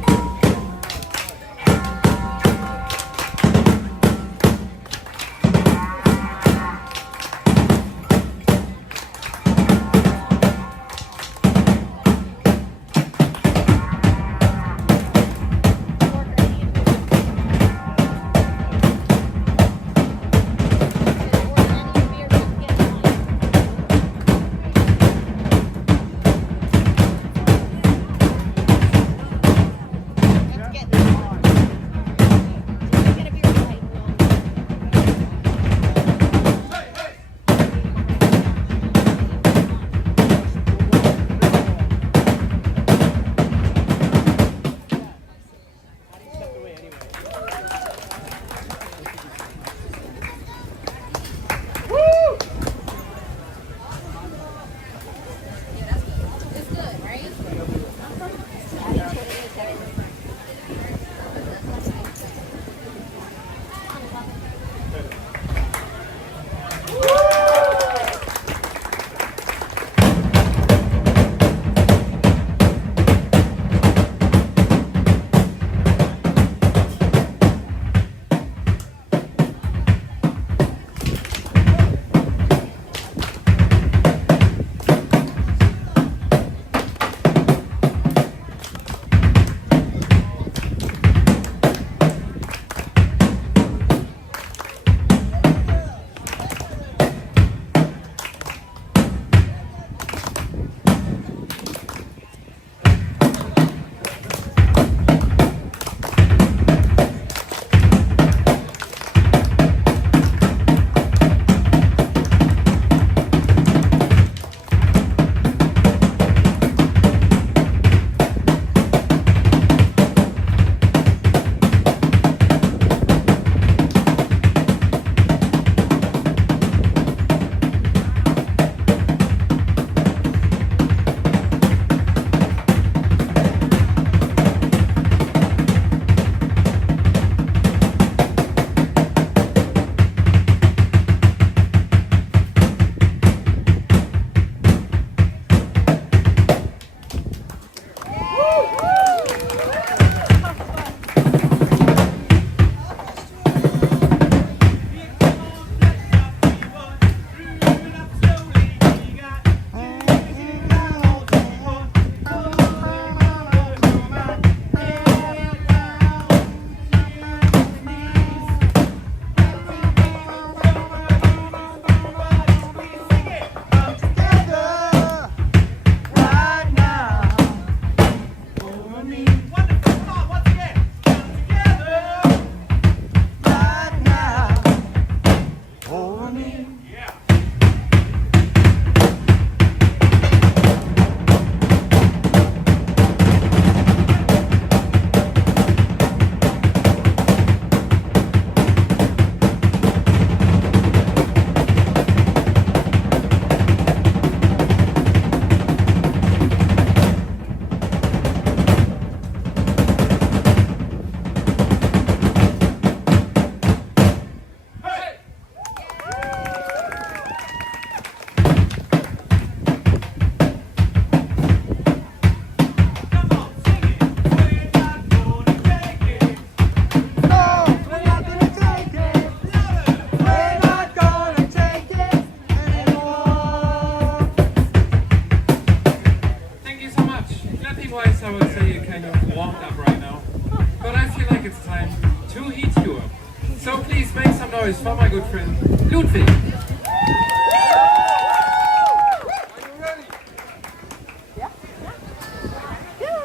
noise for my good friend Ludwig.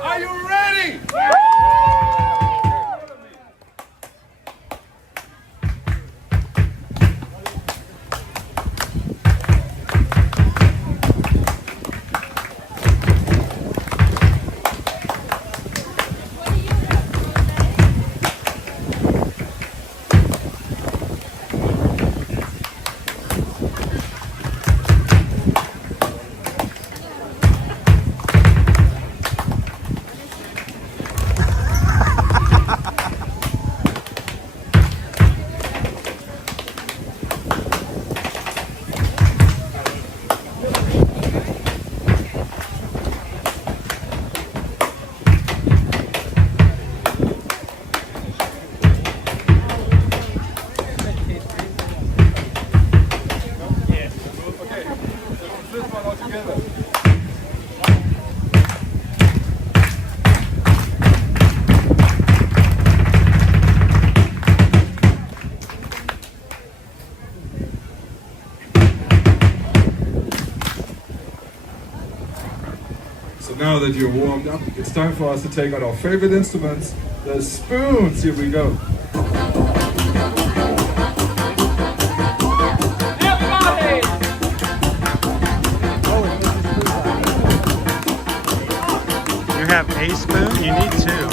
Are you ready? together. So now that you're warmed up, it's time for us to take out our favorite instruments, the spoons. Here we go. You have a spoon? You need two.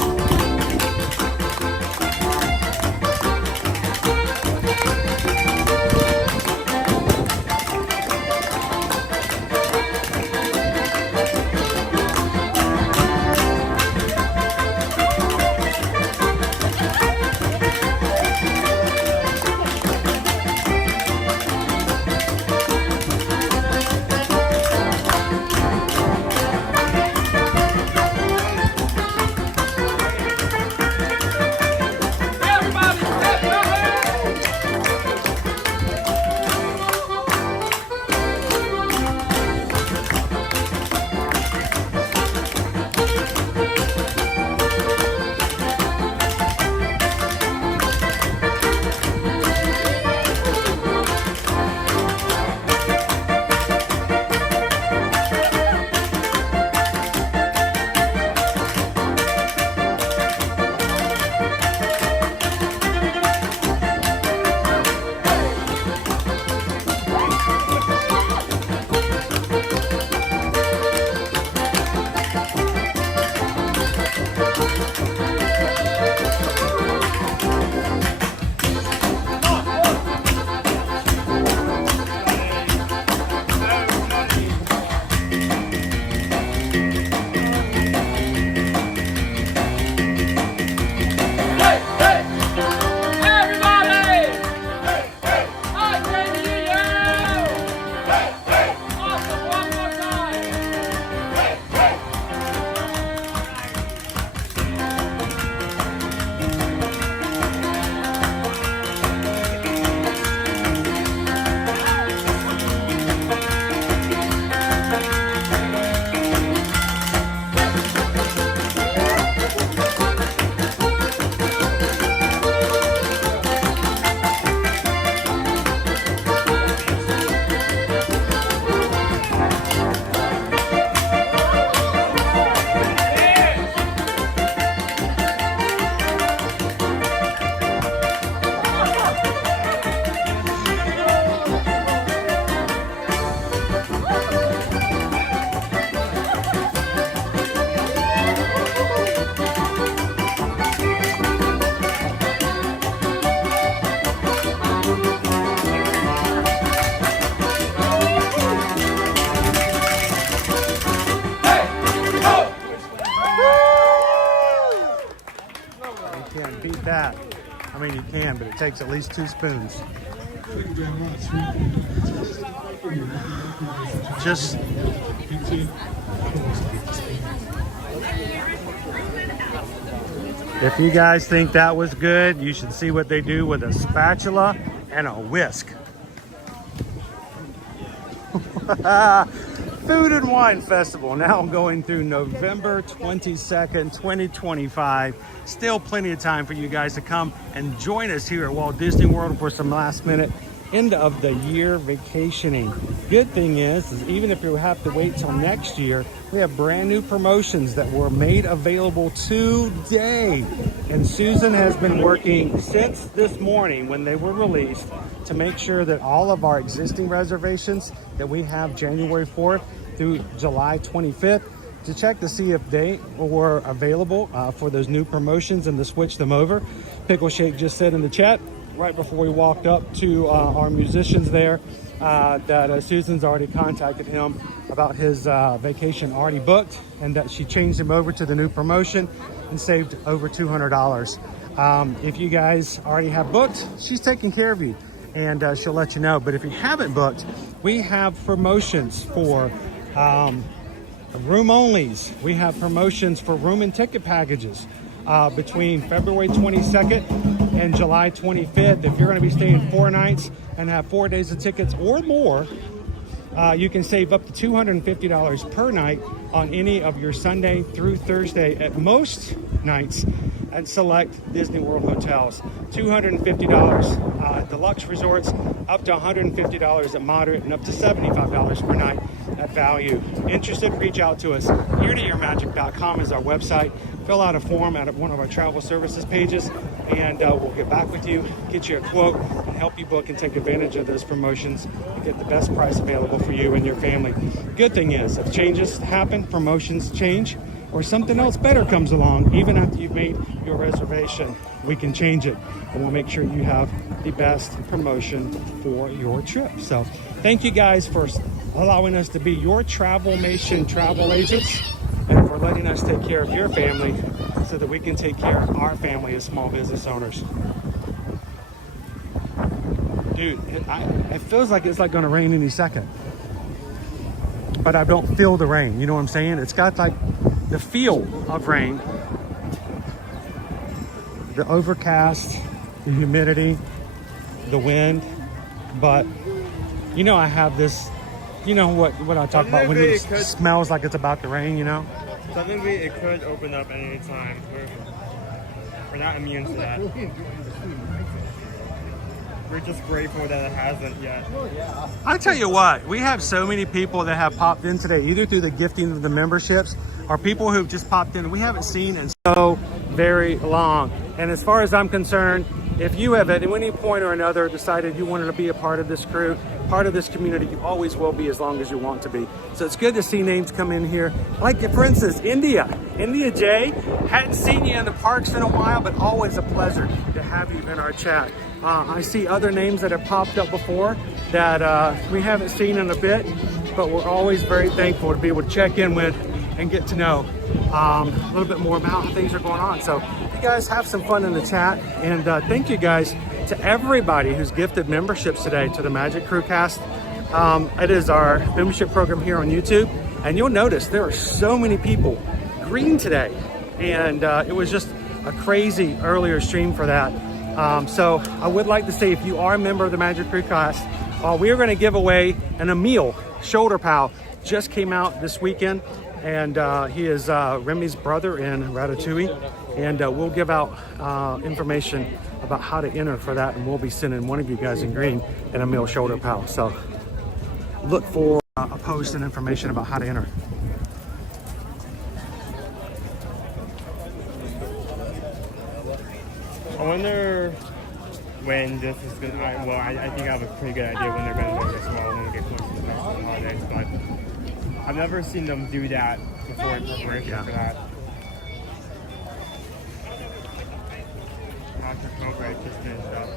Beat that. I mean, you can, but it takes at least 2 spoons. Just if you guys think that was good, you should see what they do with a spatula and a whisk. Food and Wine Festival now going through November 22nd, 2025. Still plenty of time for you guys to come and join us here at Walt Disney World for some last minute end of the year vacationing. Good thing is even if you have to wait till next year, we have brand new promotions that were made available today. And Susan has been working since this morning when they were released to make sure that all of our existing reservations that we have January 4th through July 25th to check to see if they were available for those new promotions and to switch them over. Pickle Shake just said in the chat right before we walked up to our musicians there that Susan's already contacted him about his vacation already booked and that she changed him over to the new promotion and saved over $200. If you guys already have booked, she's taking care of you and she'll let you know. But if you haven't booked, we have promotions for room onlys. We have promotions for room and ticket packages between February 22nd and July 25th. If you're going to be staying 4 nights and have 4 days of tickets or more, you can save up to $250 per night on any of your Sunday through Thursday at most nights at select Disney World hotels. $250 deluxe resorts, up to $150 at moderate, and up to $75 per night at value. Interested? Reach out to us. HereToYourMagic.com is our website. Fill out a form out of one of our travel services pages, and we'll get back with you, get you a quote, and help you book and take advantage of those promotions and get the best price available for you and your family. Good thing is, if changes happen, promotions change, or something else better comes along, even after you've made your reservation, we can change it, and we'll make sure you have the best promotion for your trip. So thank you guys for allowing us to be your Travelmation travel agents, and for letting us take care of your family so that we can take care of our family as small business owners. Dude, it feels like it's like going to rain any second, but I don't feel the rain. You know what I'm saying? It's got like the feel of rain, the overcast, the humidity, the wind, but you know, I have this, you know what I talk about when it smells like it's about to rain, you know? Suddenly it could open up at any time. We're not immune to that. We're just grateful that it hasn't yet. I tell you what, we have so many people that have popped in today, either through the gifting of the memberships or people who've just popped in we haven't seen in so very long. And as far as I'm concerned, if you have at any point or another decided you wanted to be a part of this crew, part of this community, you always will be as long as you want to be. So it's good to see names come in here. Like, for instance, India J. Hadn't seen you in the parks in a while, but always a pleasure to have you in our chat. I see other names that have popped up before that we haven't seen in a bit, but we're always very thankful to be able to check in with and get to know a little bit more about how things are going on. So you guys have some fun in the chat, and thank you guys to everybody who's gifted memberships today to the Magic Crew Cast. It is our membership program here on YouTube, and you'll notice there are so many people green today, and it was just a crazy earlier stream for that. So I would like to say, if you are a member of the Magic Crew Cast, we are going to give away an Emil shoulder pal. Just came out this weekend, and he is Remy's brother in Ratatouille, and we'll give out information about how to enter for that, and we'll be sending one of you guys in green an Emil shoulder pal. So look for a post and information about how to enter. I wonder when this is going to, I think I have a pretty good idea when they're going to do this well when we get close to the holidays, but I've never seen them do that before in preparation for that. After COVID, just finished up.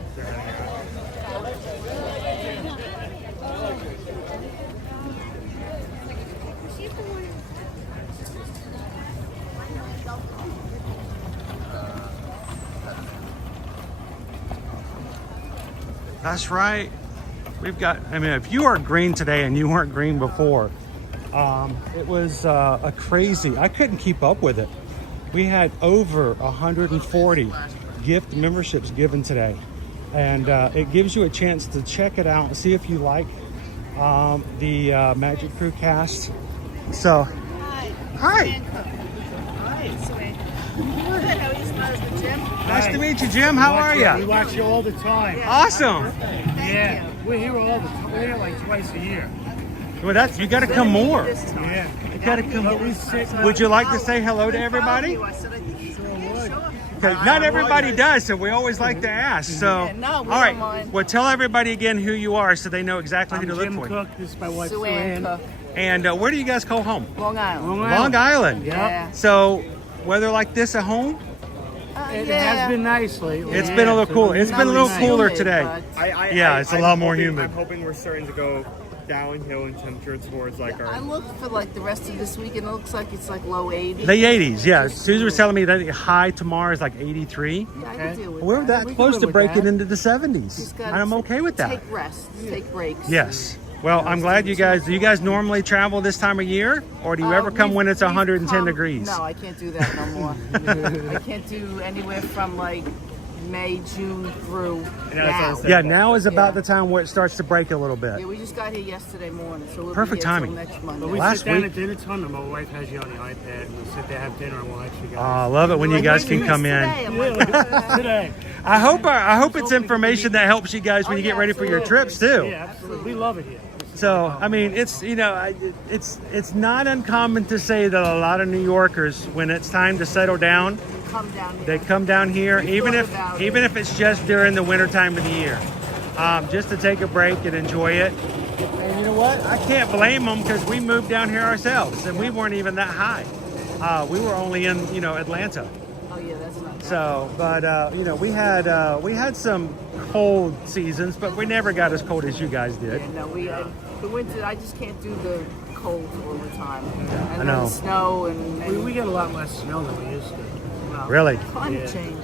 That's right. We've got, I mean, if you are green today and you weren't green before, it was a crazy, I couldn't keep up with it. We had over 140 gift memberships given today. And it gives you a chance to check it out and see if you like the Magic Crew Cast. So, hi. Nice to meet you, Jim. How are you? We watch you all the time. Awesome. Yeah, we're here all the time. We're here like twice a year. Well, that's, you got to come more. Yeah. You got to come more. Would you like to say hello to everybody? Okay, not everybody does, so we always like to ask. So, all right. Well, tell everybody again who you are so they know exactly who to look for. Cook. This is my wife, Saurin. And where do you guys call home? Long Island. Long Island. Yeah. So, weather like this at home? It has been nice lately. It's been a little cooler. It's been a little cooler today. Yeah, it's a lot more humid. I'm hoping we're starting to go downhill in temperature towards like our... I looked for like the rest of this week, and it looks like it's like low 80s. The 80s, yeah. Susan was telling me that the high tomorrow is like 83. Yeah, I can deal with We're that close to breaking that. into the 70s. And I'm okay with that. Take rest, take breaks. Yes. Well, I'm glad you guys, do you guys normally travel this time of year? Or do you ever come when it's 110 degrees? No, I can't do that no more. I can't do anywhere from like May, June through Yeah, that's now. Yeah, now is about the time where it starts to break a little bit. Yeah, we just got here yesterday morning, so we'll Perfect be here timing. till next Monday. But we Last sit down week- at dinner time, and my wife has you on the iPad, and we sit there, have dinner, and we'll actually go. Oh, I love it when you guys can come in. Today. I hope it's information that helps you guys when you get ready for your trips too. Yeah, absolutely. We love it here. So, I mean, it's, you know, it's not uncommon to say that a lot of New Yorkers, when it's time to settle down, they come down here, even if it's just during the winter time of the year, just to take a break and enjoy it. And you know what? I can't blame them because we moved down here ourselves, and we weren't even that high. We were only in, you know, Atlanta. Oh yeah, that's not. So, but you know, we had some cold seasons, but we never got as cold as you guys did. Yeah, no, the winter. I just can't do the cold all the time. I And know. the snow and We get a lot less snow than we used to. Well, Really? climate change.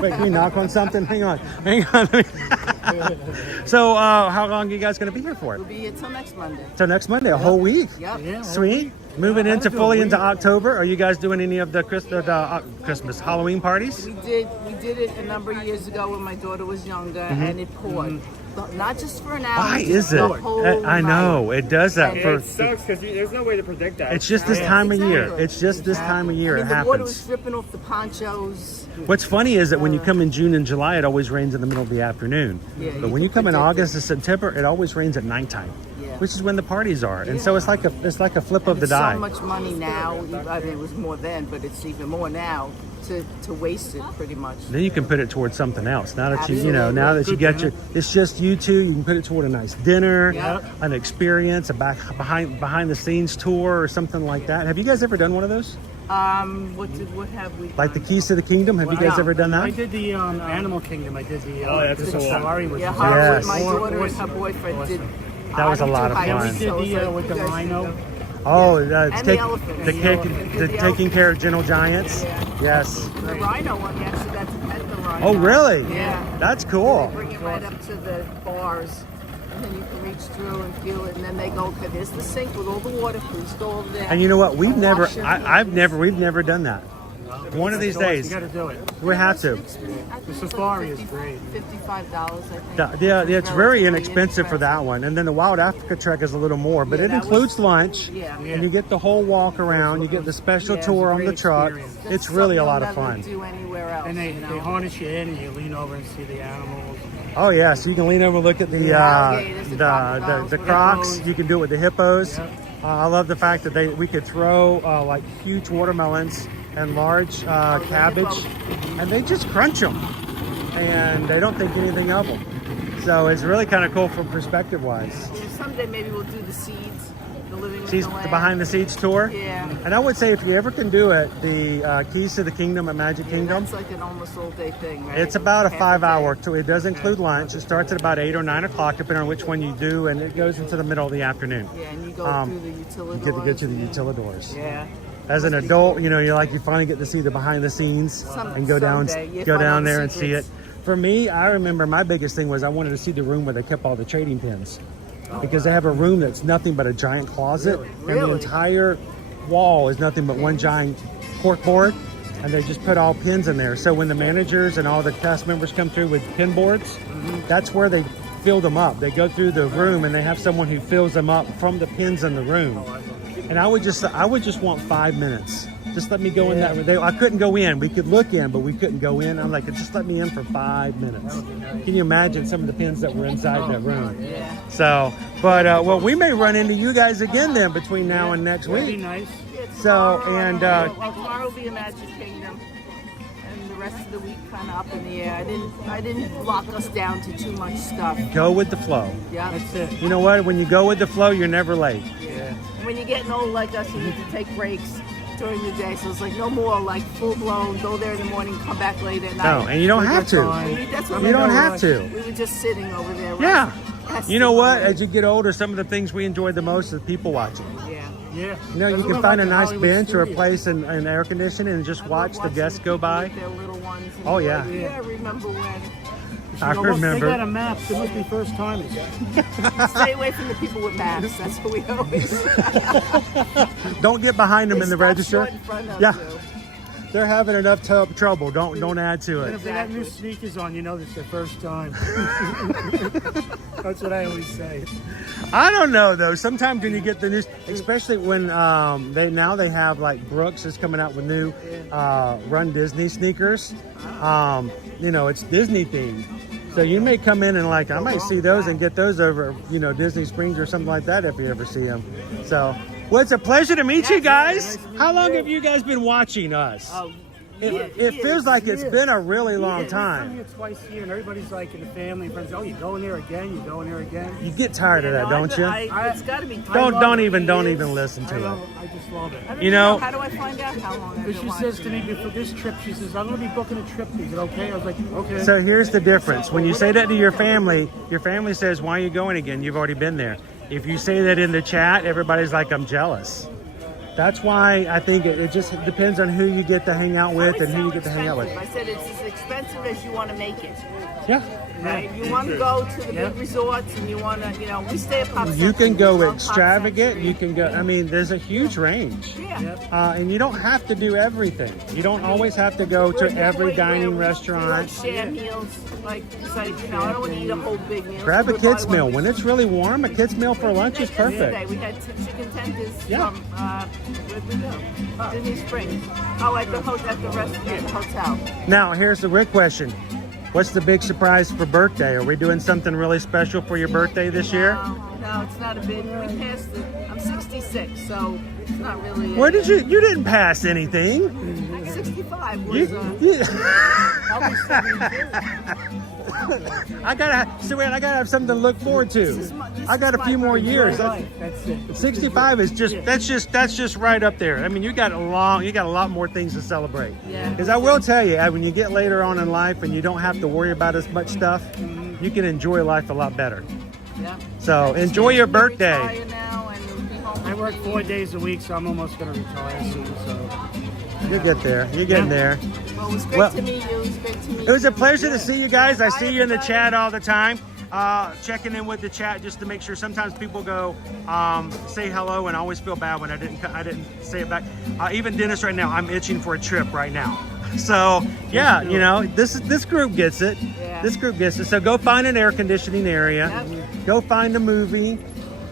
Wait, can we knock on something? Hang on. So, how long are you guys going to be here for? We'll be here till next Monday. So next Monday, a whole week. Yep. Yeah, Sweet. Moving into fully into October. Are you guys doing any of the Christmas Halloween parties? We did it a number of years ago when my daughter was younger, and it poured. Not just for an hour. Why just is it? the whole I know it does that And for. It sucks because there's no way to predict that. It's just this time of year. It's just this time of year it The water happens. was dripping off the ponchos. What's funny is that when you come in June and July, it always rains in the middle of the afternoon. Yeah, But you when you can come in predict August and September, it always rains at nighttime, Yeah. which is when the parties are. And so it's like a flip of the It's die. so much money now. I mean, it was more then, but it's even more now to waste it pretty much. Then you can put it towards something else. Now that Absolutely. now that you Good get dinner. it's just you two. You can put it toward a nice dinner, Yep. an experience, a behind the scenes tour or something like that. Have you guys ever done one of those? What have we? Like the Keys to the Kingdom? Have you guys ever done I that? did the Animal Kingdom. I did the that's the cool. safari with Yeah, the Hollywood, Yes. my daughter and her boyfriend did. That was a I lot do of hikes, fun. We did so it's the like with you the guys rhino. should go. Oh, And the elephant. the taking care of gentle giants. Yes. The rhino one, you actually got to pet the rhino. Oh, really? Yeah. That's cool. They bring it right up to the bars, and then you can reach through and feel it, and then they go, okay, there's the sink with all the water, please go over there. And you know what? We've and never, wash it. we've never done that. One of these days, You got to do it. we have to. The safari is great. $55, I think. Yeah, it's very Relatively inexpensive for that one. And then the Wild Africa Trek is a little more, but Yeah, it that includes was- lunch, Yeah. and you get the whole walk around. You get the special Yeah, tour it's a on the great truck. experience. It's really a lot of Something you'll fun. never do anywhere else. And they you know? they harness you in, and you lean over and see the animals. Oh yeah, so you can lean over and look at the alligators, the the crocodiles, the the crocs. hippos. You can do it with the hippos. Yep. I love the fact that we could throw like huge watermelons and large cabbage, and they just crunch them, and they don't think anything of them. So it's really kind of cool from perspective wise. Yeah, someday maybe we'll do the seeds, the living with She's the the land. behind the scenes tour. Yeah. And I would say if you ever can do it, the Keys to the Kingdom at Magic Kingdom. That's like an almost all day thing, right? It's about a Half 5-hour tour. It does include lunch. It starts at about 8 or 9 o'clock, depending on which one you do, and it goes into the middle of the afternoon. Yeah, and you go through the utilidors. You get to go to the utilidors. Yeah. As an adult, you know, you finally get to see the behind the scenes and go down someday. You go find down out the there and see it. secrets. For me, I remember my biggest thing was I wanted to see the room where they kept all the trading pins. Because they have a room that's nothing but a giant closet, and the Really? entire wall is nothing but one giant cork board, and they just put all pins in there. So when the managers and all the cast members come through with pin boards, that's where they fill them up. They go through the room and they have someone who fills them up from the pins in the room. And I would just want 5 minutes. Just let me go in that room. I couldn't go in. We could look in, but we couldn't go in. I'm like, just let me in for 5 minutes. Can you imagine some of the pins that were inside that room? So, but well, we may run into you guys again then between now and next That'd be week. nice. So, and Well, tomorrow will be a Magic Kingdom, and the rest of the week kind of up in the air. I didn't lock us down to too much stuff. go with the flow. Yeah. That's it. You know what? When you go with the flow, you're never late. Yeah. When you're getting old like us, you need to take breaks during the day. So it's like no more like full blown, go there in the morning, come back late at night. No, and you don't have to. That's what You we don't were. have to. We were just sitting over there. Yeah. resting You know what? away. As you get older, some of the things we enjoy the most is people watching. Yeah. Yeah. You know, you can find a nice bench or a place in air conditioning and just watch the guests go by. Their little ones. And Oh, be yeah. like, yeah. Remember when? I They got remember. a map. There must be first timers. Stay away from the people with masks. That's what we always. Don't get behind them They in the stop register. short in front of Yeah. you. They're having enough trouble. Don't add to And it. if they got new sneakers on, you know this is their first time. That's what I always say. I don't know though. Sometimes when you get the news, especially when they have like Brooks is coming out with new Run Disney sneakers. It's Disney themed. So you may come in and like I might see those and get those over Disney Springs or something like that if you ever see them. So well, it's a pleasure to meet you guys. How long have you guys been watching us? It feels like it's been a really long time. I come here twice a year, and everybody's like in the family and friends. Oh, you're going there again? You're going there again? You get tired of that, don't you? It's got to be. Don't even listen to it. I just love it. How do I find out how long? Because she says to me before this trip, she says, "I'm going to be booking a trip. Is it okay?" I was like, "Okay." So here's the difference. When you say that to your family says, "Why are you going again? You've already been there." If you say that in the chat, everybody's like, "I'm jealous." That's why I think it just depends on who you get to hang out with and who you get to hang out with. I said it's as expensive as you want to make it. Yeah. Right? You want to go to the big resorts and you want to, we stay at Pop You Century. can go extravagant. You can go, there's a huge range. Yeah. And you don't have to do everything. You don't always have to go to every dining restaurant. Share meals. I don't want to eat a whole big meal. Grab a kid's meal. When it's really warm, a kid's meal for lunch is perfect. We had chicken tenders from, where'd we go? Disney Springs. Oh, at the hotel. Now, here's the real question. What's the big surprise for birthday? Are we doing something really special for your birthday this year? No, it's not a big. We passed it. I'm 66, so it's not really. Where did you didn't pass anything? 65 was. I'll be 72. I gotta have something to look forward to. I got a few more years. That's it. 65 is that's just right up there. You got a lot more things to celebrate. Yeah. Because I will tell you, when you get later on in life and you don't have to worry about as much stuff, you can enjoy life a lot better. Yeah. So enjoy your birthday. I work 4 days a week, so I'm almost going to retire soon. So You'll get there. You're getting there. Well, it was great to meet you. It was a pleasure to see you guys. I see you in the chat all the time. Checking in with the chat just to make sure. Sometimes people go say hello, and I always feel bad when I didn't say it back. Even Dennis, right now, I'm itching for a trip right now. So yeah, this group gets it. Yeah. This group gets it. So go find an air conditioning area. Yep. Go find a movie.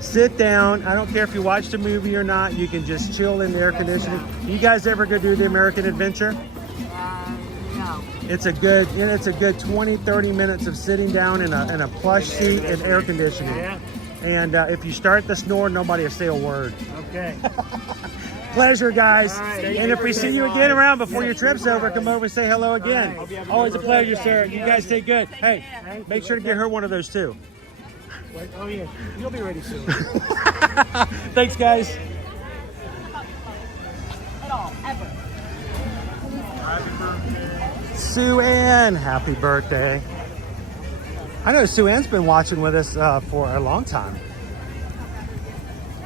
Sit down. I don't care if you watched a movie or not. You can just chill in the air conditioning. You guys ever go do the American Adventure? No. It's a good 20-30 minutes of sitting down in a plush seat and air conditioning. Yeah. And if you start to snore, nobody will say a word. Okay. Pleasure, guys. Right. And if we see you again around before your trip's over, come over and say hello again. Always a pleasure, Sarah. You guys stay good. Hey, make sure to get her one of those too. Oh yeah, you'll be ready soon. Thanks, guys. Sue Ann, happy birthday. I know Sue Ann's been watching with us for a long time.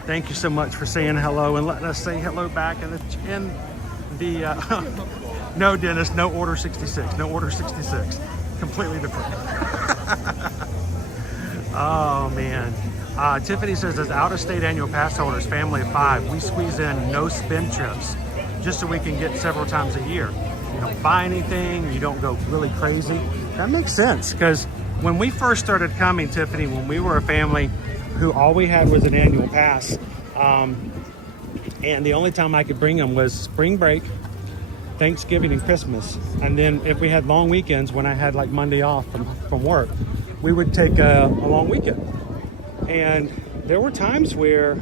Thank you so much for saying hello and letting us say hello back in the no, Dennis, no order 66. No order 66. Completely different. Oh man. Tiffany says, as out-of-state annual pass holders, family of 5, we squeeze in no spend trips just so we can get several times a year. You don't buy anything, you don't go really crazy. That makes sense, because when we first started coming, Tiffany, when we were a family who all we had was an annual pass, and the only time I could bring them was spring break, Thanksgiving, and Christmas. And then if we had long weekends, when I had like Monday off from work, we would take a long weekend. And there were times where,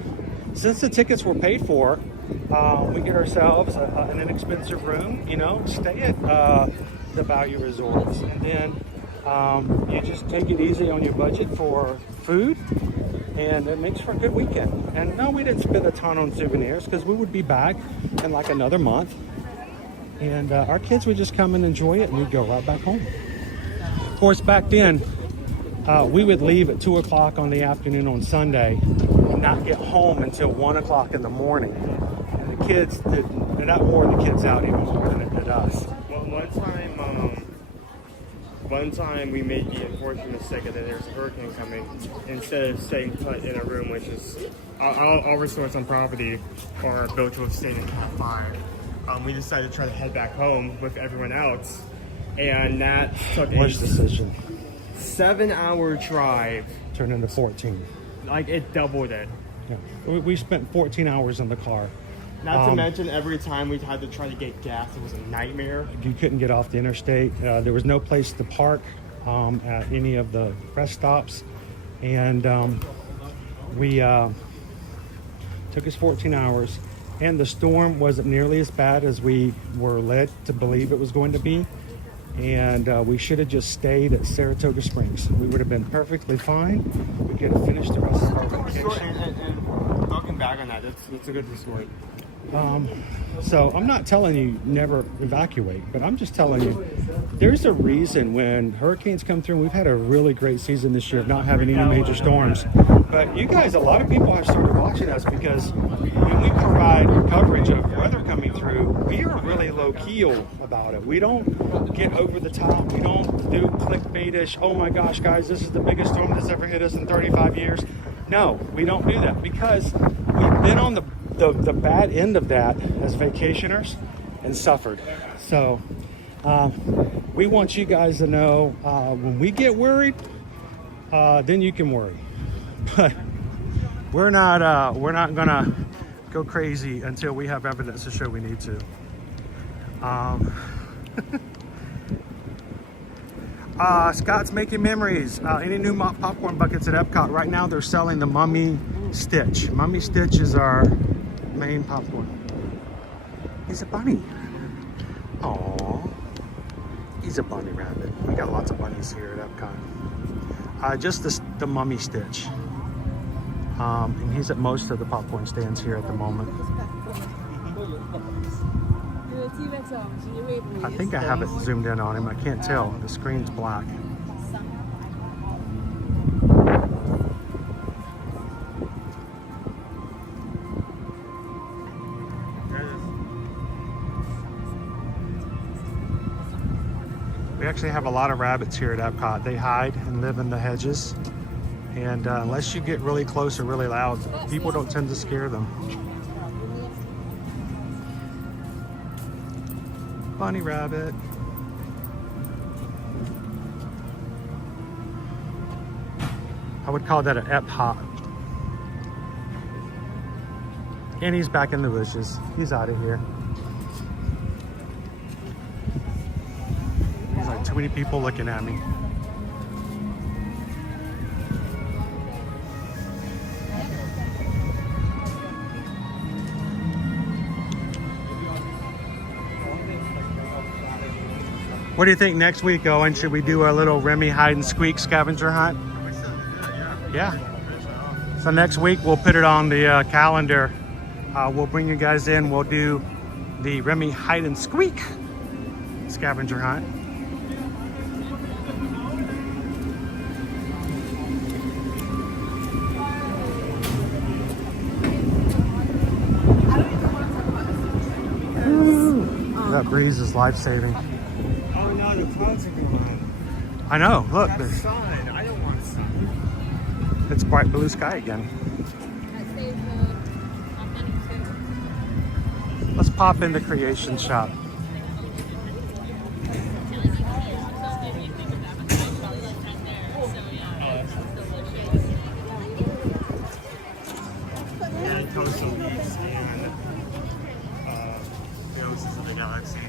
since the tickets were paid for, we get ourselves an inexpensive room, stay at the Value Resorts. And then you just take it easy on your budget for food, and it makes for a good weekend. And no, we didn't spend a ton on souvenirs because we would be back in like another month. And our kids would just come and enjoy it, and we'd go right back home. Of course, back then, we would leave at 2 o'clock on the afternoon on Sunday and not get home until 1 o'clock in the morning. And the kids that wore the kids out even more than it did us. Well, one time we made the unfortunate mistake that there's a hurricane coming. Instead of staying put in a room, which is all resorts on property are built to withstand a Cat 5. we decided to try to head back home with everyone else, and that took Worst decision. 7-hour drive. Turned into 14. Like, it doubled it. Yeah. We spent 14 hours in the car. Not to mention, every time we had to try to get gas, it was a nightmare. You couldn't get off the interstate. There was no place to park at any of the rest stops. And we took us 14 hours. And the storm wasn't nearly as bad as we were led to believe it was going to be. And we should have just stayed at Saratoga Springs. We would have been perfectly fine. We could have finished the rest of our vacation. And looking back on that, that's a good story. So I'm not telling you never evacuate, but I'm just telling you there's a reason when hurricanes come through. And we've had a really great season this year of not having any major storms. But you guys, a lot of people have started watching us because when we provide coverage of weather coming through, we are really low key about it. We don't get over the top. We don't do clickbaitish. Oh my gosh, guys, this is the biggest storm that's ever hit us in 35 years. No, we don't do that because we've been on the bad end of that as vacationers and suffered. So we want you guys to know when we get worried, then you can worry. But we're not gonna go crazy until we have evidence to show we need to. Scott's making memories. Any new popcorn buckets at Epcot? Right now they're selling the Mummy Stitch. Mummy Stitch is our main popcorn. He's a bunny. Aww. He's a bunny rabbit. We got lots of bunnies here at Epcot. Just the Mummy Stitch. And he's at most of the popcorn stands here at the moment. I think I have it zoomed in on him. I can't tell. The screen's black. We actually have a lot of rabbits here at Epcot. They hide and live in the hedges. And unless you get really close or really loud, people don't tend to scare them. Bunny rabbit. I would call that an Ep-hop. And he's back in the bushes. He's out of here. There's like too many people looking at me. What do you think next week, Owen? Should we do a little Remy hide and squeak scavenger hunt? Yeah. So next week we'll put it on the calendar. We'll bring you guys in. We'll do the Remy hide and squeak scavenger hunt. That breeze is life-saving. Oh no, the clouds are gone. I know, look. That's sun. I don't want sun. It's bright blue sky again. Let's pop into Creation Shop. Coastal Leaves and Ghosts of the Galaxy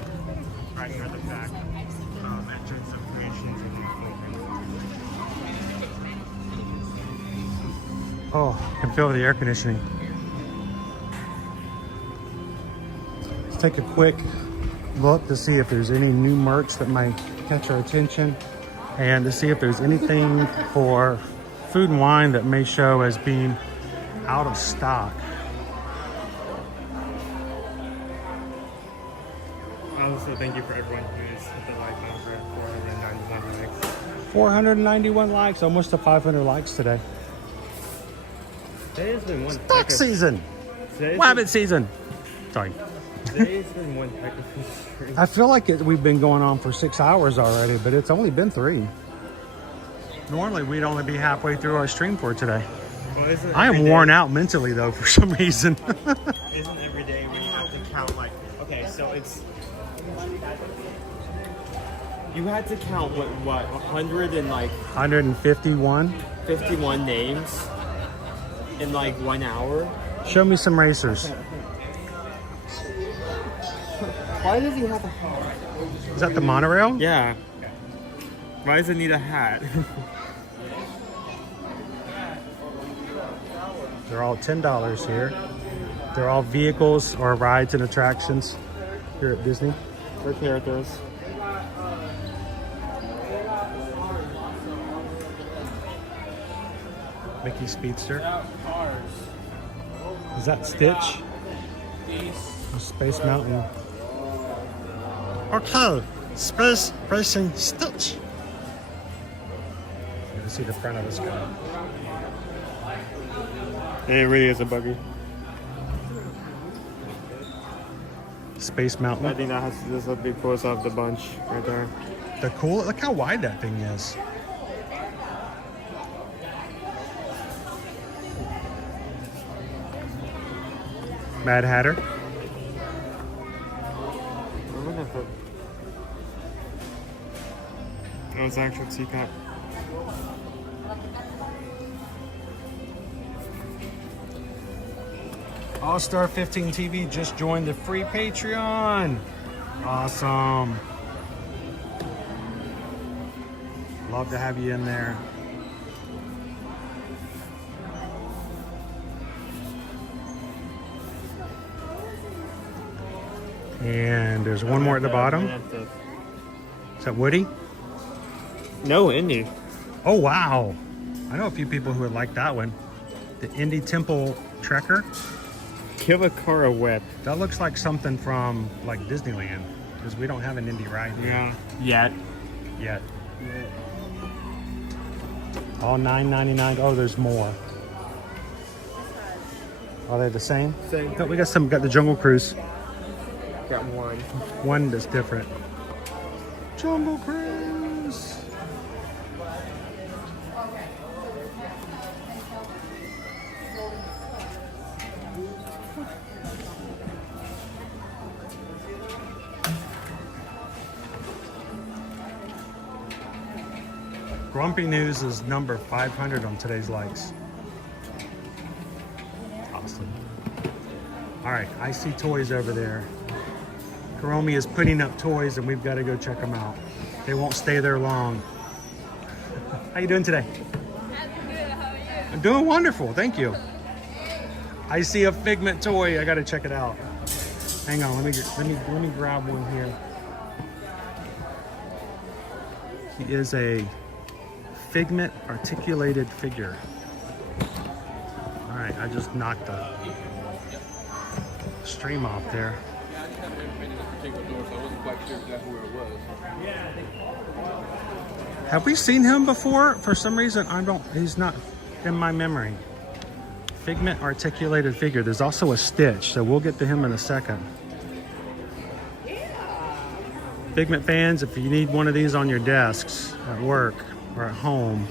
right here at the back entrance of Creations and Oh, I can feel the air conditioning. Let's take a quick look to see if there's any new merch that might catch our attention and to see if there's anything for food and wine that may show as being out of stock. Also, thank you for everyone who's hit the like button for 491 likes. 491 likes, almost to 500 likes today. Today's been one Duck season! Rabbit season! Sorry. Today's been one heck of a stream. I feel like we've been going on for 6 hours already, but it's only been 3. Normally, we'd only be halfway through our stream for today. Well, I am worn out mentally, though, for some reason. Isn't every day when you have to count, like, okay, So it's... You had to count, what 151? 51 names in like 1 hour? Show me some racers. Why does he have a hat? Is that the monorail? Yeah. Why does it need a hat? They're all $10 here. They're all vehicles or rides and attractions here at Disney. For characters. Mickey Speedster. Is that Stitch? Space Mountain. Okay, Space Racing Stitch. You can see the front of this guy. It really is a buggy. Space Mountain. I think that has this is a big pose of the bunch right there. The cool. Look how wide that thing is. Mad Hatter. Oh, it's an actual teacup. All Star 15 TV just joined the free Patreon. Awesome. Love to have you in there. And there's one more at the bottom. Is that Woody? No, Indy. Oh, wow. I know a few people who would like that one. The Indy Temple Trekker. Kilakara Whip. That looks like something from like Disneyland because we don't have an Indy ride here. Yeah. Yet. All $9.99. Oh, there's more. Are they the same? Same. Oh, we got some. Got the Jungle Cruise. Got one. One that's different. Jungle Cruise. Grumpy News is number 500 on today's likes. Awesome. All right, I see toys over there. Karomi is putting up toys and we've got to go check them out. They won't stay there long. How you doing today? I'm good. How are you? I'm doing wonderful, thank you. I see a Figment toy. I got to check it out. Hang on, let me grab one here. He is a Figment articulated figure. All right, I just knocked the stream off there. Have we seen him before? For some reason, he's not in my memory. Figment articulated figure. There's also a Stitch, so we'll get to him in a second. Figment fans, if you need one of these on your desks at work or at home.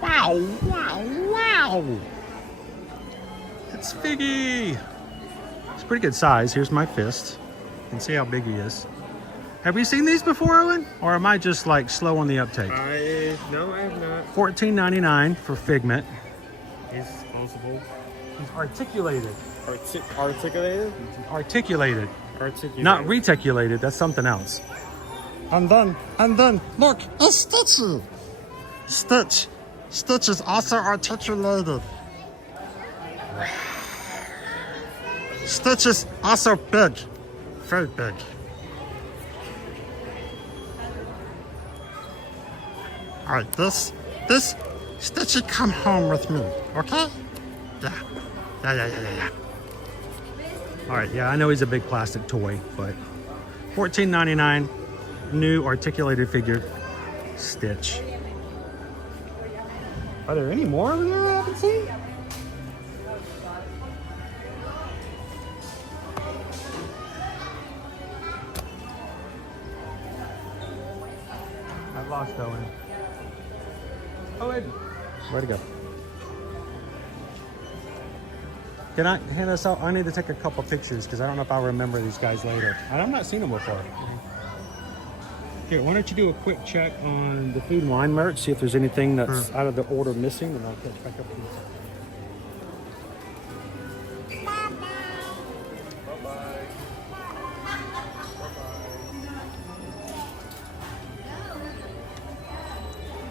Wow, wow, wow. It's Figgy. It's a pretty good size. Here's my fist. You can see how big he is. Have you seen these before, Owen? Or am I just like slow on the uptake? No, I have not. $14.99 for Figment. He's disposable. He's articulated. Articulated? Articulated. Articulated. Not reticulated. That's something else. And then, look, it's Stitchy. Stitch. Stitch is also articulated. Stitch is also big. Very big. All right, this, Stitchy, come home with me, okay? Yeah. All right, yeah, I know he's a big plastic toy, but $14.99, new articulated figure, Stitch. Are there any more over there I haven't seen? I've lost Owen. Owen! Where'd he go? Can I hand this out? I need to take a couple pictures because I don't know if I'll remember these guys later. And I've not seen them before. Here, why don't you do a quick check on the food and wine merch, see if there's anything that's out of the order missing, and I'll catch back up with you.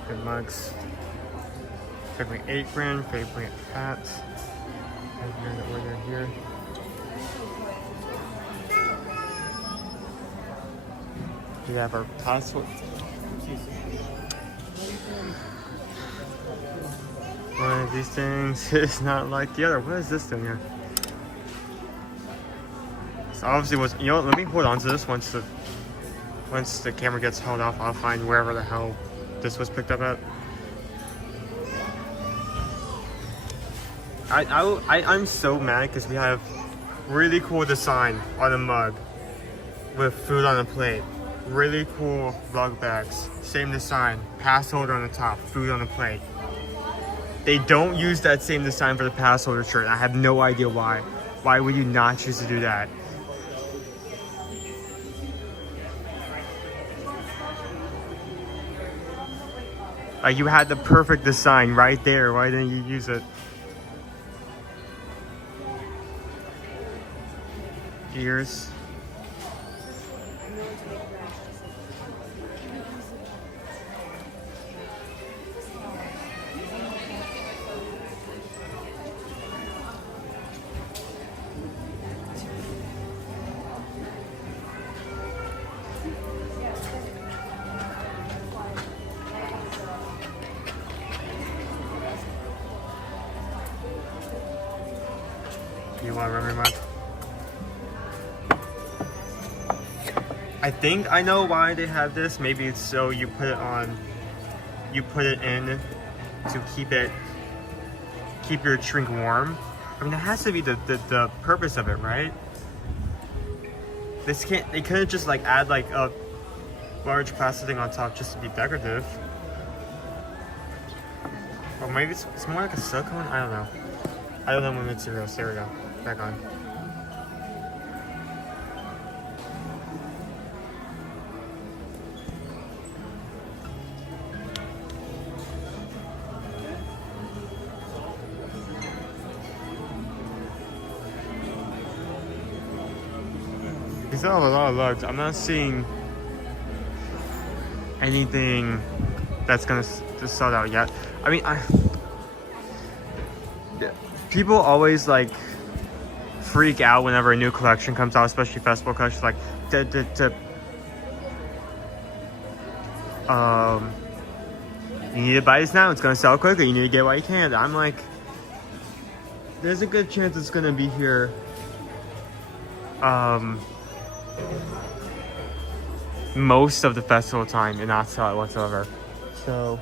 Good mugs. Favorite apron, favorite hats. Here's the order here. We have our password. One of these things is not like the other. What is this thing here? So obviously was, you know what, let me hold on to this once the camera gets held off. I'll find wherever the hell this was picked up at. I'm so mad because we have really cool design on the mug with food on the plate. Really cool rug bags, same design, pass holder on the top, food on the plate. They don't use that same design for the pass holder shirt. I have no idea why. Why would you not choose to do that? Like, you had the perfect design right there. Why didn't you use it? Ears. You want to run your mug? I think I know why they have this. Maybe it's so you put it on, you put it in to keep your drink warm. I mean, that has to be the purpose of it, right? This can't, they couldn't just like add like a large plastic thing on top just to be decorative. Or maybe it's more like a silicone, I don't know. I don't know what materials. There we go. Back on. These are a lot of lugs. I'm not seeing anything that's gonna just sell out yet. I mean, people always like freak out whenever a new collection comes out, especially festival collections. Like, you need to buy this now. It's gonna sell quickly. You need to get while you can. I'm like, there's a good chance it's gonna be here. Most of the festival time and not sell it whatsoever. So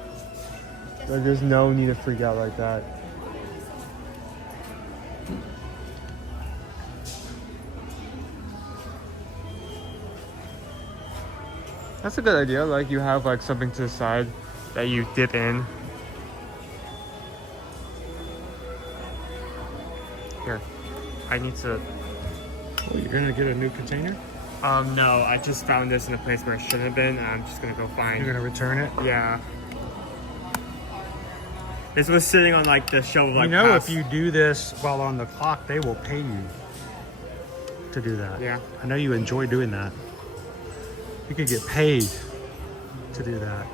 there's no need to freak out like that. That's a good idea. Like, you have like something to the side that you dip in. Here, I need to. Oh, you're gonna get a new container? No, I just found this in a place where it shouldn't have been. I'm just gonna go find. You're gonna return it? Yeah. This was sitting on like the shelf of like. You know, if you do this while on the clock, they will pay you to do that. Yeah. I know you enjoy doing that. You could get paid to do that.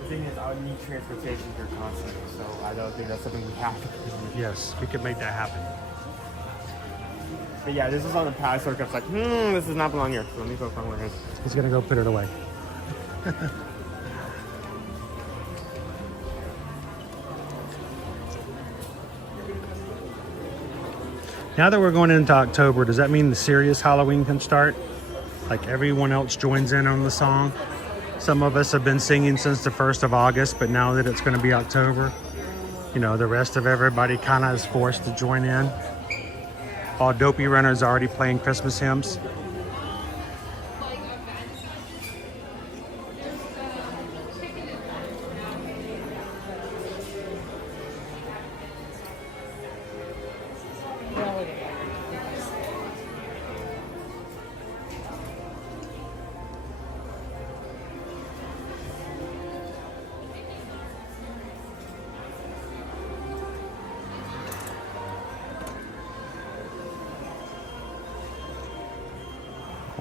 The thing is, I would need transportation here constantly, so I don't think that's something we have to do. Yes, we could make that happen. But yeah, this is on the pass order. It's like, this does not belong here. So let me go find where it is. He's gonna go put it away. Now that we're going into October, does that mean the serious Halloween can start? Like, everyone else joins in on the song? Some of us have been singing since the 1st of August, but now that it's going to be October, you know, the rest of everybody kind of is forced to join in. All Dopey Runner's already playing Christmas hymns.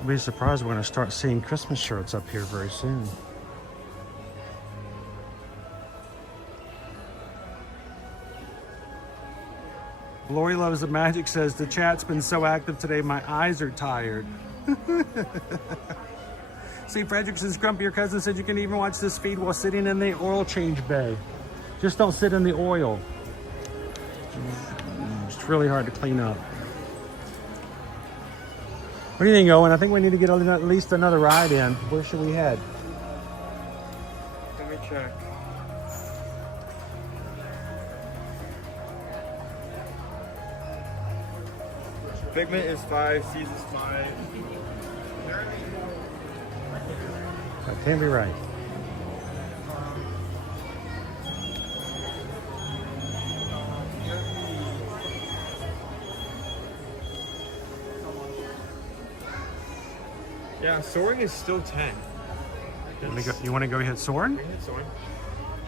I'll be surprised we're going to start seeing Christmas shirts up here very soon. Lori Loves the Magic says, the chat's been so active today, my eyes are tired. See, Frederickson's Grumpy, your cousin, said you can even watch this feed while sitting in the oil change bay. Just don't sit in the oil. It's really hard to clean up. What do you think, Owen? I think we need to get at least another ride in. Where should we head? Let me check. Figment is 5, Seas is 5. That can't be right. Yeah, Saurin is still 10. You want to go hit Saurin? Hit Saurin.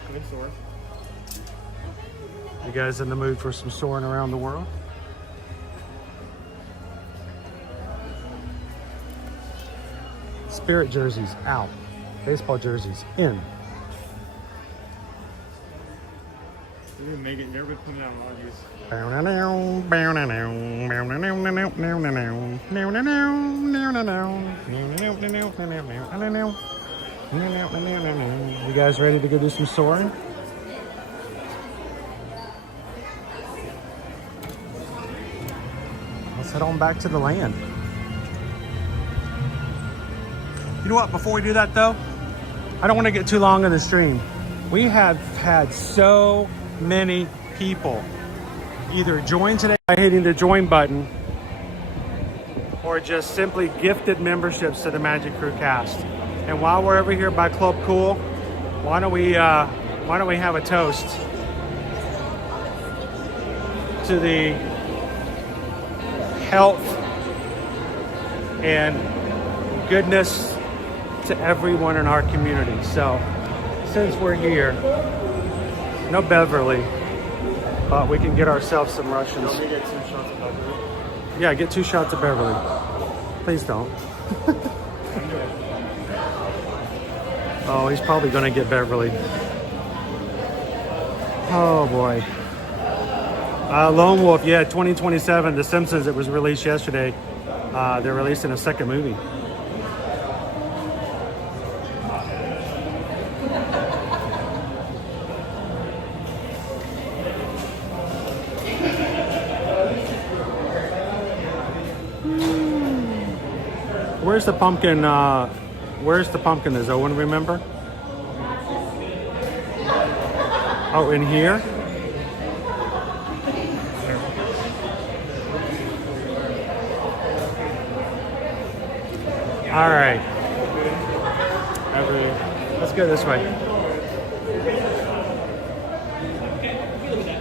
Come in Saurin. You guys in the mood for some Saurin around the world? Spirit jerseys out. Baseball jerseys in. We didn't make it. Never been putting out on these. You guys ready to go do some soaring? Let's head on back to the land. You know what, before we do that though, I don't want to get too long on the stream. We have had so many people either join today by hitting the join button or just simply gifted memberships to the Magic Crew cast. And while we're over here by Club Cool, why don't we have a toast to the health and goodness to everyone in our community. So since we're here, no Beverly, but we can get ourselves some Russians. Let me get 2 shots of Beverly. Yeah, get 2 shots of Beverly. Please don't. Oh, he's probably gonna get Beverly. Oh boy. Lone Wolf, yeah, 2027, The Simpsons, it was released yesterday. They're releasing a second movie. Where's the pumpkin? Where's the pumpkin? Does Owen remember? Oh, in here? All right. Let's go this way.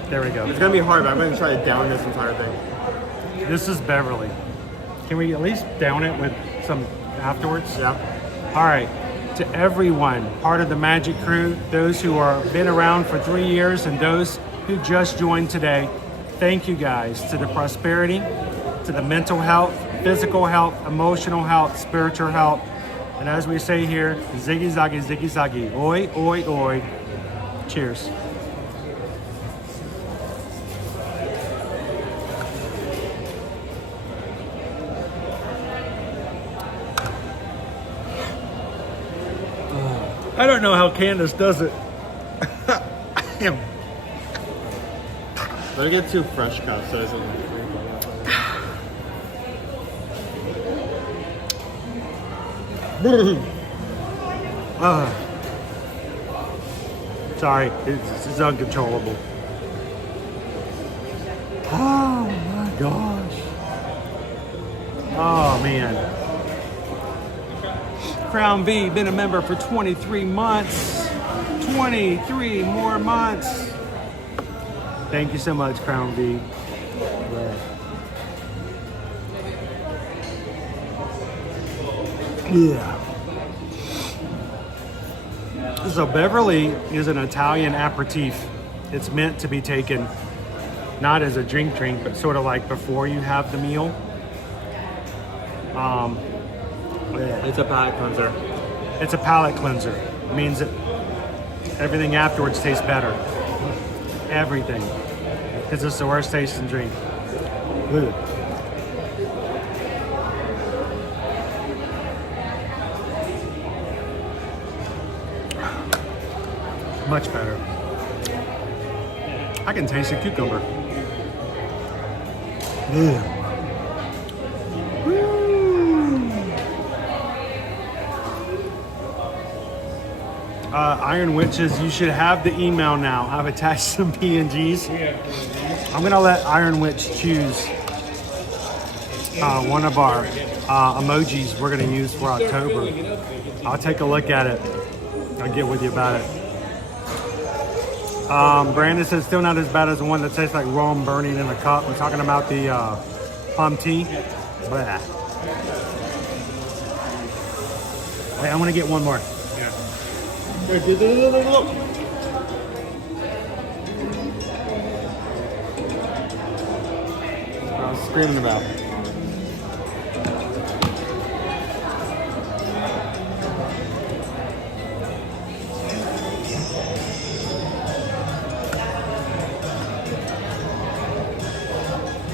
There we go. It's gonna be hard, but I'm gonna try to down this entire thing. This is Beverly. Can we at least down it with some afterwards? Yeah. All right. To everyone, part of the Magic Crew, those who are been around for 3 years and those who just joined today, thank you guys. To the prosperity, to the mental health, physical health, emotional health, spiritual health. And as we say here, ziggy zaggy, ziggy zaggy. Oi, oi, oi. Cheers. I don't know how Candace does it. Better get 2 fresh cups so it doesn't Sorry, it's uncontrollable. Oh my gosh. Oh man. Crown V, been a member for 23 months. 23 more months. Thank you so much, Crown V. Yeah. So Beverly is an Italian aperitif. It's meant to be taken not as a drink, but sort of like before you have the meal. It's a palate cleanser. It's a palate cleanser. It means that everything afterwards tastes better. Everything. Because it's the worst tasting drink. Ugh. Much better. I can taste the cucumber. Ugh. Iron Witches, you should have the email now. I've attached some PNGs. I'm gonna let Iron Witch choose one of our emojis we're gonna use for October. I'll take a look at it. I'll get with you about it. Brandon says still not as bad as the one that tastes like rum burning in a cup. We're talking about the plum tea. Blah. Wait, I'm gonna get one more. Here, look. I was screaming about.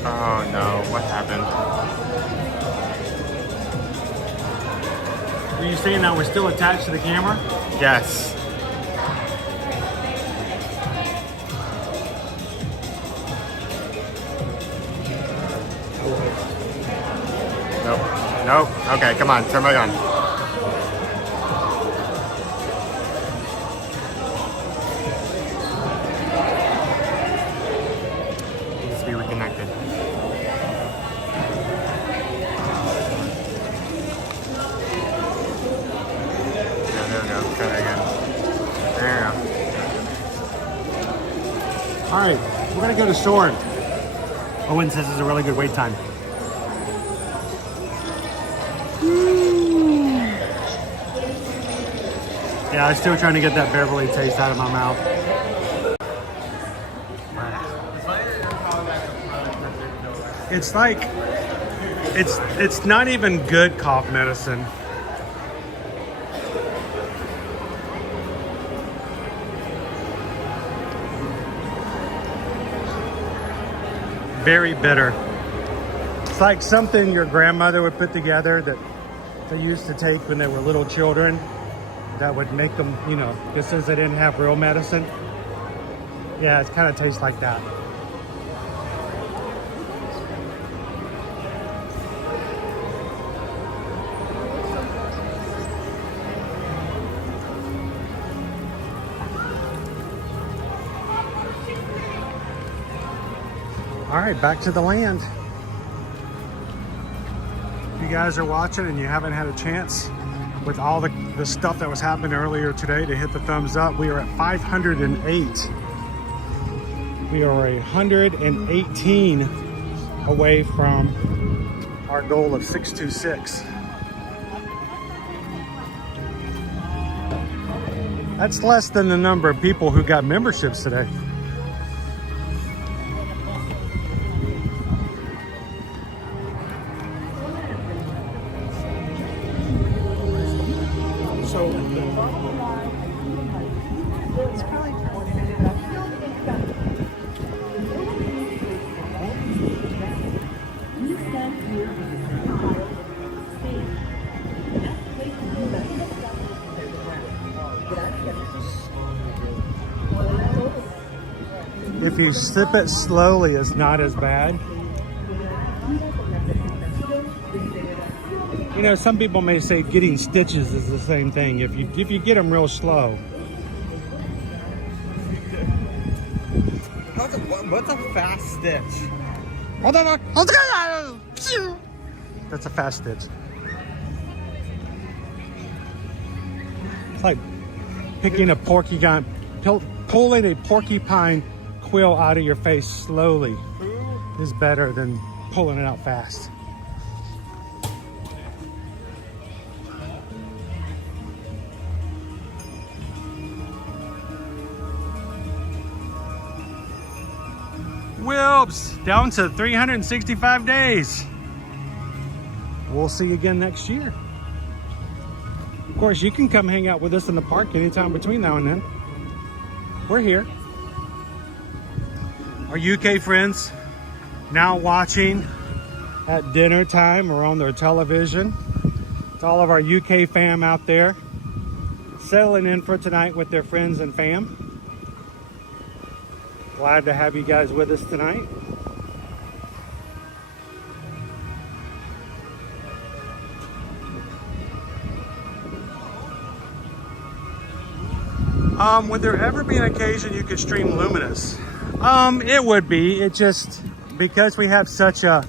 Oh no, what happened? Were you saying that we're still attached to the camera? Yes. Nope. Okay, come on, turn back on. Needs to be reconnected. Yeah, there we go. Try that again. There we go. All right, we're gonna go to Saurin. Owen says it's a really good wait time. Yeah, I'm still trying to get that Beverly taste out of my mouth. It's like, it's not even good cough medicine. Very bitter. It's like something your grandmother would put together that they used to take when they were little children. That would make them, you know, just since they didn't have real medicine. Yeah, it kind of tastes like that. All right, back to the land. If you guys are watching and you haven't had a chance with all the stuff that was happening earlier today to hit the thumbs up, we are at 508. We are 118 away from our goal of 626. That's less than the number of people who got memberships today. If you sip it slowly, it's not as bad. You know, some people may say getting stitches is the same thing if you get them real slow. What's a fast stitch? That's a fast stitch. It's like picking a porcupine, pulling a porcupine quill out of your face slowly is better than pulling it out fast. Wilbs, down to 365 days. We'll see you again next year. Of course, you can come hang out with us in the park anytime between now and then. We're here. Our UK friends now watching at dinner time or on their television. It's all of our UK fam out there settling in for tonight with their friends and fam. Glad to have you guys with us tonight. Would there ever be an occasion you could stream Luminous? It would be. It just, because we have such a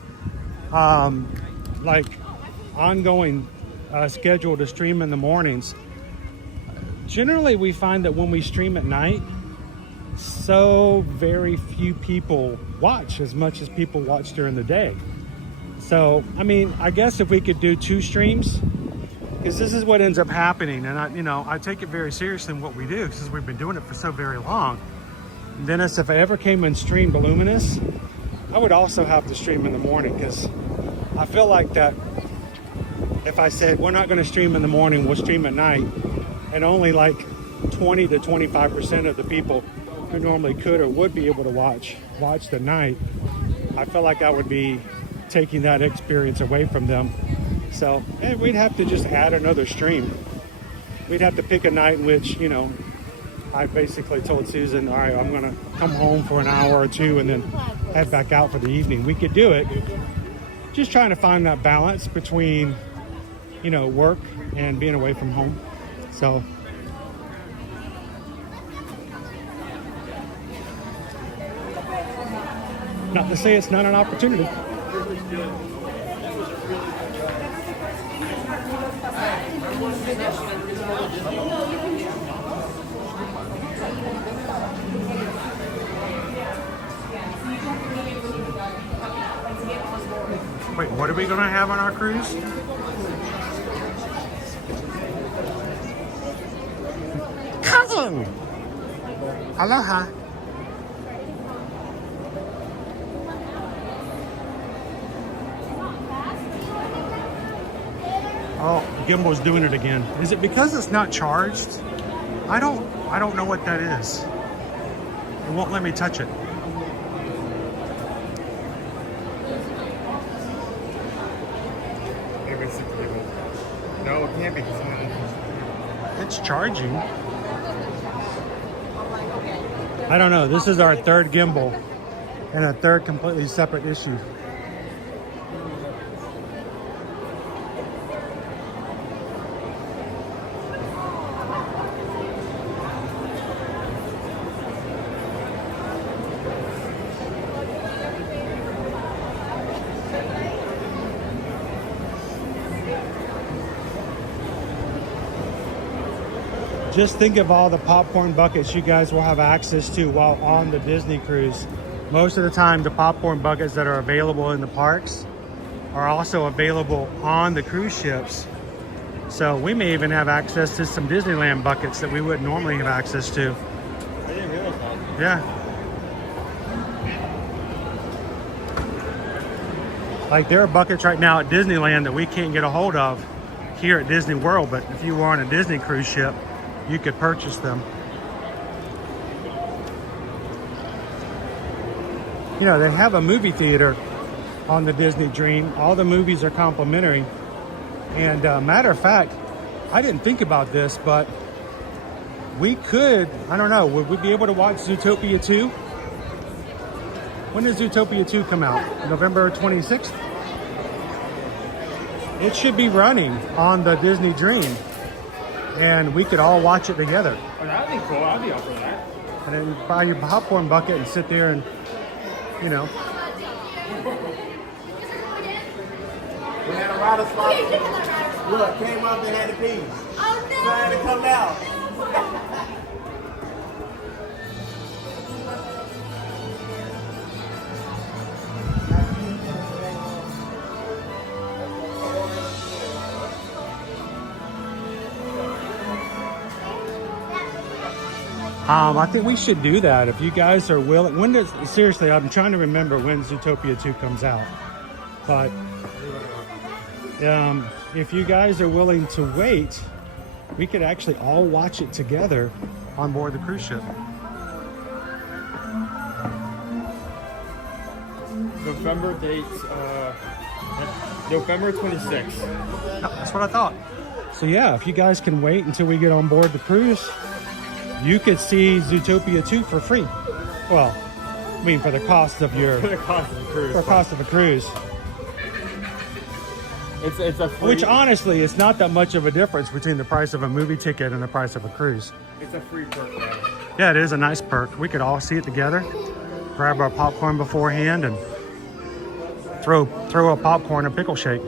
like ongoing schedule to stream in the mornings, generally we find that when we stream at night, so very few people watch as much as people watch during the day. So, I mean, I guess if we could do 2 streams, because this is what ends up happening, and I take it very seriously in what we do because we've been doing it for so very long. Dennis, if I ever came and streamed Luminous, I would also have to stream in the morning, because I feel like that if I said we're not going to stream in the morning, we'll stream at night, and only like 20 to 25% of the people who normally could or would be able to watch the night, I feel like I would be taking that experience away from them. So we'd have to just add another stream. We'd have to pick a night in which, I basically told Susan, all right, I'm going to come home for an hour or 2 and then head back out for the evening. We could do it. Just trying to find that balance between, work and being away from home. So, not to say it's not an opportunity. Wait, what are we going to have on our cruise? Cousin! Aloha. Oh, Gimbal's doing it again. Is it because it's not charged? I don't know what that is. It won't let me touch it. No, it can't be. It's charging. I don't know. This is our 3rd gimbal and a 3rd completely separate issue. Just think of all the popcorn buckets you guys will have access to while on the Disney cruise. Most of the time, the popcorn buckets that are available in the parks are also available on the cruise ships. So we may even have access to some Disneyland buckets that we wouldn't normally have access to. I didn't realize that. Yeah. Like, there are buckets right now at Disneyland that we can't get a hold of here at Disney World, but if you were on a Disney cruise ship, you could purchase them. They have a movie theater on the Disney Dream. All the movies are complimentary. And matter of fact, I didn't think about this, but we could, I don't know, would we be able to watch Zootopia 2? When does Zootopia 2 come out? November 26th? It should be running on the Disney Dream. And we could all watch it together. Oh, that'd be cool. I'd be up for that. And then buy your popcorn bucket and sit there and, We had a rider spot. Look, came up and had to pee. Oh no! Trying to come out. I think we should do that if you guys are willing. Seriously, I'm trying to remember when Zootopia 2 comes out. But if you guys are willing to wait, we could actually all watch it together on board the cruise ship. November dates, November 26th. No, that's what I thought. So yeah, if you guys can wait until we get on board the cruise, you could see Zootopia 2 for free. Well, I mean for the cost of your For the cost of the cruise. for cost of a cruise. It's a free, Which honestly, it's not that much of a difference between the price of a movie ticket and the price of a cruise. it's a free perk. Yeah. Yeah, it is a nice perk. We could all see it together, grab our popcorn beforehand, and throw a popcorn and pickle shake.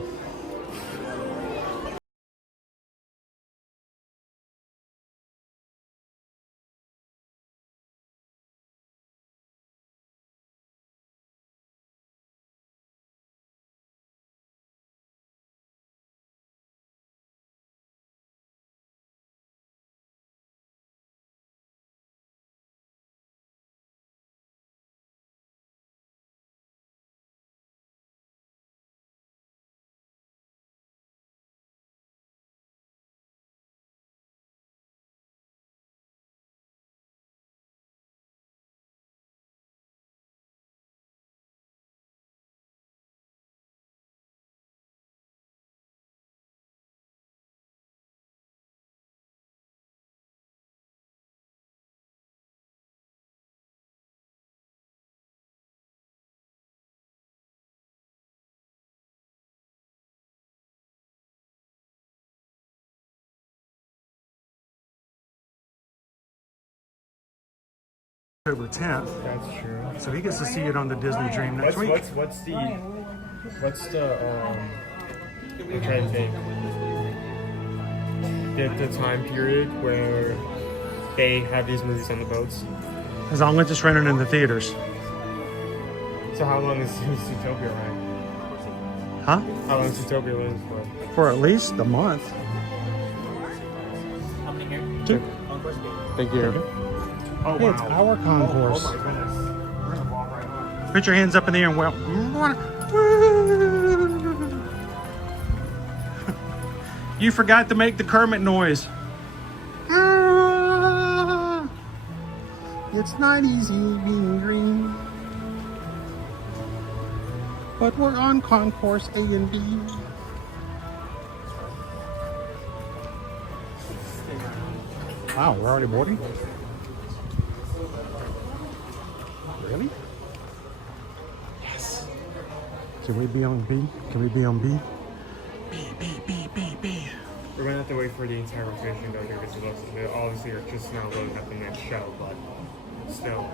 October 10th. That's true. So he gets to see it on the Disney Dream next week. What's the I'm trying to think. The time period where they have these movies on the boats. As long as it's rented in the theaters. So how long is Zootopia ride? Huh? How long is Zootopia ride for? For at least a month. How many here? 2. Thank you. Oh, Hey, it's our concourse. Oh my goodness. We're gonna walk right on. Put your hands up in the air and well. You forgot to make the Kermit noise. It's not easy being green. But we're on concourse A and B. Wow, we're already boarding? Really? Yes. Can we be on B? Can we be on B? B. We're gonna have to wait for the entire rotation to go here because they obviously are just now loading up the next show, but still.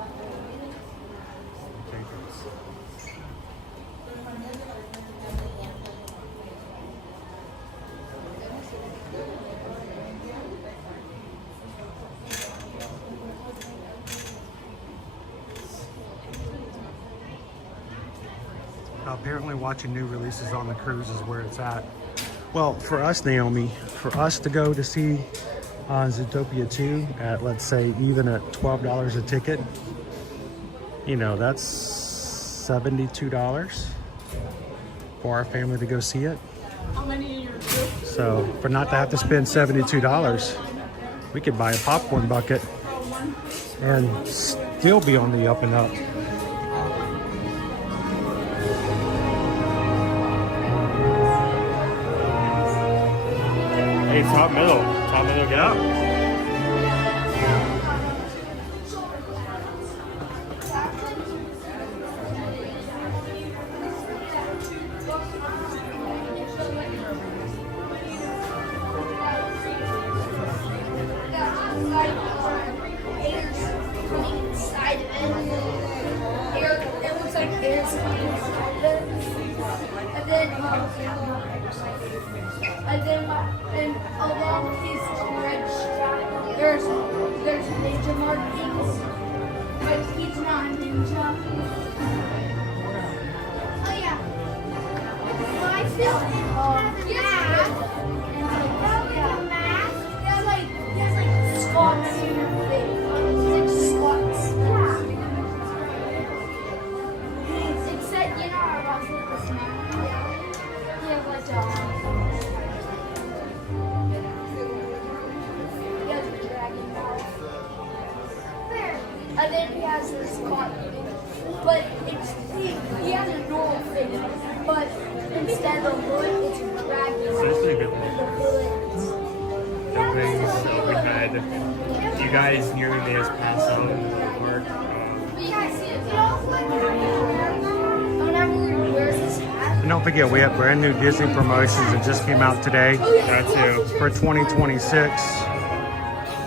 Apparently watching new releases on the cruise is where it's at. Well, for us, Naomi, for us to go to see Zootopia 2 at, let's say, even at $12 a ticket, you know, that's $72 for our family to go see it. How many in your group? So for not to have to spend $72, we could buy a popcorn bucket and still be on the up and up. Hey, top middle, get up. And along his bridge, there's ninja markings, but he's not a ninja. Oh yeah. Well, I still yeah. He has like squats and everything. He's like squats. Yeah. It's that you know I watched with this man. He has like has this car, but he has a normal figure, but instead of a hood, it's a drag. It's actually a good one. We had you guys nearly made us pass out in the park. And don't forget, we have brand new Disney promotions that just came out today. That too. For 2026.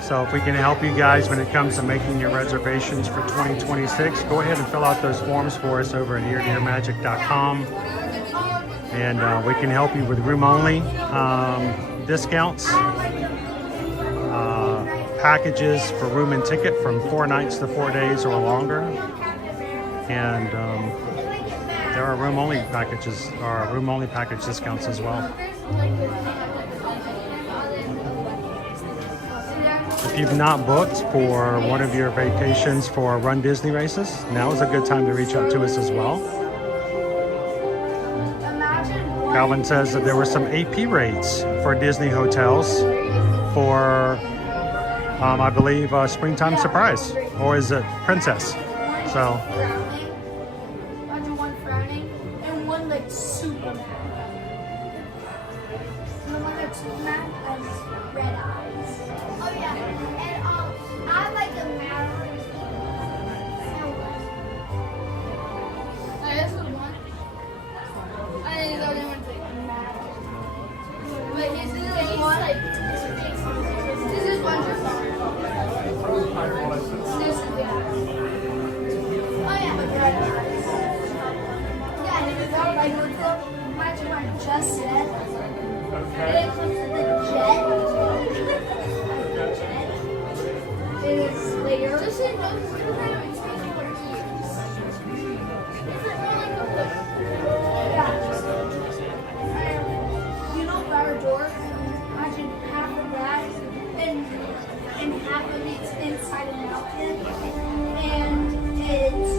So if we can help you guys when it comes to making your reservations for 2026, go ahead and fill out those forms for us over at eardearmagic.com. And we can help you with room-only discounts, packages for room and ticket from 4 nights to 4 days or longer. And there are room-only packages, or room-only package discounts as well. If you've not booked for one of your vacations for Run Disney races, now is a good time to reach out to us as well. Calvin says that there were some AP rates for Disney hotels for, I believe, Springtime Surprise, or is it Princess? So. One frowning and one like super mad. And the one that's mad has red eyes. Oh yeah, and I like a mad one. This is one. I think the other one's like mad. But this is one. This is one. This is oh yeah, but red eyes. Yeah, and it's all like imagine what I just said. And it comes to the jet. It is later. This is no kind of expensive for ears. Yeah. You know Barrador? Imagine half of that and half of it's inside a mountain. And it's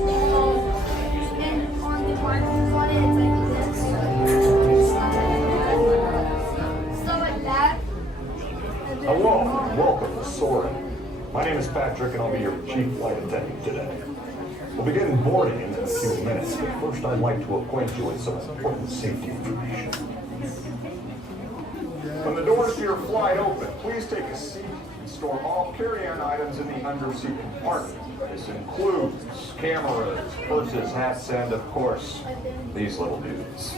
and on the markings on it, it's like this. Stuff like that. Hello, welcome to Saurin. My name is Patrick and I'll be your chief flight attendant today. We'll begin boarding in a few minutes, but first I'd like to acquaint you with some important safety information. When the doors to your flight open, please take a seat and store all carry-on items in the under-seat compartment. This includes cameras, purses, hats, and of course, these little dudes.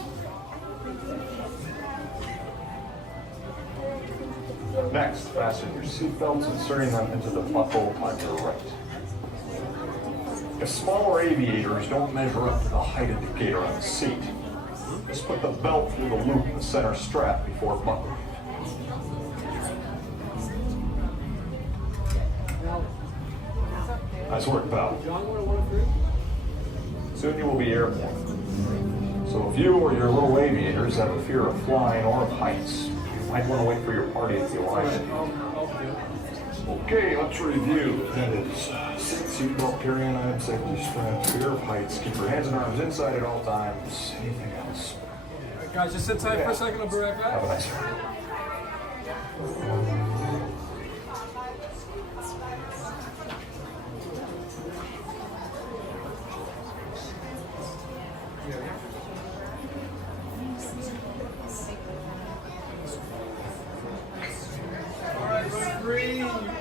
Next, fasten your seatbelts, inserting them into the buckle on your right. If smaller aviators don't measure up to the height indicator on the seat, just put the belt through the loop in the center strap before buckling. Nice work, pal. Soon you will be airborne. So if you or your little aviators have a fear of flying or of heights, you might want to wait for your party at the arrival. Okay, let's review. That is seat, seatbelt, carry-on item, safety straps, fear of heights, keep your hands and arms inside at all times. Anything else? All right, guys, just sit tight for a second. I'll be right back. Have a nice one.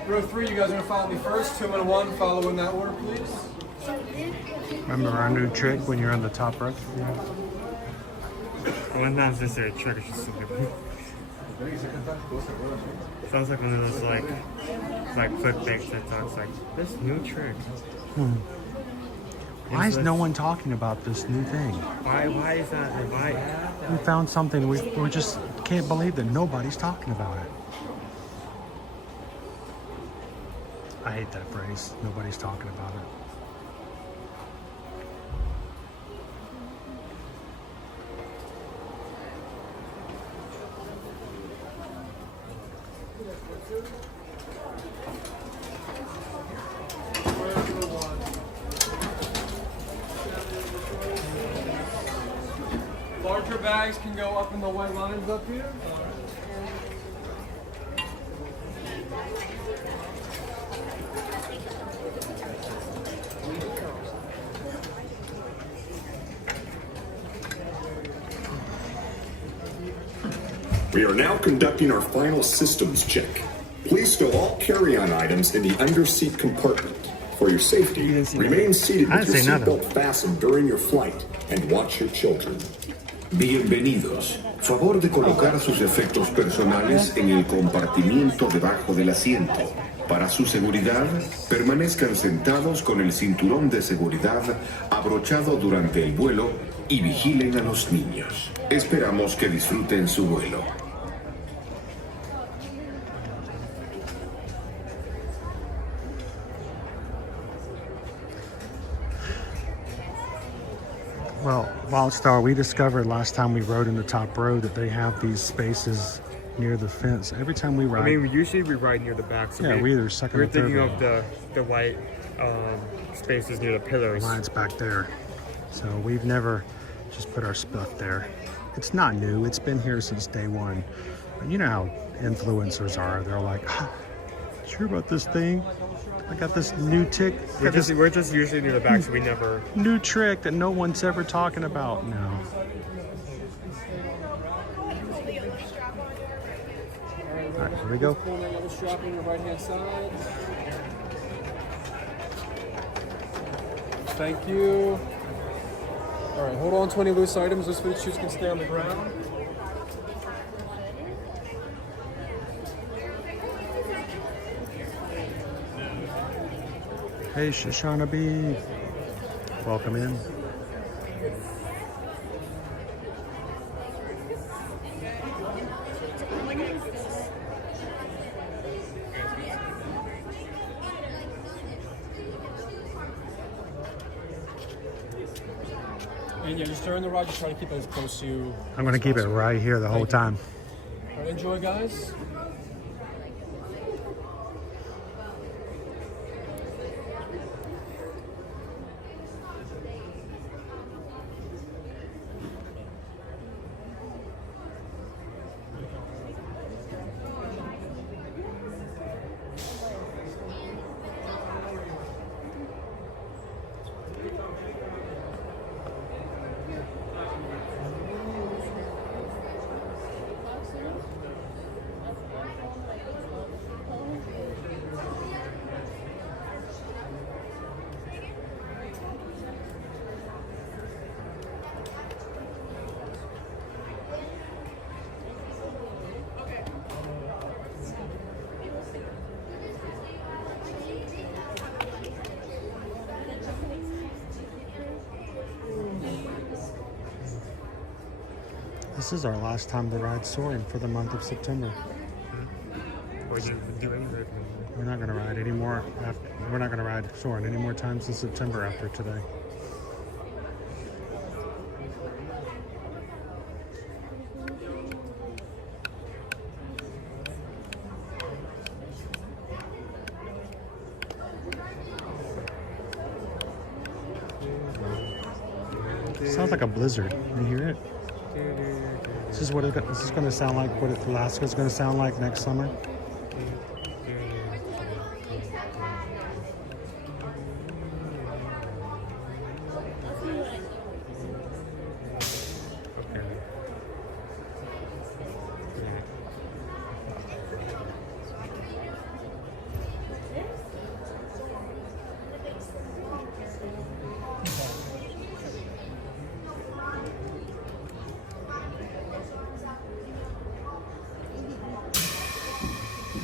Row three, you guys are going to follow me first. 2 and 1, follow in that order, please. Remember our new trick when you're on the top row? One time's just a trick, it's just stupid. Sounds like one of those like clickbait TikToks, like this new trick. Why is no one talking about this new thing? Why is that? Why? We found something, we just can't believe that nobody's talking about it. I hate that phrase. Nobody's talking about it. Larger bags can go up in the white lines up here. We are now conducting our final systems check. Please stow all carry-on items in the under-seat compartment. For your safety, remain seated with your seatbelt fastened during your flight and watch your children. Bienvenidos. Favor de colocar sus efectos personales en el compartimiento debajo del asiento. Para su seguridad, permanezcan sentados con el cinturón de seguridad abrochado durante el vuelo y vigilen a los niños. Esperamos que disfruten su vuelo. Well, Wildstar, we discovered last time we rode in the top row that they have these spaces near the fence. Every time we ride, I mean, usually we ride near the back. So yeah, we either second we're or third thinking row. of the white spaces near the pillars. Mine's back there. So we've never just put our stuff there. It's not new. It's been here since day one. You know how influencers are. They're like, sure about this thing? I got this new tick. We're just usually near the back, so we never... New trick that no one's ever talking about. No. All right, here we go. Another strap on the right-hand side. Thank you. All right, hold on to any loose items. Those food shoes can stay on the ground. Hey, Shoshana B. Welcome in. And yeah, just during the ride, just try to keep it as close to you. I'm going to keep it right here the whole time. All right, enjoy, guys. This is our last time to ride Saurin for the month of September. We're not going to ride anymore. We're not going to ride Saurin any more times in September after today. Sounds like a blizzard. You hear it? This is what this is going to sound like. What Alaska is going to sound like next summer.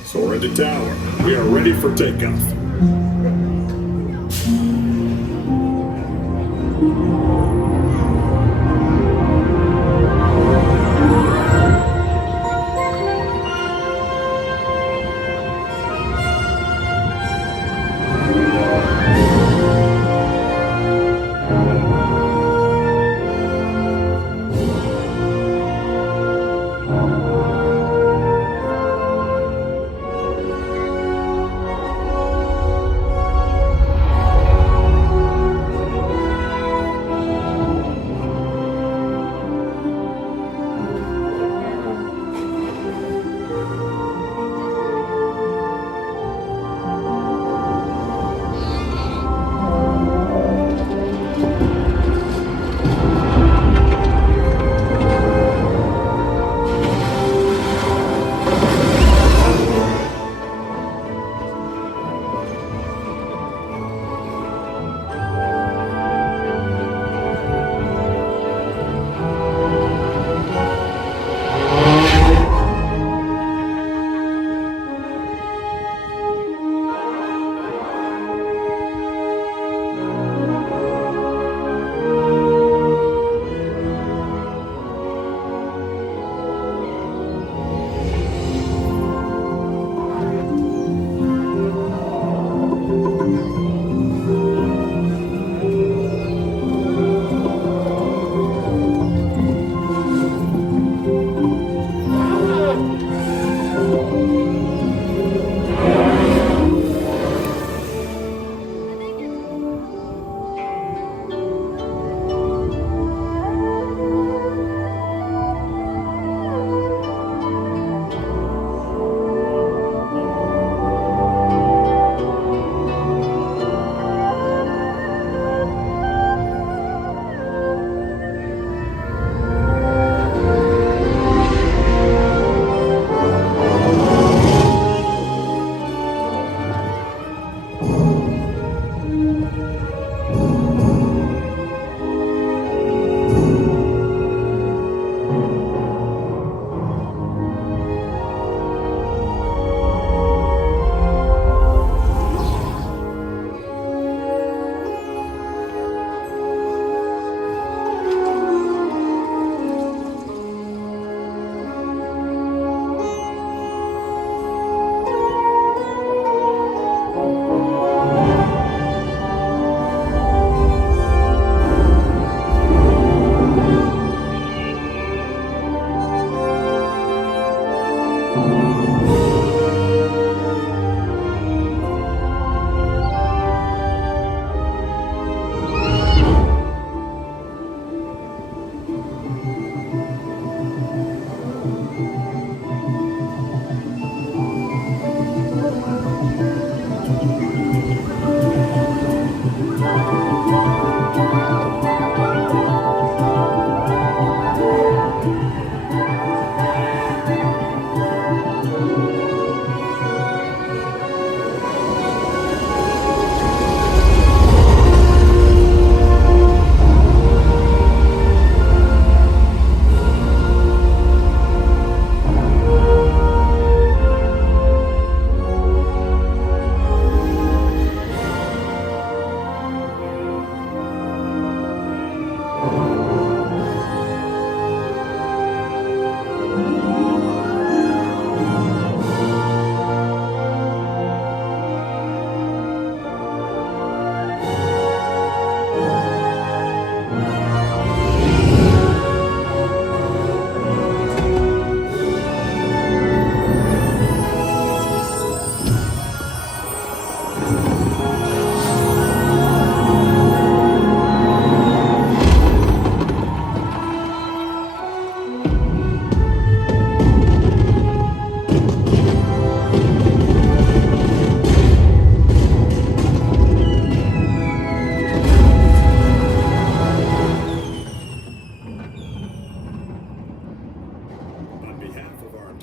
Saurin to tower. We are ready for takeoff.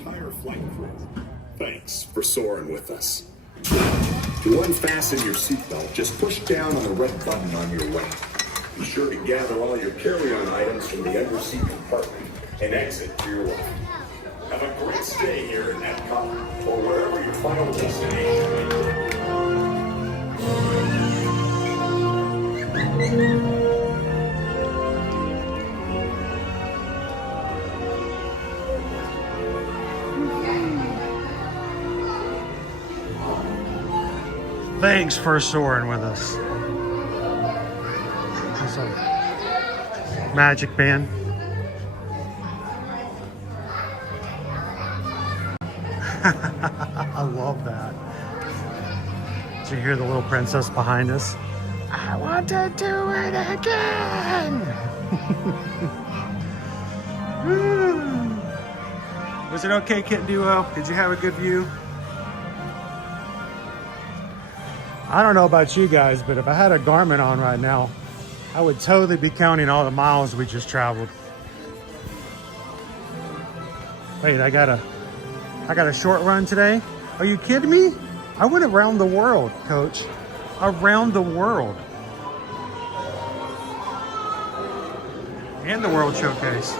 entire flight crew. Thanks for soaring with us. To unfasten your seatbelt, just push down on the red button on your way. Be sure to gather all your carry-on items from the underseat compartment and exit to your left. Have a great stay here at Epcot or wherever your final destination may be. Thanks for soaring with us. That's a magic band. I love that. Did you hear the little princess behind us? I want to do it again. Was it okay, Kitten Duo? Did you have a good view? I don't know about you guys, but if I had a Garmin on right now, I would totally be counting all the miles we just traveled. Wait, I got a short run today? Are you kidding me? I went around the world, Coach. Around the world. And the World Showcase.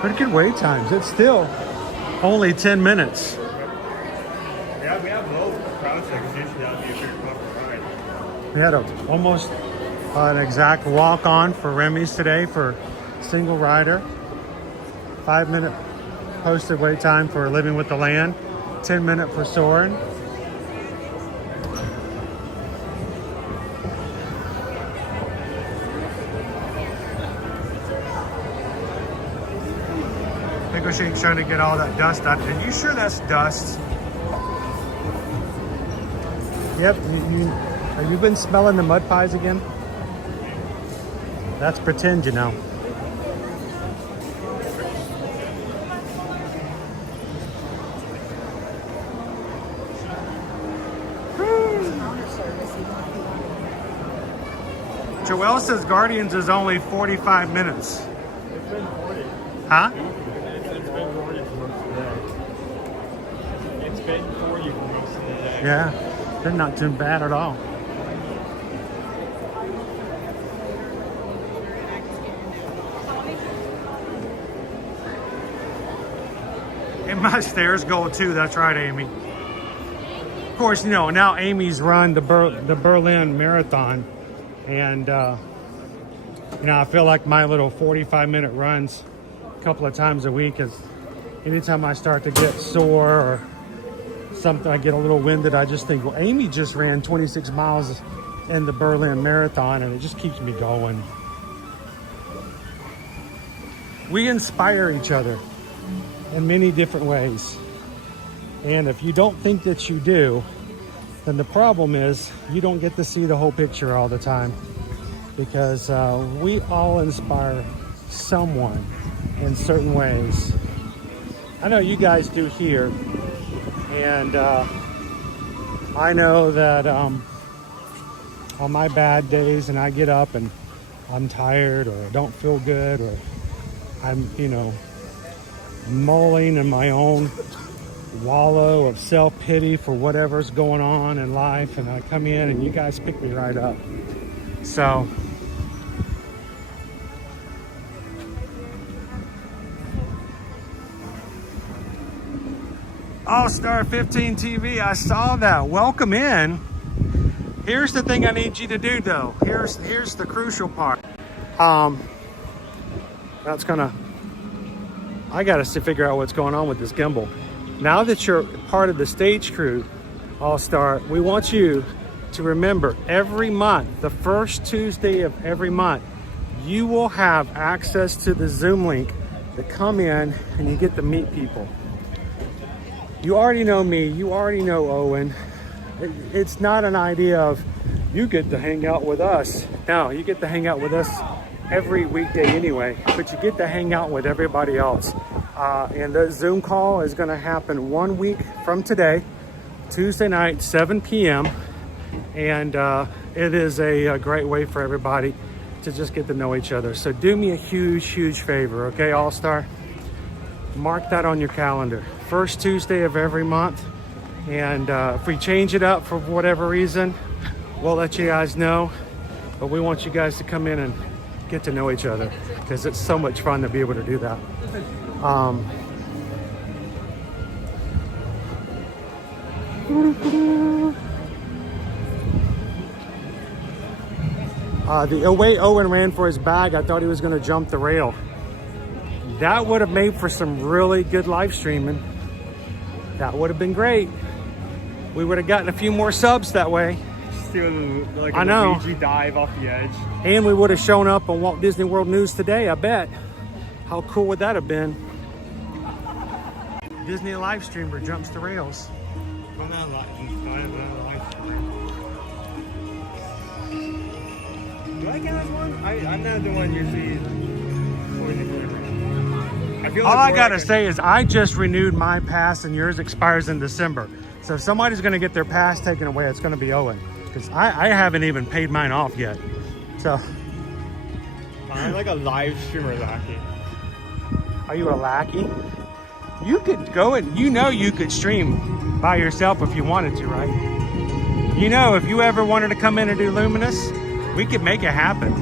Pretty good wait times. It's still only 10 minutes. Yeah, we have low crowd checks. Usually that would be a pretty proper ride. We had almost an exact walk on for Remy's today for single rider. 5-minute posted wait time for Living with the Land. 10-minute for Saurin. Shake's trying to get all that dust out. Are you sure that's dust? Yep. Have you been smelling the mud pies again? That's pretend, you know. Joelle says Guardians is only 45 minutes. It's been 40. Huh? It's been 40 for most of the day. Yeah, they're not too bad at all. And my stairs go too. That's right, Amy. Of course, you know, now Amy's run the Berlin Marathon. And, you know, I feel like my little 45-minute runs a couple of times a week is anytime I start to get sore or something, I get a little winded, I just think, well, Amy just ran 26 miles in the Berlin Marathon, and it just keeps me going. We inspire each other in many different ways. And if you don't think that you do, then the problem is you don't get to see the whole picture all the time, because we all inspire someone in certain ways. I know you guys do here, and I know that on my bad days and I get up and I'm tired or I don't feel good or I'm, you know, mulling in my own wallow of self-pity for whatever's going on in life, and I come in and you guys pick me right up. So All-Star 15 TV, I saw that. Welcome in. Here's the thing I need you to do though. Here's the crucial part. That's gonna, I gotta figure out what's going on with this gimbal. Now that you're part of the stage crew, All-Star, we want you to remember every month, the first Tuesday of every month, you will have access to the Zoom link to come in and you get to meet people. You already know me, you already know Owen. It's not an idea of you get to hang out with us. No, you get to hang out with us every weekday anyway, but you get to hang out with everybody else. And the Zoom call is going to happen 1 week from today, Tuesday night, 7 p.m. And it is a great way for everybody to just get to know each other. So do me a huge favor, okay, All-Star? Mark that on your calendar. First Tuesday of every month. And if we change it up for whatever reason, we'll let you guys know. But we want you guys to come in and get to know each other because it's so much fun to be able to do that. The way Owen ran for his bag, I thought he was going to jump the rail. That would have made for some really good live streaming. That would have been great. We would have gotten a few more subs that way. Like I know. Luigi dive off the edge. And we would have shown up on Walt Disney World News today, I bet. How cool would that have been? Disney live streamer jumps the rails. Do I count as one? I'm not the one usually. All I gotta say is I just renewed my pass and yours expires in December. So if somebody's gonna get their pass taken away, it's gonna be Owen. Because I haven't even paid mine off yet. So. I'm like a live streamer lackey. Are you a lackey? You could go and you could stream by yourself if you wanted to, right? You know, if you ever wanted to come in and do Luminous, we could make it happen.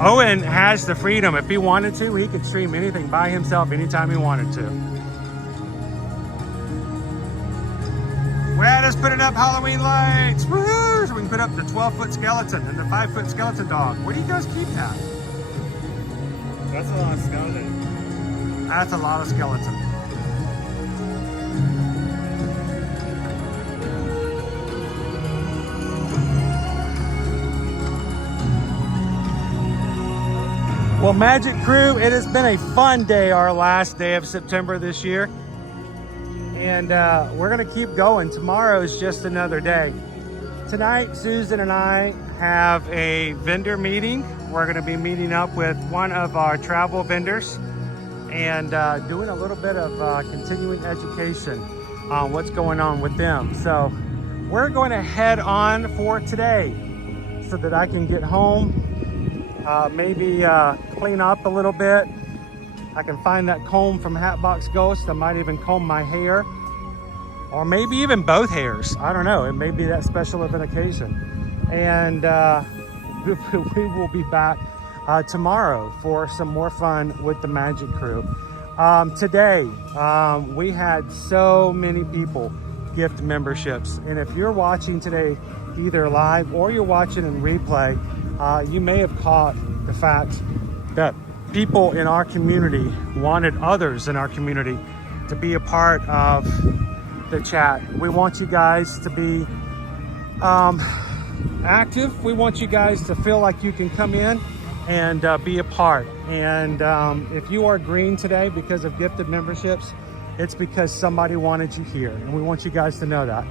Owen has the freedom. If he wanted to, he could stream anything by himself anytime he wanted to. Well, let's put it up Halloween lights. Woo! So we can put up the 12-foot skeleton and the 5-foot skeleton dog. Where do you guys keep that? That's a lot of skeleton. That's a lot of skeleton. Well, Magic Crew, it has been a fun day, our last day of September this year. And we're gonna keep going. Tomorrow is just another day. Tonight, Susan and I have a vendor meeting. We're gonna be meeting up with one of our travel vendors and doing a little bit of continuing education on what's going on with them. So we're going to head on for today so that I can get home, maybe clean up a little bit. I can find that comb from Hatbox Ghost. I might even comb my hair, or maybe even both hairs. I don't know. It may be that special of an occasion. And we will be back tomorrow for some more fun with the Magic Crew. Today, we had so many people gift memberships. And if you're watching today, either live or you're watching in replay, you may have caught the fact that people in our community wanted others in our community to be a part of the chat. We want you guys to be active. We want you guys to feel like you can come in and be a part. And if you are green today because of gifted memberships, it's because somebody wanted you here, and we want you guys to know that.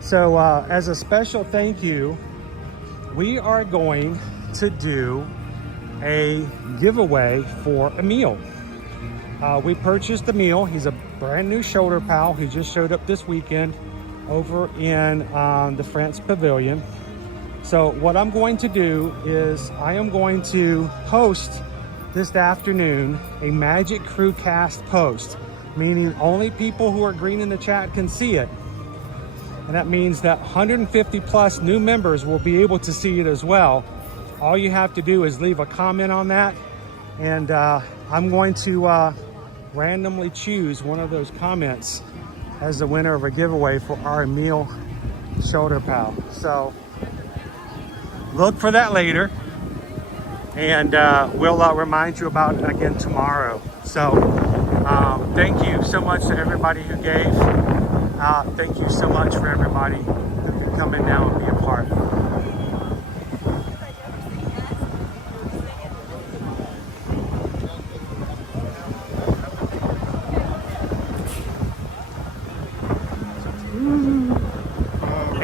So as a special thank you, we are going to do a giveaway for a meal. We purchased a meal. He's a brand new shoulder pal. He just showed up this weekend over in the France Pavilion. So what I'm going to do is I am going to post this afternoon a Magic Crew cast post, meaning only people who are green in the chat can see it. And that means that 150 plus new members will be able to see it as well. All you have to do is leave a comment on that, and I'm going to randomly choose one of those comments as the winner of a giveaway for our meal shoulder pal. So look for that later, and we'll remind you about it again tomorrow. So thank you so much to everybody who gave. Thank you so much for everybody who can come in now and be a part.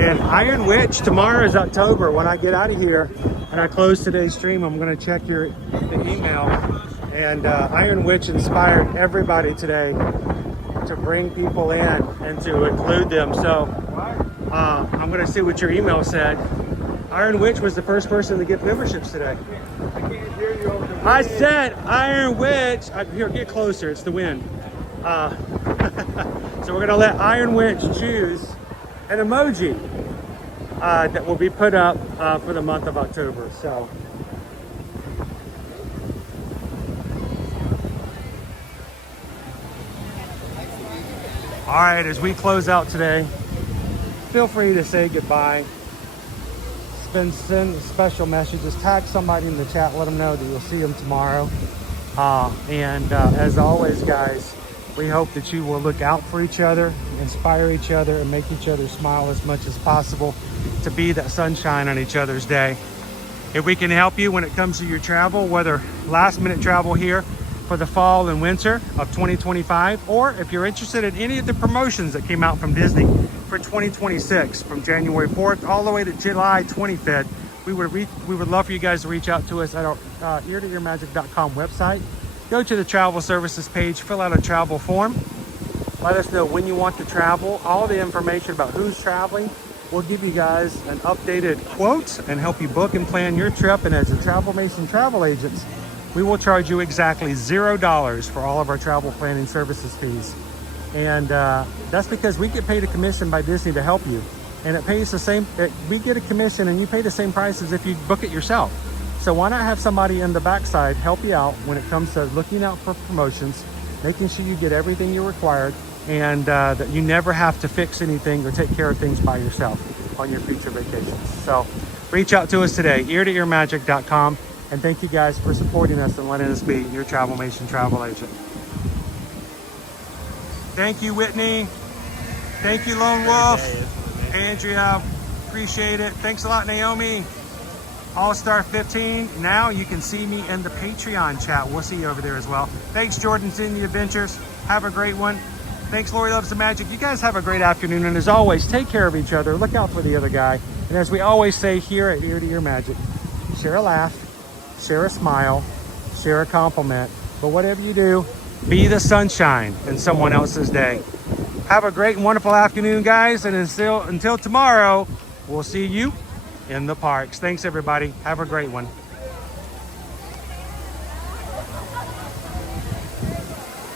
And Iron Witch, tomorrow is October. When I get out of here, when I close today's stream, I'm going to check the email. And Iron Witch inspired everybody today to bring people in and to include them. So I'm going to see what your email said. Iron Witch was the first person to get memberships today. I said Iron Witch. Here, get closer. It's the wind. So we're going to let Iron Witch choose an emoji that will be put up for the month of October. So. All right, as we close out today, feel free to say goodbye. Send special messages, tag somebody in the chat, let them know that you'll see them tomorrow. As always, guys, we hope that you will look out for each other, inspire each other, and make each other smile as much as possible to be that sunshine on each other's day. If we can help you when it comes to your travel, whether last minute travel here for the fall and winter of 2025, or if you're interested in any of the promotions that came out from Disney for 2026, from January 4th all the way to July 25th, we would love for you guys to reach out to us at our eartoearmagic.com website. Go to the travel services page, fill out a travel form, let us know when you want to travel, all the information about who's traveling. We'll give you guys an updated quote and help you book and plan your trip. And as a Travel Mason travel agents, we will charge you exactly $0 for all of our travel planning services fees. And that's because we get paid a commission by Disney to help you. And it pays the same, we get a commission and you pay the same price as if you book it yourself. So why not have somebody in the backside help you out when it comes to looking out for promotions, making sure you get everything you're required, and that you never have to fix anything or take care of things by yourself on your future vacations. So reach out to us today, eartoearmagic.com. And thank you guys for supporting us and letting us be your Travel Mason travel agent. Thank you, Whitney. Thank you, Lone Wolf. Andrea, appreciate it. Thanks a lot, Naomi. All-Star 15. Now you can see me in the Patreon chat. We'll see you over there as well. Thanks, Jordan's in the Adventures. Have a great one. Thanks, Lori Loves the Magic. You guys have a great afternoon. And as always, take care of each other. Look out for the other guy. And as we always say here at Ear to Ear Magic, share a laugh, share a smile, share a compliment. But whatever you do, be the sunshine in someone else's day. Have a great and wonderful afternoon, guys. And until tomorrow, we'll see you in the parks. Thanks, everybody. Have a great one.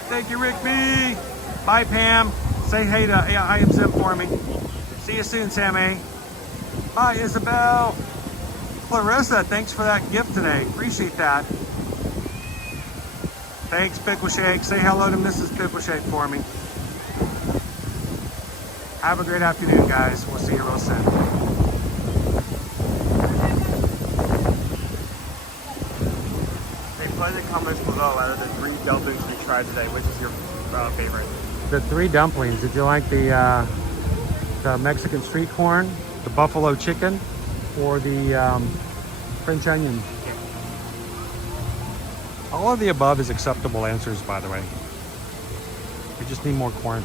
Thank you, Rick B. Bye, Pam. Say hey to I Am Zim for me. See you soon, Sammy. Bye, Isabel. Clarissa, thanks for that gift today. Appreciate that. Thanks, Pickle Shake. Say hello to Mrs. Pickle Shake for me. Have a great afternoon, guys. We'll see you real soon. Hey, put in the comments below out of the 3 dumplings we tried today, which is your favorite? The 3 dumplings. Did you like the Mexican street corn, the buffalo chicken, or the French onion? Yeah. All of the above is acceptable answers, by the way. We just need more corn.